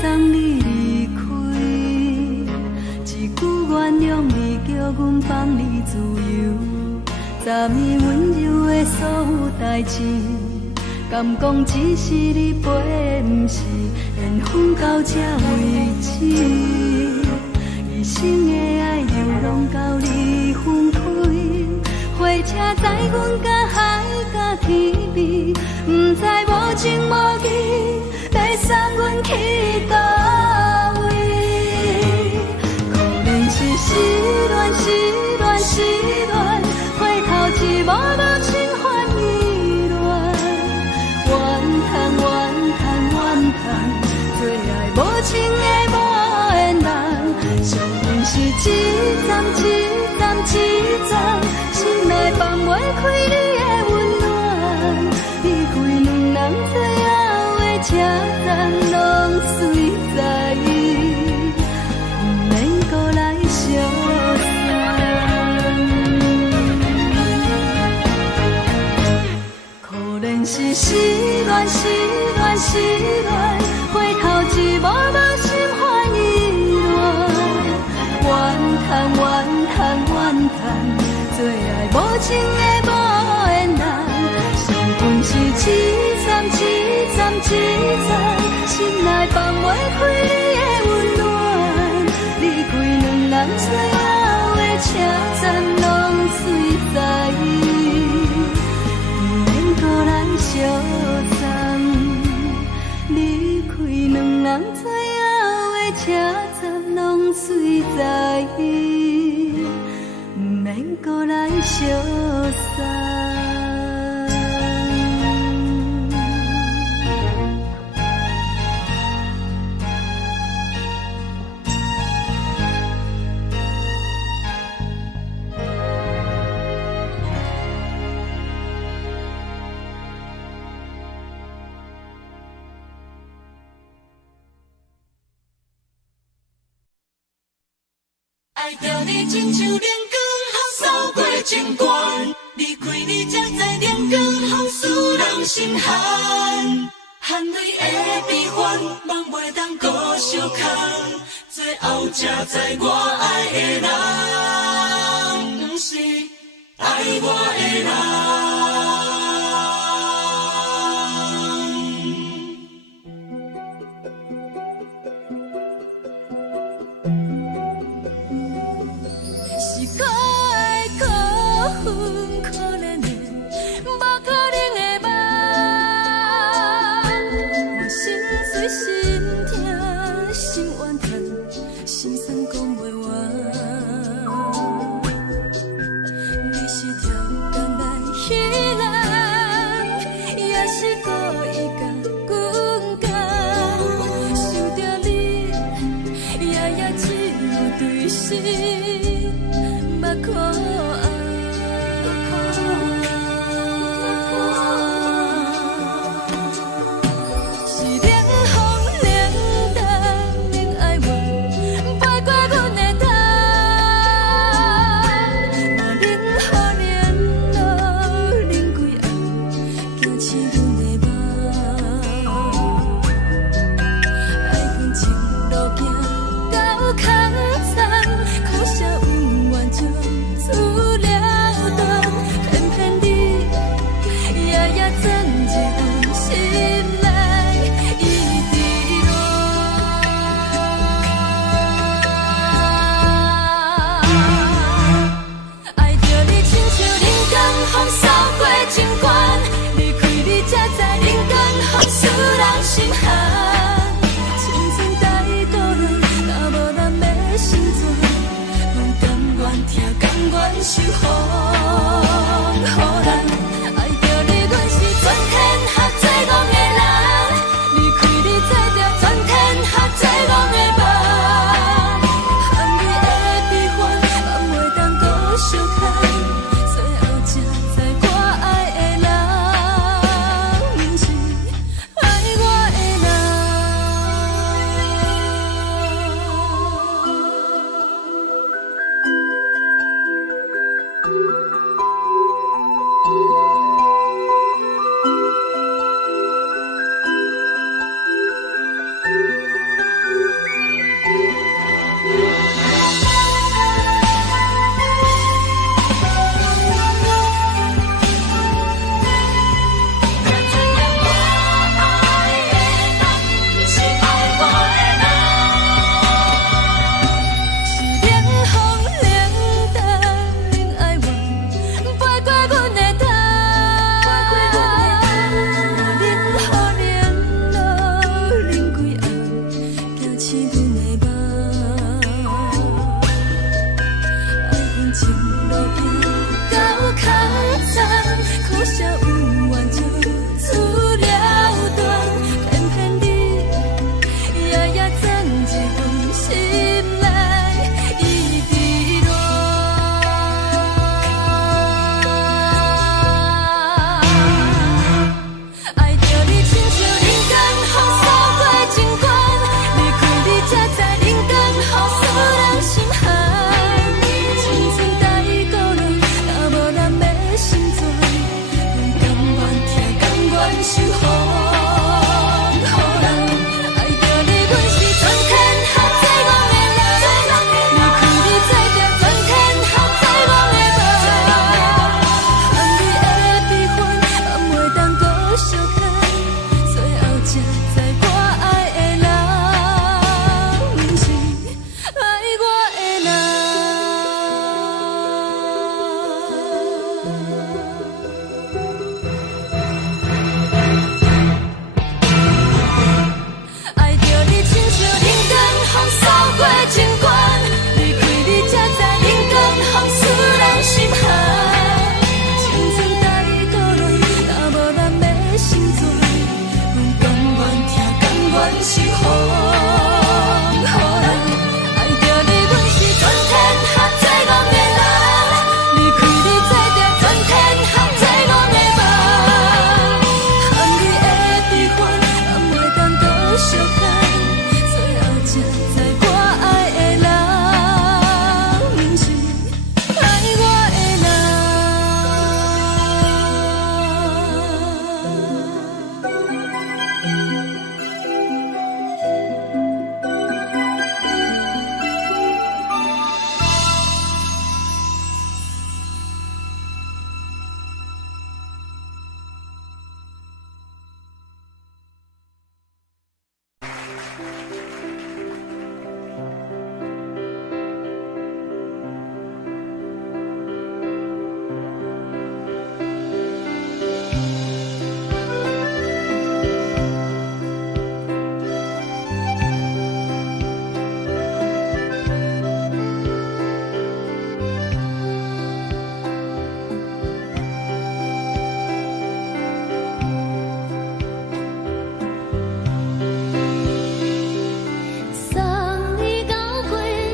送你离开，一句原谅你，叫阮放你自由。昨暝温柔的所有代志，敢讲只是你陪，不是缘分到这为止。一生的爱流浪到你分开，火车载阮甲海甲天边，不知无情无义，要送阮去倒位？可怜是失恋，失恋，失恋，回头一幕幕心烦意乱，怨叹，怨叹，怨叹，最爱无情的无缘人，上恨是一站一站一站，心内放袂开你的温暖，离开两人最后的车站，拢随在伊，不免搁来相送。可怜是失恋，失恋，失恋，回头一幕幕心烦意乱，怨叹，怨叹，怨叹，最爱无情的无缘人，上恨是一站一站一站，心内放袂开你的温暖，离开两人最后的车站，拢随在伊，不免搁来相送。离开两人最后的车站，拢随在伊，不免搁来相送。爱着你亲像阳光扫过情关，离开你才知阳光风使人心寒。含泪的悲欢，望袂当搁相牵，最后才知我爱的人，不是爱我的人。可怜的，无可能的梦，我心碎心痛心怨叹，心酸讲袂完。你是跳江来彼人，也是故意甲阮讲，想着你，夜夜只有对视，目看。是风，予人爱着你，阮是全天下最戆的人，离开你做着全天下最戆的梦，含你的悲欢，咱袂当搁相牵，最后才知我爱的人，不是爱我的人。送你到火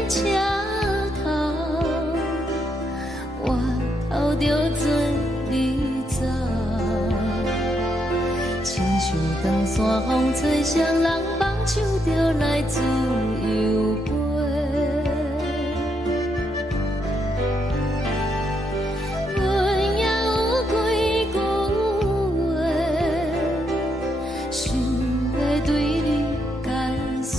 车头，我头着做你走，亲像长山风吹双人放手着来自由飞。阮也有几句话，想要对你解释。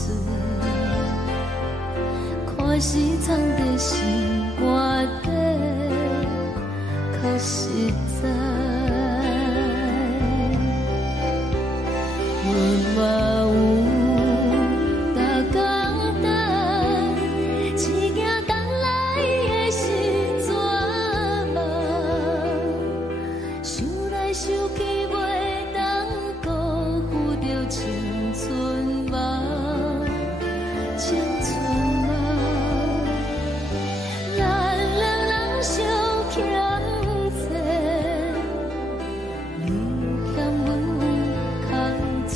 可是藏在心肝底，较实在。阮嘛有逐工等，一件等来的是绝望，想来想去袂当辜负着青春梦。青春梦，咱两人相欠债，你欠阮空做，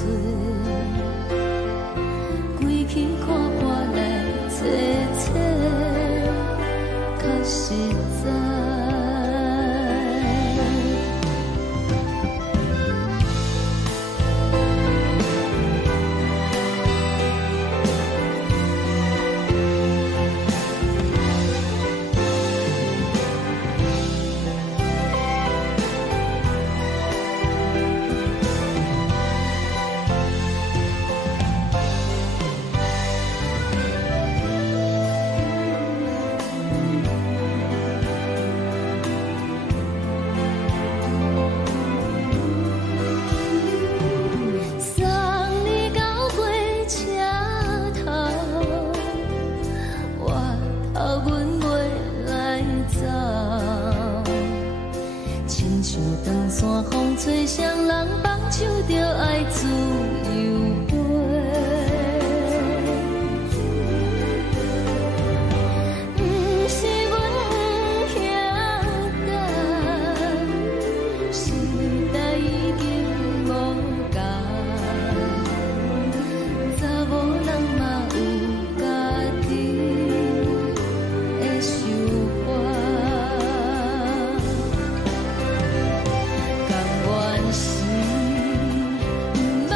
归去看破来切切，较实在。送你到火车头，我头阮袂来走，亲像长山风吹双人放手着爱自由飞。不是阮不晓等，时代已经无共。查某人嘛有家己的想法，甘愿是毋捌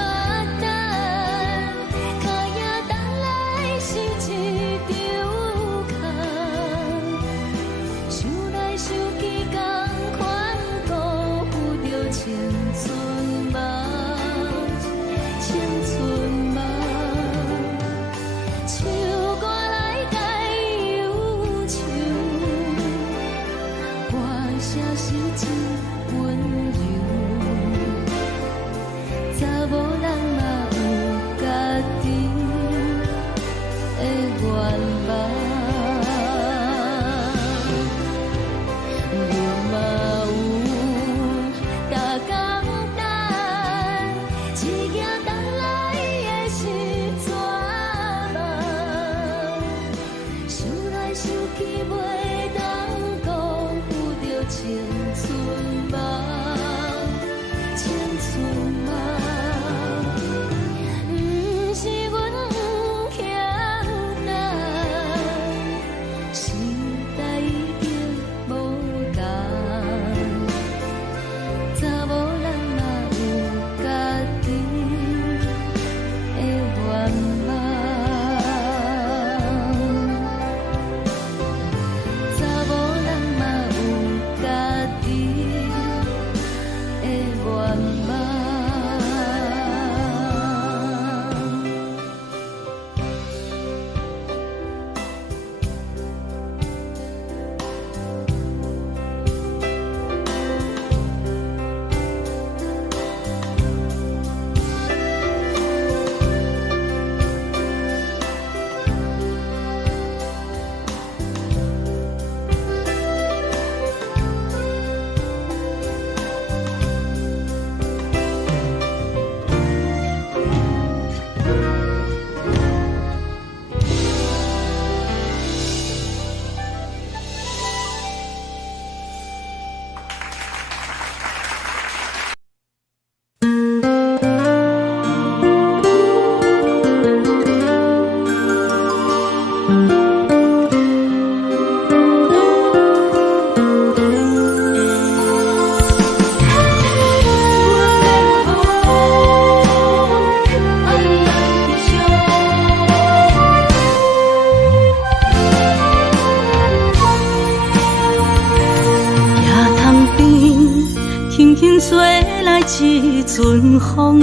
吹来一阵风，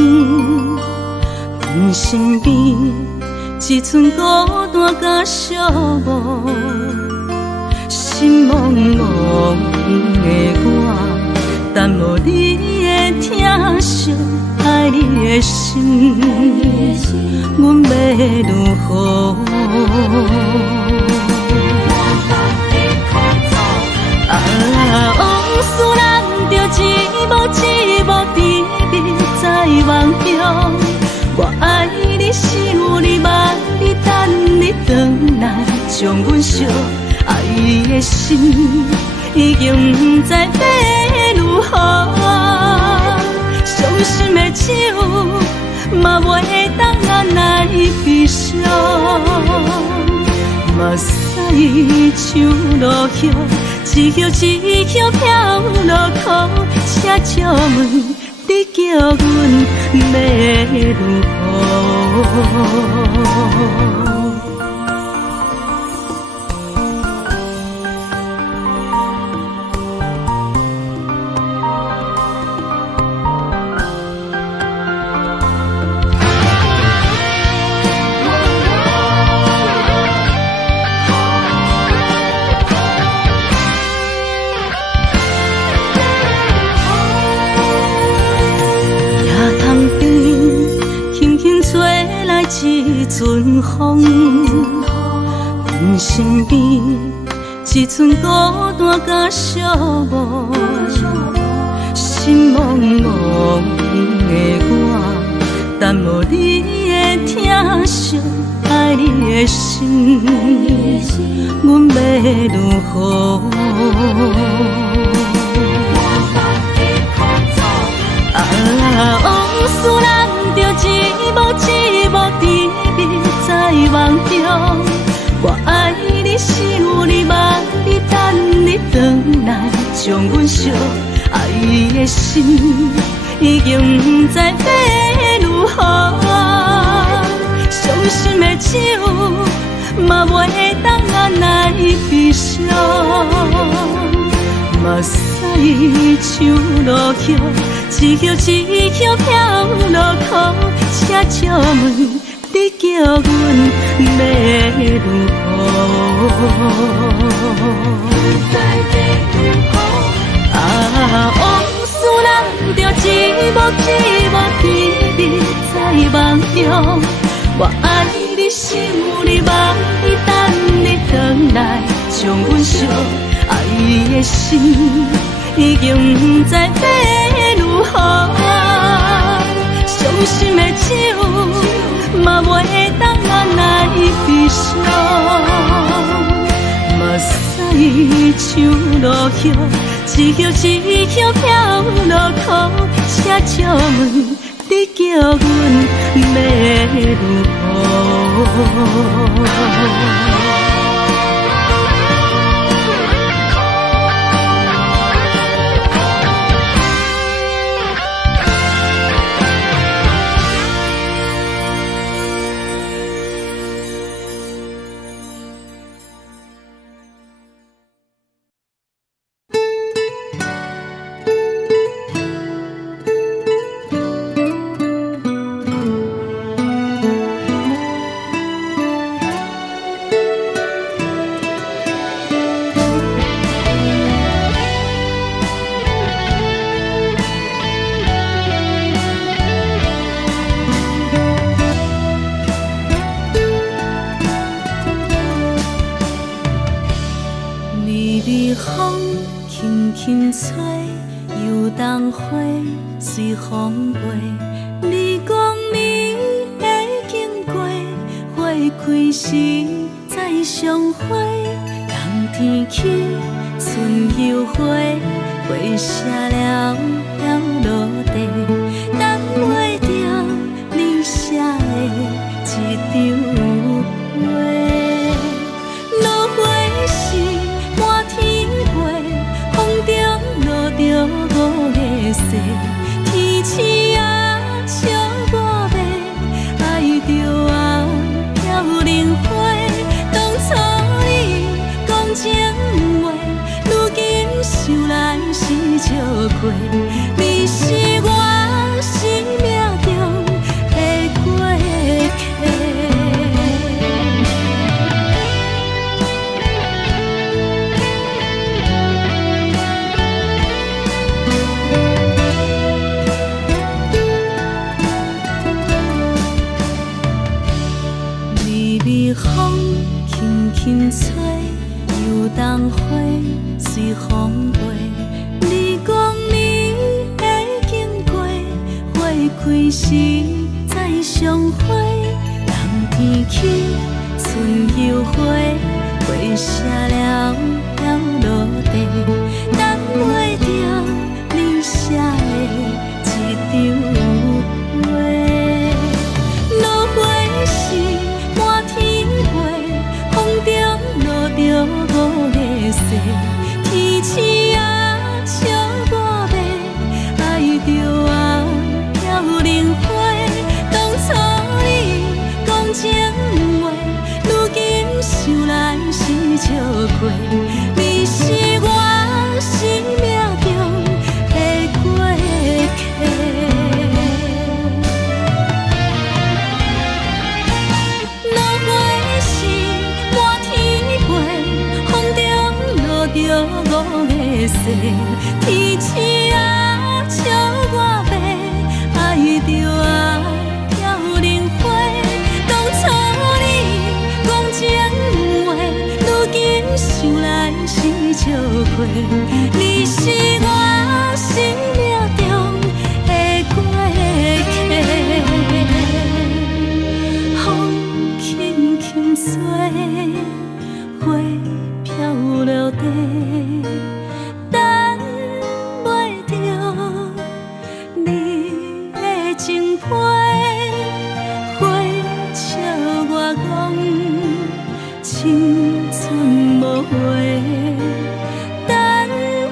阮身边一寸孤单甲寂寞，心茫茫的我，等无你的疼惜，爱你的心，阮要如何？往事咱着一幕一幕甜蜜在梦中。我爱你，想你，望你，等你回来，将阮惜爱的心已经不知要如何。伤心的手嘛袂当按来悲伤。目屎像落叶，一叶一叶飘落雨，请借问你叫阮要如何？一阵风，阮身边一寸孤单甲寂寞，心茫茫的我，等无你的疼惜，爱你的心，阮要如何？往事咱着一幕一幕甜蜜在梦中。我爱你，想你，望你，等你回来，将阮惜爱的心已经不知要如何。伤心的手嘛袂当按来悲伤。目屎像落叶，一叶一叶飘落雨，请借问你叫阮要如何？往事咱着一幕一幕甜蜜在梦中。我爱你，想你，望你，等你回来，将阮惜爱的心已经不知要如何。伤心的手嘛袂当按来悲伤。目屎像落叶，一叶一叶飘落雨，请借问你叫阮要如何？随风飞，你讲你会经过，花开时再相会。冬天起，春又回，花谢了要落地，等袂着你写的一张画。落花时满天飞，风中落着五个色。天星啊，笑我迷，爱着红飘零花。当初你讲情话，如今想来是笑亏。你时再相会，人天起春又花，花谢了要落地，等袂着你写的一张画。落花是满天飞，风中落着五个色，天星啊笑我迷，爱着啊飘零花。当初你讲情话，如今想来是笑亏。你是我生命中的过客。落花是满天飞，风中落着五个色，天星啊笑我迷，爱着啊飘零花。当初你讲情话，如今想来是笑亏。你是我生命中的过客，风轻轻吹，花飘落地，等袂着你的情批。花笑我讲青春无悔，等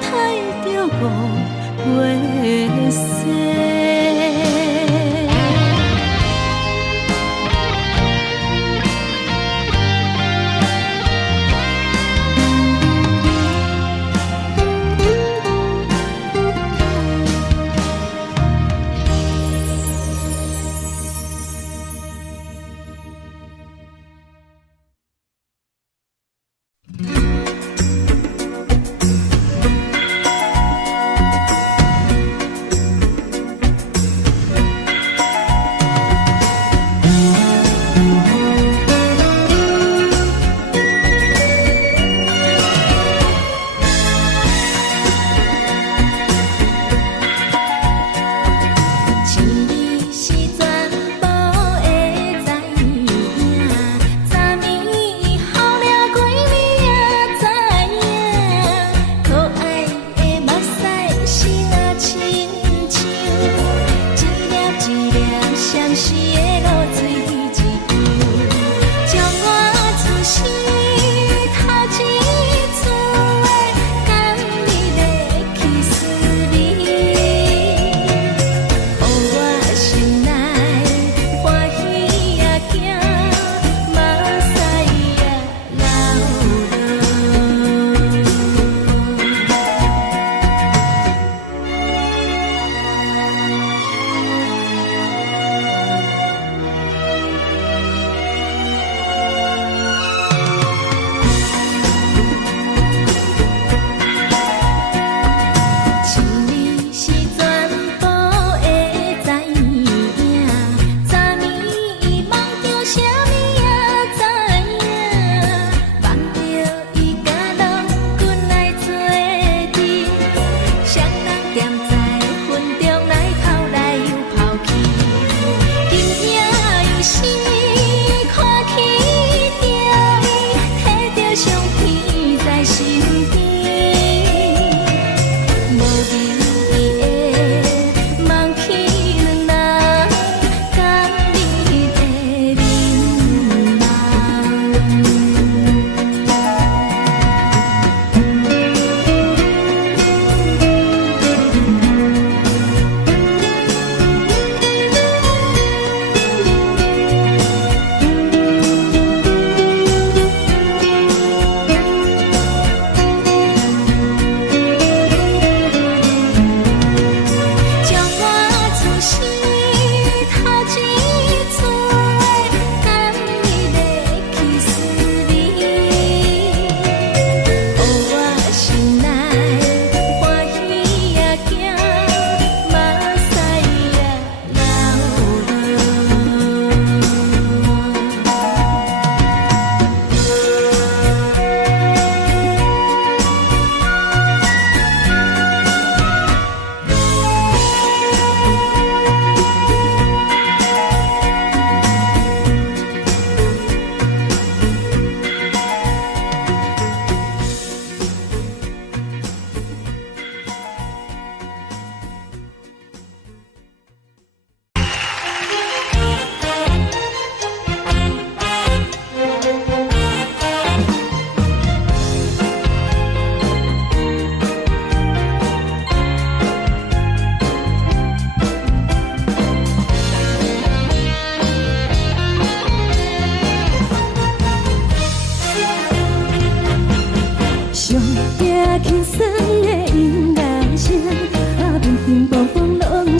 待着五月雪。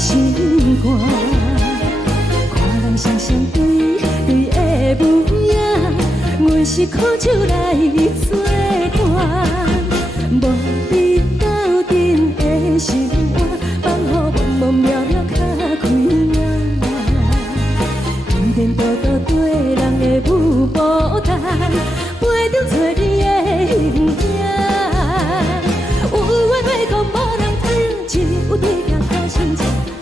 心肝。看人双双对对的模样，阮是苦酒来作伴。无你斗阵的心肝，放予茫茫渺渺较开眼。一颠倒倒对人的舞步弹，陪着做你的形影。有话要讲无人听，只有对镜头心情，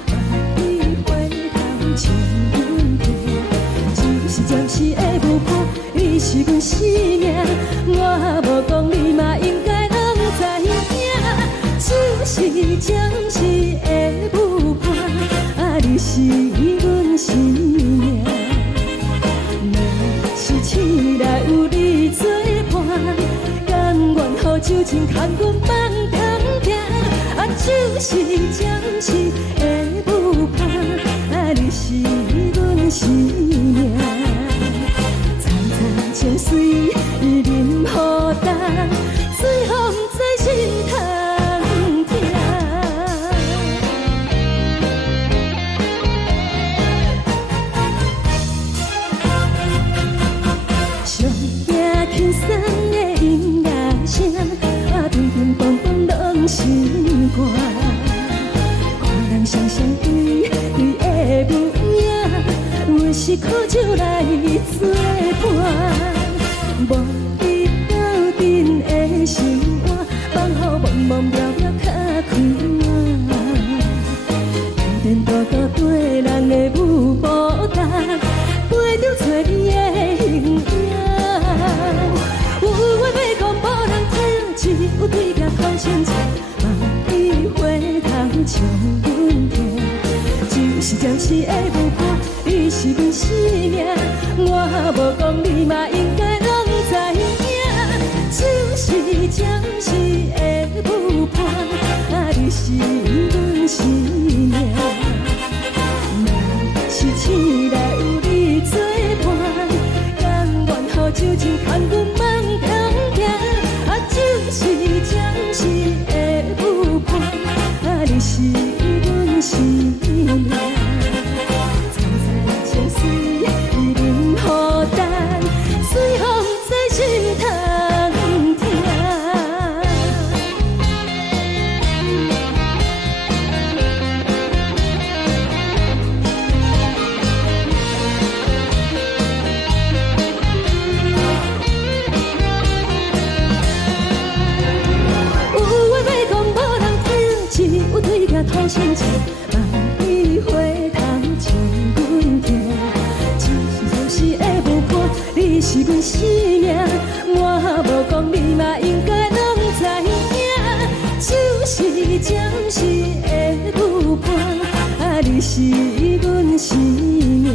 万里回头将阮听。就是暂时的舞伴，你是阮生命，我无讲你嘛应该拢知影。就是暂时的舞伴，你是阮生命。若是醒来有你作伴，甘愿予酒精牵阮梦中行。就是暂时的舞伴，你是阮生命。层层情水任何担，随风在心头听。上惊轻松的音乐声，乒乒乓乓拢心肝。看人双双对对的模样，阮是苦酒来作伴。无你斗阵的心肝，放予茫茫渺渺较开眼。颠颠倒倒对人的舞步弹，陪着做你的形影。有话要讲无人听，只有对镜看心情，万里回头将阮听。就是暂时的舞伴，你是阮生命，我无讲你嘛应该拢知影。就是暂时的舞伴，你是阮生命。若是醒来有你作伴，甘愿予酒精牵阮梦中行。就是暂时的舞伴，你是阮生命。层层情水任何担，随风在心头听。对镜头心情，万里回头将阮听。就是暂时的舞伴，你是阮生命，我无讲你嘛应该拢知影。就是暂时的舞伴，你是阮生命。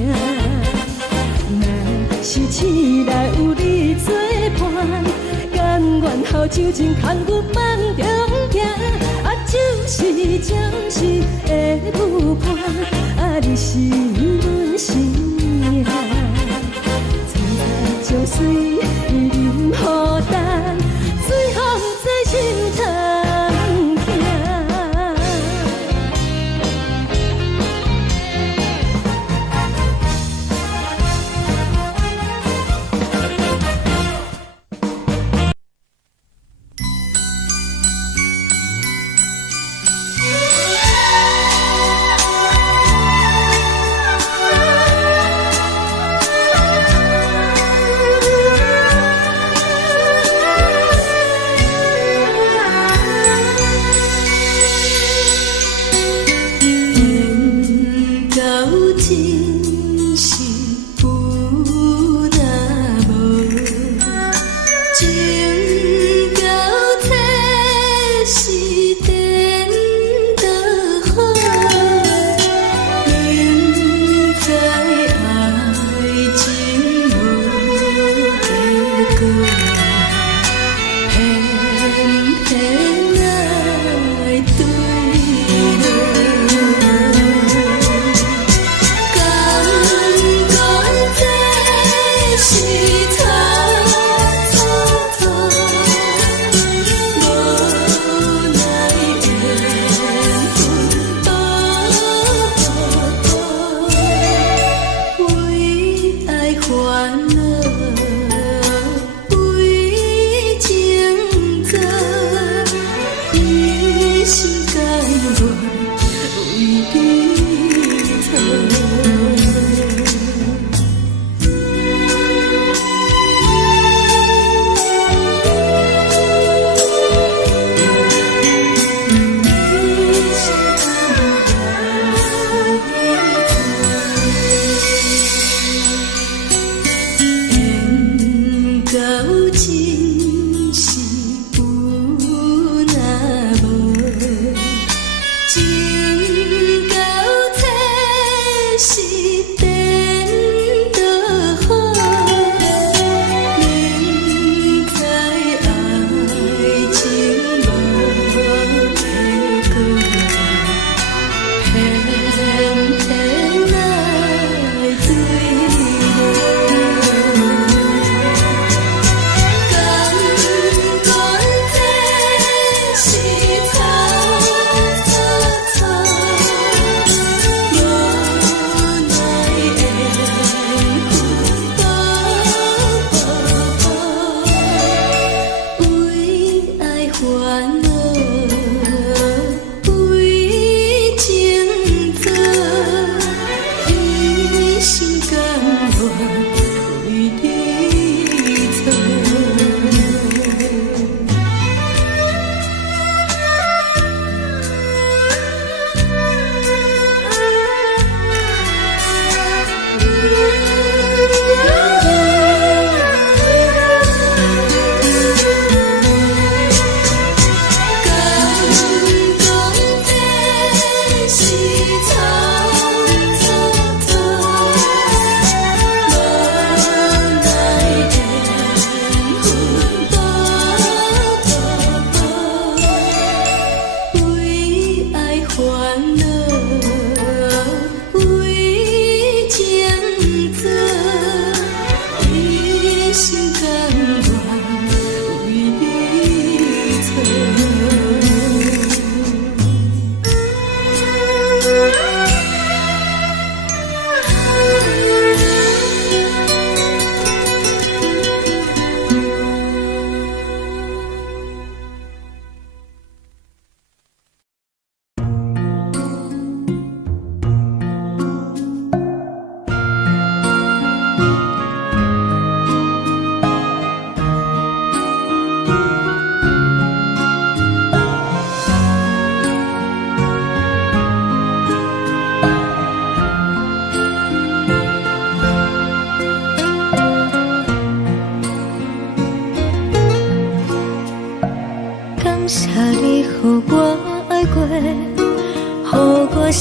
若是醒来有你作伴，甘愿予酒精牵阮梦中行。就是暂时的舞伴，你是阮生命。层层情水任何担，随风在心头听。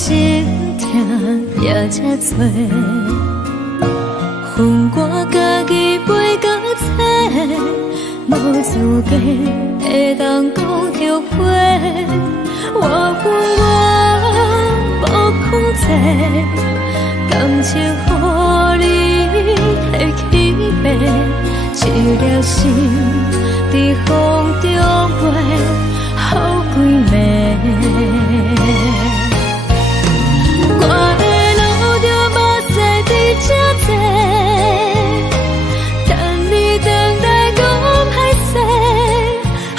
心痛也这多，恨我家己袂到切，无资格会当讲后悔。我恨我无控制，感情予你提起白，一粒心在风中飞，好几暝。我的路就无驶伫这多，等你回来讲歹势，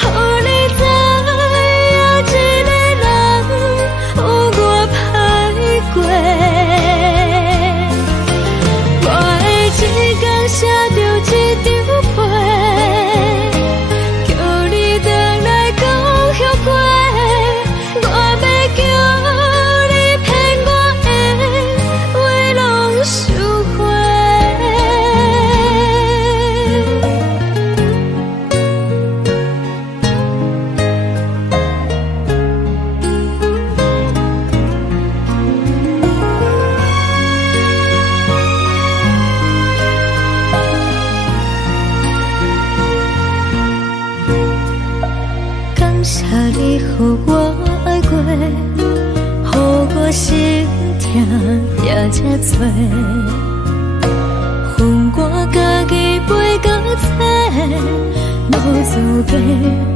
予你知影一个人有我歹过。我的一天写着一张被，叫你回来讲后悔。我要叫你骗我的话拢收回。感谢你予我爱过，予我心痛也这多，恨我家己袂到切，无资格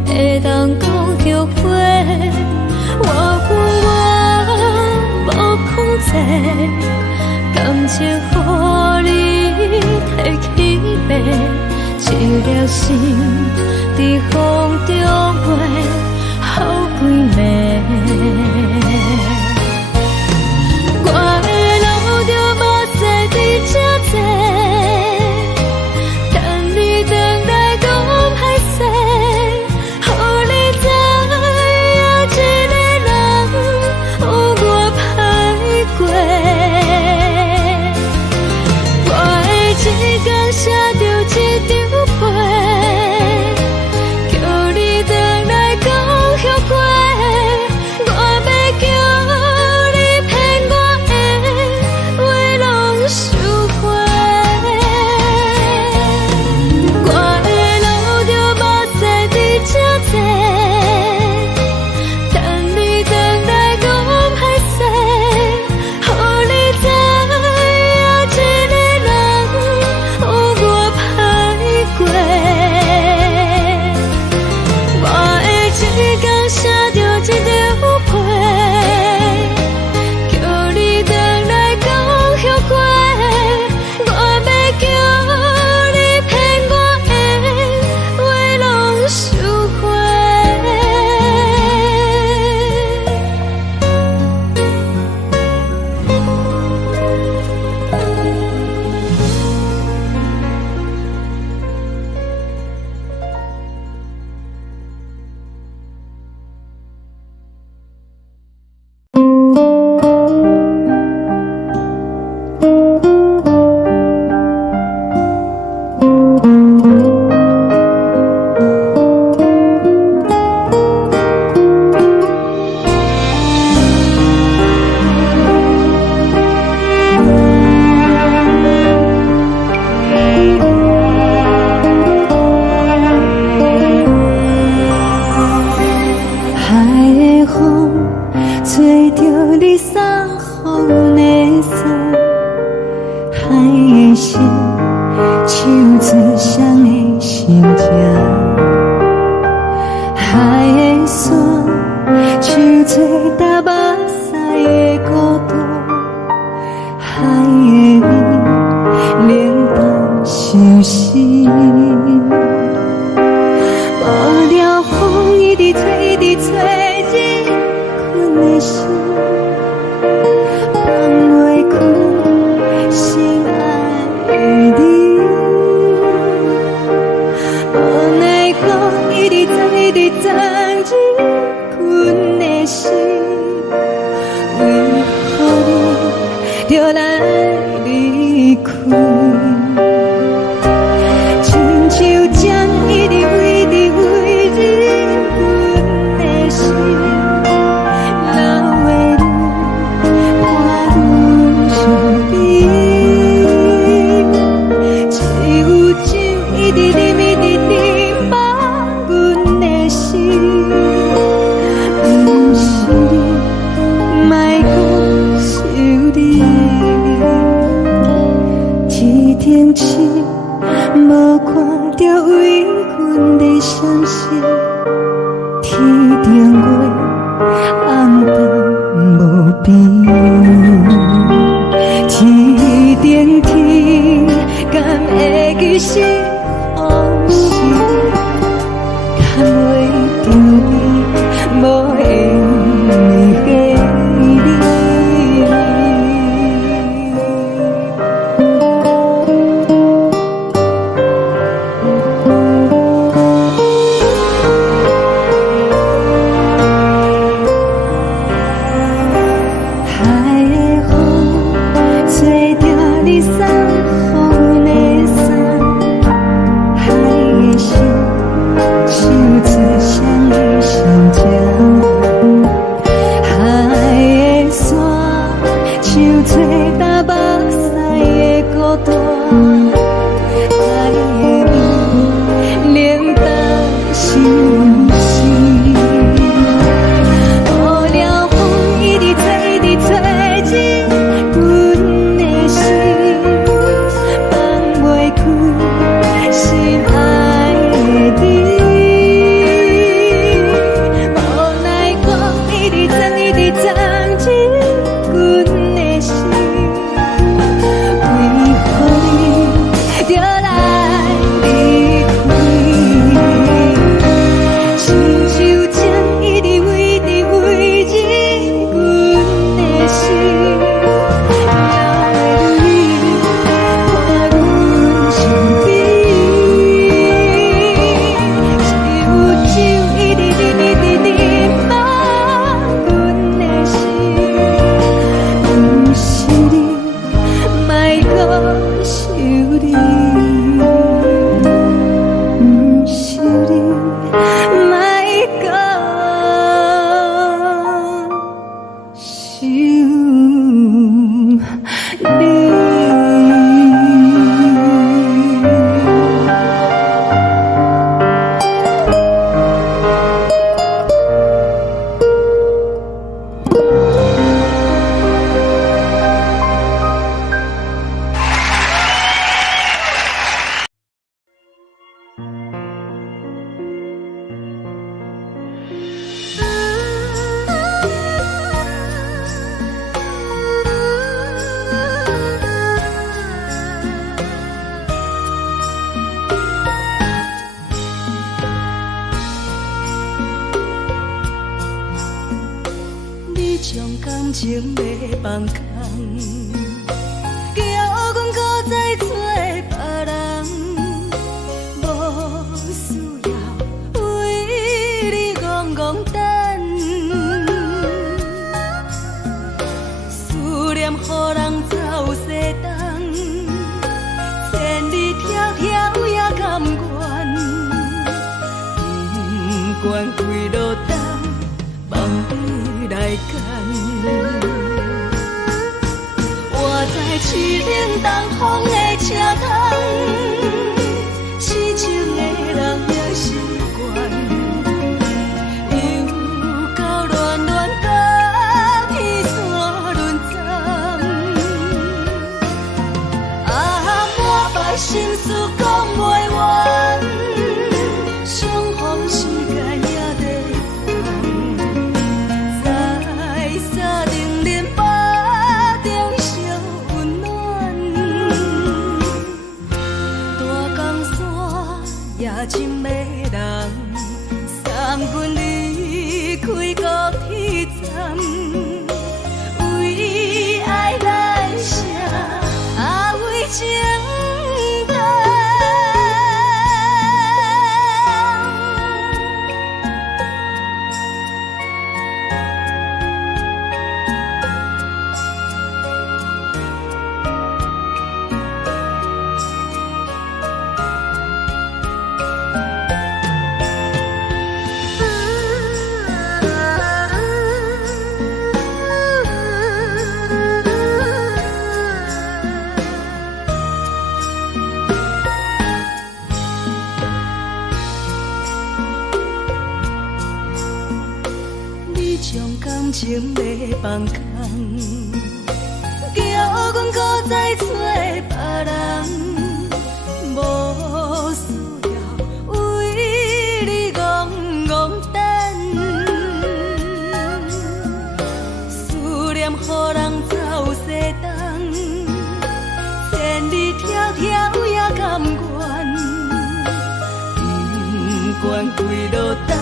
会当讲后悔。我恨我无控制，感情予你提起白，一粒心在风中飞，好几暝。我的路就无驶伫这多，等你回来讲歹势，予你知影一个人有我歹过。我的一天写着一张被，叫你回来讲后悔。我要叫你骗我的话拢收回。我的路就无驶伫这多，等你回来讲歹势，予你知影一个人有我歹过。我的一天写着一张被，叫你回来讲后悔。我要叫你骗我的话拢收回。海的风吹着你送予的伞，海的心手做双的心情，海的山手做搭目屎的孤独，海的味冷淡伤心。无聊风一直吹，一直吹，日困的心，放袂开心爱的你。无奈何一直走，一直走，日困的心，为何你就来离开？亲像针一直飞，一直飞，日阮的心，流的泪天气，无看到为阮的闪烁，天顶月红淡无边，天顶天敢会记是往事，敢袂着你无缘的你。感情要放空，叫阮搁再找别人，无需要为你戆戆等。思念予人走西东，千里迢迢也甘愿，不管几路灯，望你来赶。我在市顶东风的车窗，痴情的人也习惯，又到乱乱甲天线轮转。啊，满腹心事讲袂完，相逢时间也在等，在沙定林巴中烧温暖，大江山也深的人，送阮离开高铁站，为爱来写啊为情。将感情要放空，叫阮搁再找别人。为落单，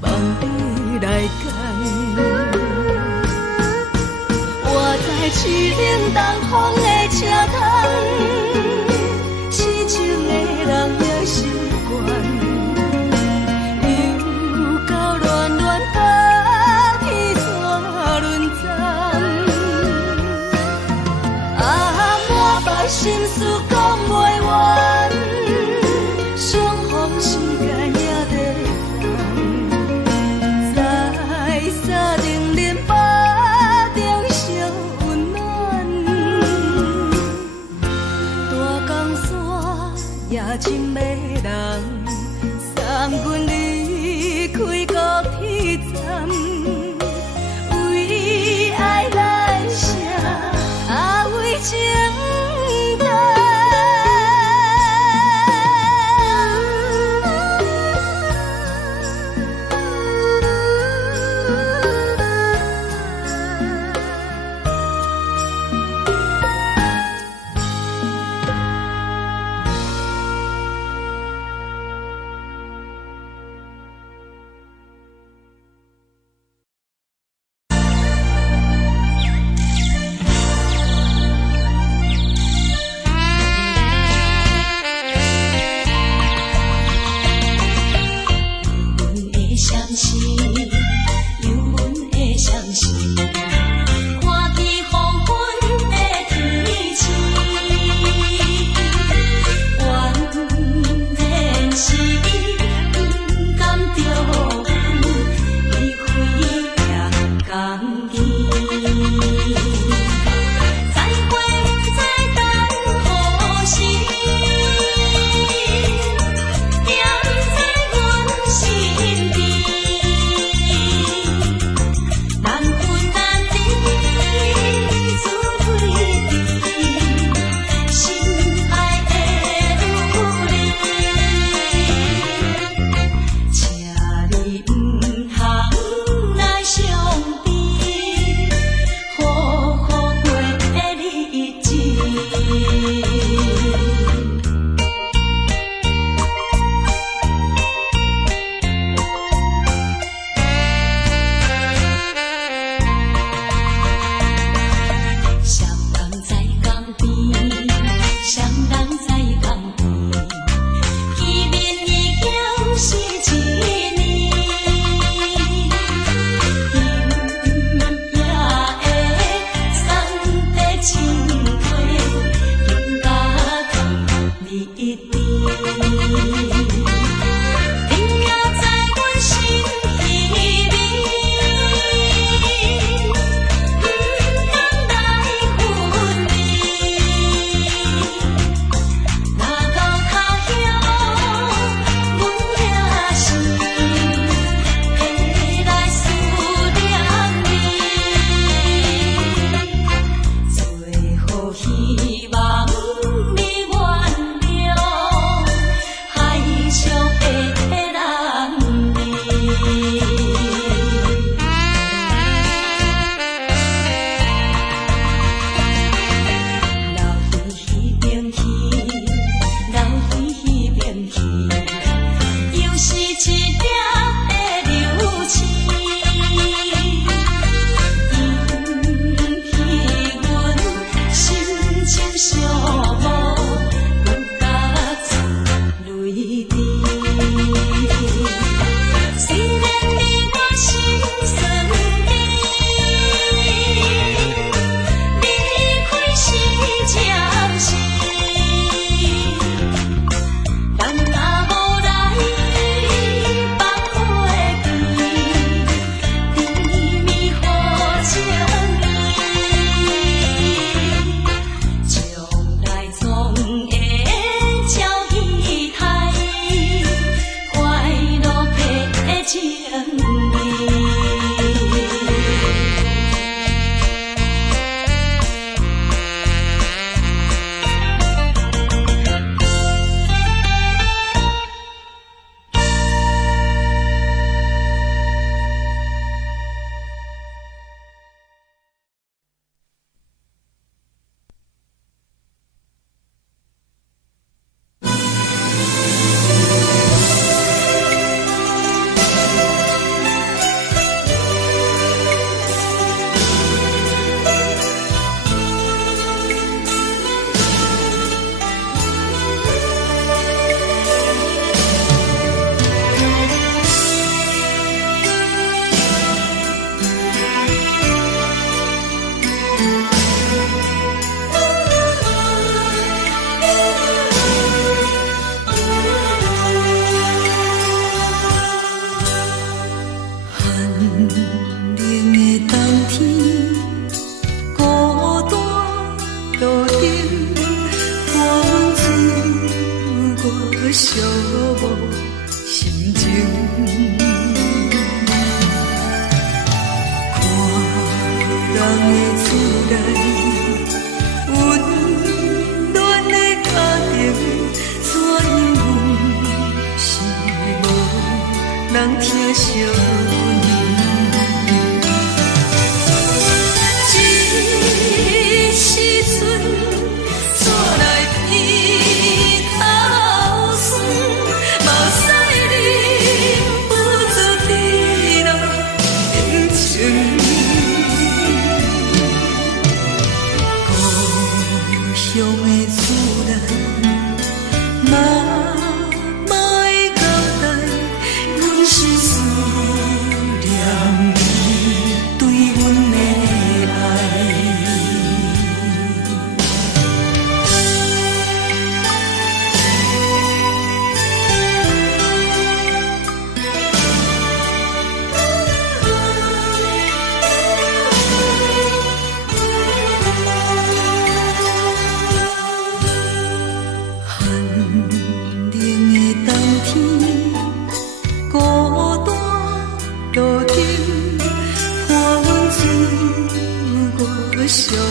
望你来牵。我在市顶东风的车窗，痴情的人也习惯。心事讲袂完，相逢时间也在等，在沙丁林巴中相温暖。大江山也真迷人，送阮离开高铁站，为爱来写，为情。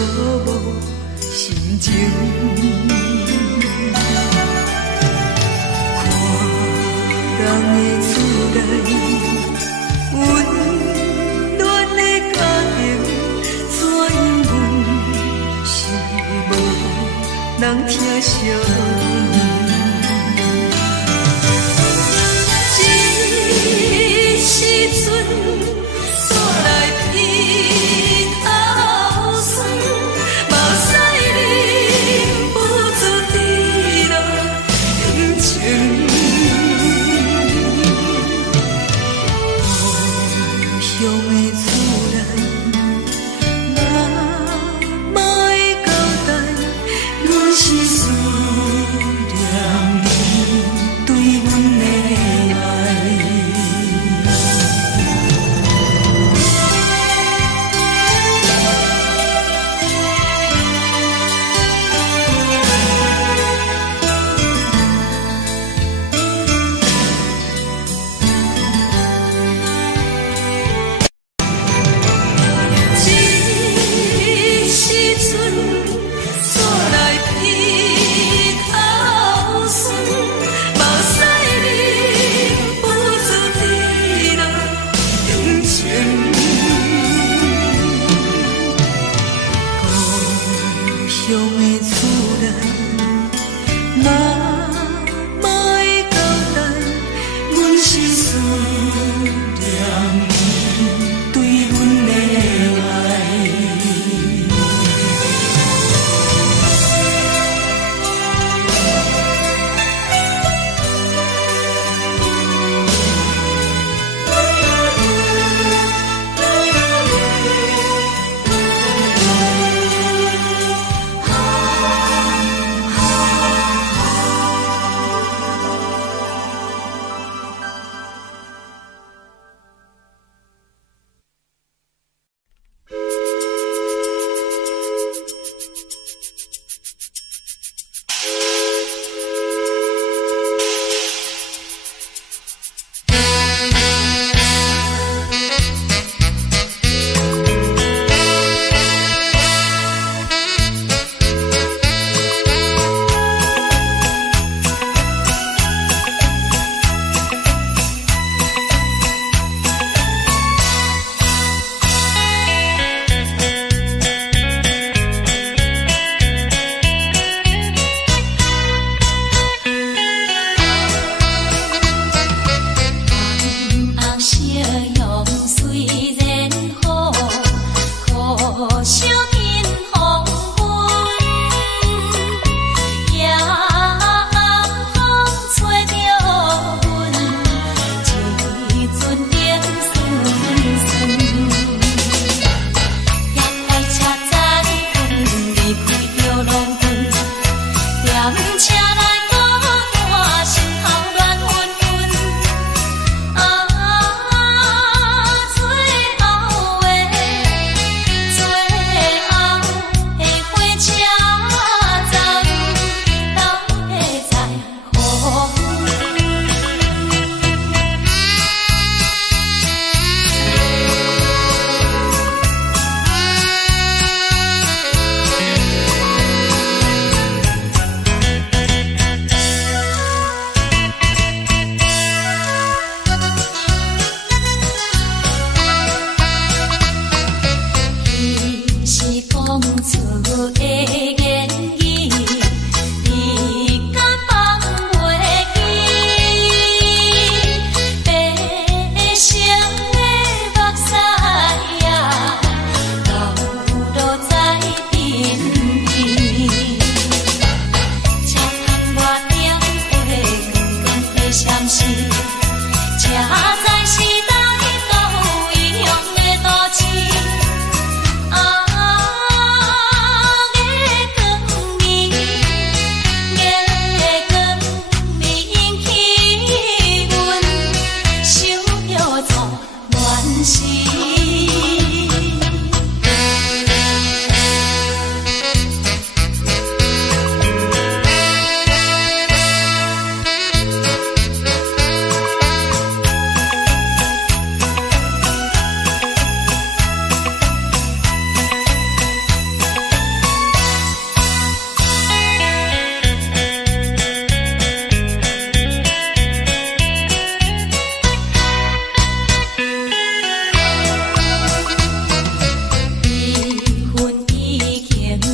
无心情。看人的厝内温暖的家庭，怎因阮是无人疼惜？时阵煞来鼻口酸，目屎忍不住滴落眼睛。故乡的厝内，妈妈的交代，阮是思念你对阮的爱。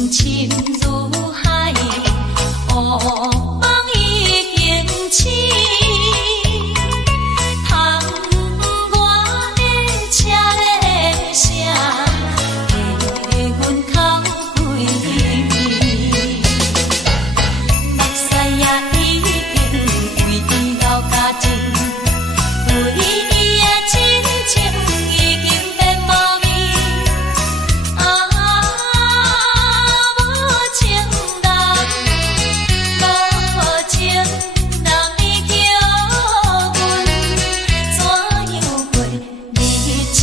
深如海，乌梦已经醒。窗外的车的声，记阮口几暝。目屎也已经为老家情，为伊的真情已经变无味。无情人，无情人，你叫阮怎样过日子？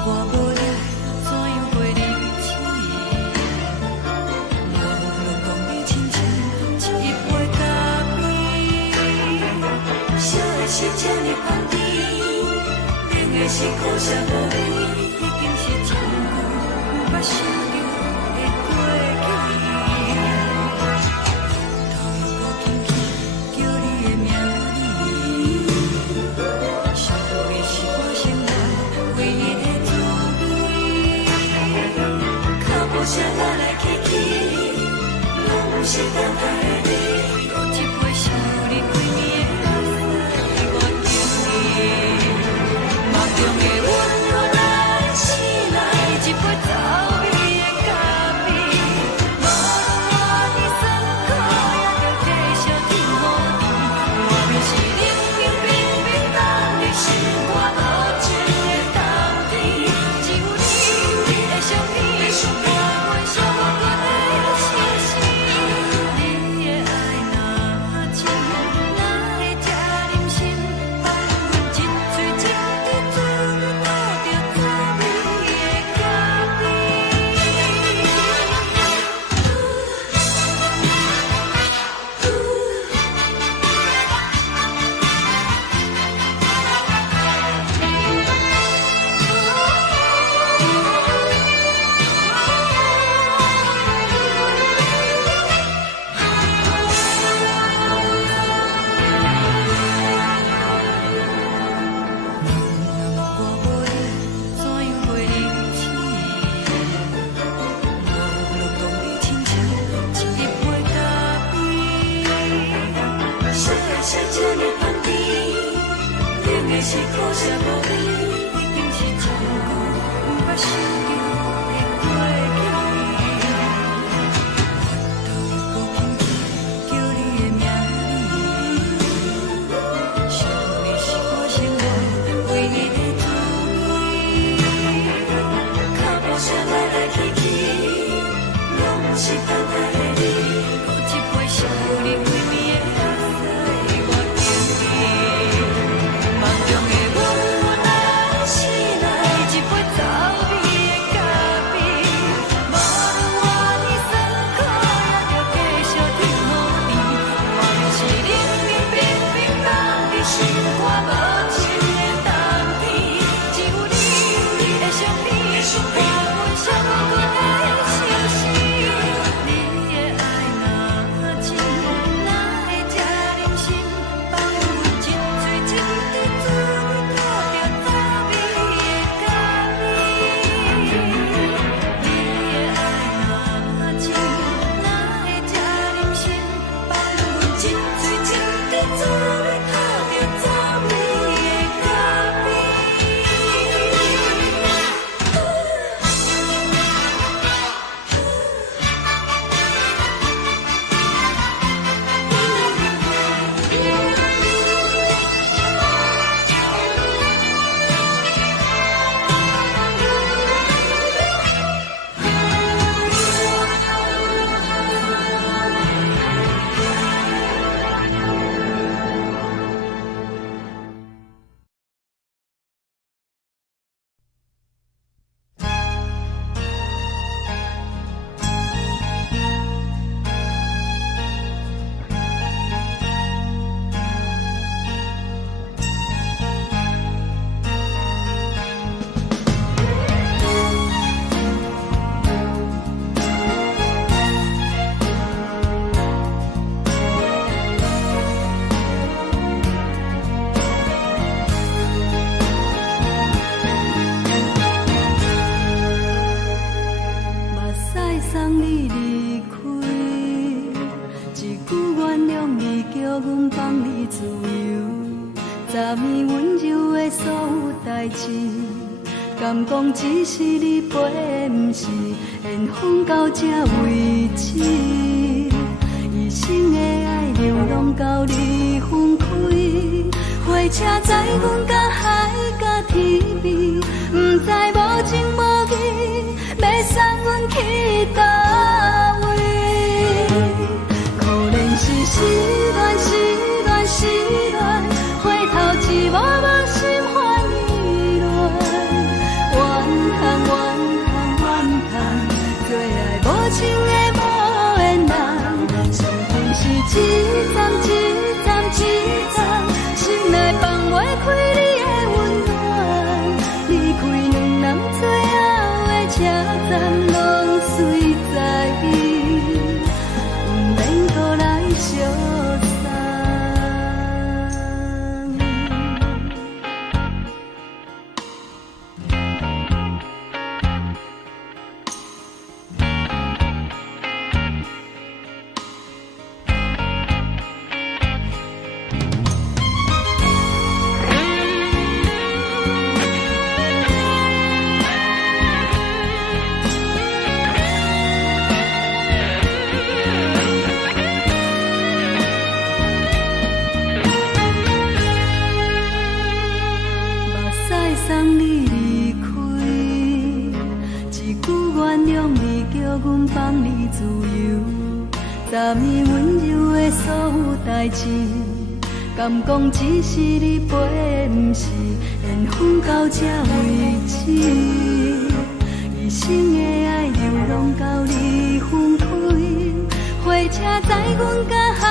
我无了怎样过日子？无论讲你亲像一杯咖啡，烧的是这呢香甜，冷的是苦涩无味，已经是真久捌想着的过去。头又搁轻轻叫你的名字，想你是我心内唯一的滋味。脚步声来来去去，拢是等待的你。搁一杯想你几暝的泪水，我敬你。梦中的阮我来醒来，一杯走味的咖啡。无论我的酸苦，也着继续甜予你。外面是冷冰冰冰冻的心肝，无情的冬天。只有你的相片，我阮伤痕的心事。你的爱若真，哪会这忍心放阮一嘴一滴水，倒着走味的咖啡？我无了怎样过日子？无论讲你亲像一杯咖啡，烧的是这呢香甜，冷的是苦涩无味，已经是真久捌想着的过去。头又搁轻轻叫你的名字，想你是我生活唯一的滋味。脚步声来来去去，拢是等待的你。搁一杯想你几暝的泪水，我敬你。梦中的阮来醒来，一杯走味的咖啡。无论我的酸苦，也着继续甜予你。外面是冷冰冰冰冻的心肝，无情的冬天。只有你的相片，我阮伤痕的心事。你送你离开，一句原谅你，叫阮放你自由。昨暝温柔的所有代志，敢讲只是你陪，不是缘分到这为止。一生的爱流浪到你分开，火车载阮到海角天边，不知无情无义，要送阮去倒位？可怜是失恋，失恋，失恋，回头一幕幕心花意乱，怨叹，怨叹，怨叹，最爱无情的无缘人，上天是一站一站一站，心内放袂开你的温暖，离开两人最后的车站，拢随在伊，不免搁来相送。送你离开，一句原谅你，叫阮放你自由。昨暝温柔的所有代志，敢讲只是你陪，不是缘分到这为止。一生的爱流浪到你分开，火车载阮到海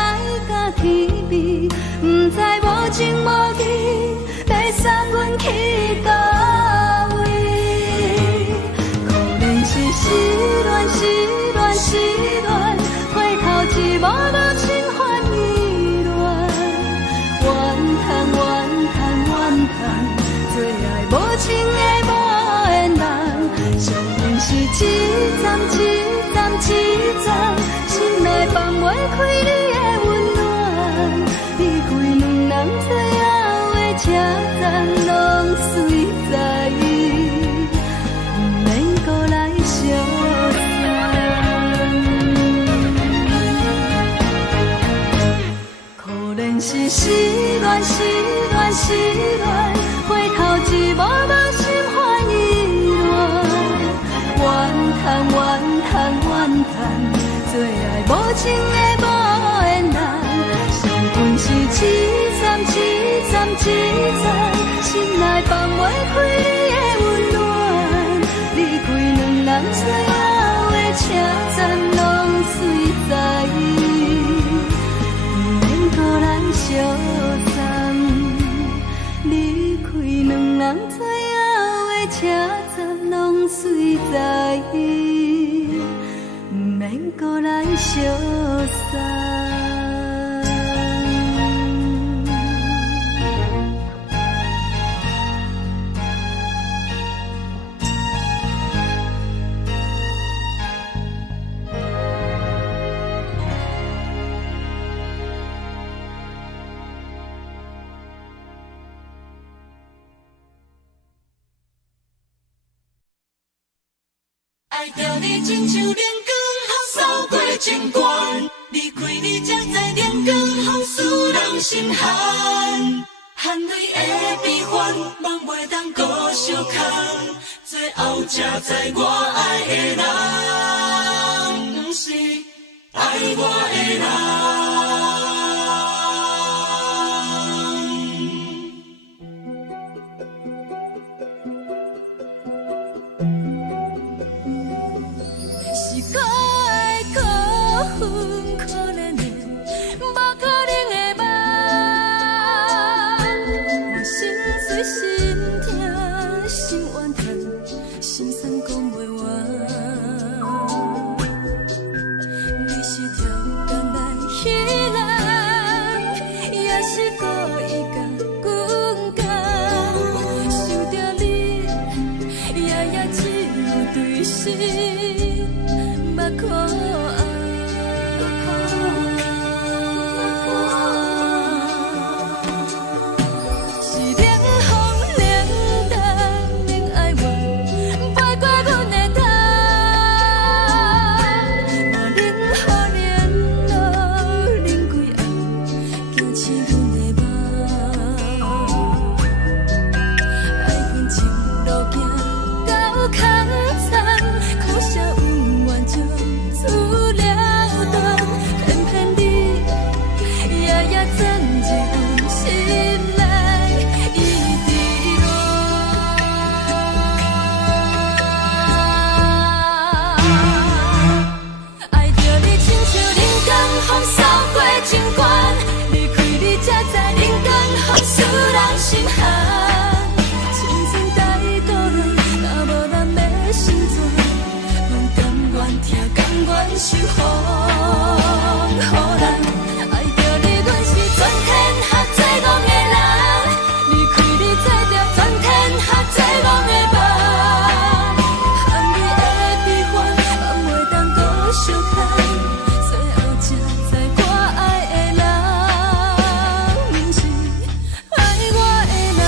角天边，不知无情无义，要送阮去倒位？可怜是失恋，失恋，失恋，回头一幕幕心烦意乱，怨叹，怨叹，怨叹，最爱无情的无缘人，上天是一站一站一站，心内放袂开你的温暖，离开两人最后的车站，拢随在伊，不免搁来相送。可怜是失恋，失恋，失恋，回头一幕幕心烦意乱，怨叹，怨叹，怨叹，最爱无情的无缘人，上天是一站一站一站，心内放袂开你的温暖，离开两人最后的车站，拢随在伊，不免搁来相送。离开两人最后的车站，拢随在伊，不免搁来相送。爱着你亲像连光风扫过情关，离开你才知连光风使人心寒。含泪的悲欢，望袂当搁相牵，最后才知我爱的人，不是爱我的人。可怜的，无可能的梦，我心碎心痛心怨叹，心酸讲袂完。你是条工来愿守护，予人爱着你，阮是全天下最戆的人。离开你，做着全天下最戆的梦。含你的悲欢，放袂当搁相牵。最后才知我爱的人，毋是爱我的人。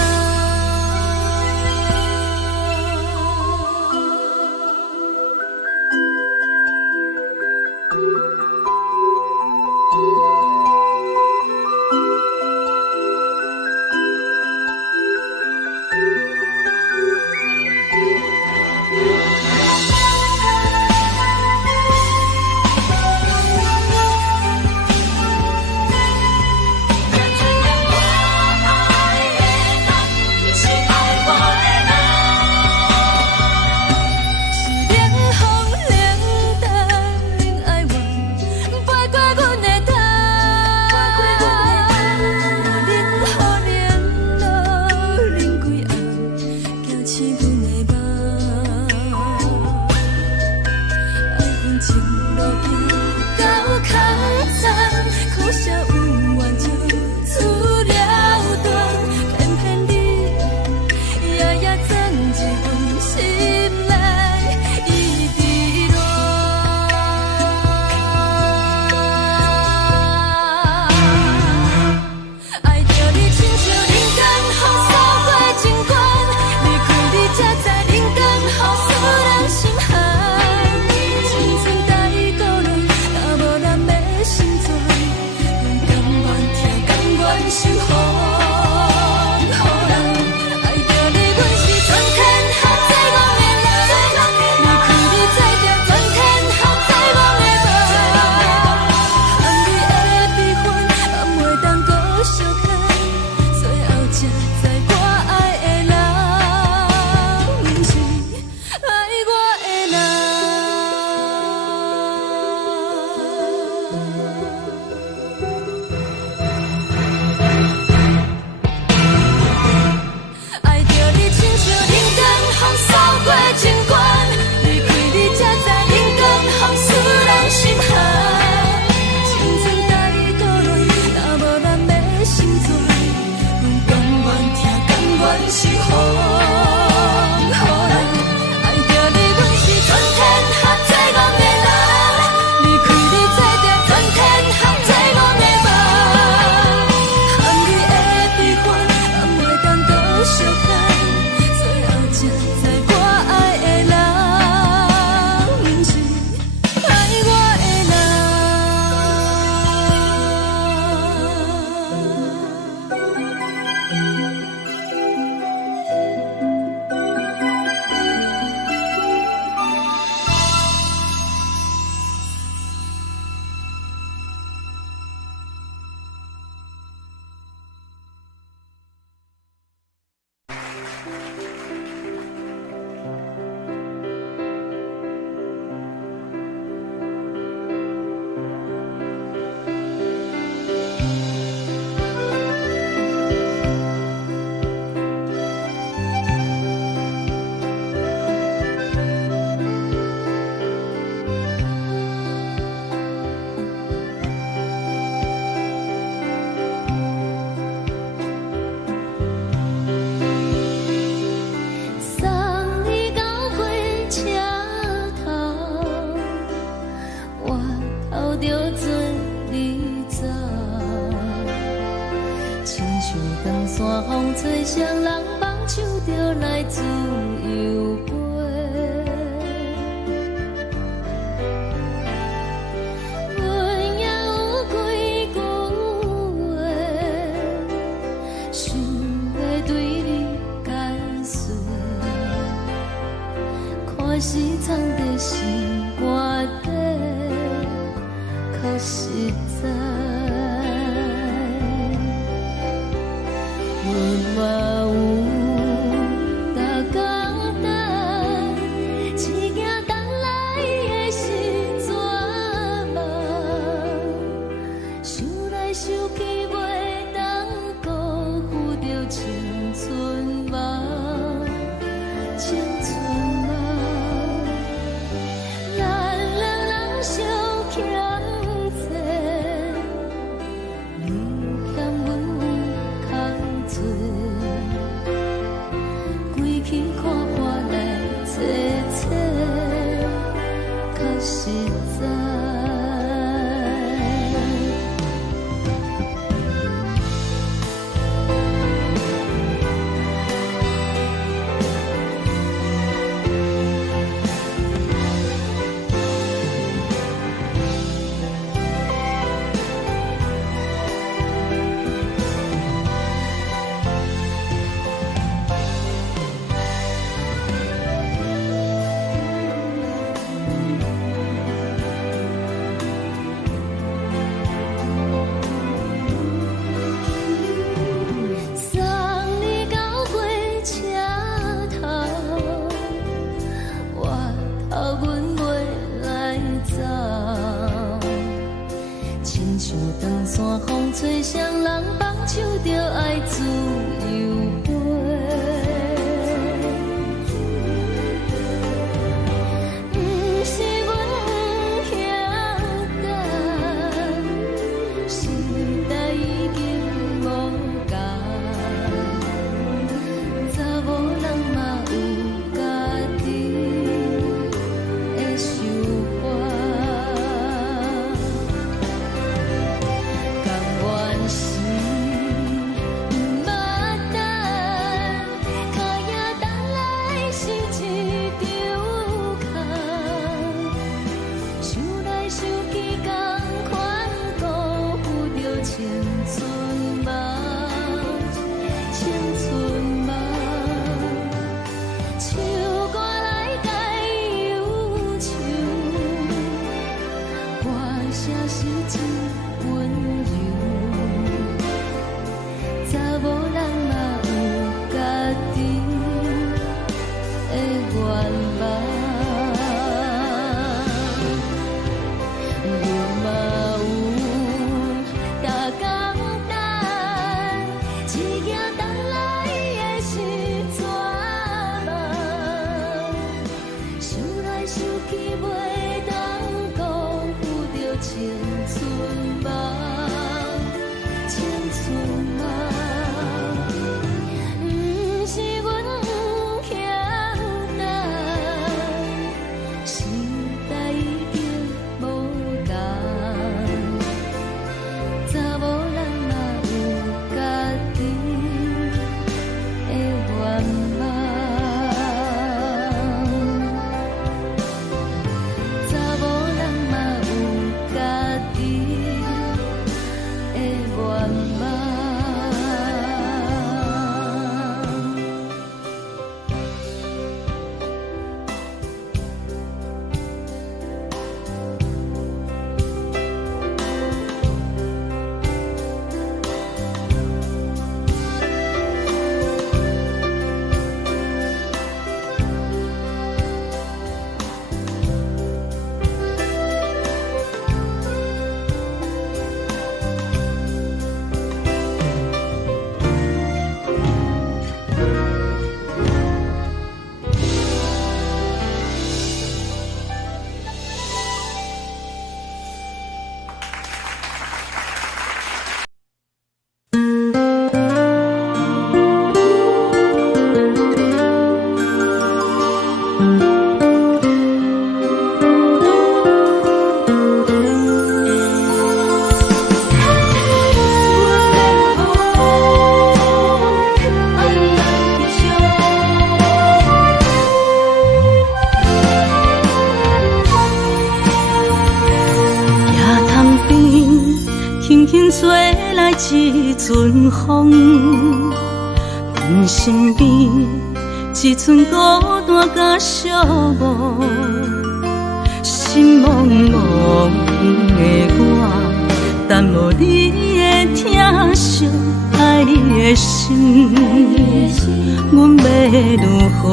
山风吹双人梦手着来自由飞，阮也有几句话，想要对你解释，看是藏在心肝底，可实在。 阮嘛有逐工等，一件等来的是绝望，想来想去袂当辜负着青春梦，青春梦，咱两人相。想长山风吹双人放手着爱自由飞。不是阮不晓得，时代已经无同，查某人嘛有家己的想法。一阵风，阮身边一寸孤单甲寂寞，心茫茫的我，等无你的疼惜爱的心，阮要如何？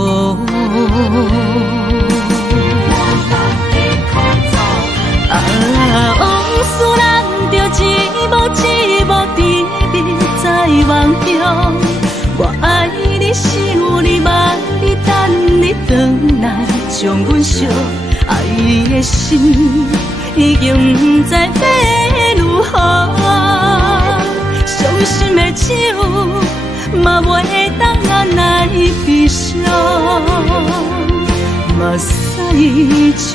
往事人着一幕一幕甜蜜在梦中，我爱你想你望你等你回来，将阮惜爱的心已经不知要如何，伤心的手嘛袂当按来悲伤。目屎像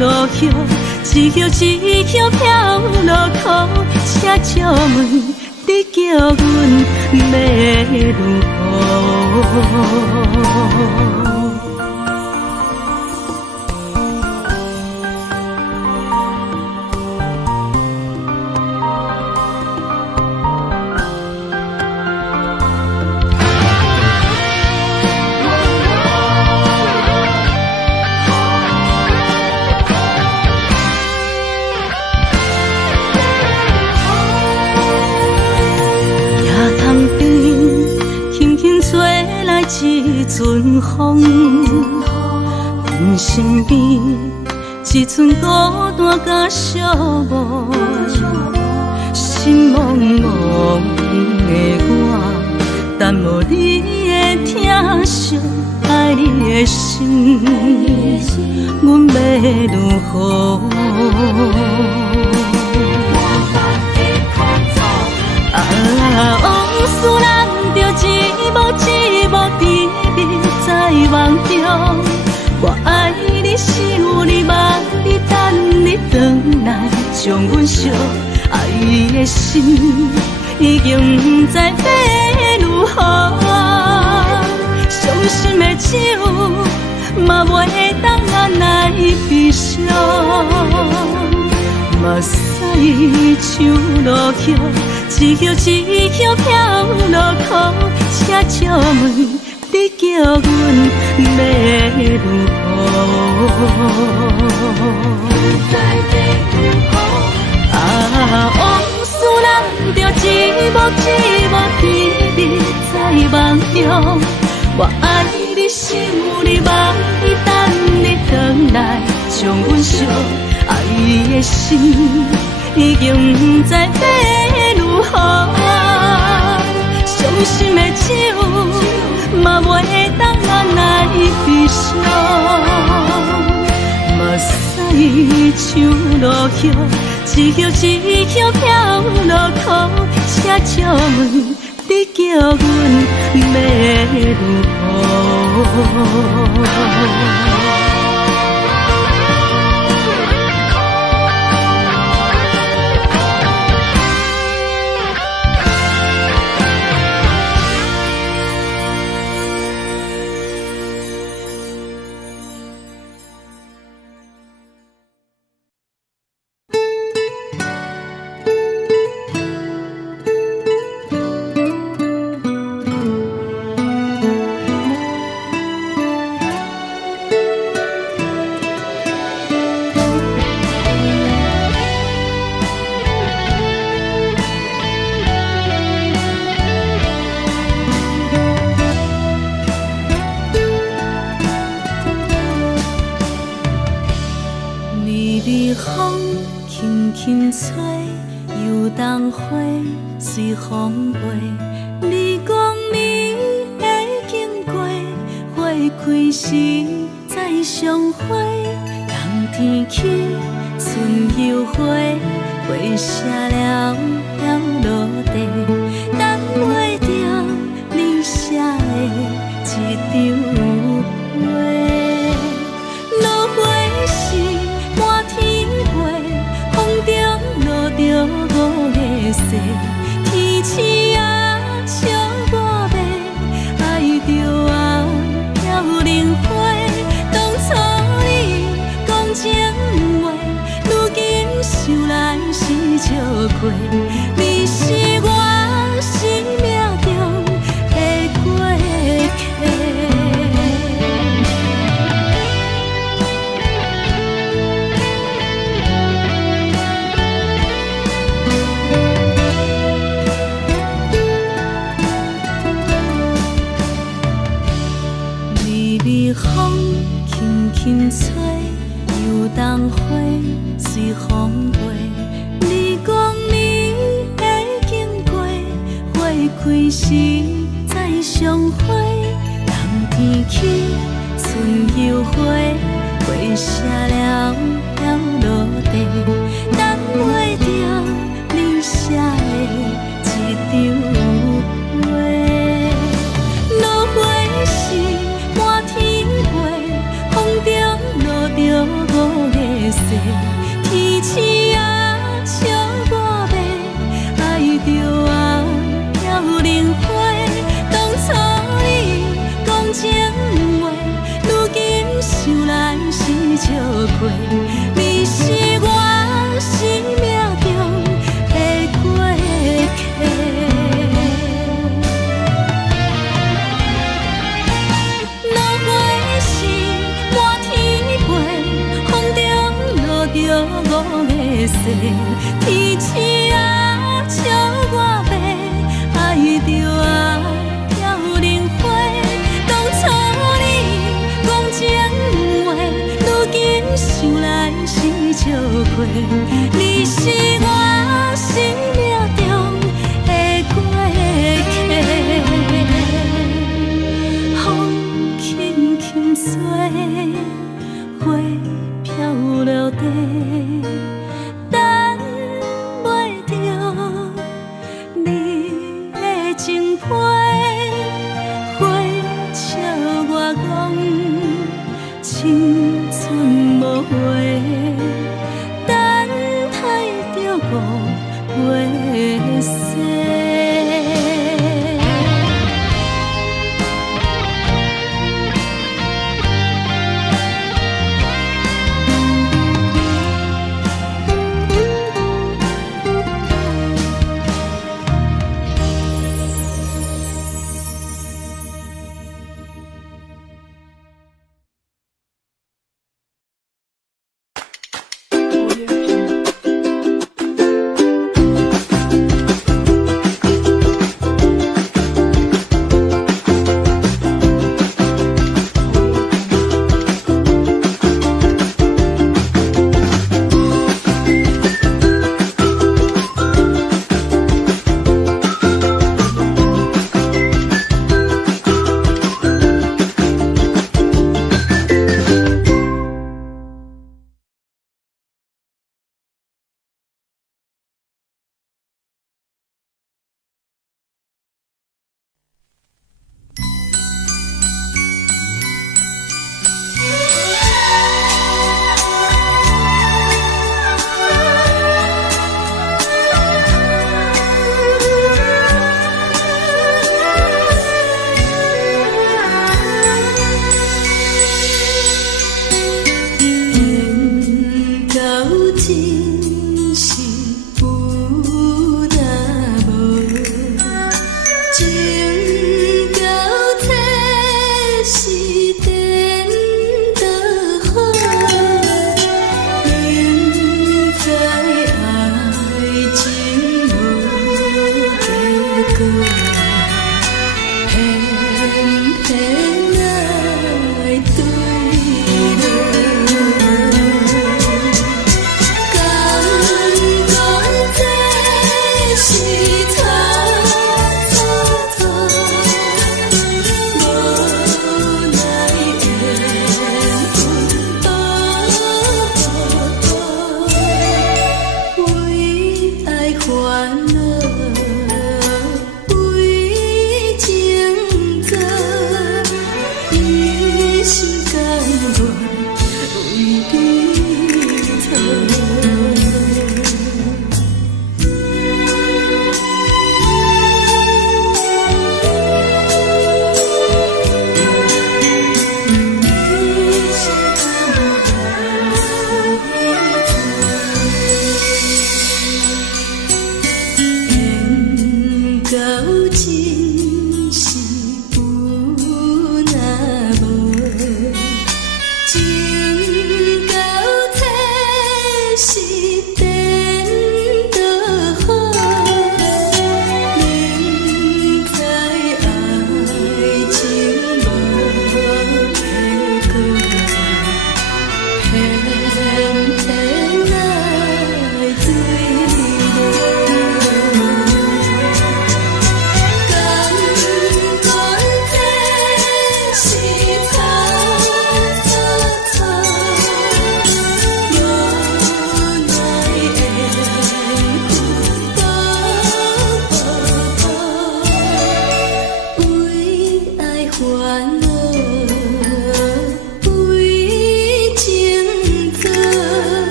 落雨，一叶一叶飘落雨，请借问你叫阮要如何？一阵风，阮身边一寸孤单甲寂寞，心茫茫的我，等无你的疼惜，爱你的心，阮要如何？往事咱着一幕一幕甜蜜在梦中。我爱你，想你，望你，等你回来，将阮惜爱的心已经不知要如何。伤心的手嘛袂当按来悲伤。目屎像落雨，一曲一曲飘落雨，请借问你叫阮要如何？往事咱着一幕一幕甜蜜在梦中。我爱你，想你，望你，等你回来，将阮惜爱的心已经不知要如何。伤心的手嘛袂当按来悲伤。目屎像落雨，一曲一曲飘落雨，请借问你叫阮要如何？风轻轻吹，游动花随风飞。你讲你会经过，花开时再相会。冬天起，春又花，花谢了要落地，等袂着你写的一张画。落花时满天花，风中落着五个色，天星啊笑我迷，爱着啊飘零花。当初你讲情话，如今想来是笑亏。你是我生命中的过客。风轻轻吹，游动花随风飞。你讲你会经过，花开时再相会。冬天起，春又花，花谢了要落地，等袂着你写的一张画。落花时满天花，风中落着五个色，天星啊笑我迷，爱着啊飘零花。当初你讲情话，如今想来是笑亏。你是我生命中的过客。五个色，天星啊笑我迷，爱着啊飘零花。当初你讲情话，如今想来是笑亏。你是我生命中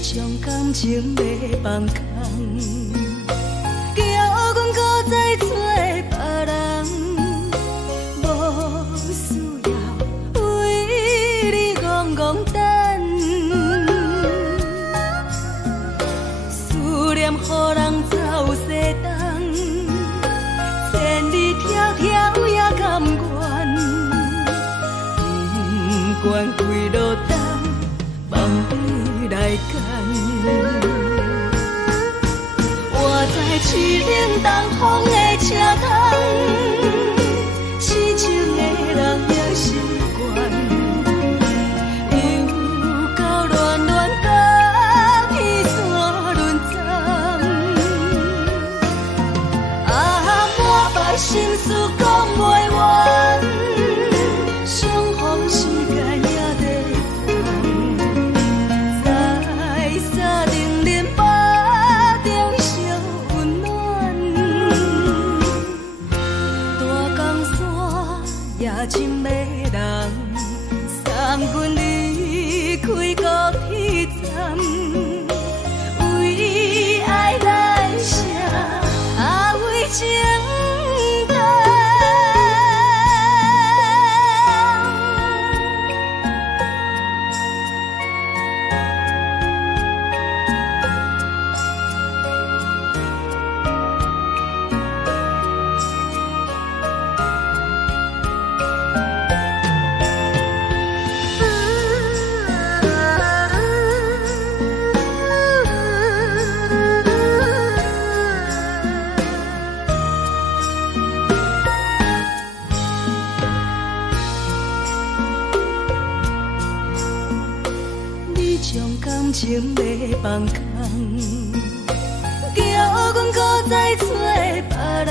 将感情要放空，叫阮搁再找别人，无需要为你戆戆等。思念予人走西东，千里迢迢也甘愿，不管几落冬。梦里来干，我在市顶东风的车窗，痴情的人也习惯，又到恋恋到彼山论斩，啊，满腹心事讲袂完，相逢时间也在在沙定林巴中烧温暖，大江山夜深的人，送阮离开高铁站，为爱来写啊为情长。感情要放空，叫阮搁再找别人，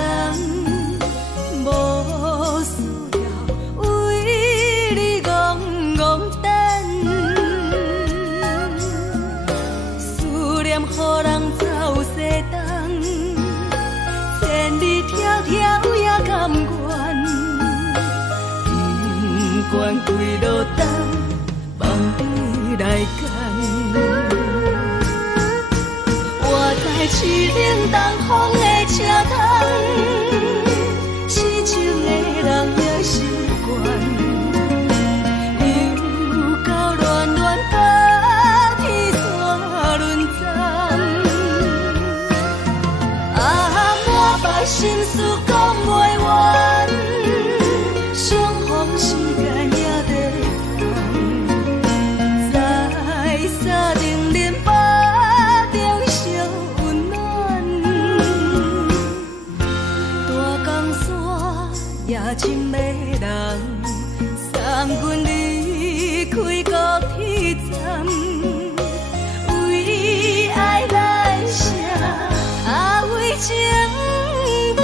无需要为你戆戆等。思念予人走西东，千里迢迢也甘愿，不管几落冬。来干，我在市顶东风的车窗，痴情的人也习惯，又到恋恋到彼山论斩，啊，满腹心事讲袂完，相逢时间也在。沙定林巴中烧温暖，大江山夜深的人，送阮离开高铁站，为爱来写啊为情长。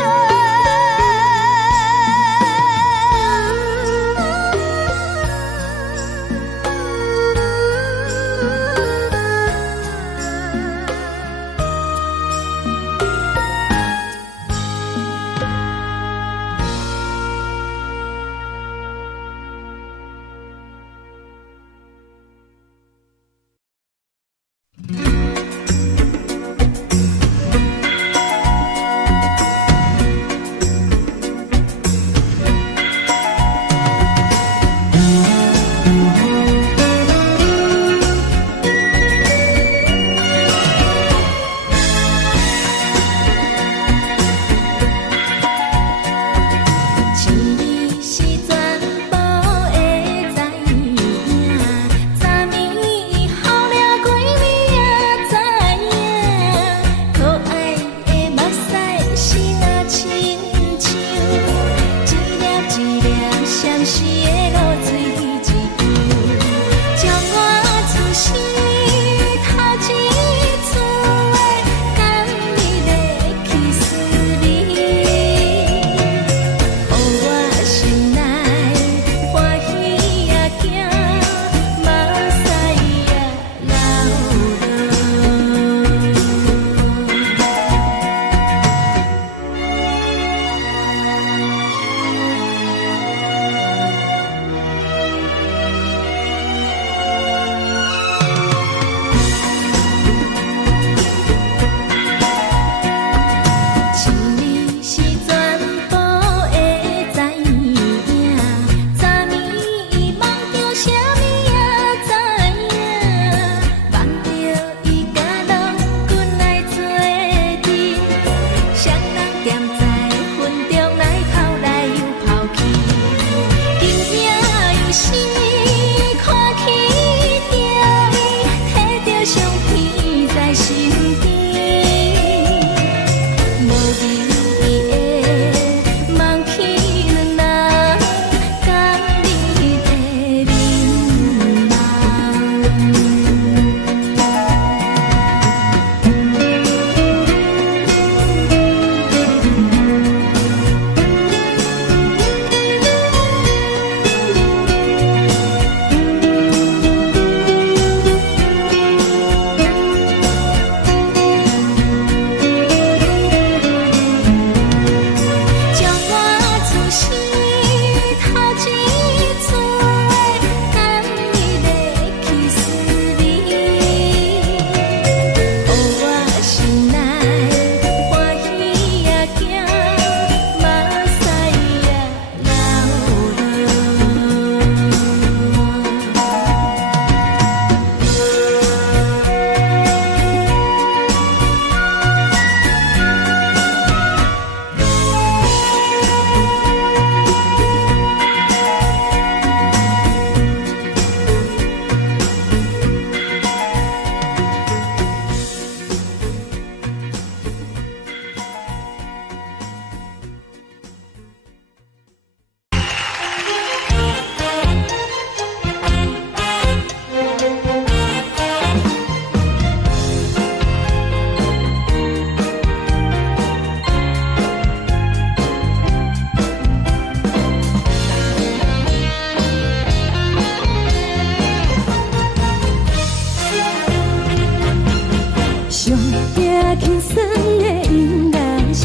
行轻松的音乐声，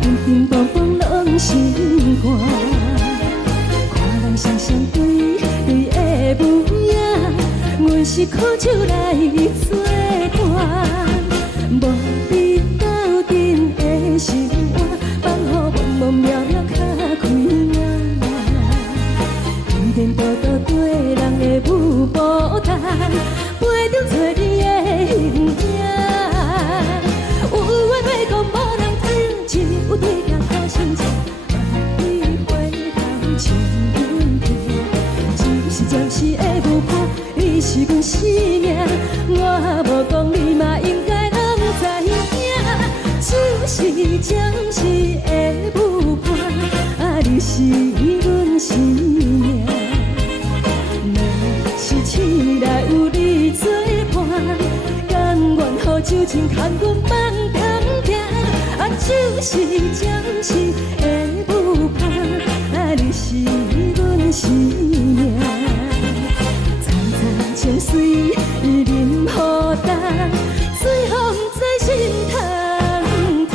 乒乒乓乓拢心肝。看人双双对对的舞影，阮是苦酒来作伴。无你斗阵的心肝，放予茫茫渺渺较开眼。颠颠倒倒对人的舞步弹，陪着找你的形影。有话要讲无人知，只有对镜头先唱，万里回头唱阮听。就是暂时的舞伴，你是阮生命，我无讲你嘛应该拢知影。就是暂时的舞伴，你是阮生命。若是醒来有你作伴，甘愿予酒精牵阮放通行。就是暂时的舞伴，你是阮生命。层层情水任何担，水风在心通听。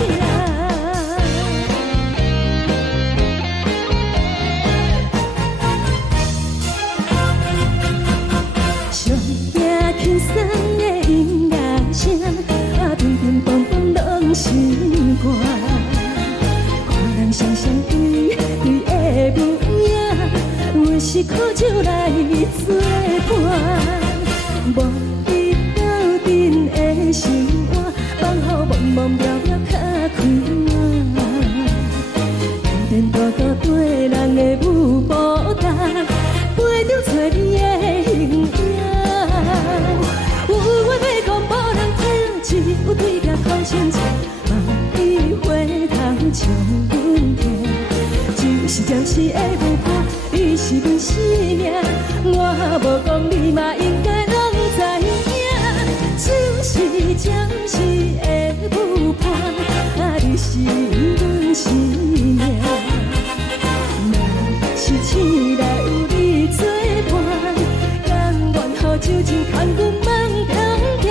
上行轻松的音乐声，乒乒乓乓拢心肝。看人双双对对的舞影，阮是苦酒来作伴。无你斗阵的心肝，放予茫茫渺渺较开眼。颠颠倒倒对人的舞步弹，陪着找你的形影。有话要讲无人知，只有对镜头先唱，万里回头唱阮听。就是暂时的舞伴，你是阮生命，我无讲你嘛应该拢知影。就是暂时的舞伴，你是阮生命。若是醒来有你作伴，甘愿予酒精牵阮放通行。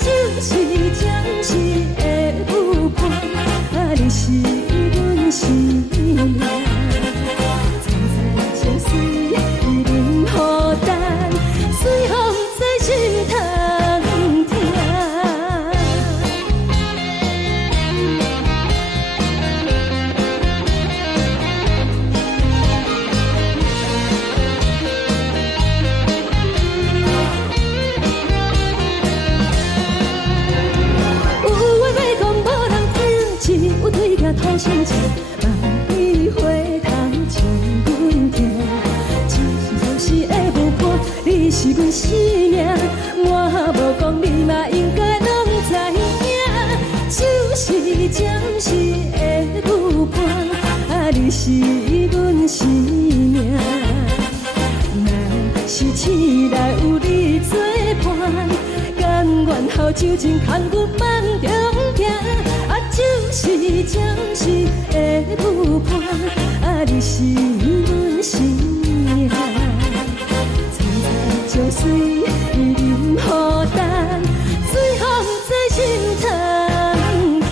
就是暂时的舞伴，你是阮生命。层层情水任何担，随风在心通听。有对镜头先唱，万里回头唱阮听。就是暂时的舞伴，你是阮生命，我无讲你嘛应该拢知影。就是暂时的舞伴，你是阮生命。若是醒来有你作伴，甘愿予酒精牵阮放中行。就是暂时的舞伴，你是阮生命。层层情水任何担，随风在心通听。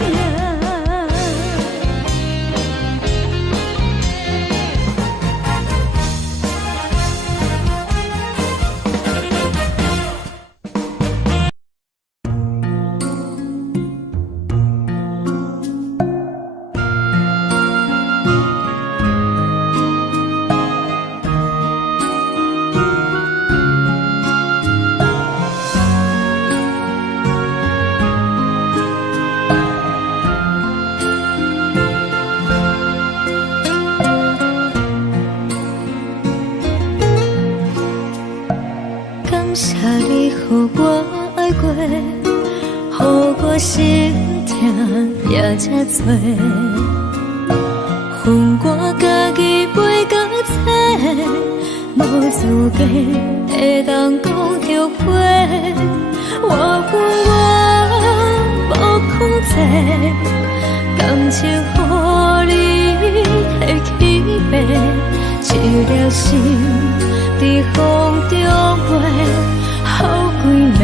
感谢你予我爱过，予我心痛也这多。恨我家己袂到切，无资格会当讲着陪。我恨我无控制，感情予你会起飞，一粒心在风中飞，好几暝。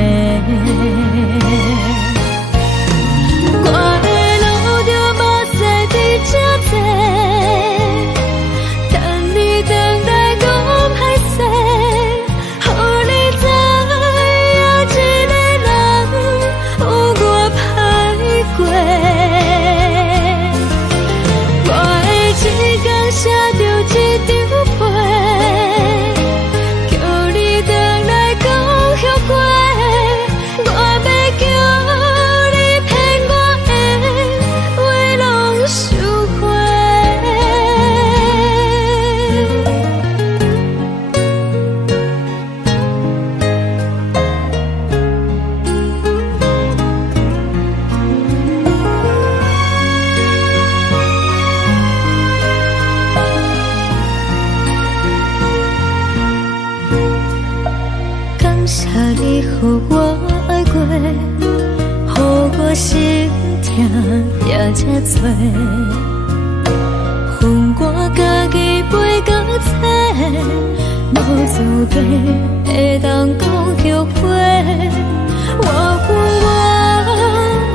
谢你予我爱过，予我心痛也这多。恨我家己飞到这，无资格会当讲后悔。我恨我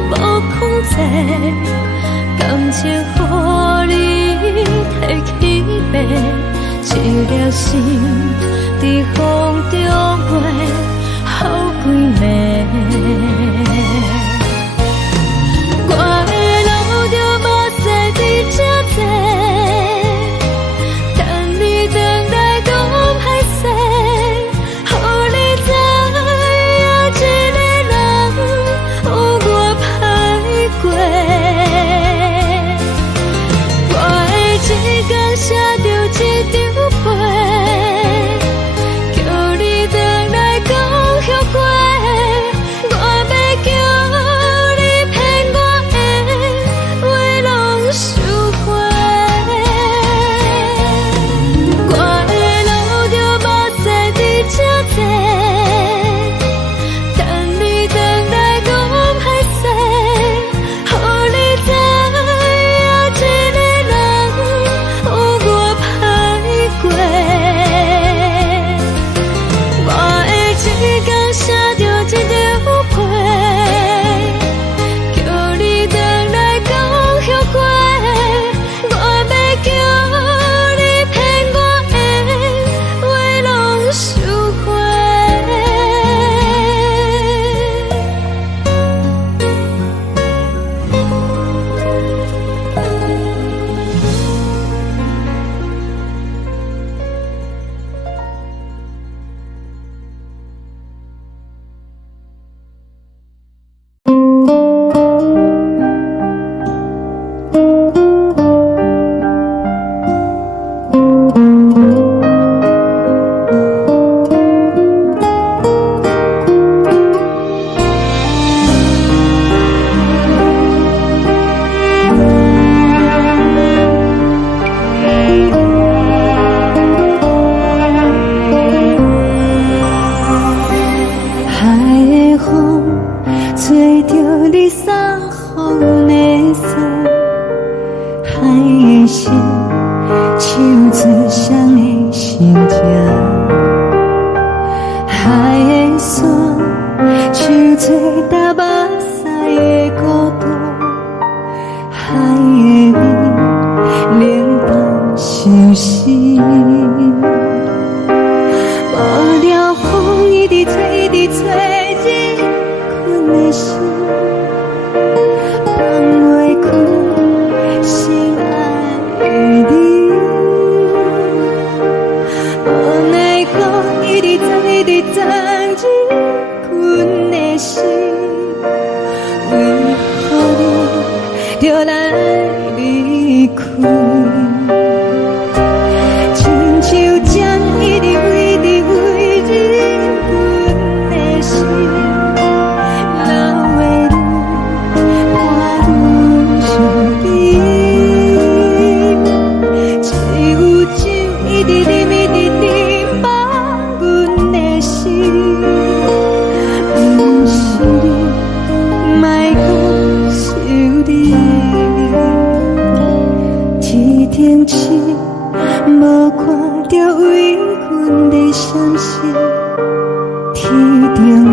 无控制，感情予你摕去卖，一粒心在风中飞，好几暝。我的路就无西伫这多，等你回来讲歹势，予你知影一个人有我歹过。我的一天写着一张被，叫你回来讲后悔。我要叫你骗我的话拢收回。我的路就无西伫这多，等你回来讲歹势，予你知影一个人有我歹过。我的一天写着一张被，叫你回来讲后悔。我要叫你骗我的话拢收回。海的风吹着你送予的伞，海的心唱出双的心情，海的山唱出搭目屎的孤独，海的味冷淡伤心。无聊风一直吹，一直吹，日困的心，放袂开心爱的你。无奈何一直藏，一直藏，日困的心，为何你就来离开？亲像江一直飞，一直飞，日阮的心，流的泪，我愈想你。只有酒一直啉，一直啉，放阮的心。不是你，莫讲想你。一天起，无看到为阮的相思，天顶月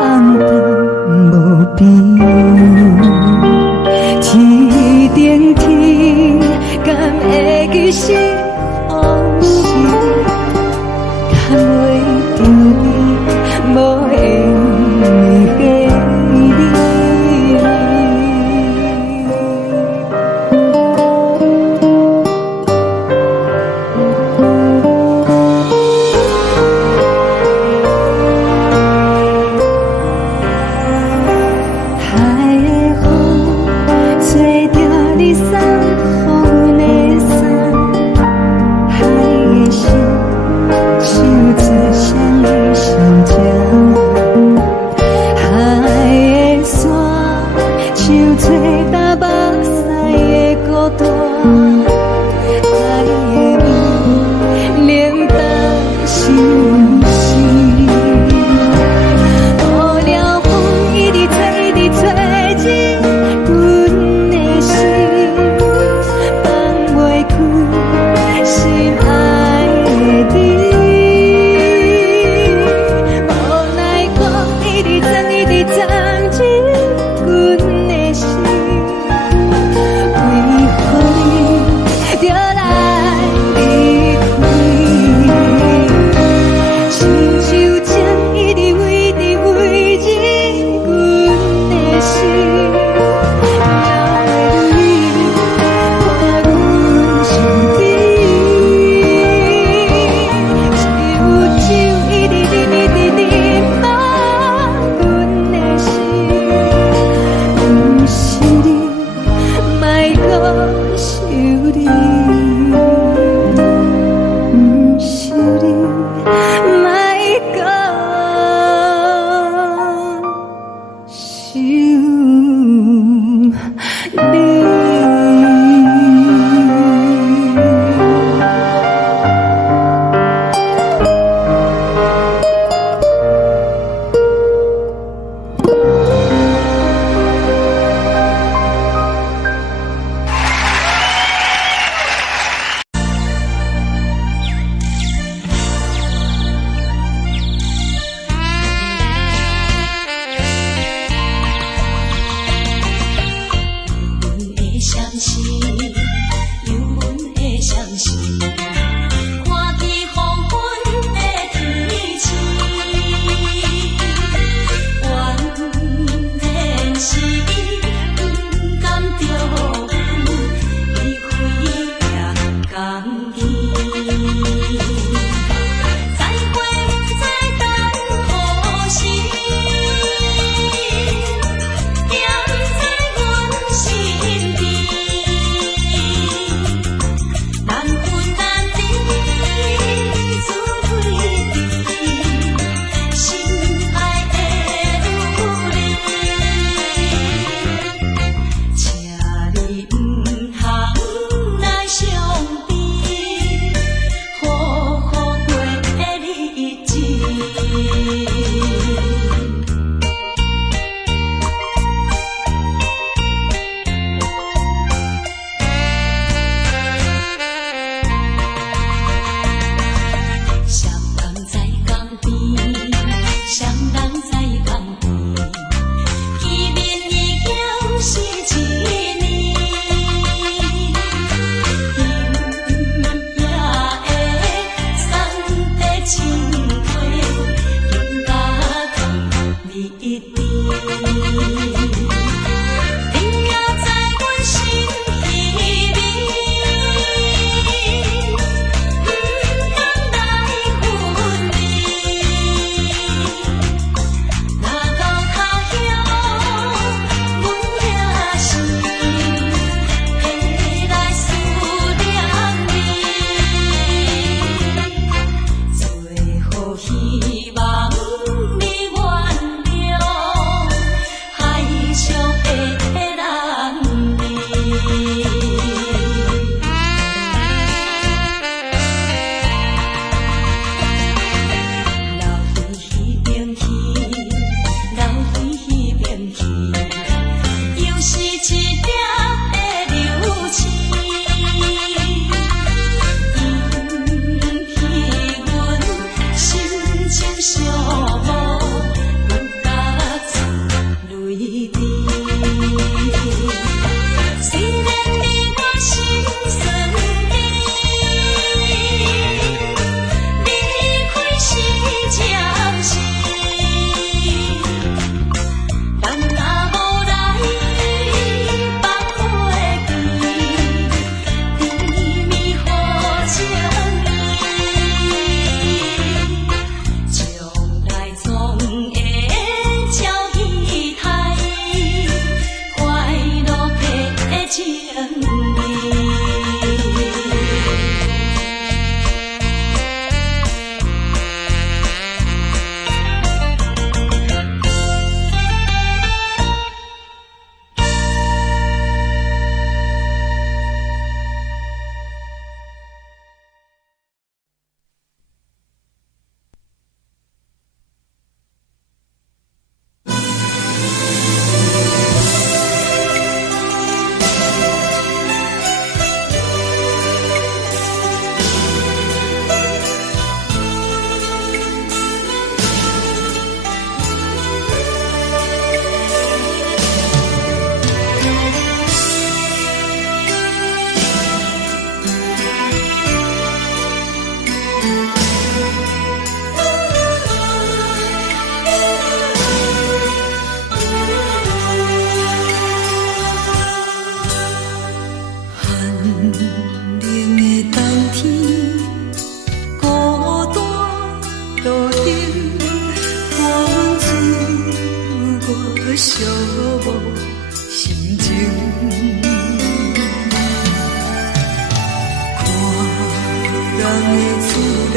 暗淡无边，天顶天敢会记是往事，敢袂着你无缘的你。海的风吹着你送予的伞，寂无心情。看人的厝内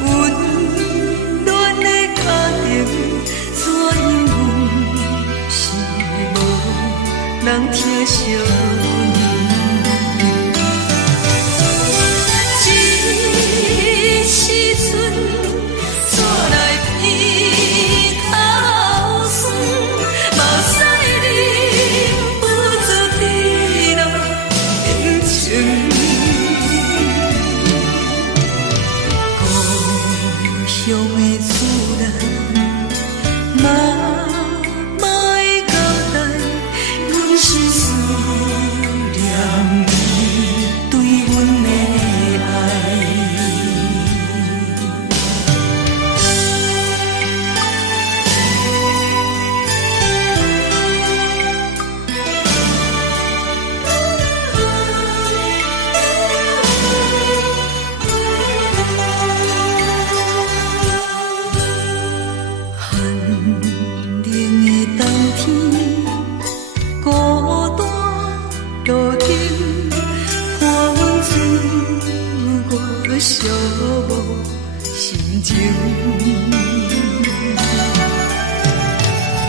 温暖的家庭，怎样是无人疼惜。寂无心情，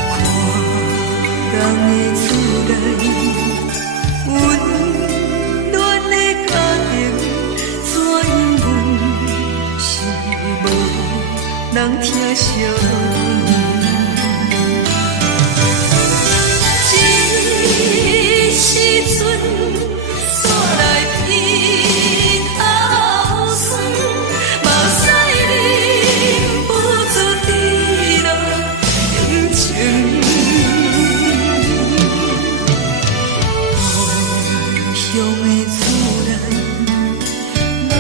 看人的厝内温暖的家庭，怎样是无人疼惜。一时阵煞来鼻头酸，目屎忍不住滴落眼睛。故乡的厝内，妈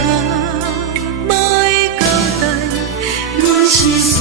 妈的交代，阮是思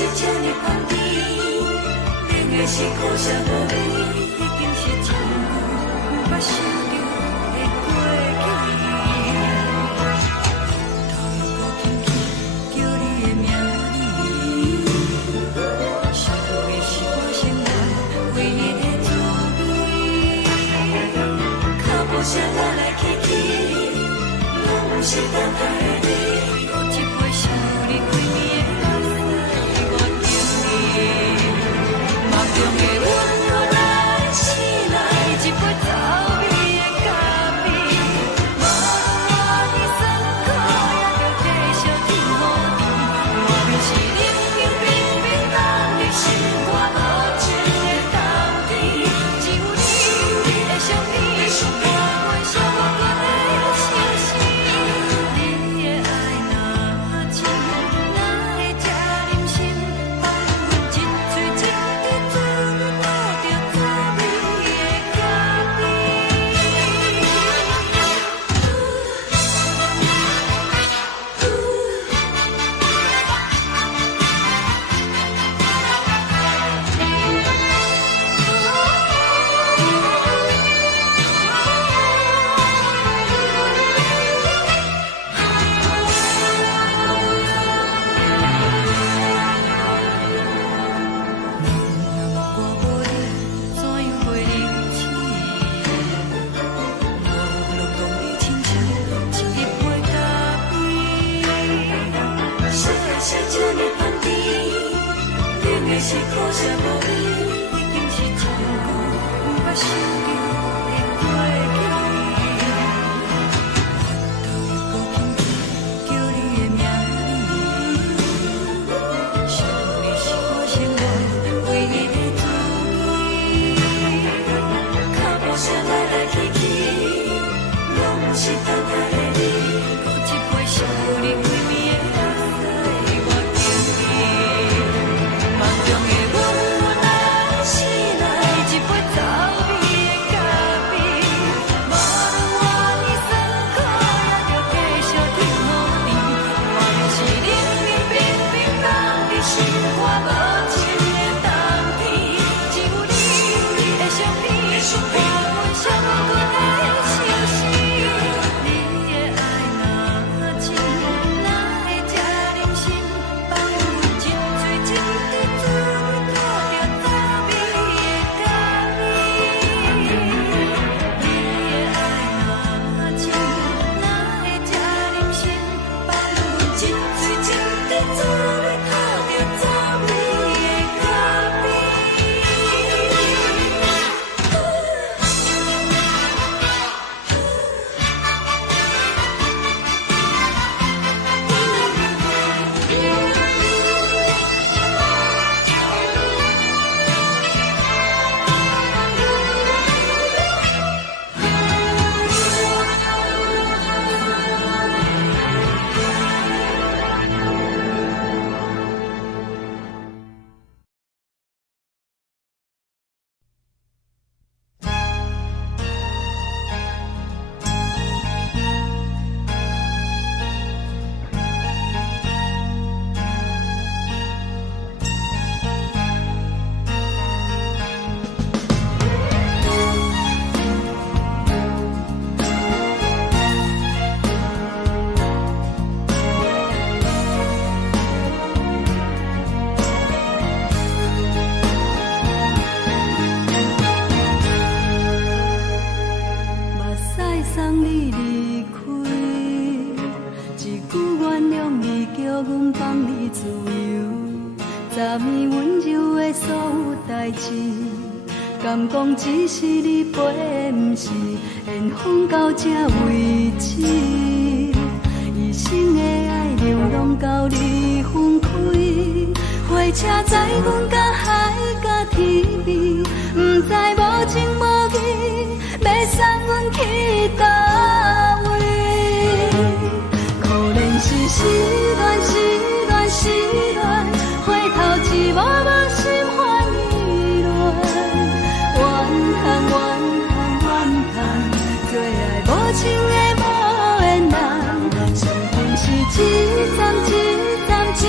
是这呢香甜，冷的是苦涩无味，已经是真久捌想着的过去。头又搁轻轻叫你的名字，想的是我生活唯一的滋味。脚步声来来去去，拢不是等待的你，搁一杯想你几暝的目屎，我等你。梦中的阮落来醒来，一杯走味的咖啡，无论我呢酸苦，也着继续甜予你。外面是冷冷冰冰冷的心肝无情的冬天，只有你的相片，伴阮寂寞阮的心事。你的爱若真，哪会这忍心放阮一嘴一滴滋味，吐着滋味的咖啡。我无你，怎样袂忍起？无路当你亲像一杯咖啡，说的是这呢香甜，冷的是苦涩无味，已经是真久捌想着的过去。头又搁轻轻叫你的名字，想你是我生活唯一的滋味。脚步声来来去去，拢不是等待的你，搁一杯想你几暝的目屎，我等你。梦中的阮落来醒来，一杯走味的咖啡，无论我呢酸苦，也着继续甜予你。外面是冷冷冰冰冷的心肝无情的冬天，只有你的相片，伴阮寂寞阮的心事。你的爱若真，哪会这忍心放阮一嘴一滴滋味，吐着滋味的咖啡。你的爱若真，哪会这忍心放阮一嘴一滴滋味，吐着滋味的咖啡。目屎送你离开，一句原谅你，叫阮放你自由，昨暝温柔的所有代志，敢讲只是你陪，不是缘分到这为止。一生的爱流浪到你分开，火车载阮到海角天边，不知无情无义，要送阮去倒位？可能是失恋，失恋，失恋，回头一幕幕心花意乱，怨叹，怨叹，怨叹，最爱无情的无缘人，伤痕是一站一站一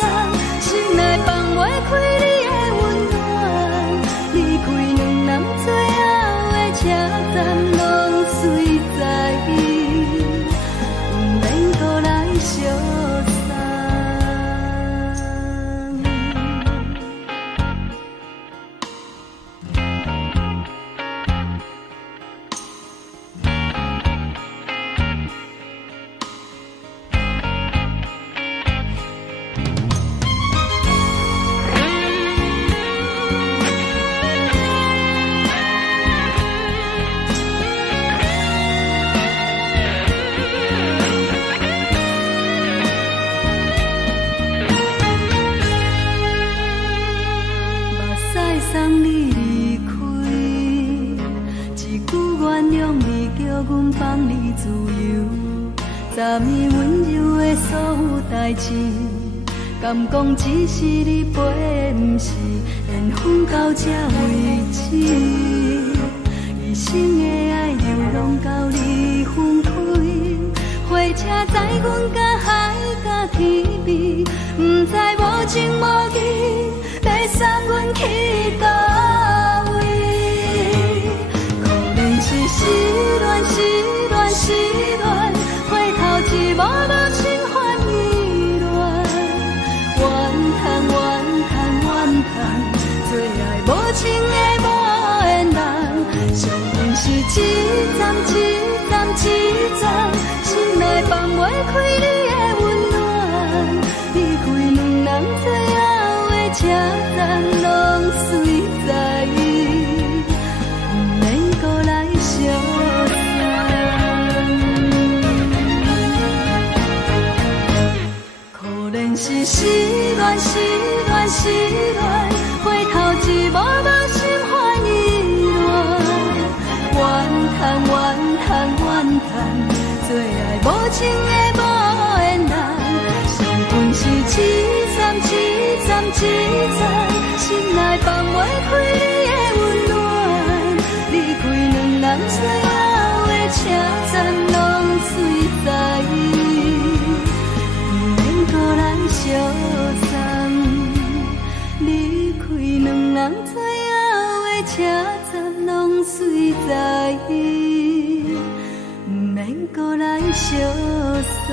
站，心内放。柔的所有代志，敢讲只是你陪，不是缘分到这为止。一生的爱流浪到你分开，火车载阮甲海甲天边，不知无情无义，要送阮去倒位？可能是失恋，失恋，失恋，回头一幕幕心烦意乱，怨叹，怨叹，怨叹，最爱无情的无缘人，上恨是一站一站一站，心内放袂开你的温暖，离开两人最后的车站，拢随在意，不免搁来相送。可能是失恋，失恋，失恋，回头一幕幕心烦意乱，怨叹，怨叹，怨叹，最爱无情的无缘人，上恨是一站一站一站，心内放袂开你的温暖，离开两人最后的车站，拢随在意，不免搁来相送。离开两人最后的车站，拢随在意，不免搁来相送。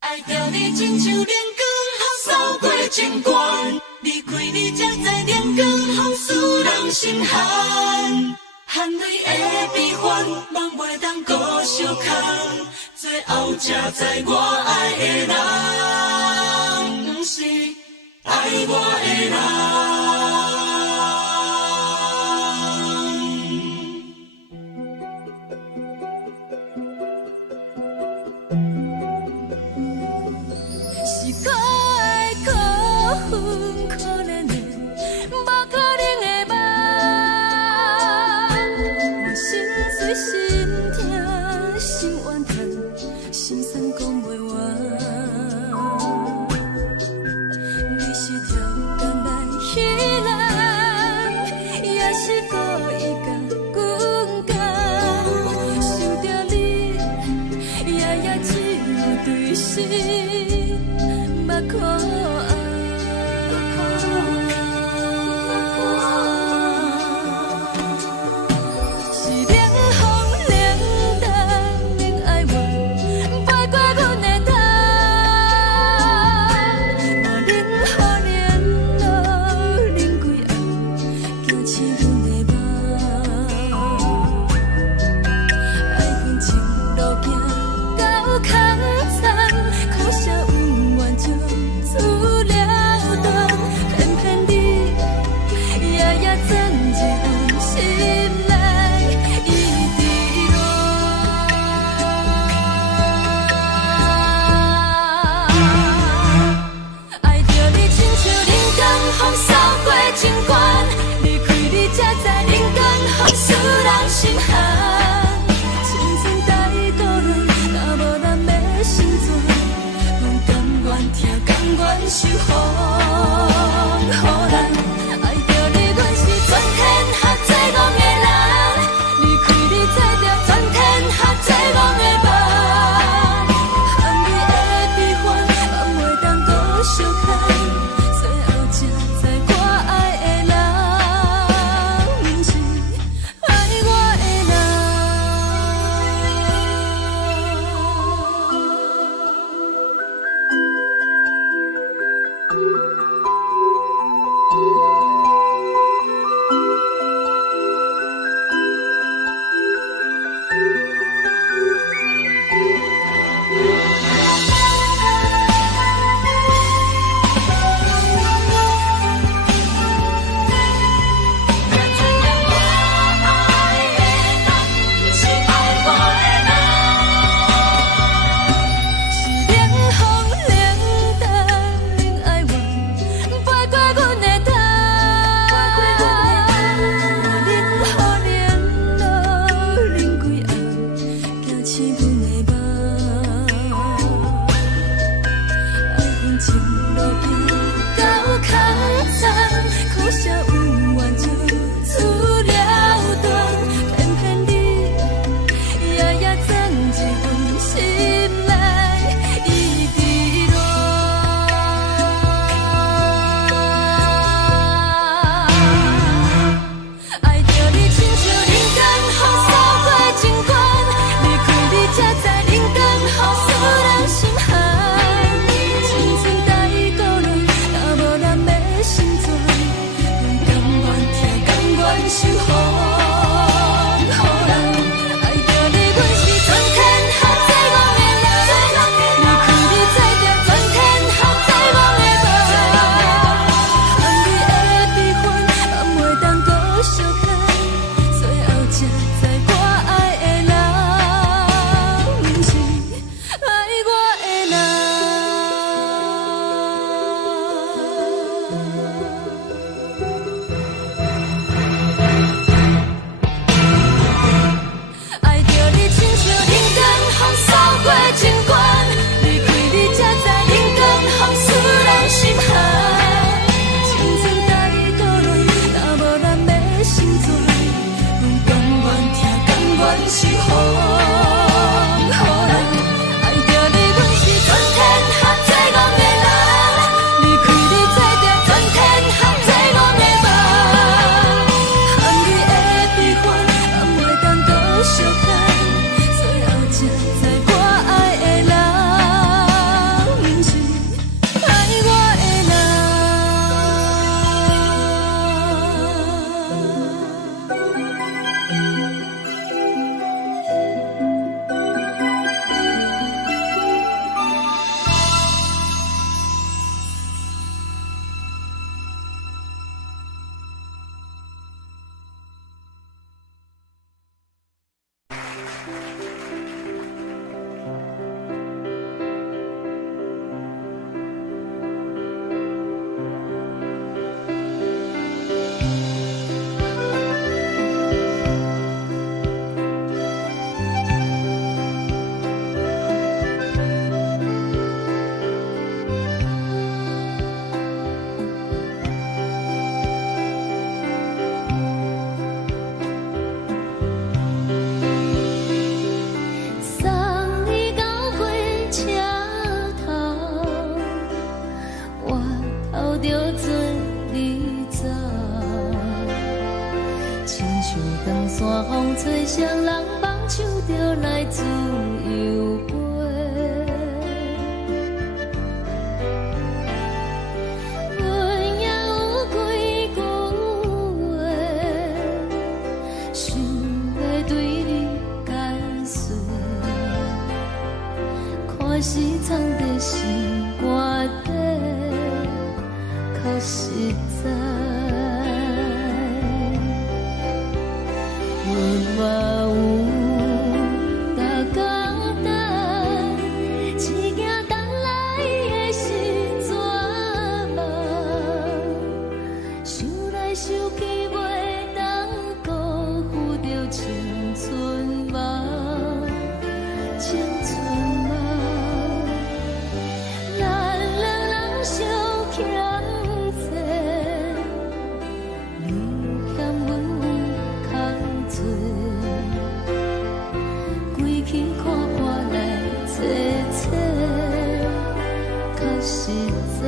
爱着你亲像连光风扫过情关，离开你才知连光风使人心寒。含泪的悲欢，望袂当搁相牵，最后才知我爱的人，不是爱我的人。像长山风吹双人放手就来自由飞。阮也有几句话，想要对你解释，可是藏在心肝底，较实在。阮嘛有逐工等，只惊等来的是绝望，想来想去袂当辜负着青春梦，青春梦。咱两人相欠债，你欠阮有空做，归去看破来坐坐，较实在。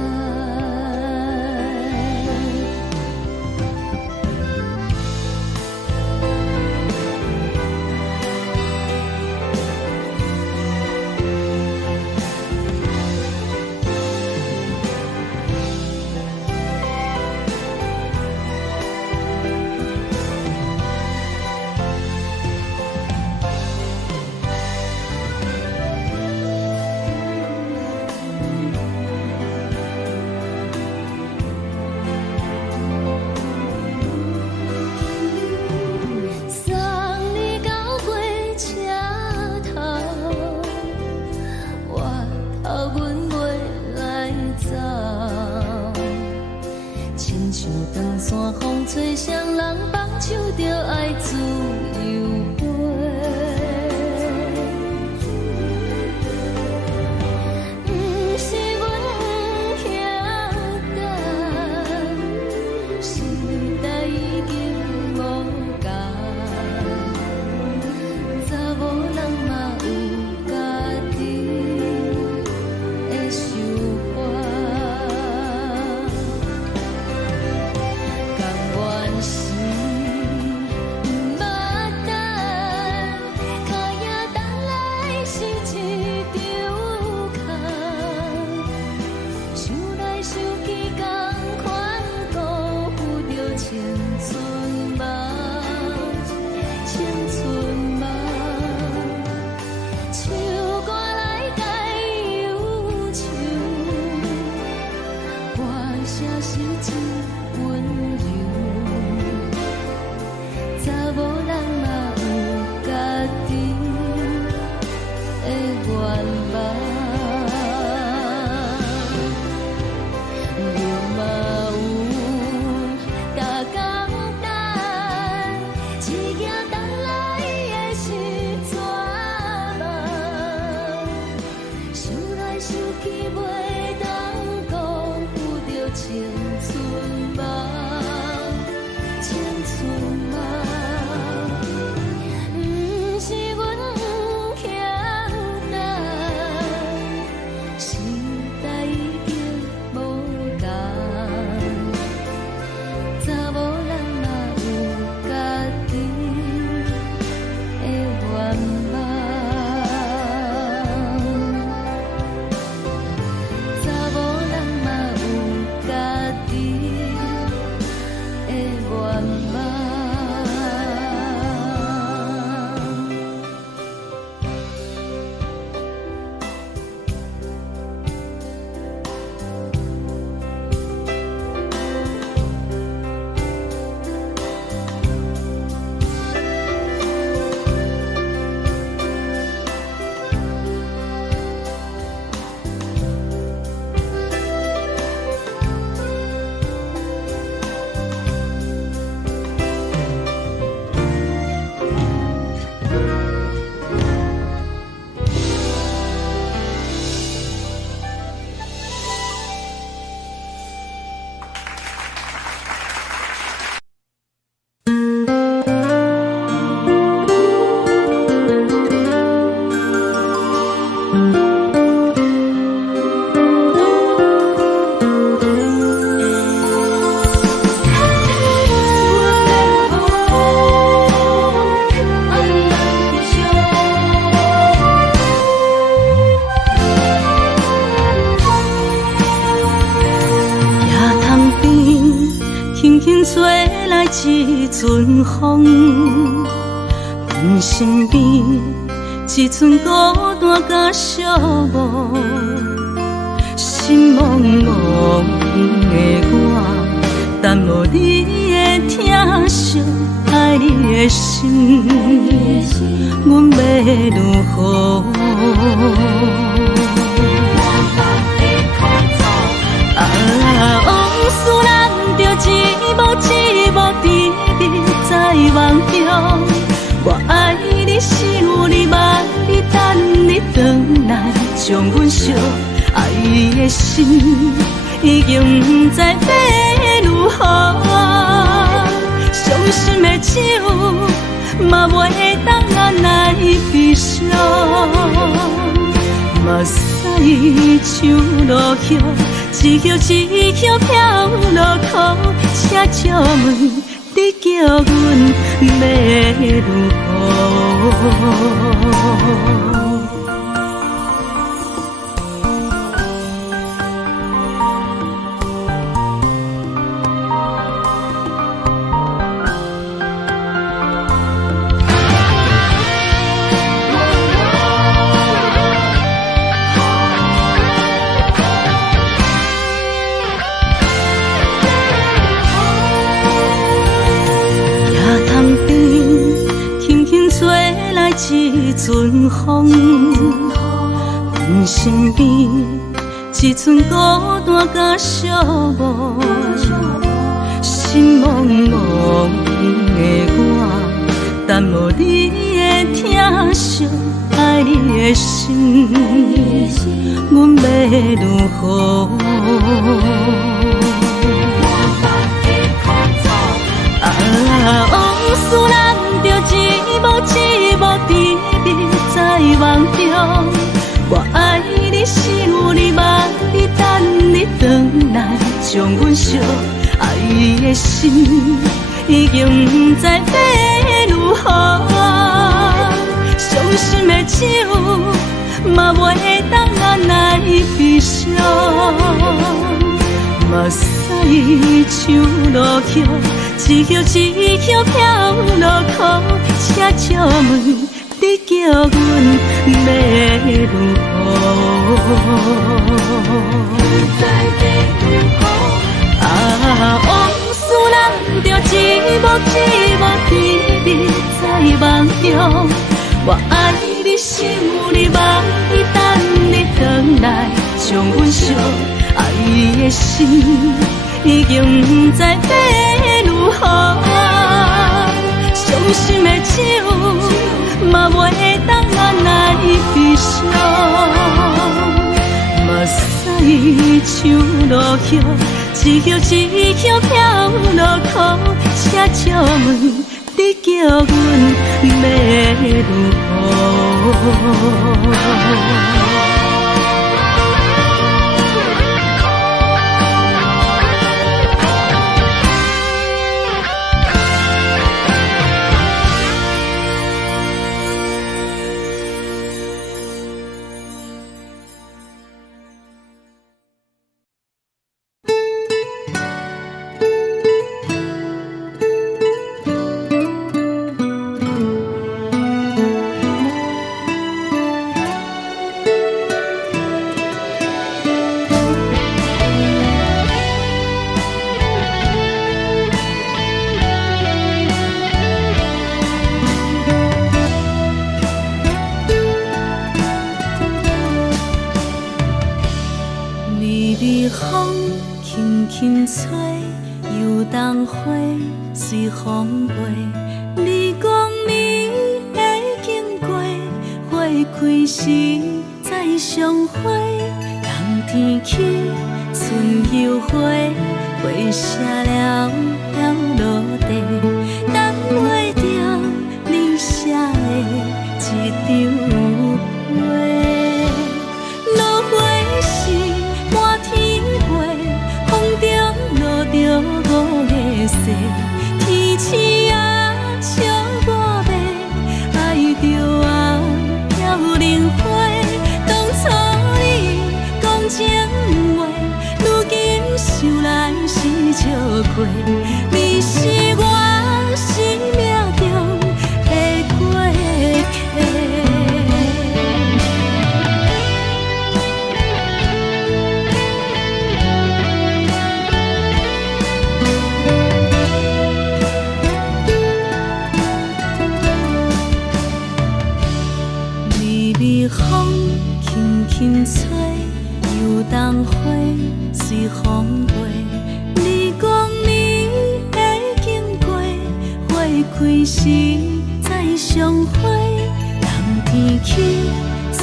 送你到火车头，我头阮袂来走，亲像长山风吹双人放手就爱自由飞。不是阮不晓等，时代已经无共，查某人嘛有家己的想法，甘愿是不捌等，脚也等来是一场空，想来想去同款辜负着青春梦，青春梦。唱歌来解忧愁，歌声是真温柔，查某人嘛有家己的愿望。阮嘛有逐工等，只惊等来的是绝望，想来想去袂当辜负着青春梦，青春梦。不是阮不晓等，时代已经无共，查某人嘛有家己的愿望，查某人嘛有家己的愿望。吹来一阵风，阮身边一寸孤单甲寂寞，心茫茫的我，等无你的疼惜，爱你的心，阮要如何？往事咱着一幕一幕甜蜜在梦中。我爱你，想你，望你，等你回来，将阮惜爱的心已经不知要如何。伤心的手嘛袂当按来悲伤，目屎像落叶。一曲一曲飘落雨，车照问你叫阮要如何？一阵风，阮身边一寸孤单甲寂寞，心茫茫的我，等无你的疼惜，爱你的心，阮要如何？往事咱着一幕一幕甜蜜在梦中。我爱你，想你，望你，等你回来，将阮惜爱的心已经不知要如何。伤心的手嘛袂当按来悲伤，目屎像落叶。一曲一曲飘落雨，车照问你叫阮要如何？往事咱着一幕一幕甜蜜在梦中。我爱你，想你，望你，等你回来，将阮惜爱的心已经不知要如何。伤心的手嘛袂当按来悲伤，目屎像落叶，一曲一曲飘落雨，车照问你叫阮要如何？风轻轻吹，游动花随风飞。你讲你会经过，花开时再相会。冬天起，春又回，花谢了了落地，等袂着你写的一张画。落花时满天花，风中落着五个色，天星啊笑我迷，爱着啊飘零花。当初你讲情话，如今想来是笑亏。开时再相会，人天起，春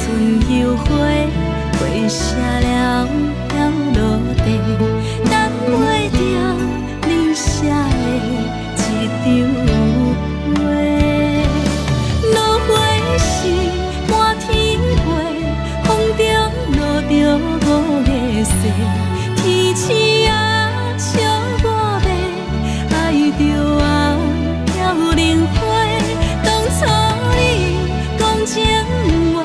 又花，花谢了要落地，等袂着你写的一张画。落花时满天飞，风中落着五个色，天星啊笑我迷，爱着啊飘零花。当初你讲情话，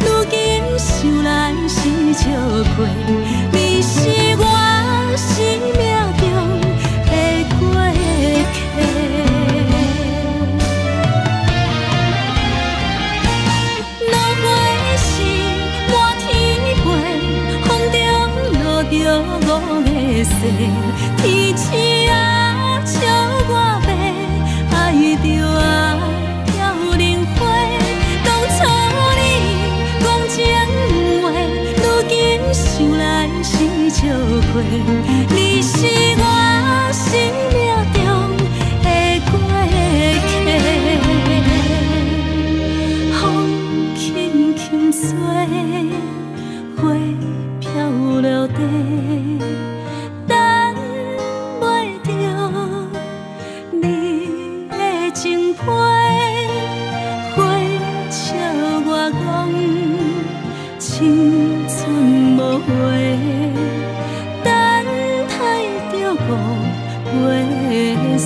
如今想来是笑亏，你是我生命中的过客。落花时满天飞，风中落着五个色，天星啊笑我迷，爱着啊飘零花。当初你讲情话，如今想来是笑亏，你是我生命中的过客。风轻轻吹，花飘落地，等袂着你的情批。花笑我讲青春无悔，等待着五月雪。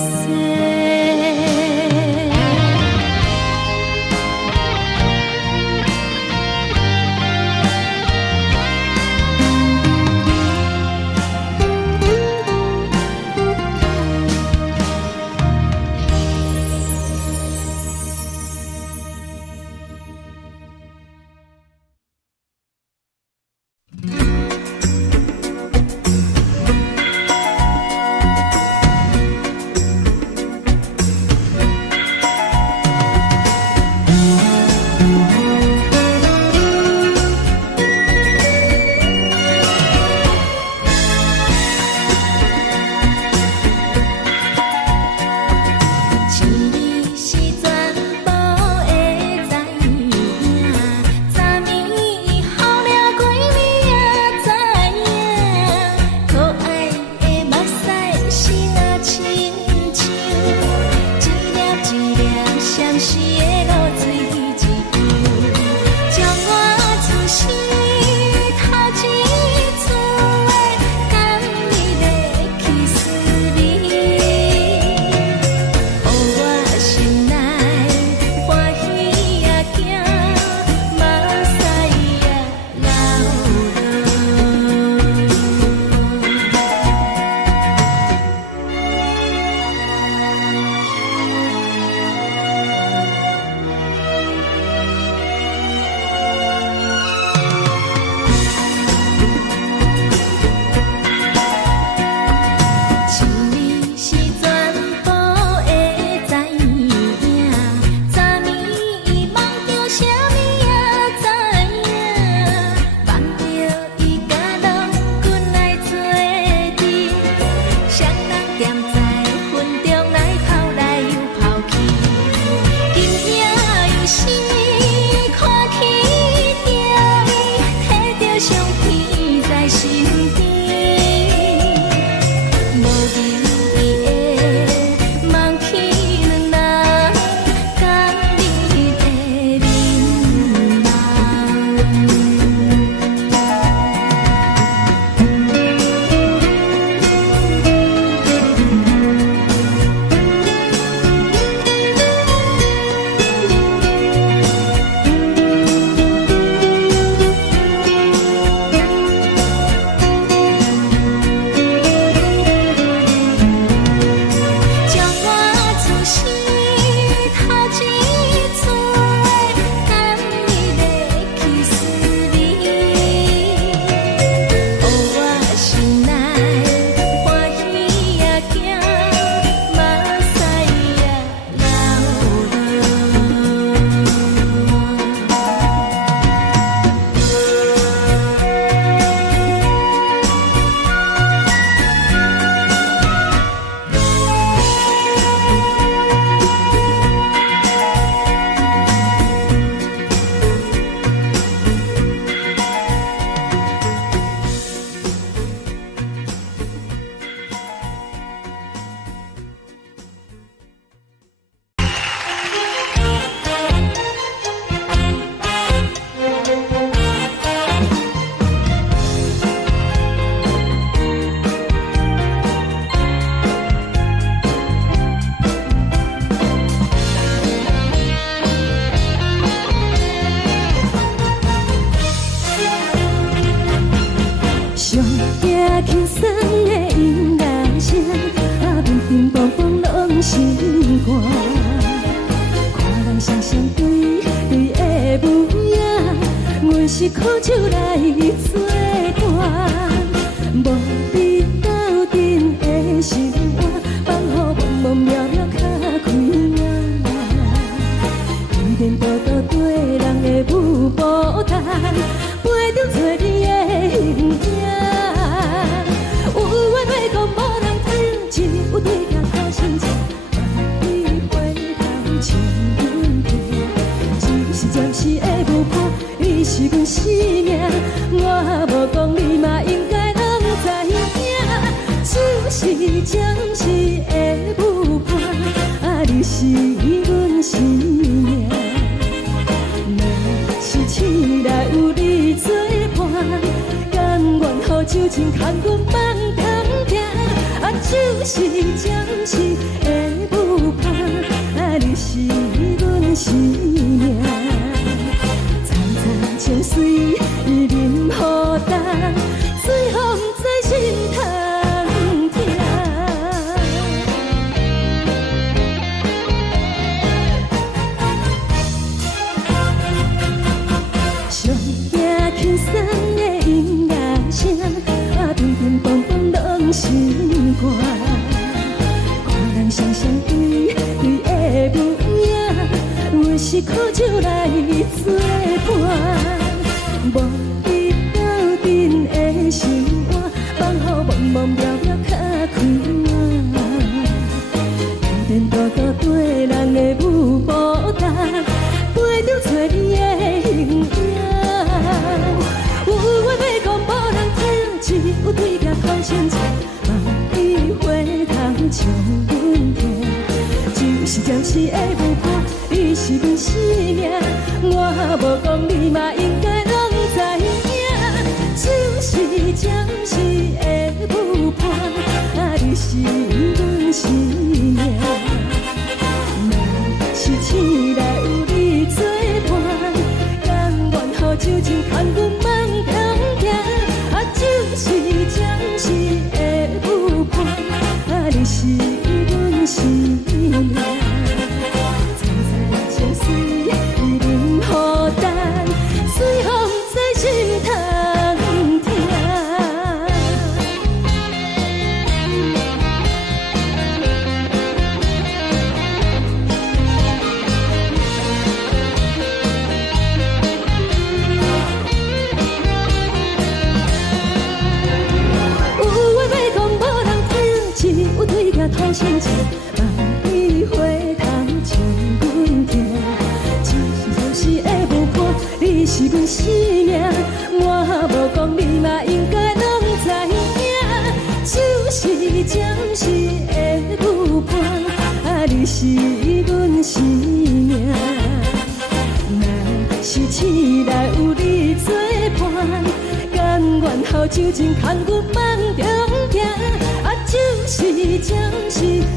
拢心肝。看人双双对对的模样，阮是苦酒来作伴。无你斗阵的心肝，放予茫茫渺渺较开眼。一面倒倒对人的舞步弹，陪着做你的形影。有话要讲无人听，只有对镜头先讲，你回头将阮听。就是暂时的舞伴，你是阮生命。我无讲你嘛应该拢知影，就是暂时的舞伴，你是阮生命。若是醒来有你作伴，甘愿予酒精牵阮放通行，就是暂时的舞伴，你是阮生命。层层情水任何担，水风在心通听。上惊轻松的音乐声，乒乒乓乓拢心肝。看人双双对对的模样，阮是苦酒来作伴。无你斗阵的心肝，放予茫茫渺渺较开眼。一面倒倒对人的舞步弹，陪着做你的形影。有话要讲无人听，只有对镜头先讲，你回头将阮听。就是暂时的舞伴，你是阮生命。我无讲你嘛应该拢知影，就是暂时的舞伴，你是阮生命。若是醒来有你作伴，甘愿予酒精牵阮放通行，就是暂时的舞伴，你是阮生命。层层情水任何担，水风在心通听。头先讲，你回头将阮听。就是暂时的舞伴，你是阮生命。我无讲你嘛应该拢知影，就是暂时的舞伴，你是阮生命。若是醒来有你作伴，甘愿予酒精牵阮放中行。就是暂时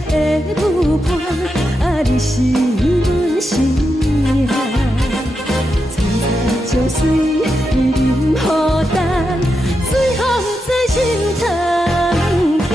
的舞伴，你是阮生命。层层情水任何担，水风在心通听。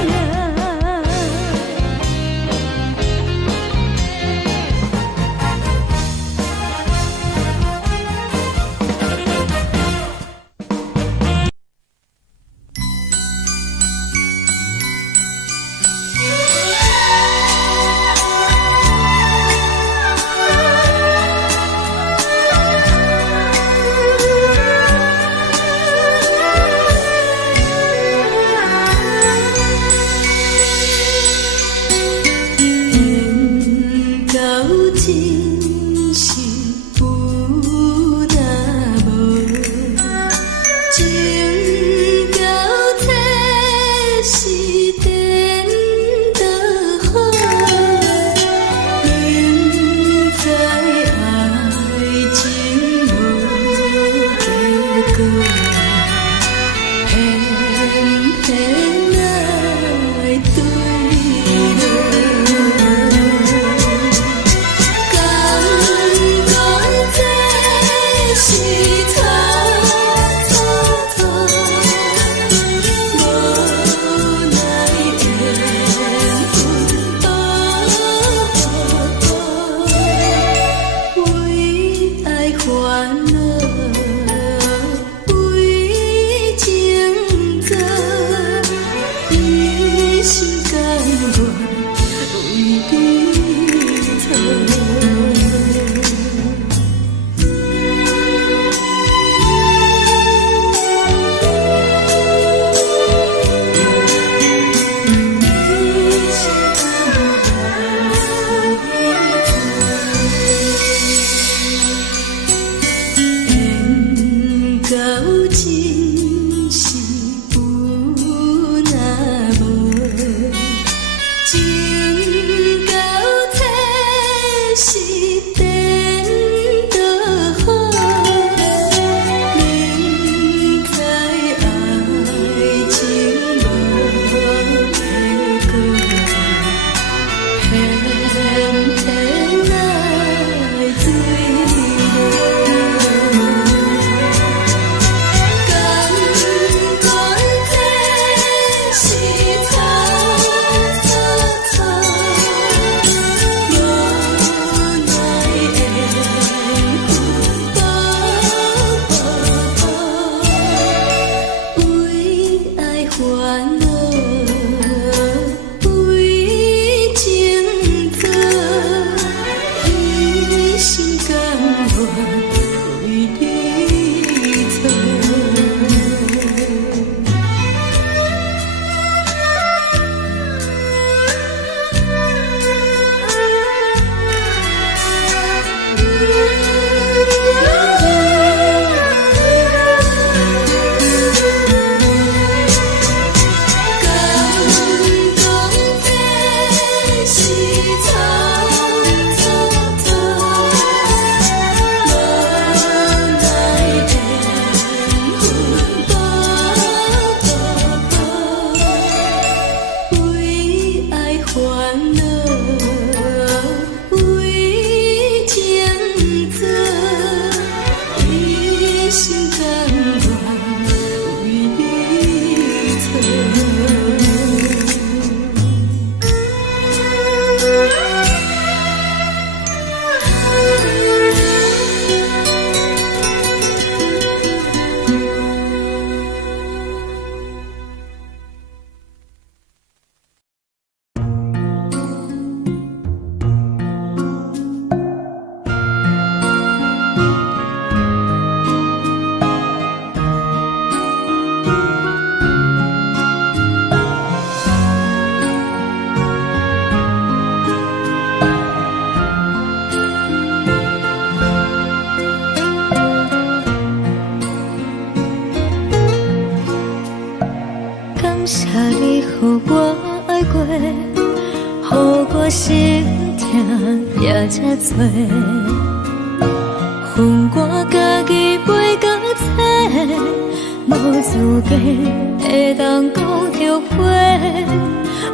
心痛也这多，恨我家己袂到切，无资格会当讲后悔。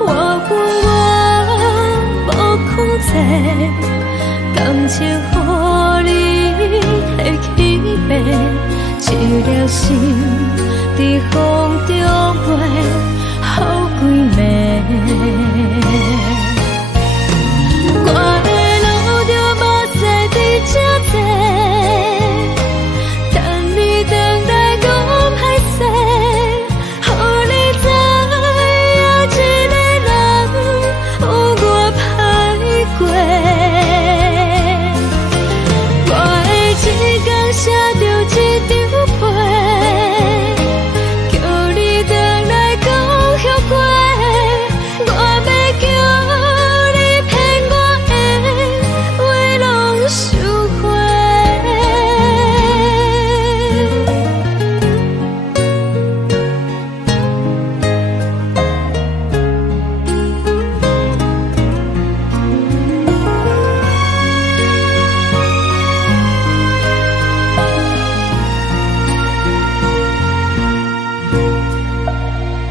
我恨我无控制，感情予你摕去卖，一粒心在风中飞，好几暝。我的路就无再伫这多，等你等待讲歹势，予你知影一个人有我歹过。我的一天写着一张被，叫你等来讲后悔。我要叫你骗我的话拢收回。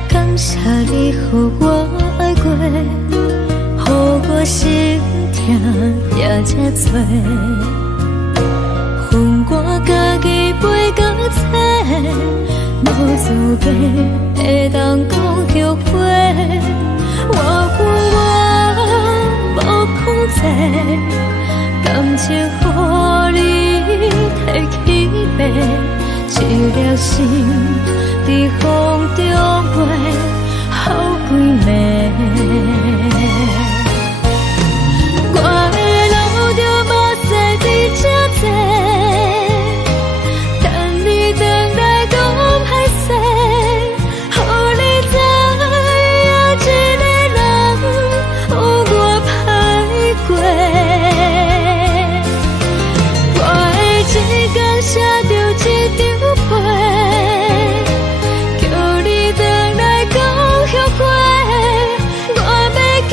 感谢你，予我爱过，予我心痛也这多，恨我家己袂到切，无资格会当讲后悔。我恨我无控制，感情予你摕去卖，一粒心在风中飞，好几暝。我的路就无再伫这多，等你等来讲歹势，予你知影一个人有我歹过。我的一天写着一张被，叫你等来讲后悔。我要叫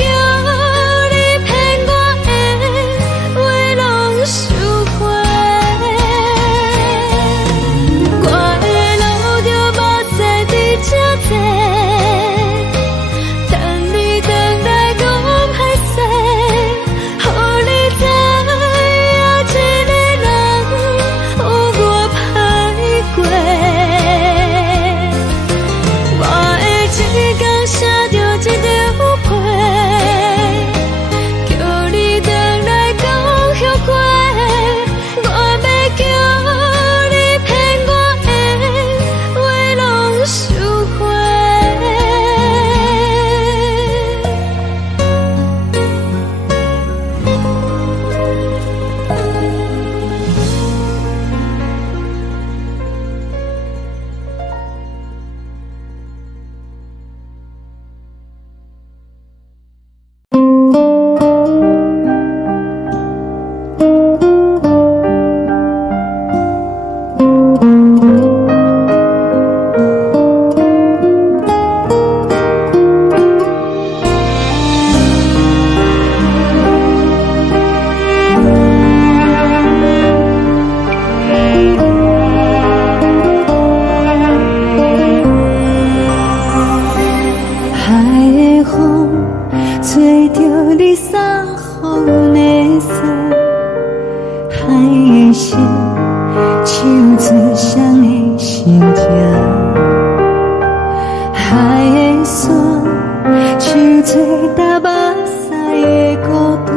你骗我的话拢收回。我的路就无再伫这多，等你等来讲歹势，予你知影一个人有我歹过。我的一天写着一张被，叫你等来讲后悔。我要叫你骗我的话拢收回。海的风吹着你送风的伞，海的心唱出双的心情，海的山唱出搭目屎的孤独，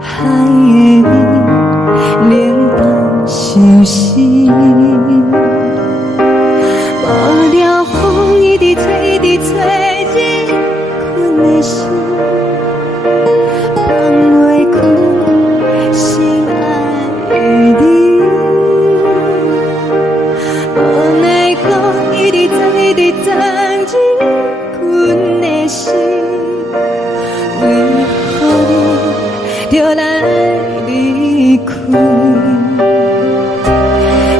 海的美冷淡伤心。无聊风一直吹，一直吹，日困的心，放袂开心爱的你。无奈何一直走，一直走，日困的心，为何你就来离开？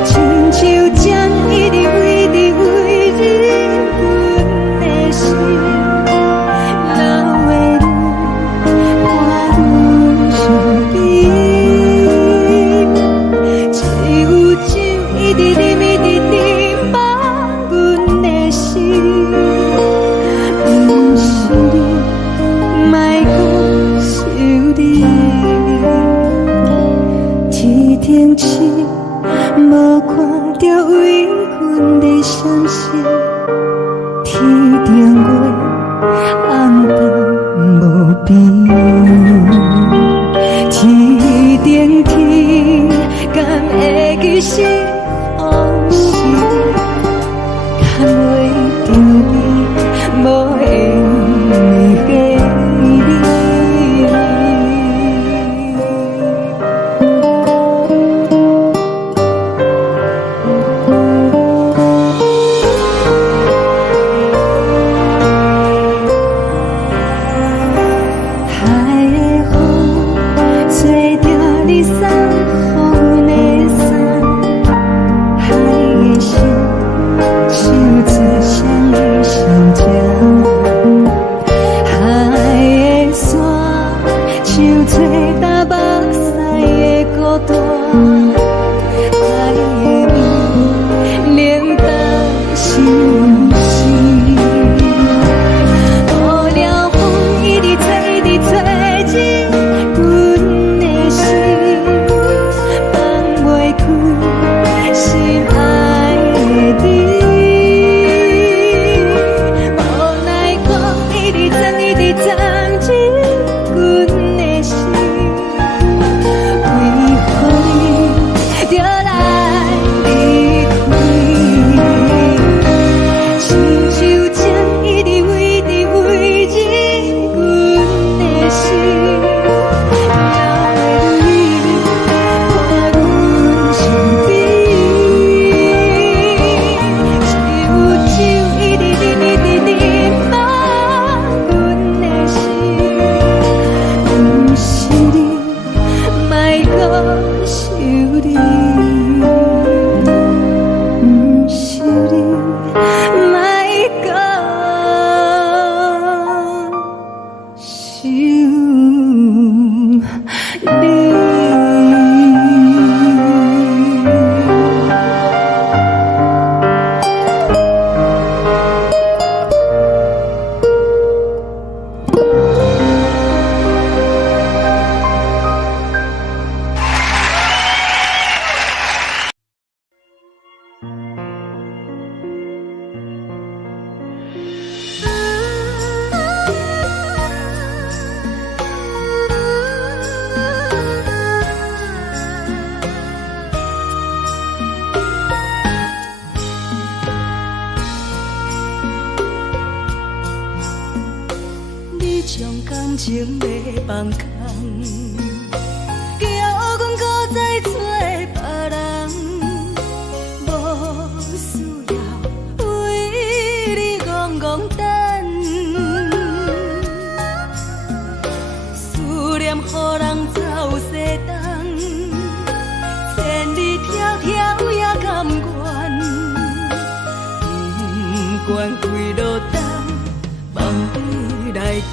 亲像将一直为你为日本的心，流的泪受吹干目屎的孤单，爱的你冷冻心情，雨了风一直吹，一直吹进阮的心，放袂开心爱的你。无奈光一直藏，一直藏进阮的心，为何你就来离开？亲像情一直围着围着阮的心，了袂你看阮身边，一有酒一直啉一直啉放阮的心，不是你，莫搁想你，不是你，莫搁想你。你将感情要放空，叫阮搁再找别人，无需要为你戆戆等，思念予人走西东，千里迢迢也甘愿，不管几落冬，望你来干。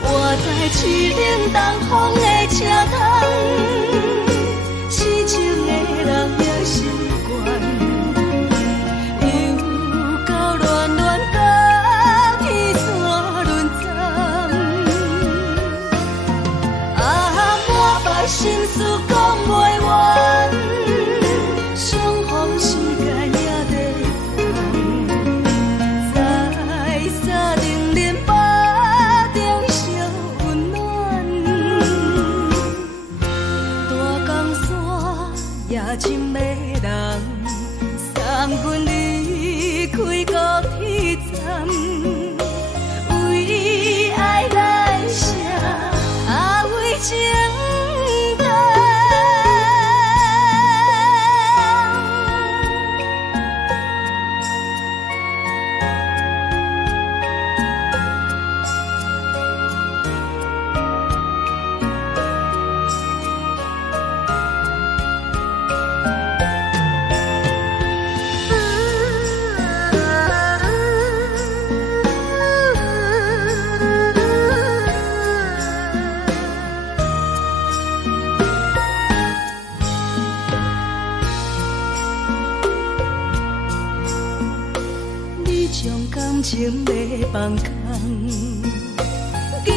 我在市顶东风的车窗，痴情的人也习惯，又到乱乱甲天山轮站，满腹心事讲袂完，相逢时间也在放，在沙丁林巴中烧温暖，大江山夜深的人，送阮离开高铁站，为爱来写为情长。你将感情要放空，叫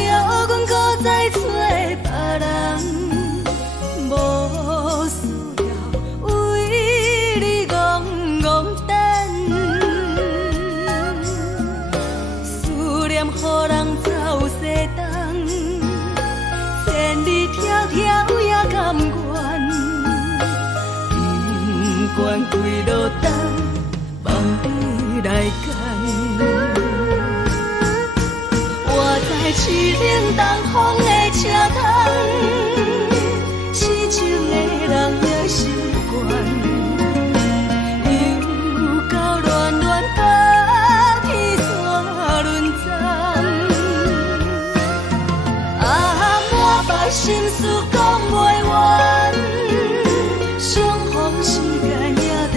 阮搁再找别人，无需要为你戆戆等，思念予人走西东，千里迢迢也甘愿，不管几落冬，望你来干。我在市顶东风的车窗，痴情的人也习惯，又到乱乱甲天山轮站，满腹心事讲袂完，相逢时间也在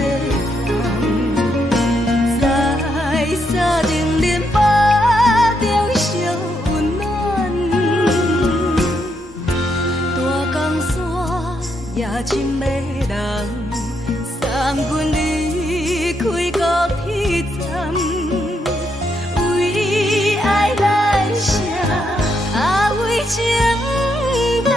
放，在沙丁林巴中烧温暖。深的人，送阮离开高铁站，为爱来生，为情淡。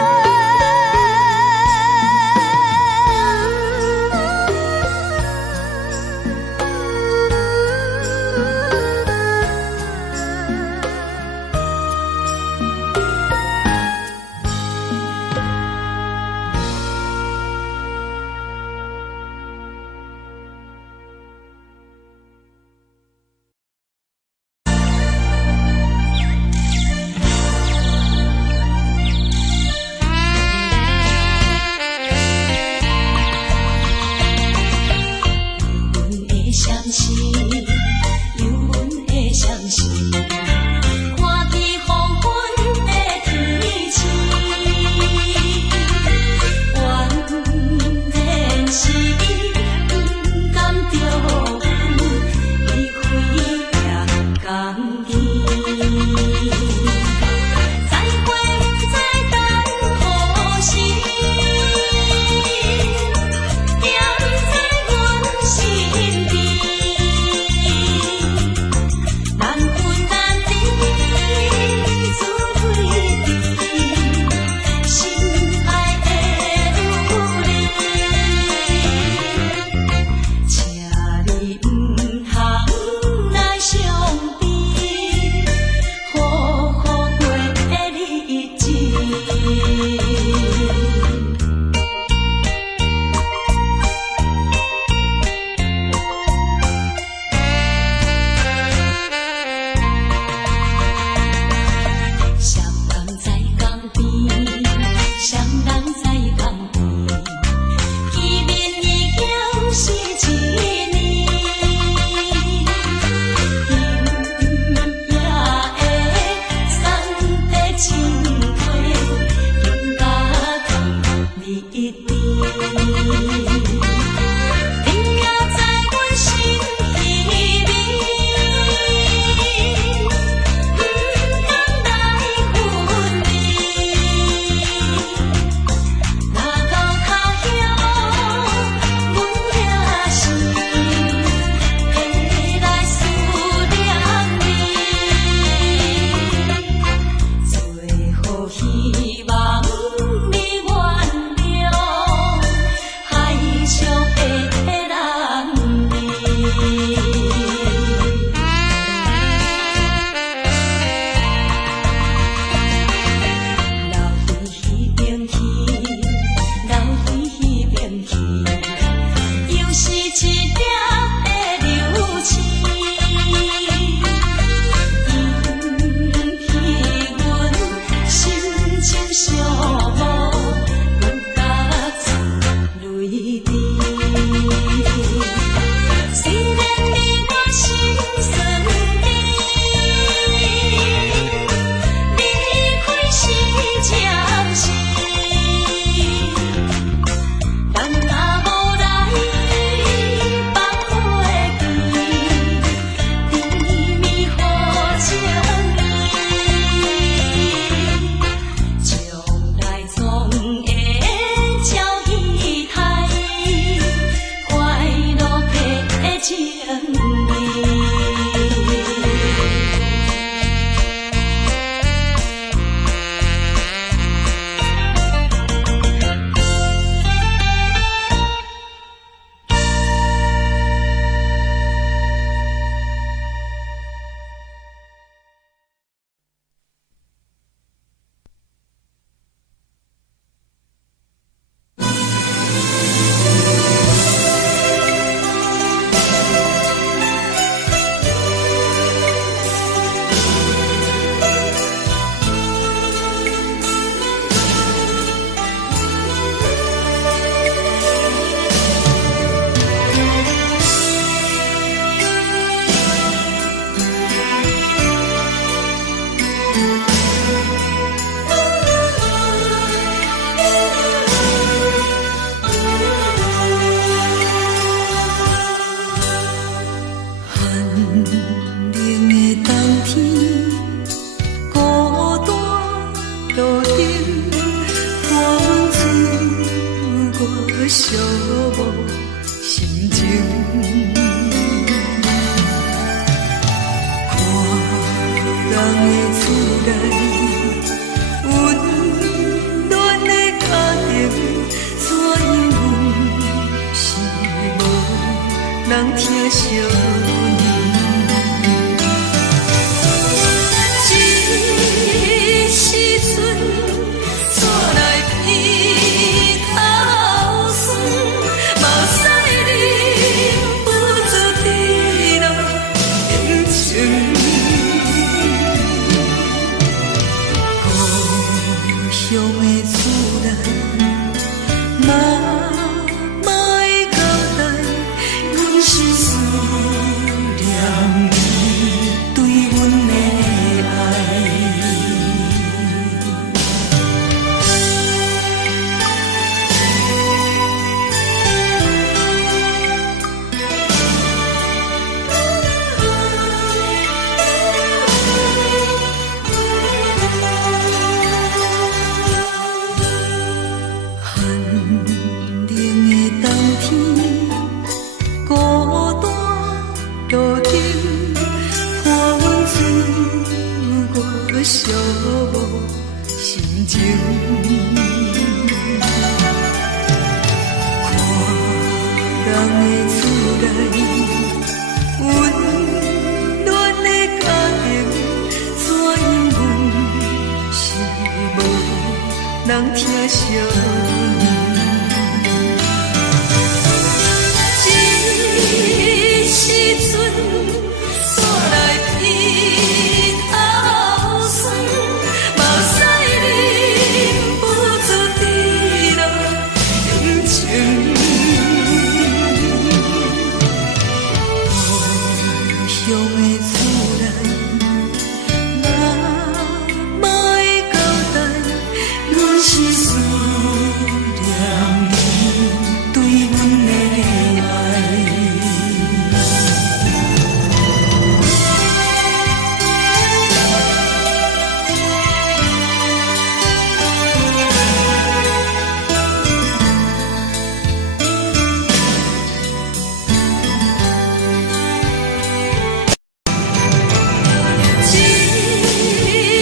寂寞心情。看人的厝内温暖的家庭，怎因阮是无人疼惜？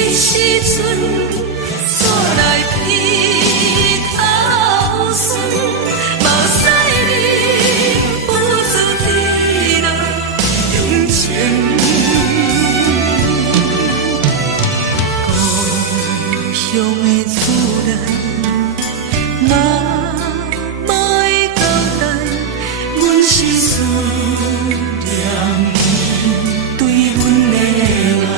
时阵煞来鼻头酸，目屎忍不住滴落眼睛。故乡的厝内，哪会交代？阮是思念对阮的爱。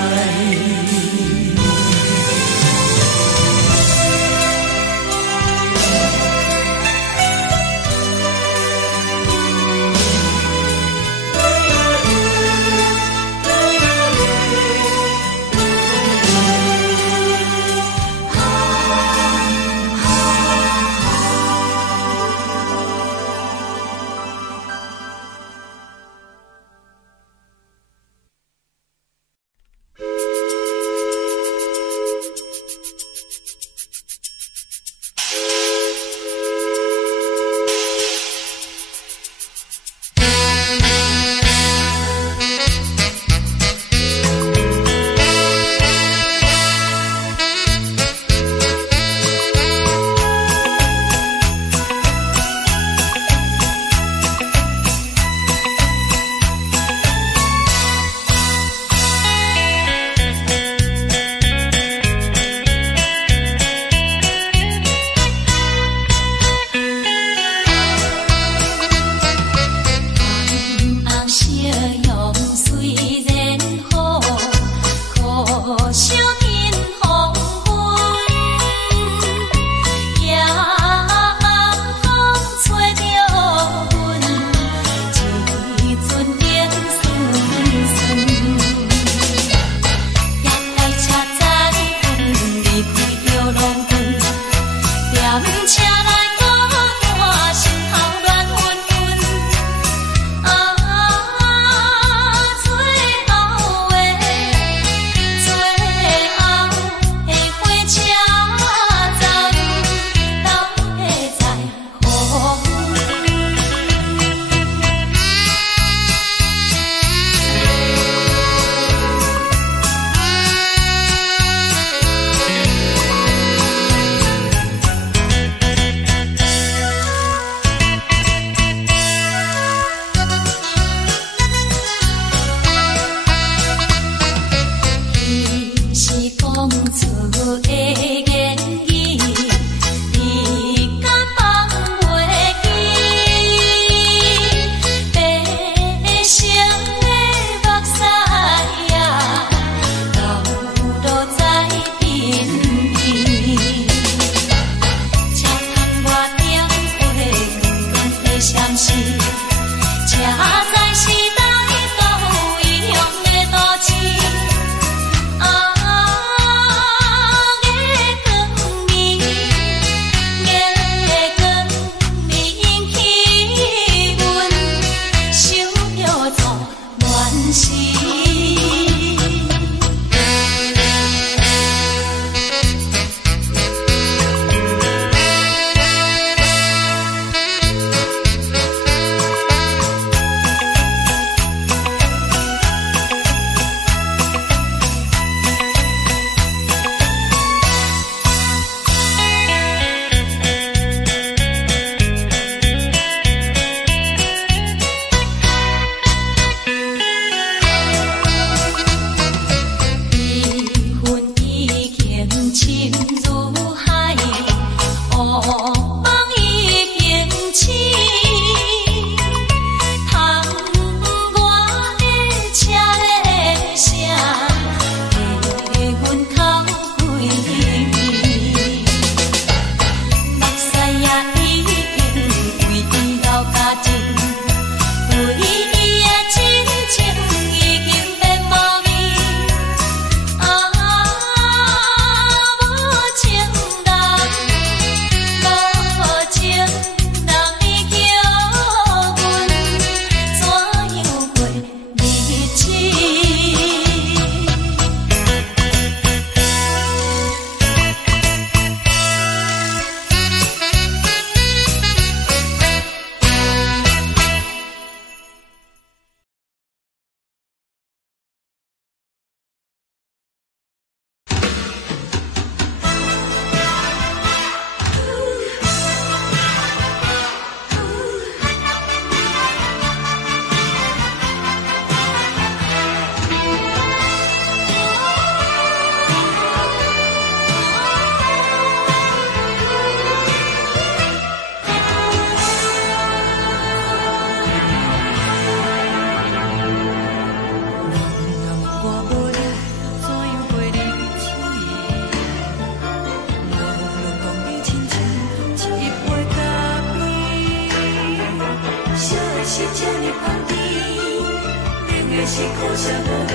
是苦涩无味，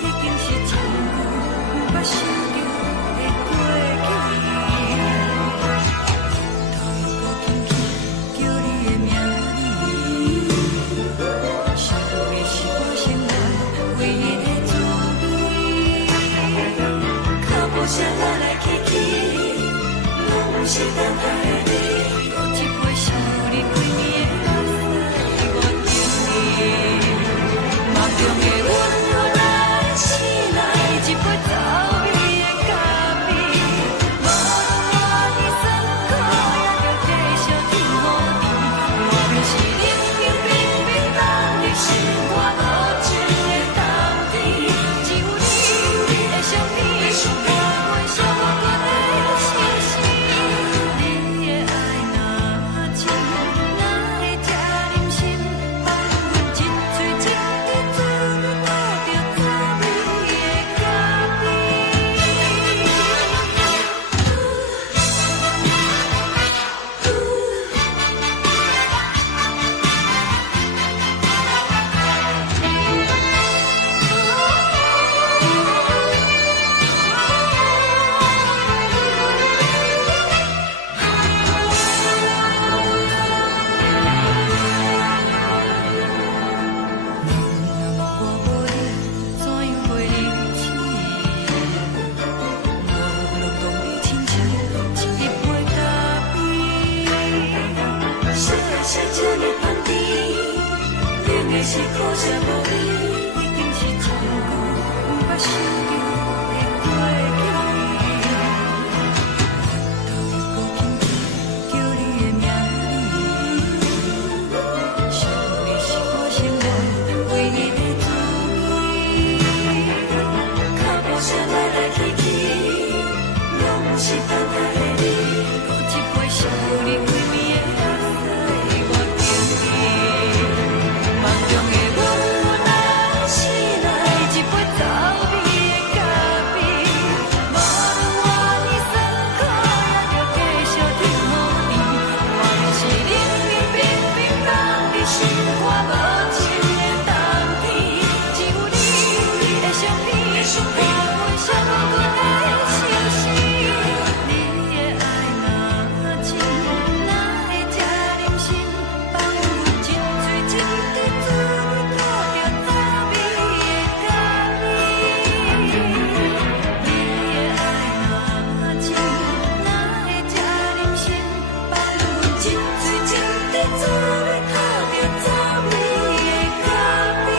已经是一句无法想着的过去。头又搁轻轻叫你的名字，想的是我生活唯一的滋味。脚步声来来去去，拢是等待的你，搁一杯想你几年的目屎，我敬你。梦中的阮原来醒来，一杯走味的咖啡，无论我的酸苦，也着继续甜予你。我就是冷冷冰冰冷入心肝无情的冬天，只有你的相片，我阮寂寞过的心事。你的爱若真，哪会这忍心放阮一嘴一滴珠倒着滋味的咖我无你，怎样袂离弃？无论讲你亲像一杯咖啡，说的是这么香甜，冷的是苦涩无味，已经是一句无法想着的过去。头又搁轻轻叫你的名字，想的是我生活唯一的滋味。脚步声来来去去，拢是等待的你，搁一杯想你几暝的目屎，我敬你。梦中的阮原来醒来，一杯走味的咖啡，无论我的酸苦，也着继续甜予你。我就是冷冷冰冰放入心肝无情的冬天，只有你的相片，我阮寂寞过的心事。你的爱若真，哪会这忍心放阮一嘴一滴珠倒着滋味的咖啡？你的爱若真，哪会这忍心放阮一嘴一滴珠倒着滋味的咖啡？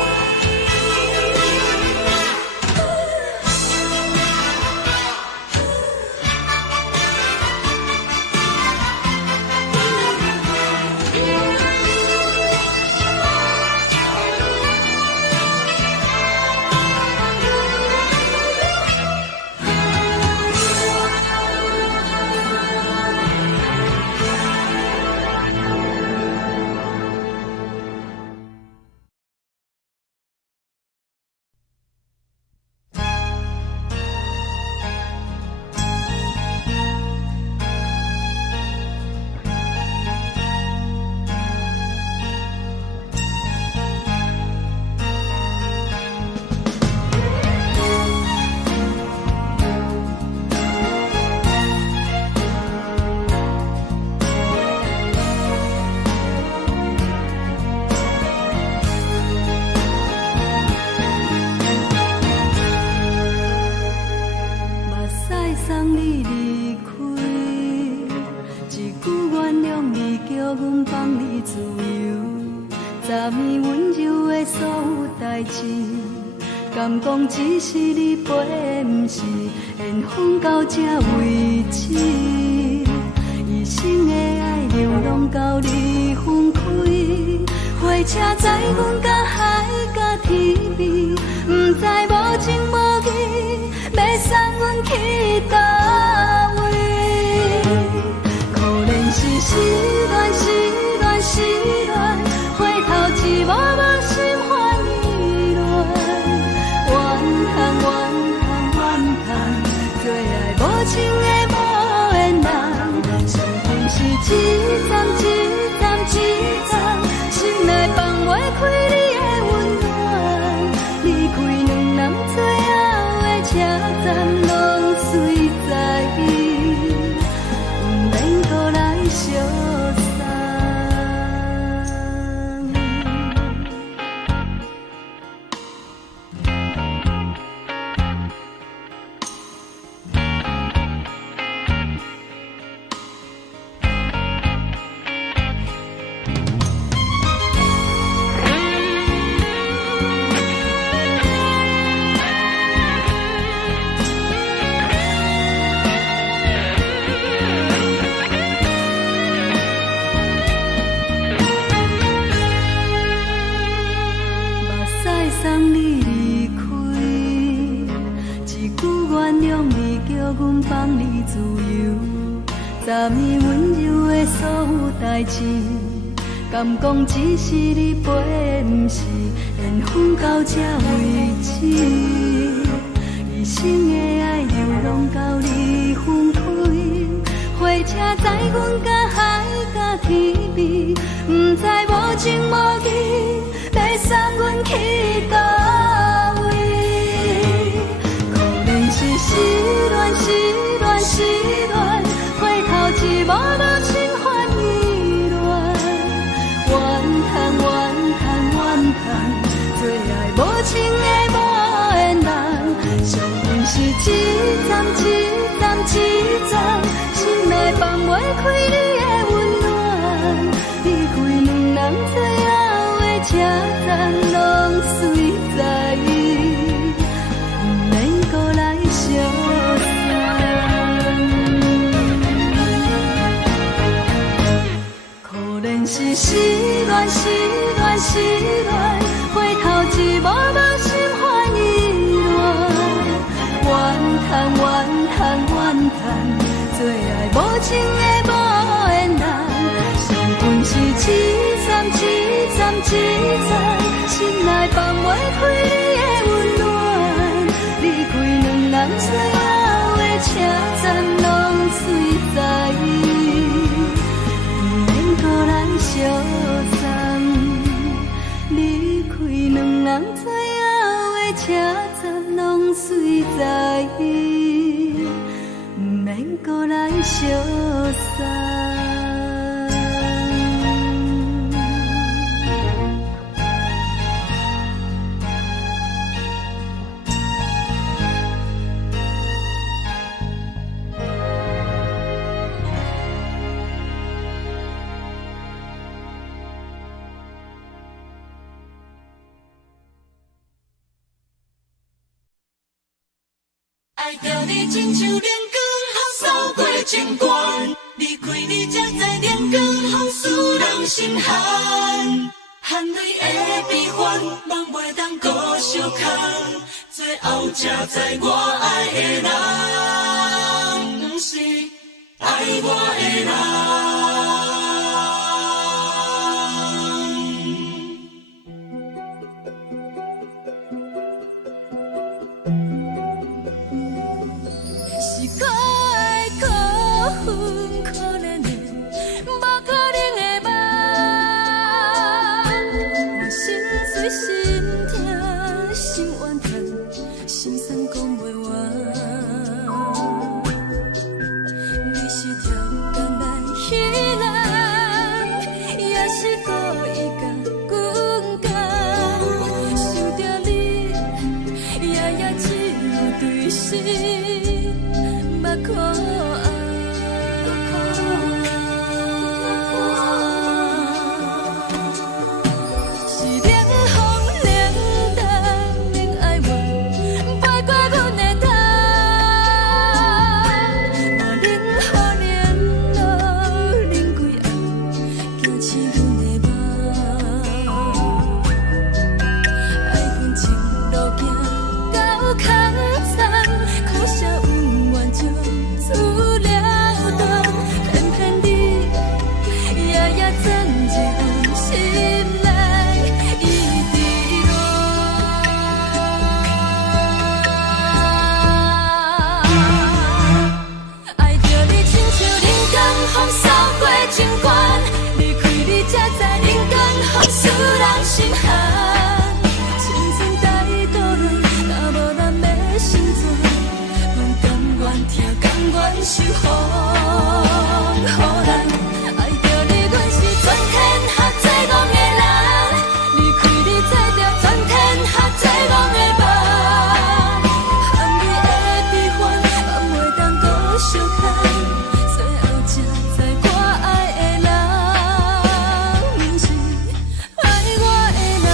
目屎送你离开，一句原谅你，叫阮放你自由，昨暝温柔的所有代志，敢讲只是你陪，不是缘分到这为止。一生的爱流浪到你分开，火车载阮甲海甲天边，不知无情无义，要送阮去倒位？可怜是失恋，失恋，失恋，回头一幕幕心花意乱，怨叹，怨叹，怨叹，最爱无情的无缘人，注定是一站一站一站，心内放袂开你的温暖。自由，昨暝温柔的所有代志，敢讲只是你陪，不是缘分到这为止。一生的爱流浪到你分开，火车载阮甲海甲天边，不知无情无义，要送阮去倒位？可能是失恋，失恋，失恋，回头一幕幕心烦意乱，怨叹，怨叹，怨叹，最爱无情的无缘人，上阮是一站一站一站，心内放袂开你的温暖，离开两人最后的车站，拢随在伊，不免搁来相送。可能是失恋，失恋，失恋，回头一幕幕心烦意乱，怨叹，怨叹，怨叹，最爱无情的无缘人，上阮是一站一站一站，心内放袂开你的温暖，离开两人最后的车站，拢随在伊，不免搁来相送，离开两人最后的车站，拢随在伊，不免搁来相送。爱着你亲像连光风扫过情关，离开你才知连光风使人心寒。含泪的悲欢，望袂当搁相牵，最后才知我爱的人，不是爱我的人。可怜的，无可能的梦，我心碎心痛，心怨叹，心酸讲袂完。你是挑工来彼人，也是故意甲阮讲，想着你，夜夜只有对视，目看。心寒，亲像带倒落，若无咱要生存，阮甘愿听，甘愿受风雨咱。爱着你，阮是全天下最戆的人，离开你才着全天下最戆的梦。含泪的悲欢，放袂当搁相牵，最后才知我爱的人，不是爱我的人。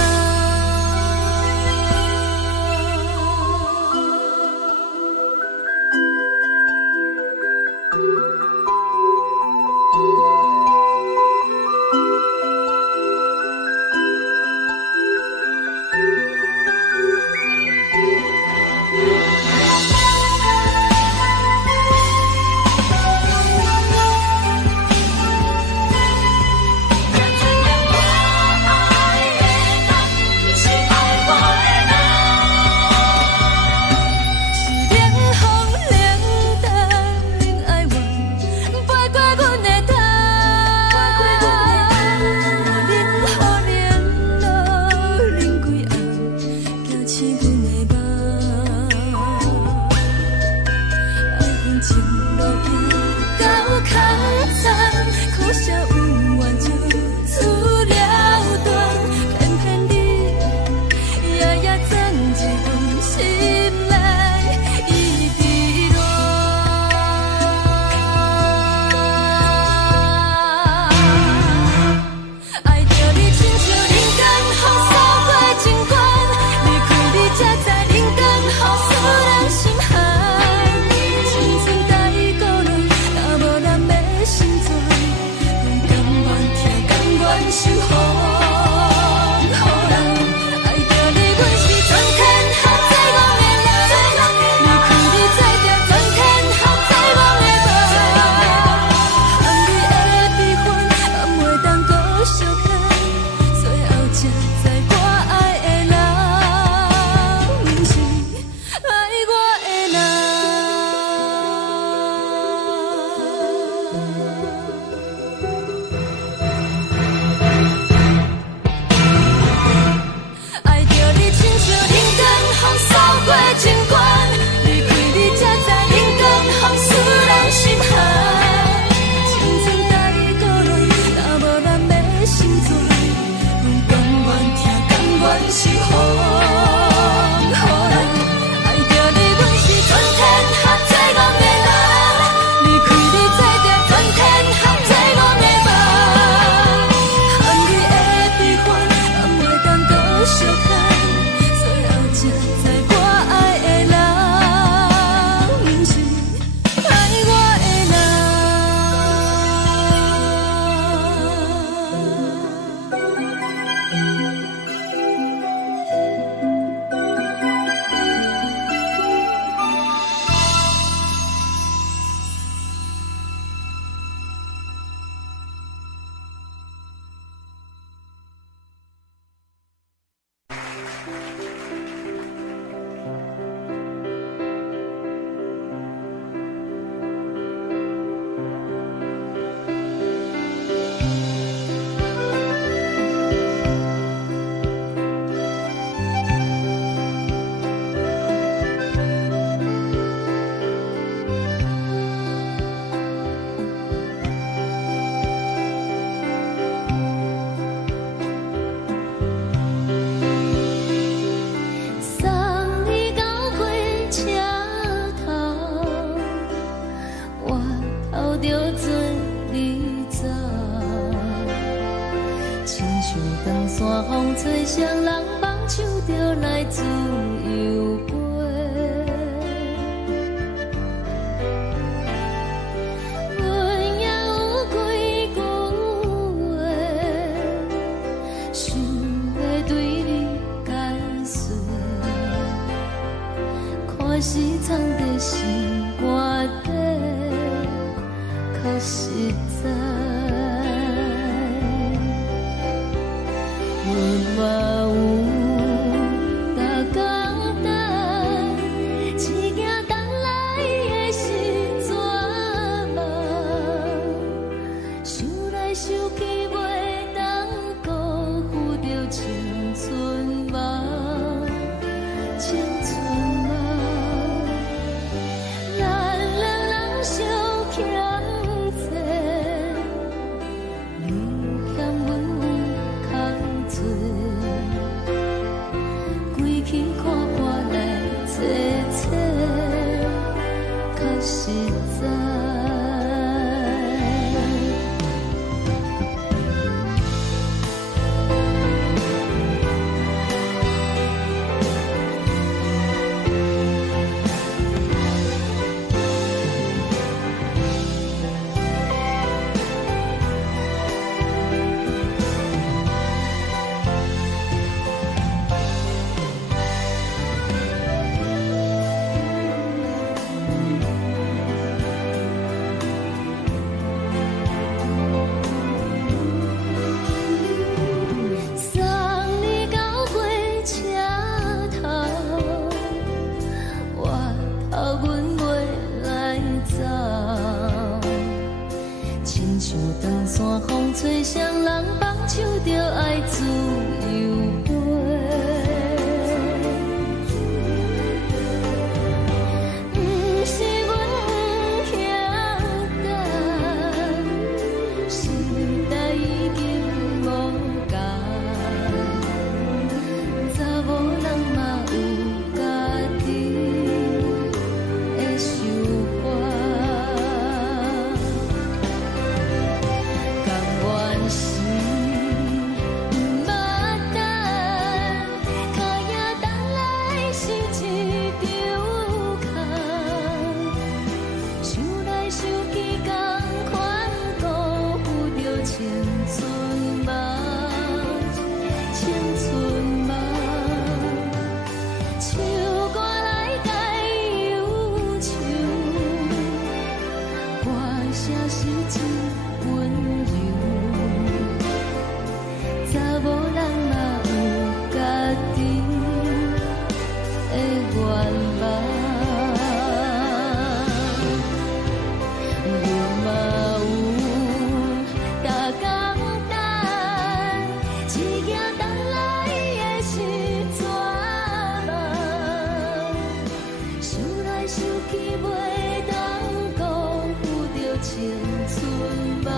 山风吹双人放手就来自由飞。阮也有几句话，想要对你解释，可是藏在心肝底，较实在。阮嘛有逐工等，只惊等来的是绝望，想来想去袂当辜负着青春梦，青春梦。咱两人相欠债，你欠阮有空做，归去看看来坐坐，较实在。送你到火车头，我头阮袂来走，亲像长山风吹双人放手就爱自由飞。不是阮不晓等，时代已经无共，查某人嘛有家己的想法。甘愿是不捌等，脚也等来是一场空。想来想去，同款辜负着青春梦，青春梦。唱歌来解忧愁，歌声是真温柔。查某人嘛有家己的愿望。阮嘛有逐工等，只惊等来的是绝望，想来想去袂当辜负着青春梦。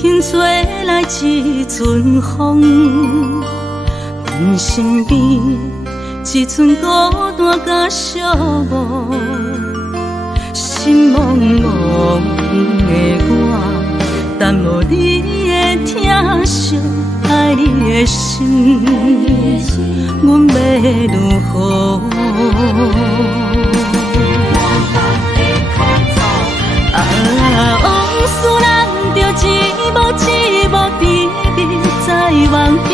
轻吹来一阵风，阮身边一寸孤单甲寂寞，心茫茫的我，等无你的疼惜，爱你的心，阮要如何？往事人着一幕一幕甜蜜在梦中。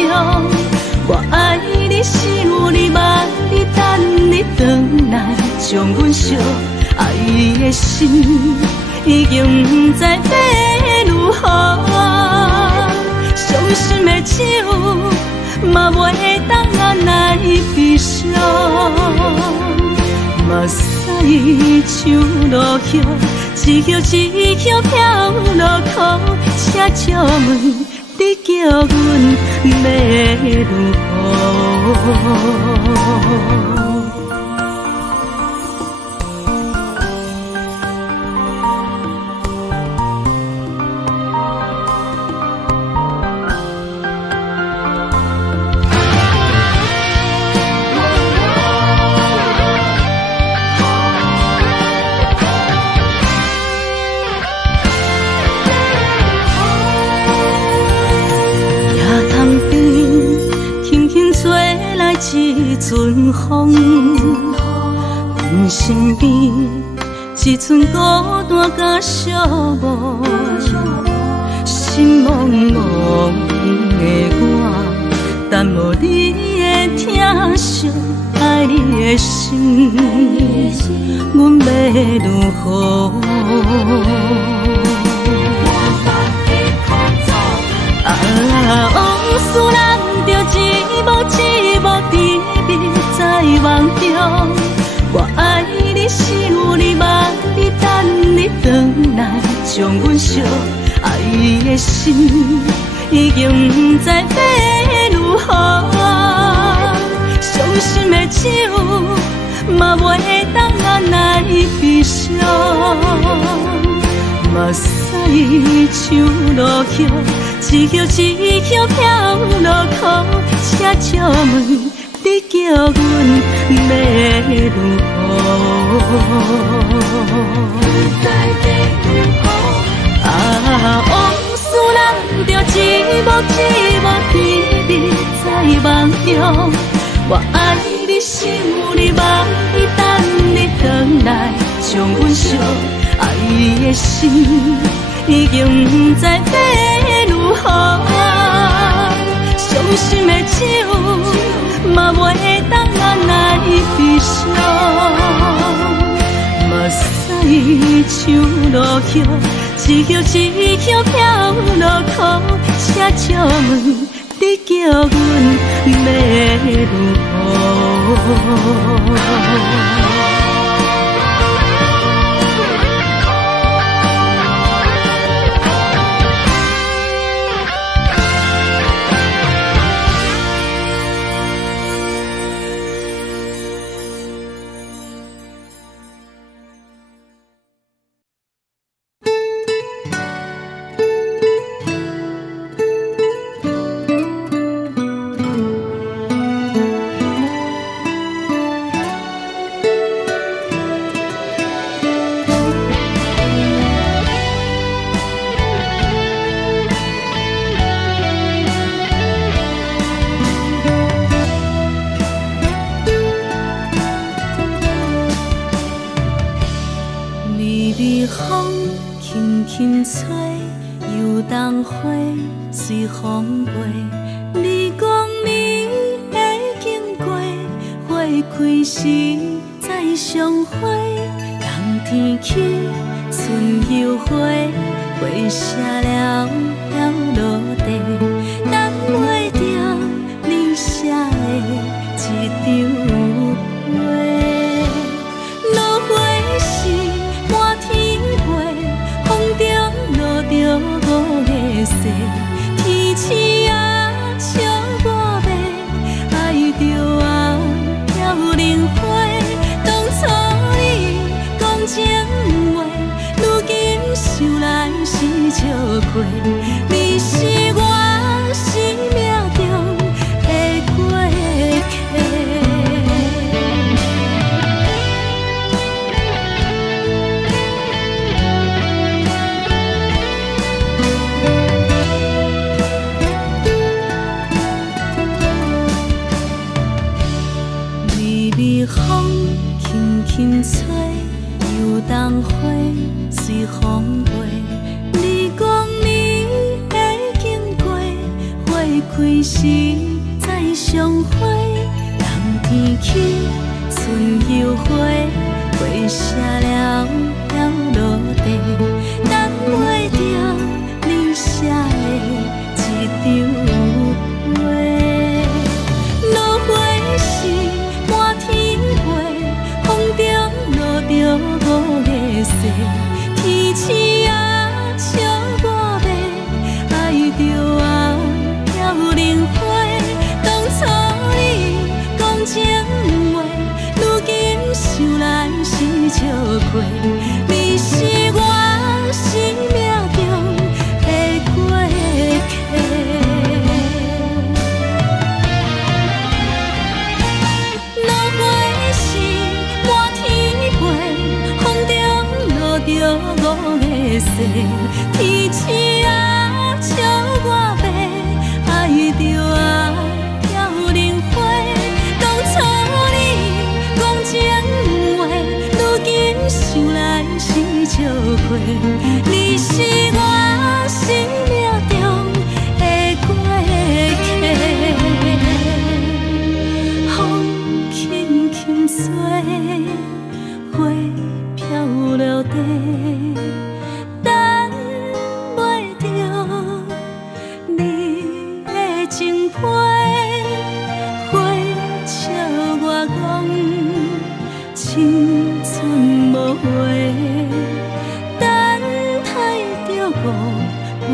我爱你，想你，望你，等你回来，将阮惜爱的心已经不知要如何。伤心的手嘛袂当按来悲伤，目屎像落叶。一叶一叶飘落雨，请借问你叫阮要如何？一阵风，阮身边一寸孤单甲寂寞，心茫茫的我，等无你的疼惜，爱你的心，阮要如何？往事人着一幕一幕甜蜜在梦中。我爱你，想你，望你，等你回来，将阮惜爱的心已经不知要如何。伤心的手嘛袂当按来悲伤，目屎像落叶。一叶一叶飘落雨，请借问你叫阮要如何？往事人着一幕一幕甜蜜在梦中。我爱你，想你，望你，等你回来，将阮惜爱的心已经不知要如何。伤心的手嘛袂当按来悲伤，目屎像落叶，一叶一叶飘落雨，请借问你叫阮要如何？随风飞，你讲你会经过，花开时再相会。冬天起，春又花，花谢了要落地，等袂着你写的一张画。落花时满天飞，风中落着五个色。天星啊，笑我迷，爱着啊飘零花。当初你讲情话，如今想来是笑亏。开时再相会，人天起春又花，花谢了了落地，等袂着你写的一张画。落花是满天飞，风中落着五个色，天星啊笑我迷，爱着啊飘零花。当初你讲情话，如今想来是笑亏。你是我生命中的过客。落花是满天飞，风中落着五个色，天星啊笑我迷，爱着啊飘零花。当初你讲情话，如今想来是笑亏。你是我生命中的过客，风轻轻吹，花飘落地，等袂着你的情批。花笑我讲青春无话，等待着误会。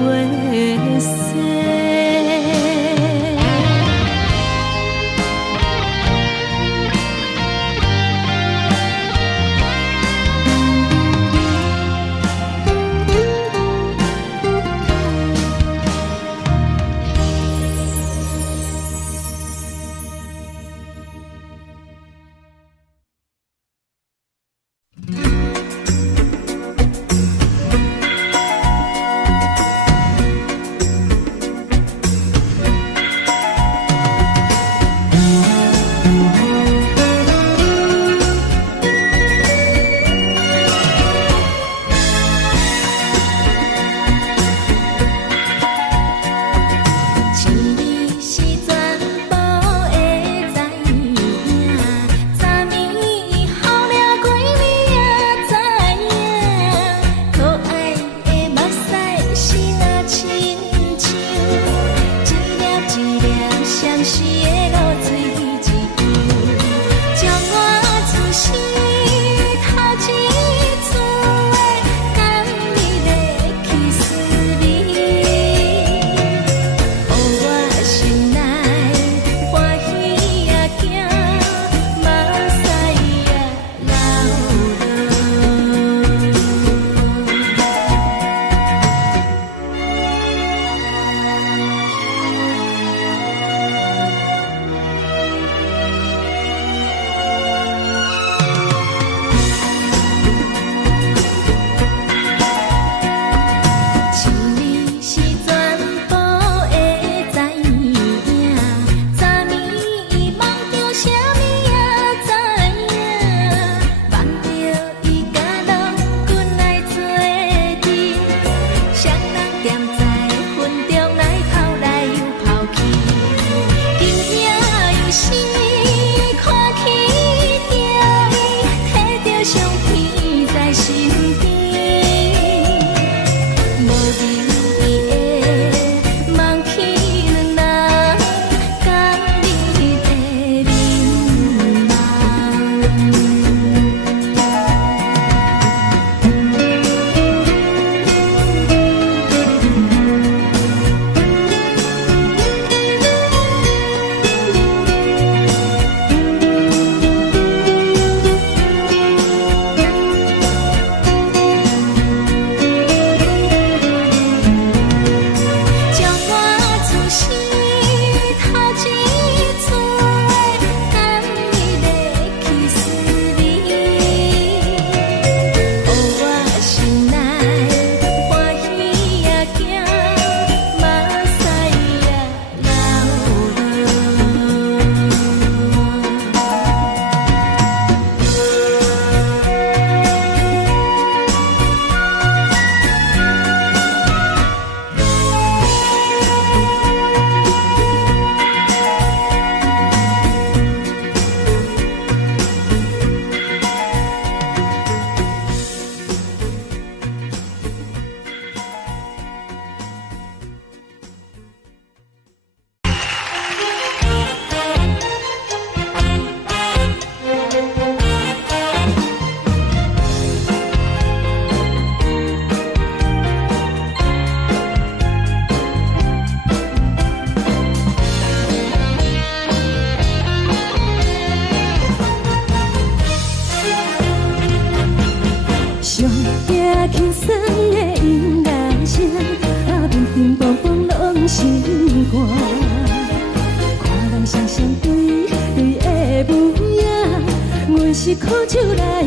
是苦酒来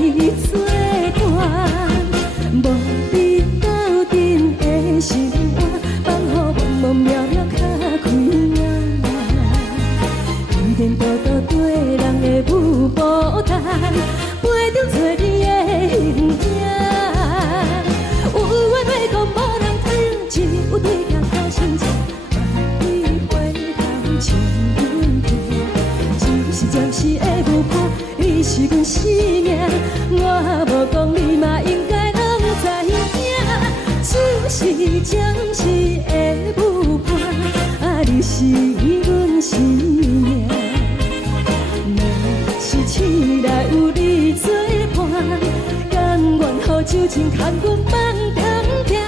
作伴，无你斗阵的生活，放予茫茫渺渺较开眼。一颠倒倒对人的舞步弹，陪着做你的形影。有话要讲无人听，只有对镜头心情，万里回头将阮听。就是暂时的舞伴，你是阮生命，我无讲你嘛应该拢知影。就是暂时的舞伴，你是阮生命。若是醒来有你作伴，甘愿予酒精牵阮梦中行。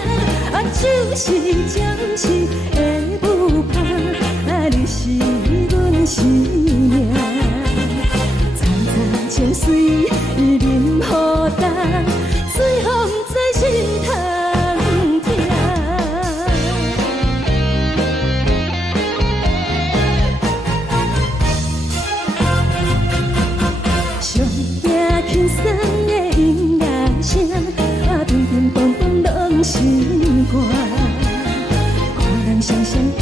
就是暂时的舞伴，你是阮生命。层层情水伊任何担，水风在心通听。上听轻松的音乐声，乒乒乓乓拢心肝。看人双双对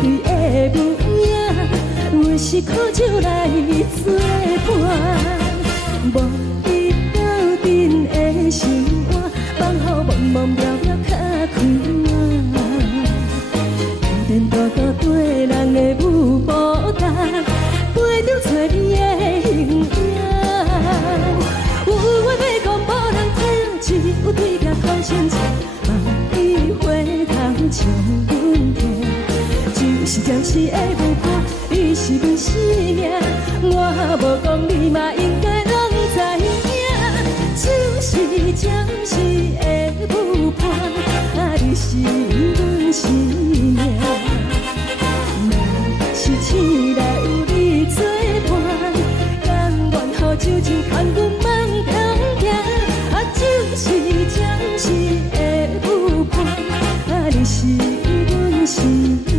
对的模样，有时苦酒来作伴。无你斗阵的生活，放予茫茫渺渺较开眼。颠颠倒倒对人的舞步弹，陪着做你的形影。有话要讲无人听，只有对镜头心情，万里回头将阮听。就是暂时的舞伴，你是阮生命，我无讲你嘛应该拢知影。就是暂时的舞伴，你是阮生命。若是醒来有你作伴，甘愿予酒精牵阮梦中行。就是暂时的舞伴，你是阮生命。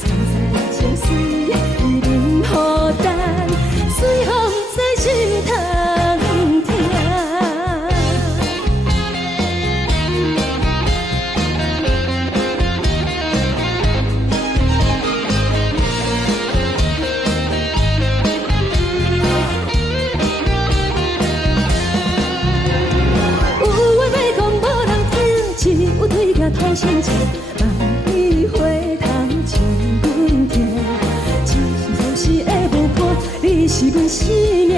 层层情水伊任何担，随风在心通听。对镜头心情，万里回头将阮听。就是暂时的舞伴，你是阮生命，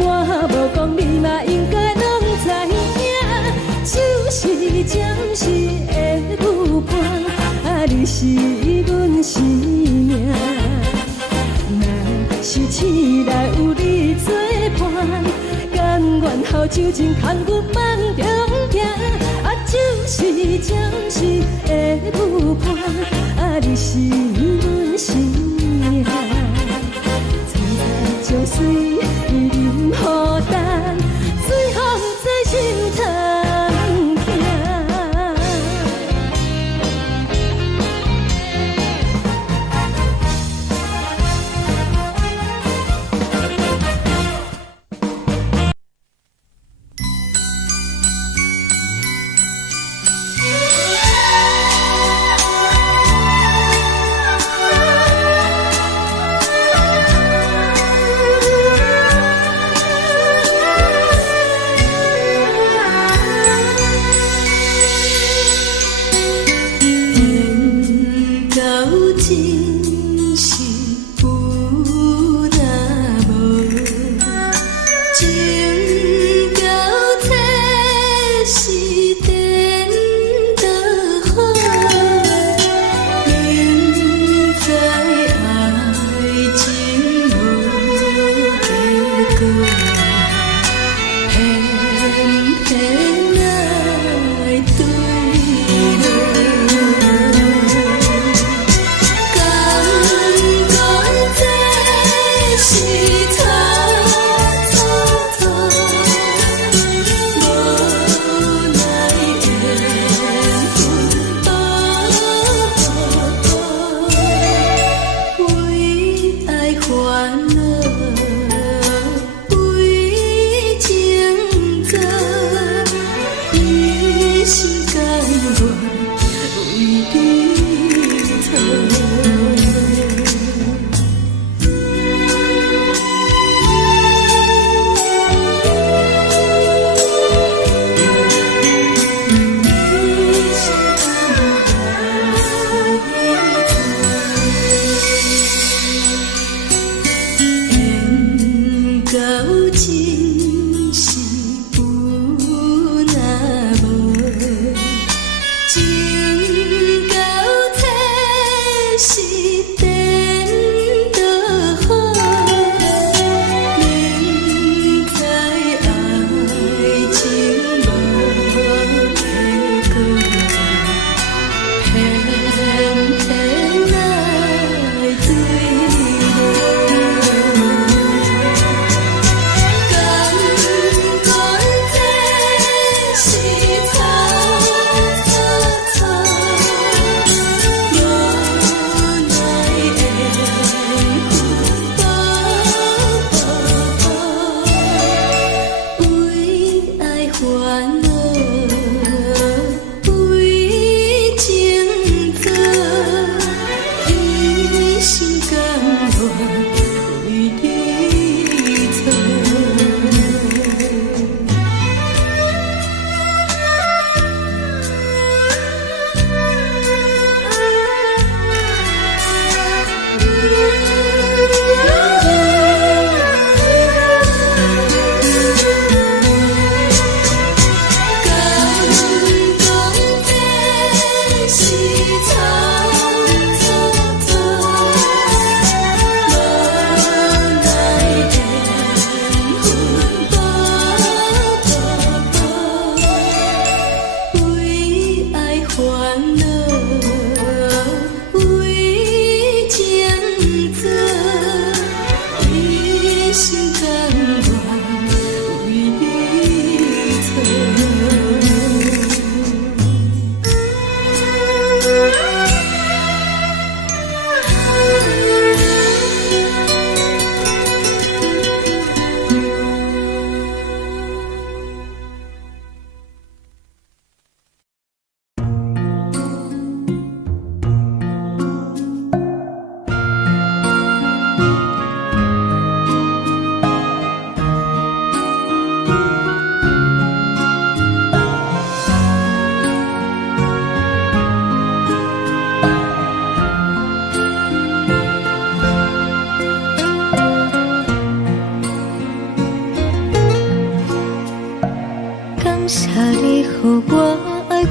我无讲你嘛应该拢知影。就是暂时的舞伴，你是阮生命。若是醒来有你作伴，甘愿予酒精牵阮梦中行。就是暂时的舞伴，你是阮生命。层层情水伊任何担，随风在心通听。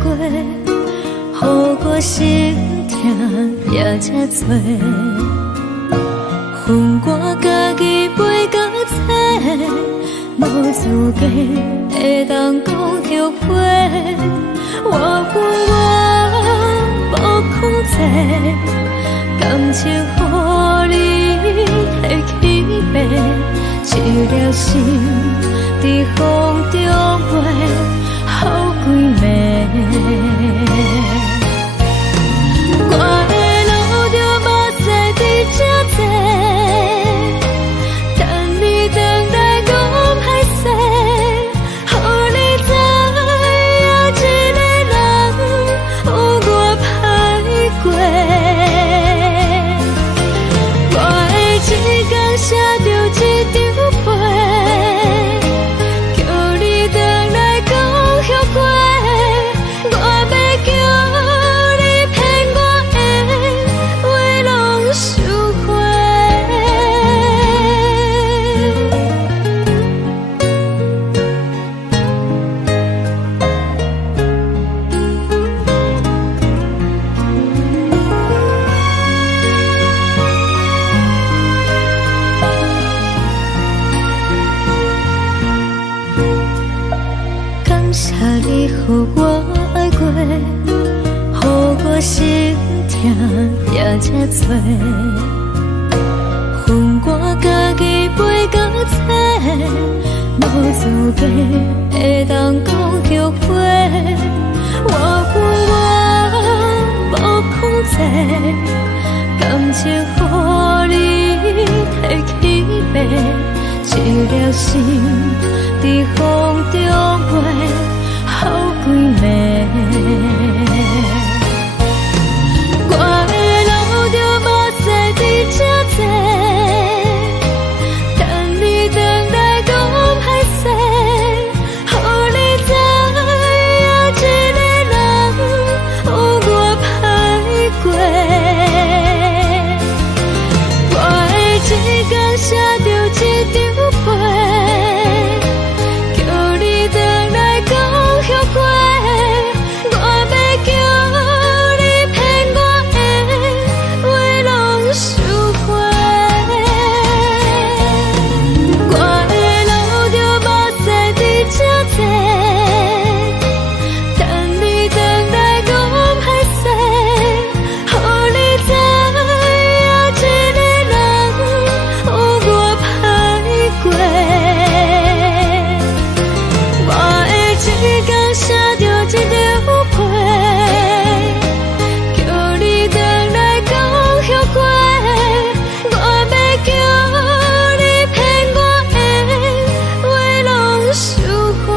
过，予我心痛也这多。恨我家己袂到切，无资格会当讲后悔。我恨我无控制，感情予你摕去卖，一粒心在风中飞，好几暝。我的路就无再伫这多。你予我爱过，予我心痛也这多。恨我家己袂到切，无资格会当讲后悔。我恨我无控制，感情予你摕去卖，一粒心在风中飞。好几暝，我的路就无再伫这多，等你回来讲歹势，予你知影一个人有我歹过。我会一天写着一张被，叫你回来讲。后悔，我要叫你骗我的话拢收回。我的路就无再伫这多，等你回来讲歹势，予你知影一个人有我歹过。我会一天写着一张被，叫你回来讲后悔。我要叫你骗我的话拢收回。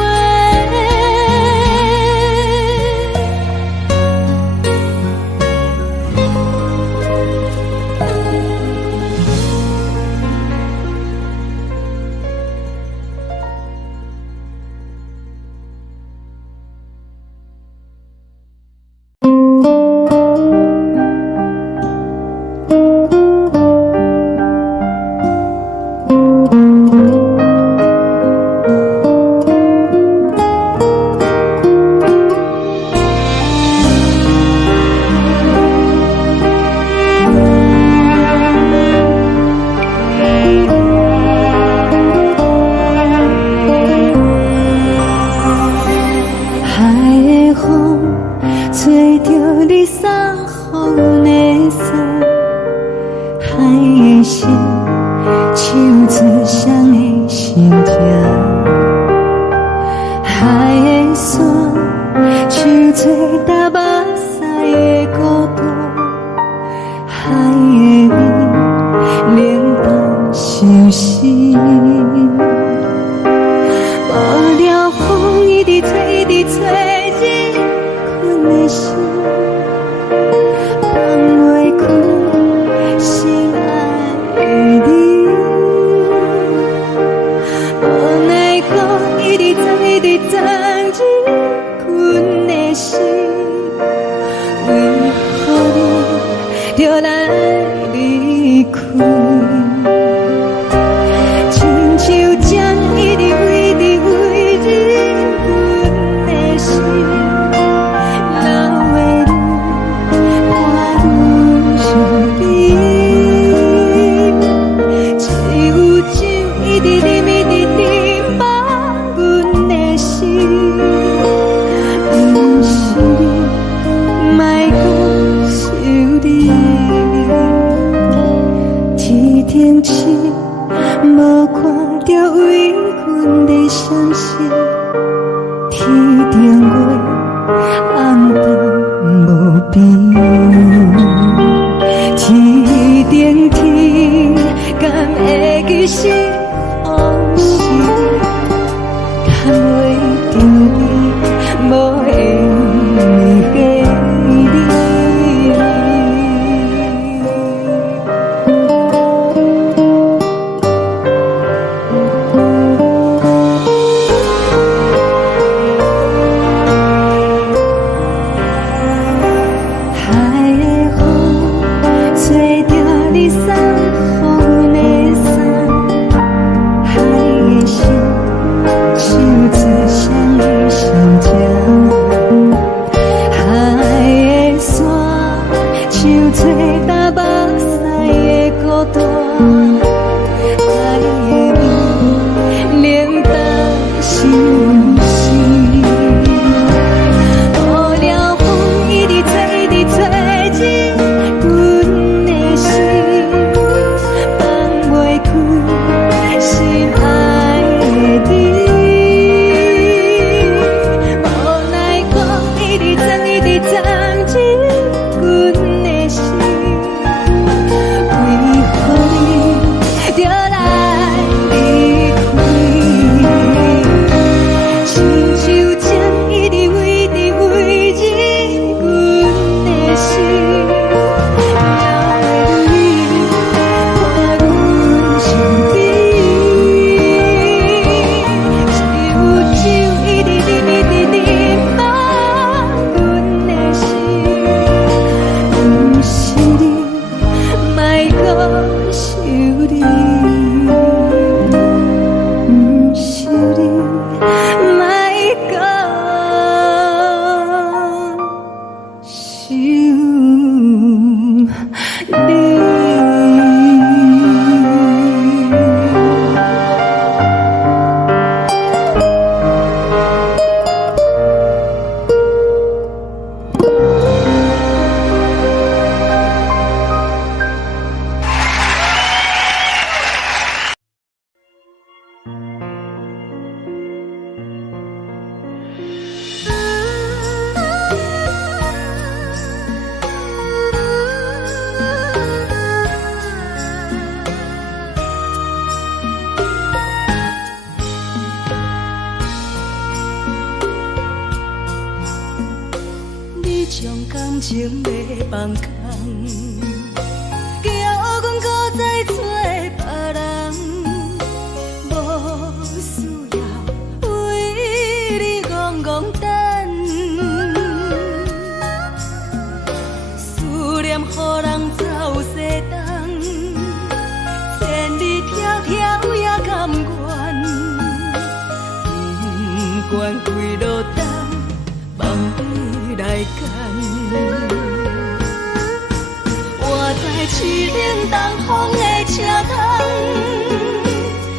种感情要放空，叫阮搁再找别人，无需要为你戆戆等，思念予人走西东，千里迢迢也甘愿，不管几路灯，梦你来牵。我在市顶东风的车窗，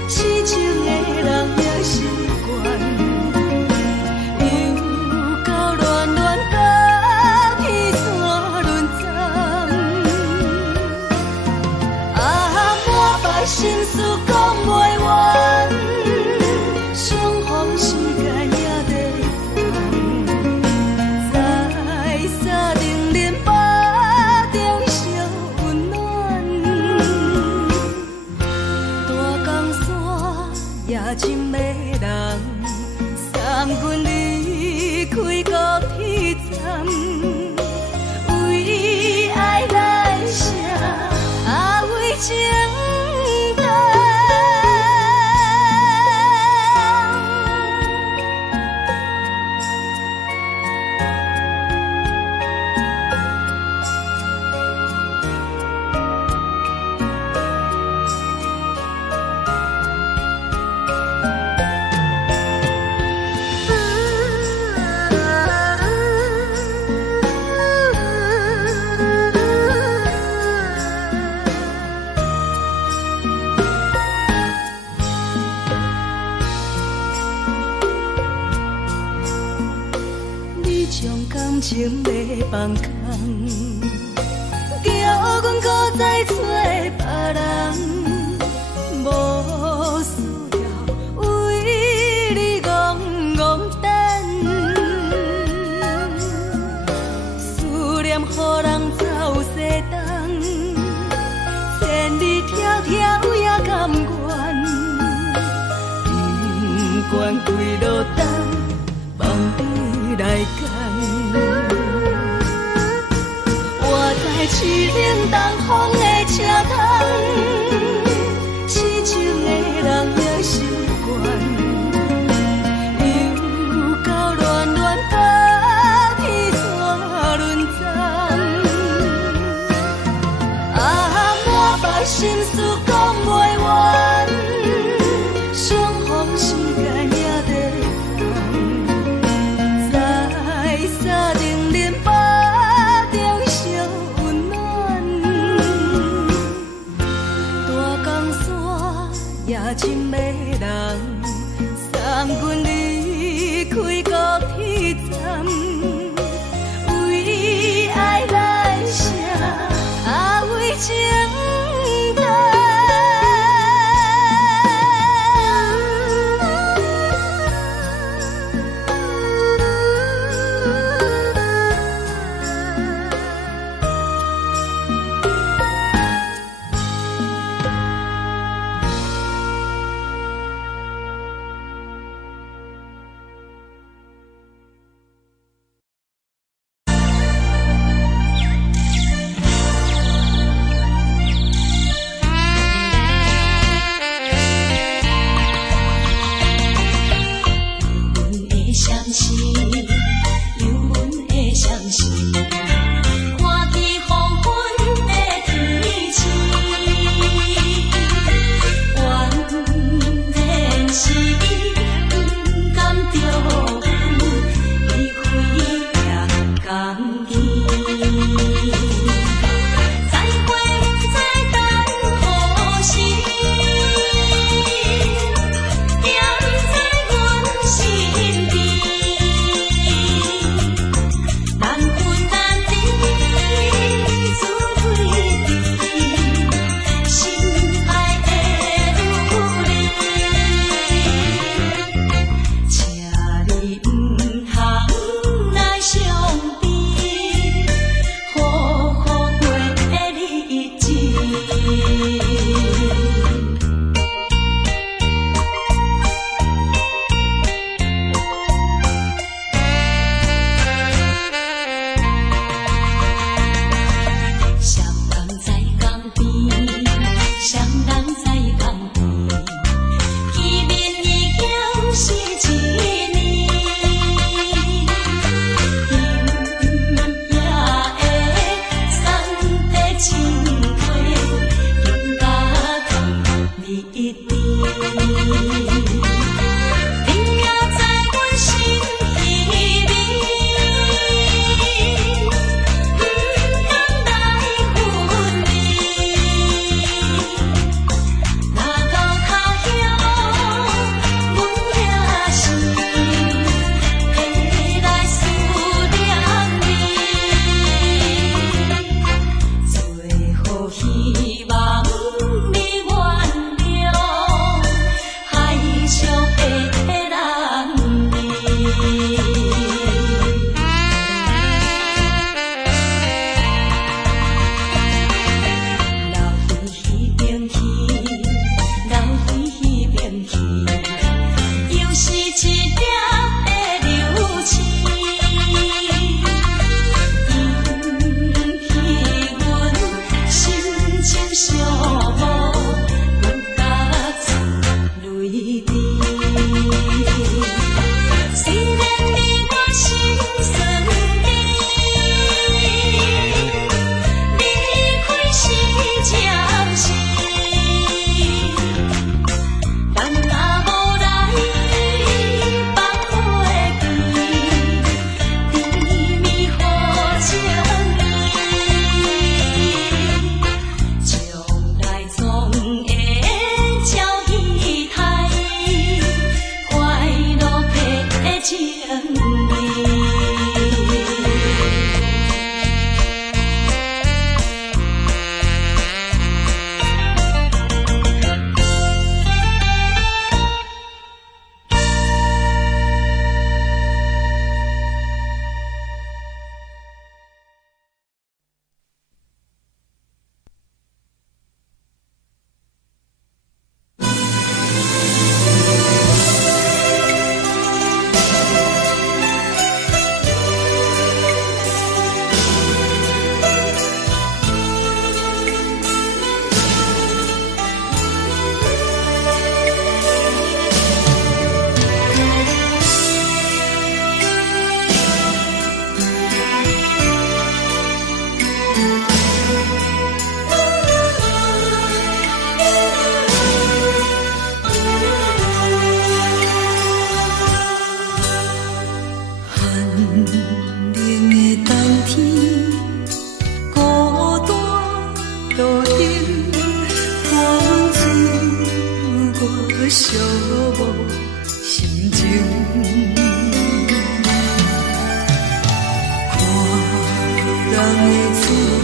痴情的人也习惯，又到乱乱甲彼山论站，满腹心事讲袂完，相逢时间也在等，在沙定连巴中烧温暖，大江山也真迷人，三军离开高铁站，为爱来写为情长。你将感情要放空，叫阮搁再找别人，无需要为你戆戆等，思念予人走西东，千里迢迢也甘愿，不管几路灯，梦你来牵。我在市顶东风的车窗，痴情的人也习惯，又到乱乱甲彼山论站，满腹心事讲袂完，相逢时间也在等，在沙定连巴中烧温暖，大江山也真迷人，三军离开高铁站，为爱来写为情长。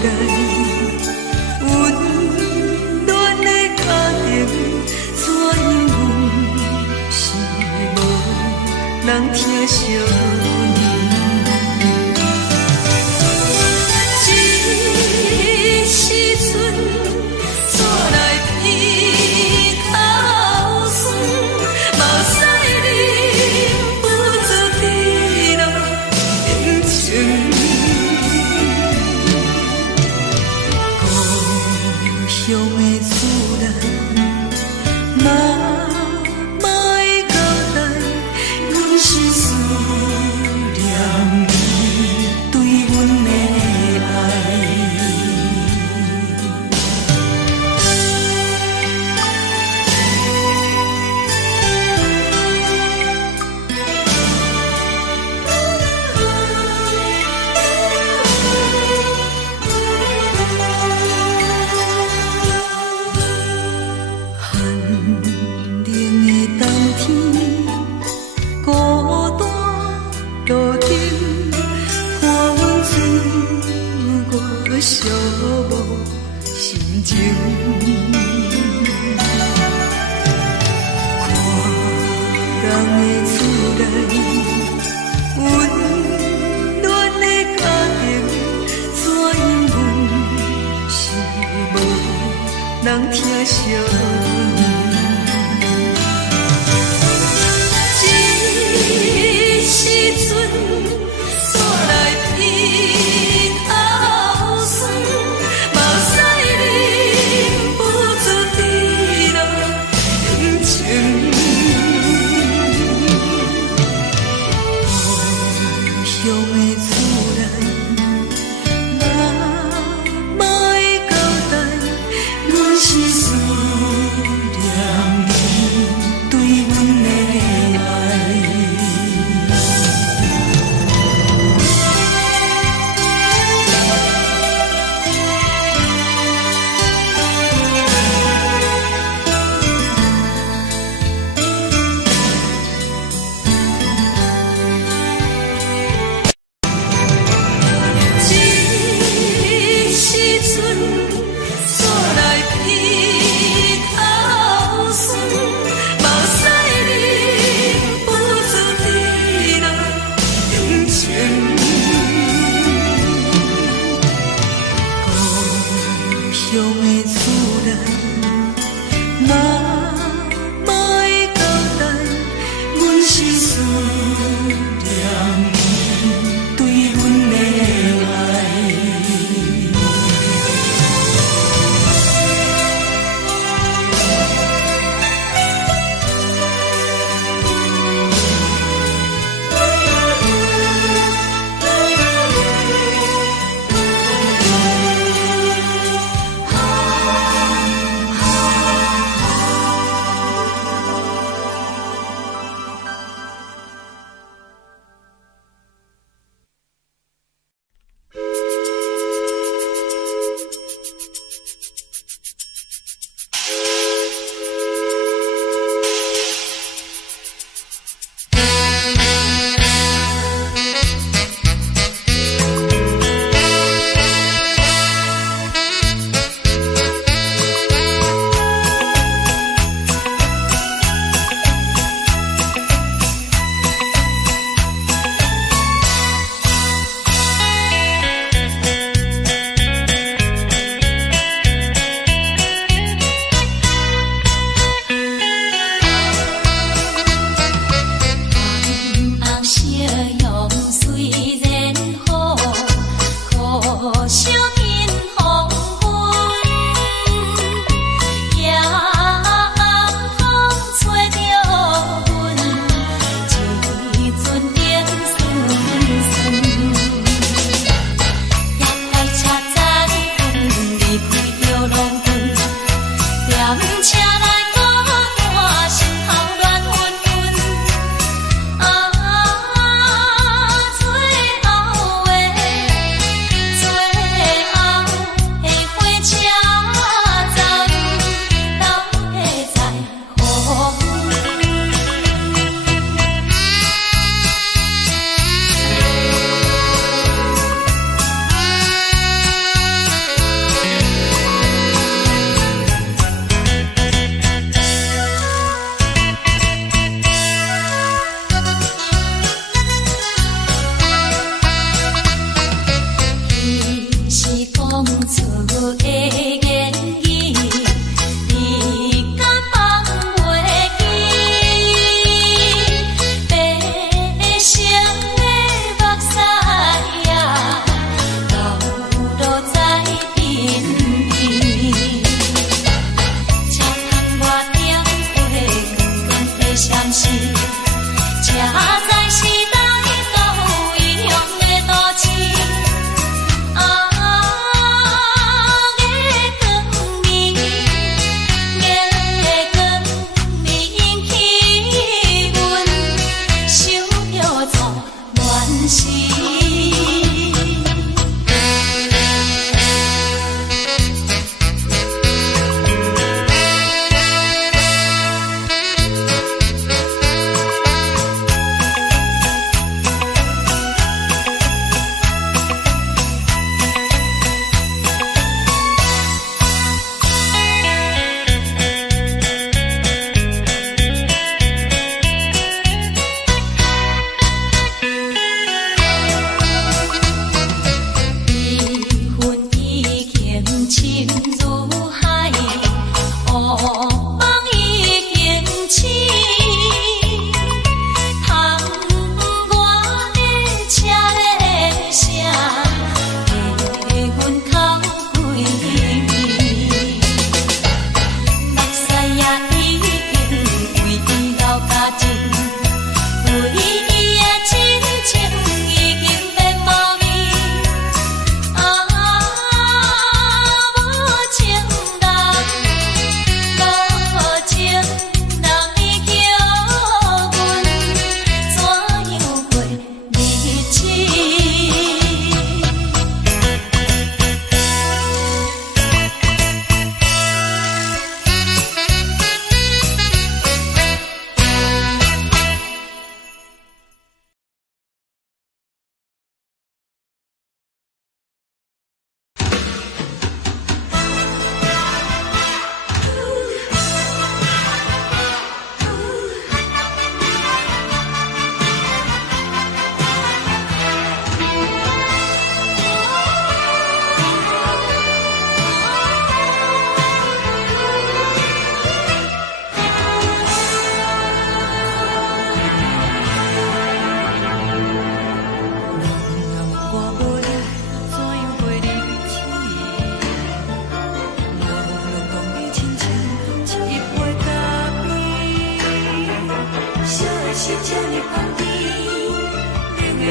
来，温暖的家庭，怎因阮是无人疼惜？这时阵怎来鼻口酸？嘛使你不足地老变情。故乡的厝内，嘛嘛会交代，阮是思念你对阮的爱。寂寞心情，看人的厝内，温暖的家庭，怎因阮是无人疼惜？这时阵怎来鼻口酸？嘛使你不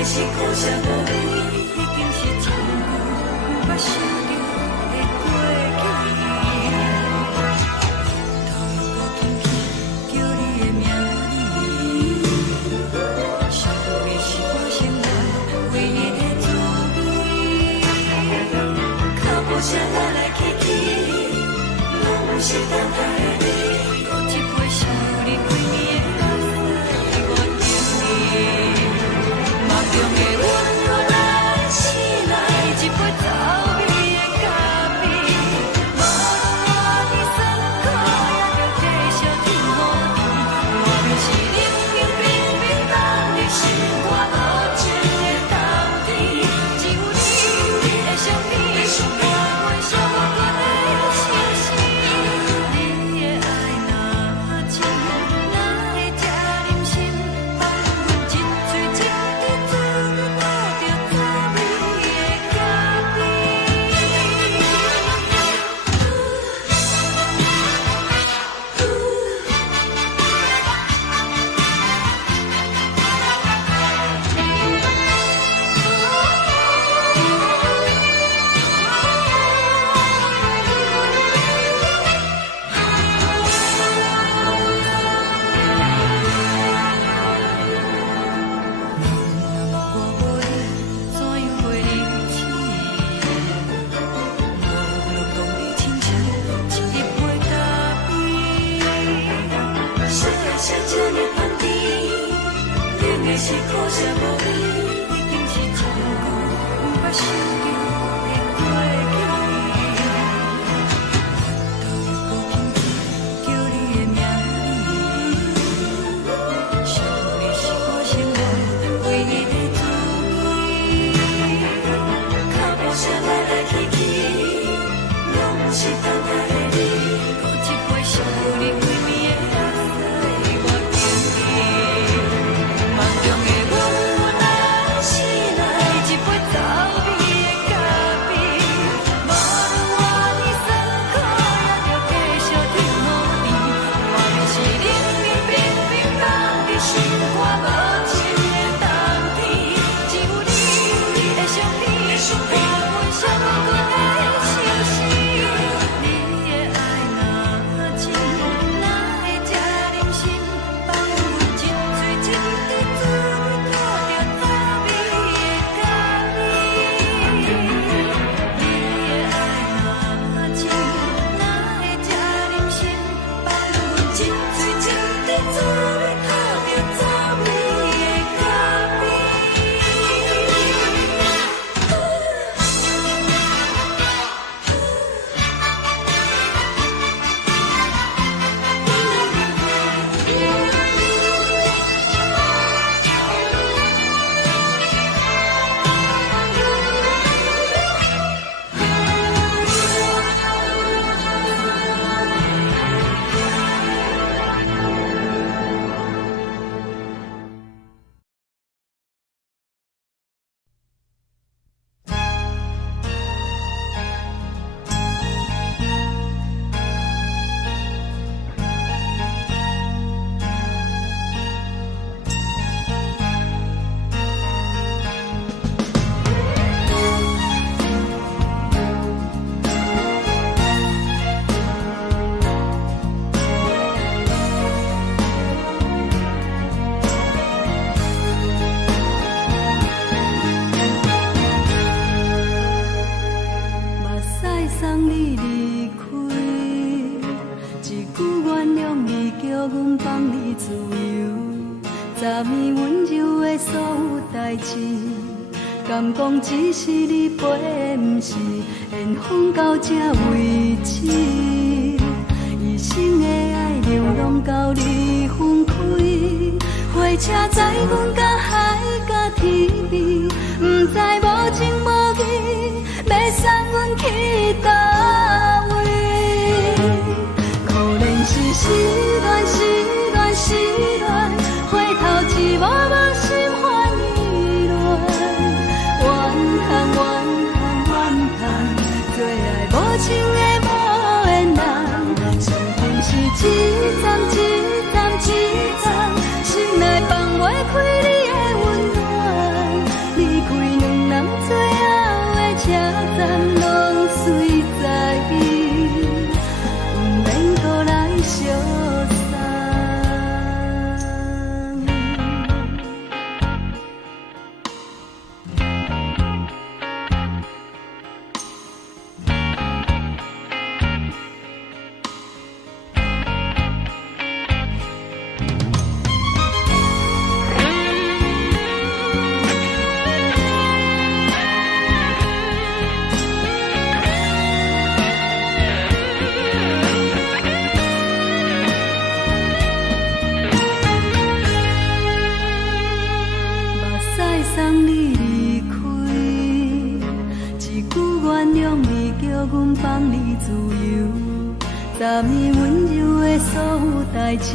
是苦涩无味，已经是一句我想着的过去。头又轻轻叫你的名字，想你是我生活唯一的滋味。脚步声来来去去，拢是等待你，喝一杯想你几年的目屎，我敬你。梦中的阮我来醒来，一杯走味的咖啡，无论我的酸苦，也着继续甜予你。我就是冷冷冰冰放入心肝无情的冬天，只有你的相片，我阮寂寞过的心事。你的爱若真，哪会这忍心放阮一嘴一滴水，倒着滋味的咖我无你，怎样袂离弃？无路讲你亲像一杯咖啡，小的小这呢香甜，冷的是苦涩无味，已经是一句我想着的过去。头又轻轻叫你的名字，想你是我生活唯一的滋味。脚步声来来去去，拢是等待你，喝一杯想你几暝的目屎，我敬你。梦中的阮我来醒来，一杯走味的咖啡，无论我的酸苦，也着继续甜予你。我就是冷冷冰冰放入心肝无情的冬天，只有你的相片，我阮寂寞过的心事。你的爱若真，哪会这忍心放阮一嘴一滴水，倒着滋味的咖啡。你的爱若真，哪会这忍心放阮一嘴一滴水，倒着滋味的咖啡。目屎送你离开，一句原谅你，叫阮放你自由。昨暝温柔的所有代志，敢讲只是你陪，不是缘分到这为止。一生的爱流浪到你分开，火车载阮甲海甲天边，不知无情无义，要送阮去倒位？可能是失恋，失恋，失恋，回头一幕幕心烦意乱，怨叹，怨叹，怨叹，最爱无情的无缘人，上天是一站一站一站，心内放袂开你的温暖。阮放你自由，昨暝温柔的所有代志，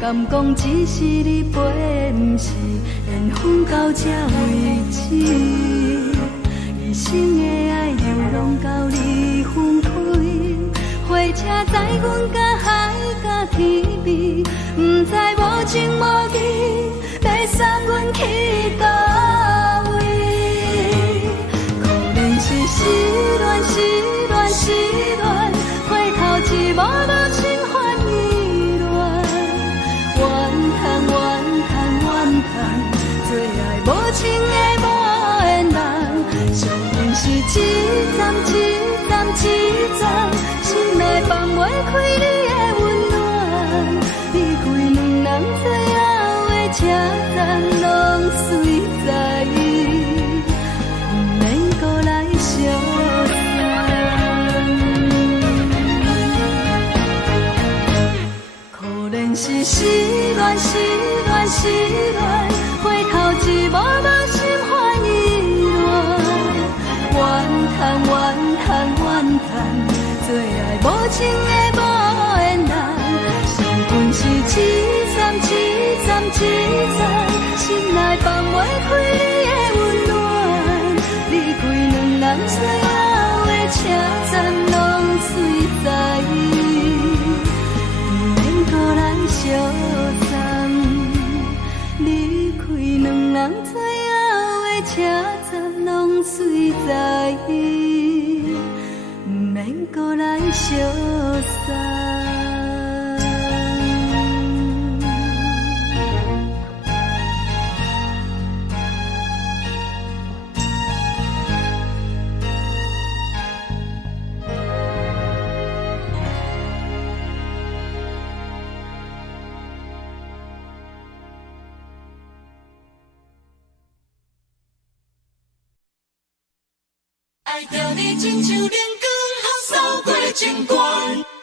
敢讲只是你陪，不是缘分到这为止。一生的爱流浪到你分开，火车载阮甲海甲天边，不知无情无义，要送阮去倒位？可能是失恋，失恋，失恋，回头一幕幕心烦意乱，怨叹，怨叹，怨叹，最爱无情的无缘人，上阮是一站一站一站，心内放袂开你的温暖，离开两人最后的车站，拢随在伊，不免搁来相送。可能是失恋，失恋，失恋，回头一幕幕心烦意乱，怨叹，怨叹，怨叹，最爱无情的无缘人，上阮是一站一站一站，心内放袂开你的温暖，离开两人最后的车站，拢随在伊，不免搁来相送。离开两人最后的车站，拢随在伊，不免搁来相送。爱着你亲像连光风扫过情关，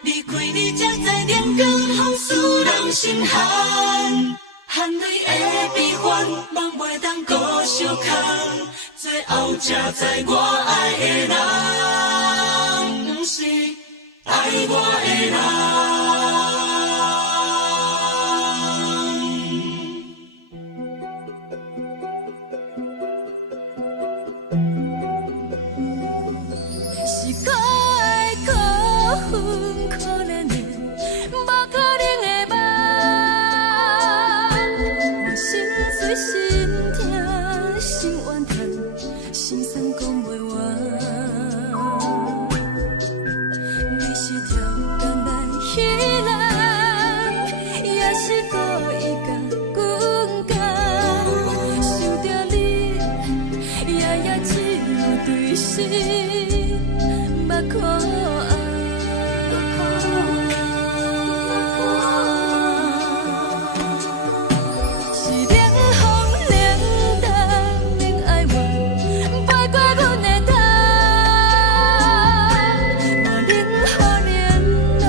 离开你才知连光风使人心寒。含泪的悲欢，望袂当搁相牵，最后才知我爱的人，不是爱我的人。是可爱可恨可怜的，无可能的梦。我心碎心痛心怨叹，心酸讲袂完。你是条工来彼人，也是故意甲阮讲，想着你夜夜只有对视。目看爱，是冷风冷淡冷爱我，飞过阮的头，我冷雨冷落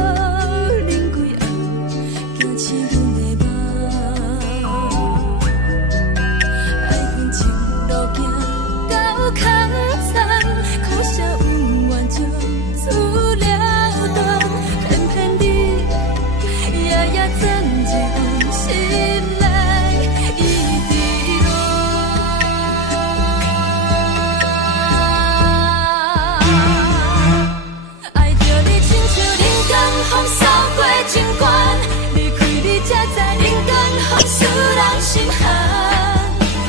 冷几暗，惊醒阮的梦，爱恨情路行到空残，苦涩有怨就出了断，偏偏你夜夜钻入阮心内，一直乱。爱着你亲像冷光风扫过情关，离开你才知冷光风使人心寒。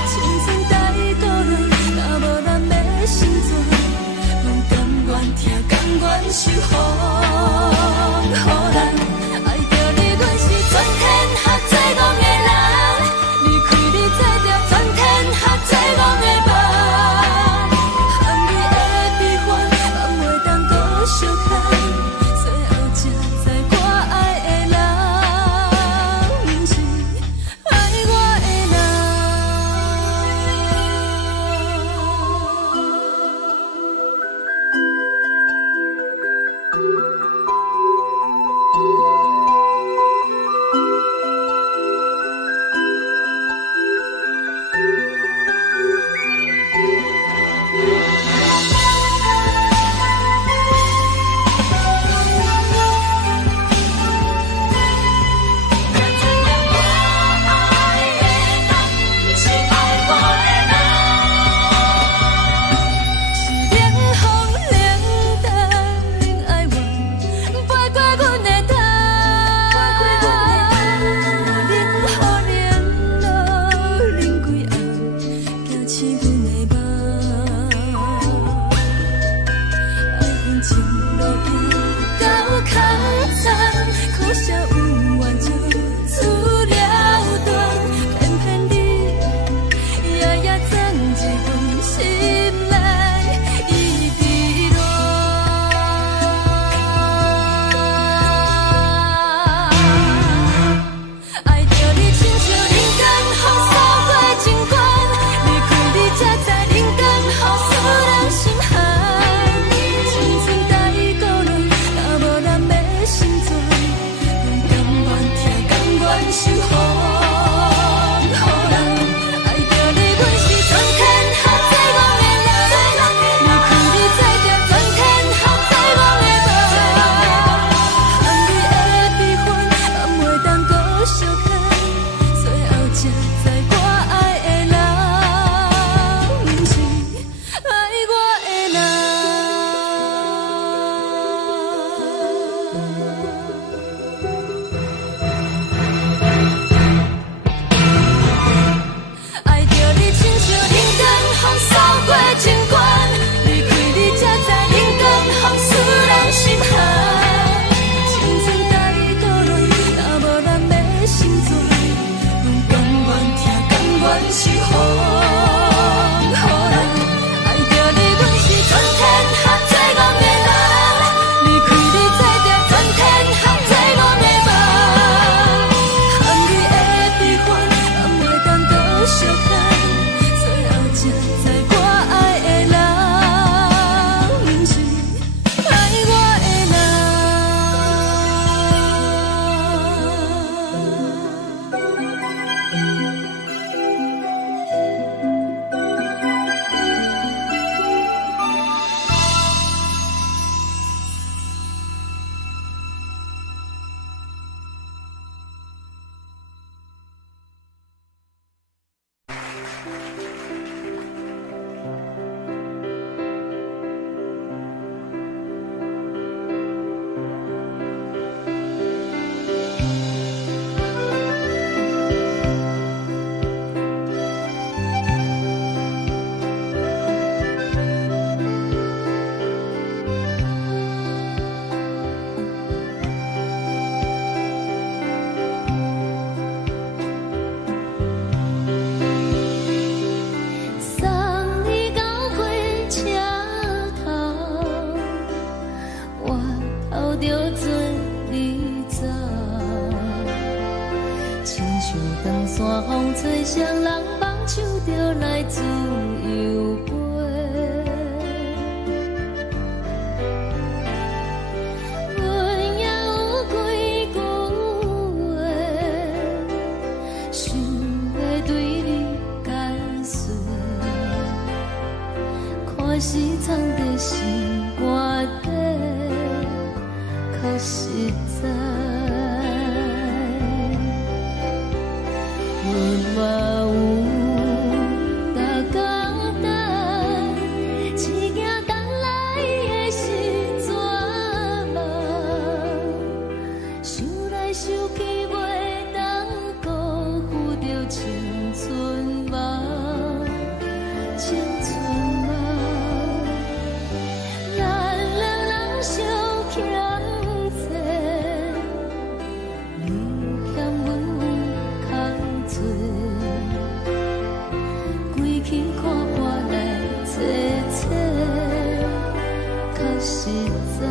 青春待故人，若无咱要心怎？甘愿听，甘愿受风雨人。爱着你，阮是全天下最戆的人，离开你才着全天下最戆的梦。含泪的悲欢，望袂当搁相牵，最后才知我爱的人，不是爱我的人。风吹双人放手就来自由飞。阮也有几句话，想要对你解释，可是藏在心肝底，较实在。阮嘛有逐工等，只惊等来的是绝望，想来想去袂当辜负着青春梦，青春梦。咱两人相欠债，你欠阮有空做，归去看破来坐坐，较实在。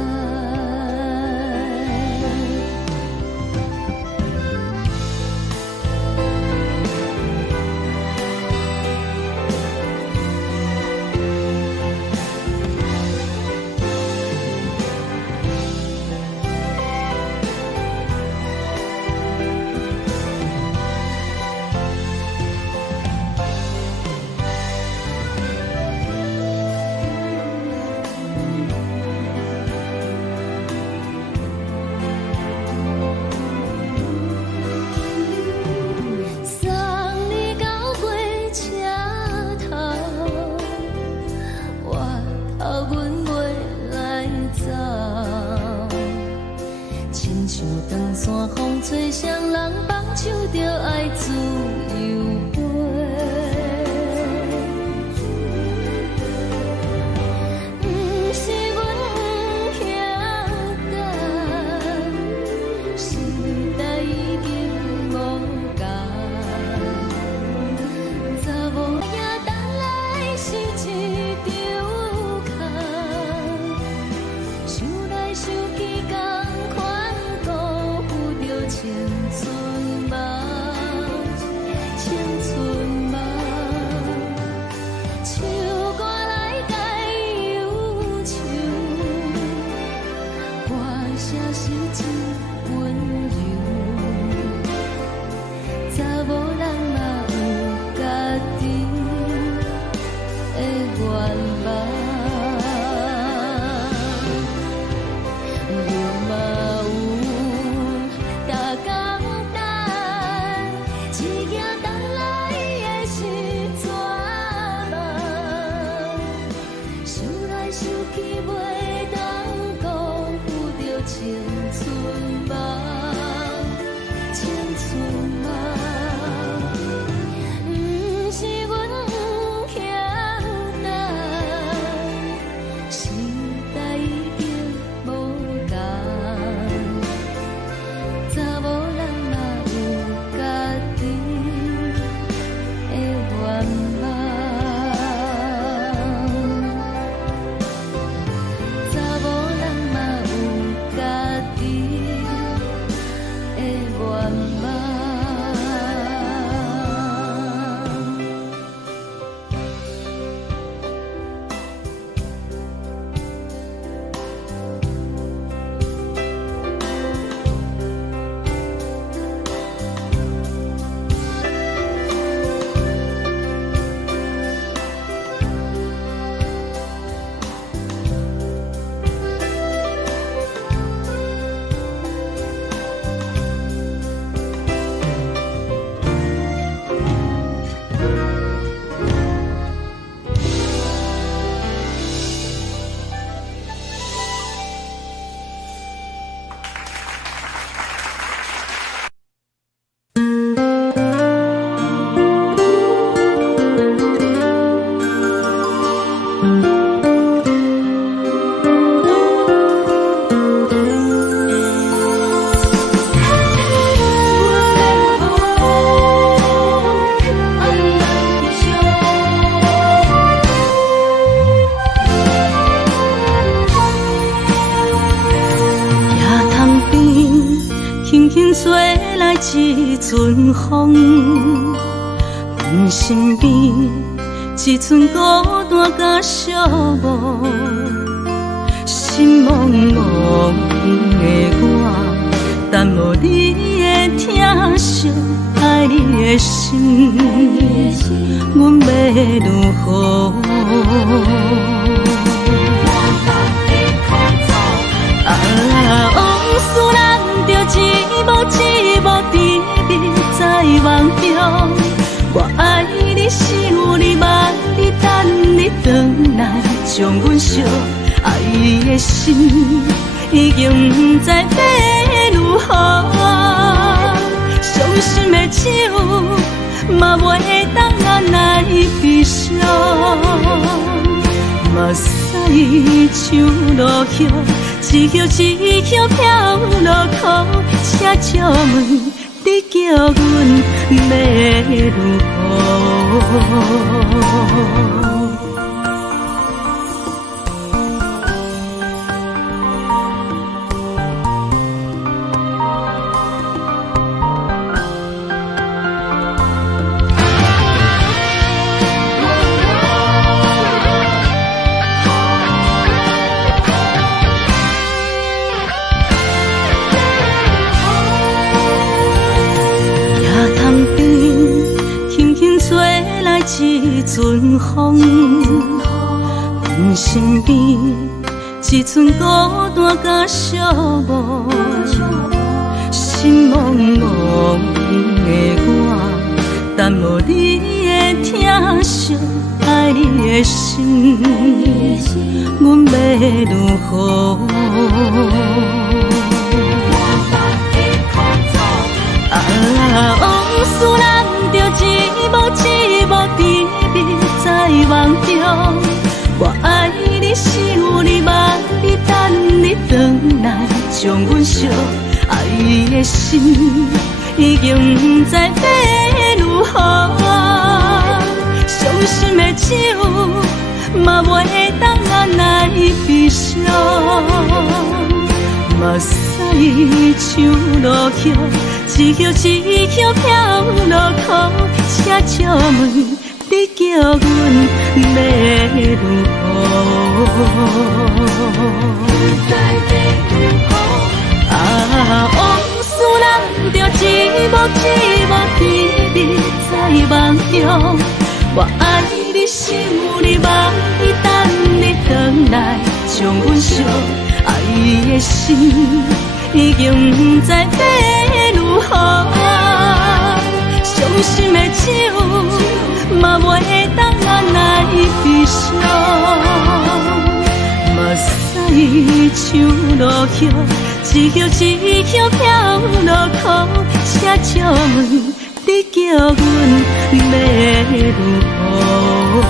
送你到火车头，我头阮袂来走，亲像长线风吹双人放手就爱自由飞。不是阮不晓等，时代已经无共。查某仔等来是一场空，想来想去同款辜负着青春梦，青春梦。唱歌来解忧愁，歌声是真温柔，查某人嘛有家己的愿望。阮嘛有逐工等，只惊等来的是绝望，想来想去袂当辜负着青春梦，青春梦。不是阮不晓等，时代已经无共，查某人嘛有家己的愿望，查某人嘛有家己的愿望。轻轻吹来一阵风，阮身边只剩孤单甲寂寞，心茫茫的我，等无你的疼惜，爱你的心，阮要如何？往事咱着一幕一幕甜蜜在梦中。我爱你，想你，望你，等你回来，将阮惜爱你的心，已经不知要如何。伤心的手，嘛袂当按来悲伤。目屎像落雨，一曲一曲飘落雨，请借问你叫阮要如何？一阵风，阮身边只剩孤单甲寂寞，心茫茫的我，等无你的疼惜，爱你的心，阮要如何？往事咱着一幕一幕甜蜜在梦中。我爱你，想你，望你，等你回来，将阮惜爱的心，已经不知要如何。伤心的手，嘛袂当按来悲伤。目屎像落雨，一曲一曲飘落雨，请借问你叫阮要如何？往事咱着一幕一幕甜蜜在梦中。我爱你，想你，望你，等你回来，将阮惜爱的心，已经不知要如何。伤心的手，嘛袂当按来悲伤。目屎像落雨，一曲一曲飘落雨，请借问你叫阮要如何？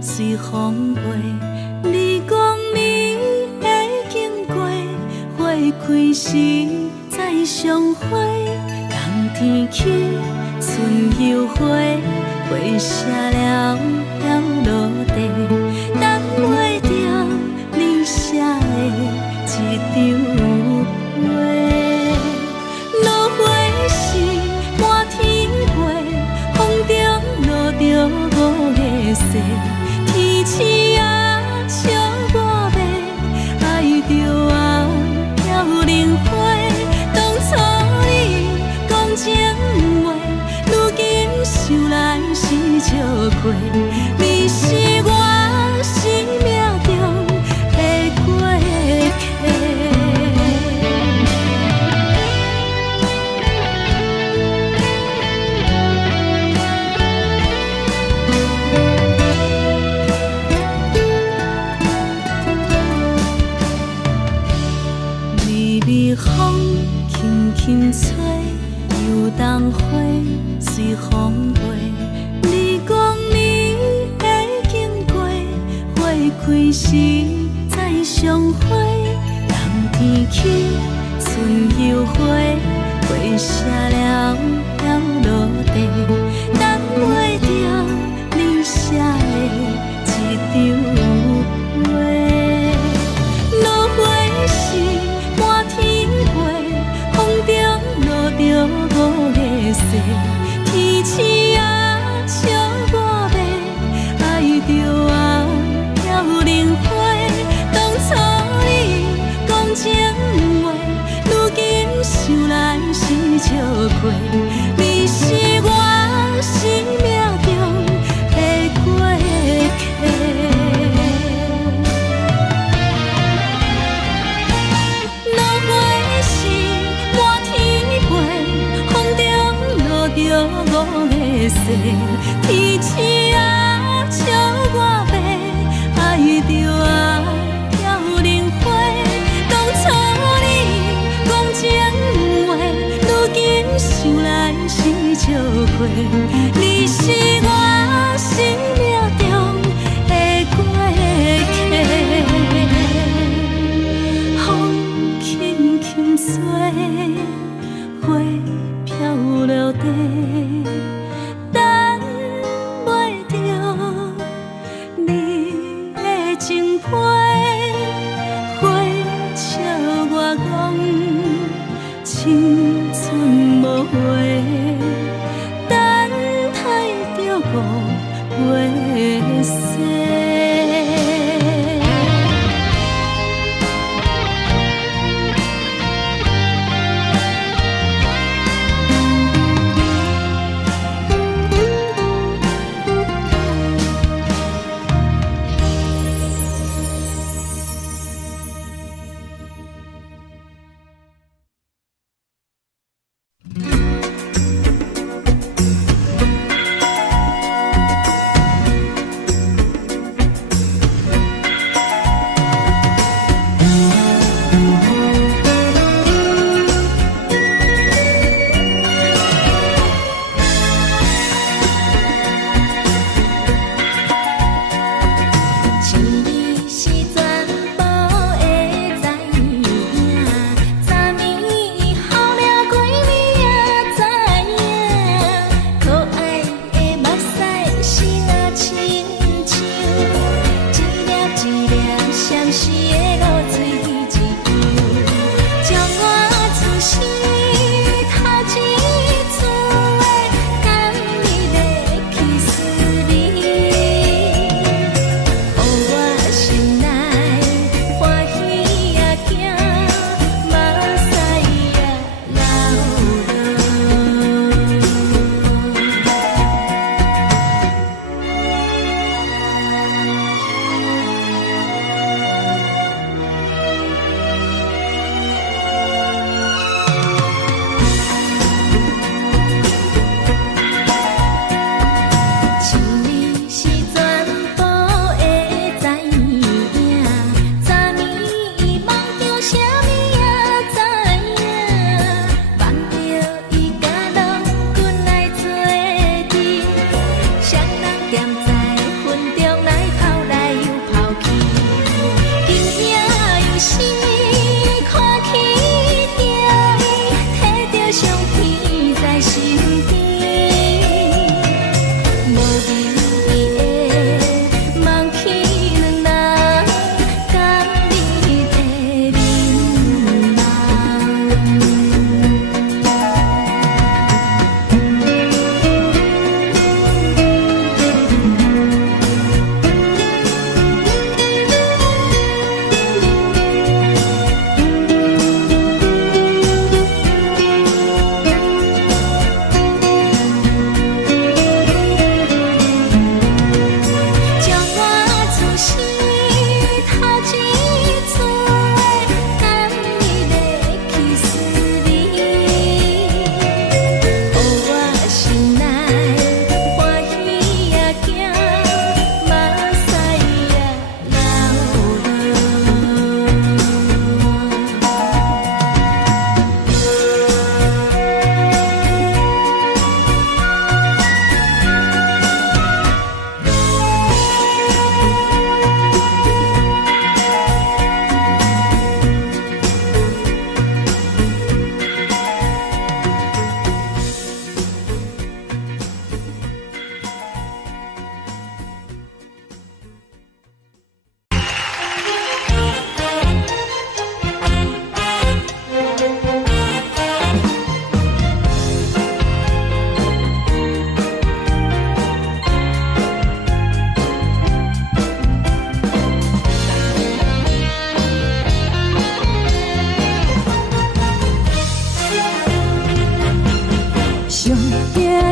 随风飞，你讲你会经过，花开时再相会。冬天起，春又花，花谢了要落地，等袂着你写的一张画。落花时满天飞，风中落着五个色。天星啊，笑我迷，爱着啊，飘零花。当初你讲情话，如今想来是笑过。你是我生命中的过客。人花随风飞。你讲你会经过，花开时再相会。人天起，春又花，花谢了了落地，等袂着你写的一张话。落花时满天飞，风中落着五个色，天星啊笑我迷，爱着啊飘零花。当初你讲情话，如今想来是笑亏。你是我生命中的过客。落花时满天飞，风中落着五个色，天星啊笑我迷，爱着啊飘零花。当初你讲情话，如今想来是笑亏。你是我生命中的过客。风轻轻吹，花飘落地，等袂着你的情批。花笑我讲青春无悔，等待着五月雪。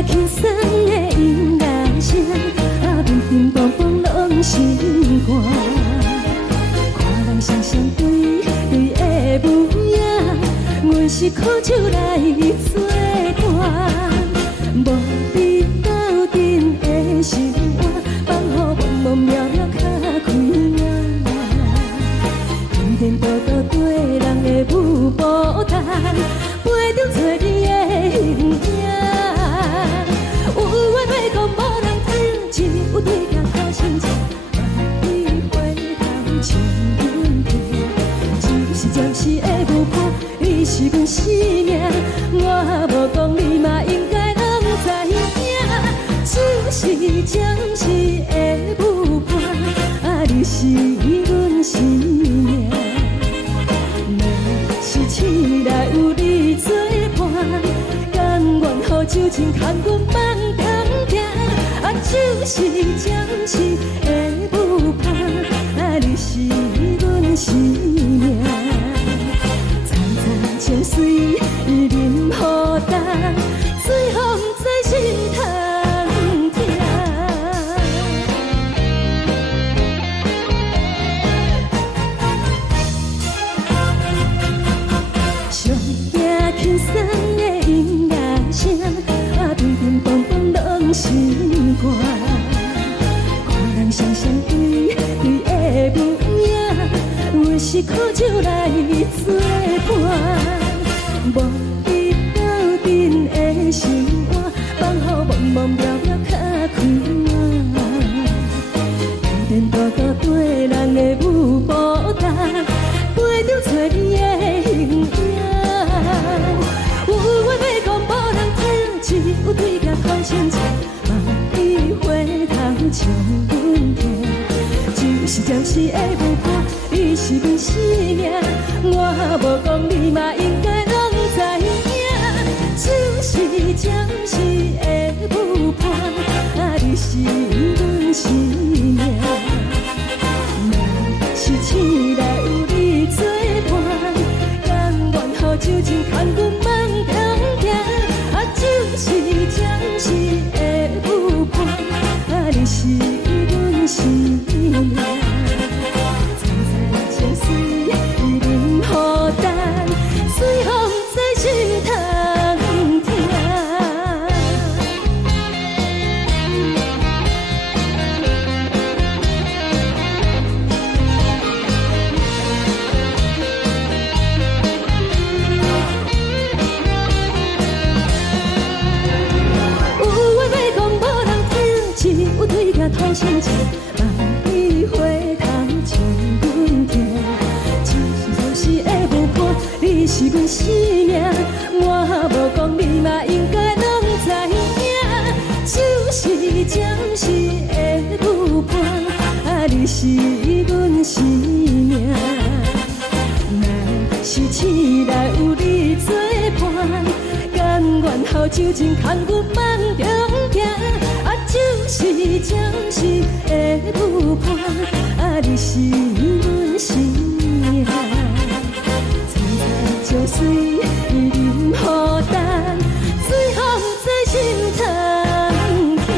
轻松的音乐声，乒乒乓乓拢心肝。看人双双对的舞影，阮是苦酒来作伴。无你斗阵的生活，放予茫茫渺渺较开眼。颠颠倒倒对人的舞步弹，陪着做你的形影。有话要讲无人听，只有对镜头心情，万里回头唱阮听。就是暂时的舞伴，你是阮生命，我无讲你嘛应该拢知影。就是暂时的舞伴，你是阮生命。若是醒来有你作伴，甘愿予酒精牵阮梦中行。就是暂时的舞伴，你是阮生命。层层情水任何等，水风在心头。轻松的音乐声，乒乒乓乓拢心肝。看人双双对的舞影，阮是苦酒来作伴。无你斗阵的生活，放予茫茫渺渺较开眼。颠颠倒倒对人的舞步弹，陪着做你的形影。有话要讲无人听，只有对镜头心情，万里回头唱阮听。就是暂时的舞伴，你是阮生命，我无讲你嘛应该拢知影。就是暂时的舞伴，你是阮生命。若是醒来有你作伴，甘愿予酒精牵阮梦中行。就是暂时的舞伴，你是阮生命。层层情水任何等，水风在心头听。有对镜头心情，万里回头唱阮听。就是暂时的舞伴，你是阮生命，我无讲你嘛应该拢知影。就是暂时的舞伴，你是阮生命。若是醒来有你作伴，甘愿予酒精牵阮梦中行。就是暂时的舞伴，你是阮生命。层层情水任何等，水风在心头听。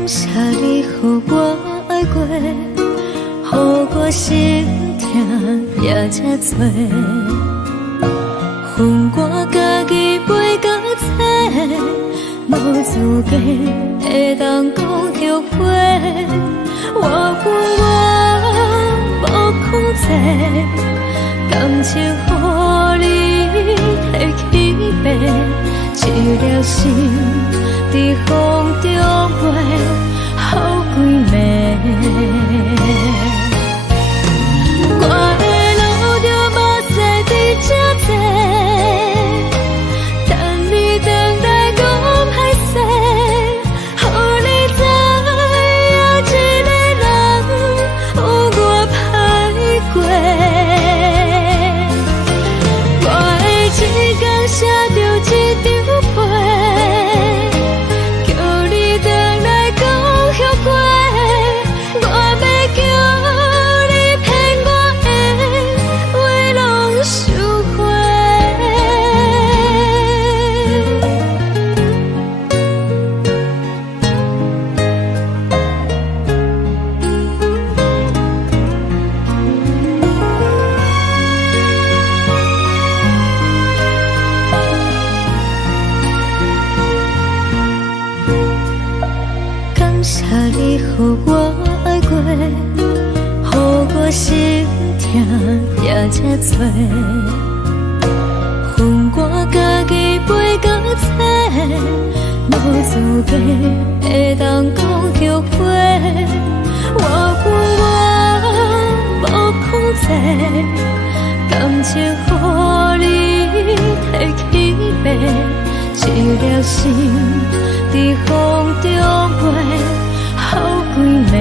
感谢你，予我爱过，予我心痛也这多。恨我家己袂到切，无资格会当讲后悔。我恨我无控制，感情予你提起白，一粒心在风中飞，好几暝。我的路就无西伫这多，等你回来讲歹势，予你知影一个人有我歹过。我的一天写着一张被，叫你回来讲后悔。我要叫你骗我的话拢收回。感谢你，予我爱过，予我心痛也这多。恨我家己袂到切，无资格会当讲后悔。我恨我无控制，感情予你提起白，一粒心在风中飞，好几暝。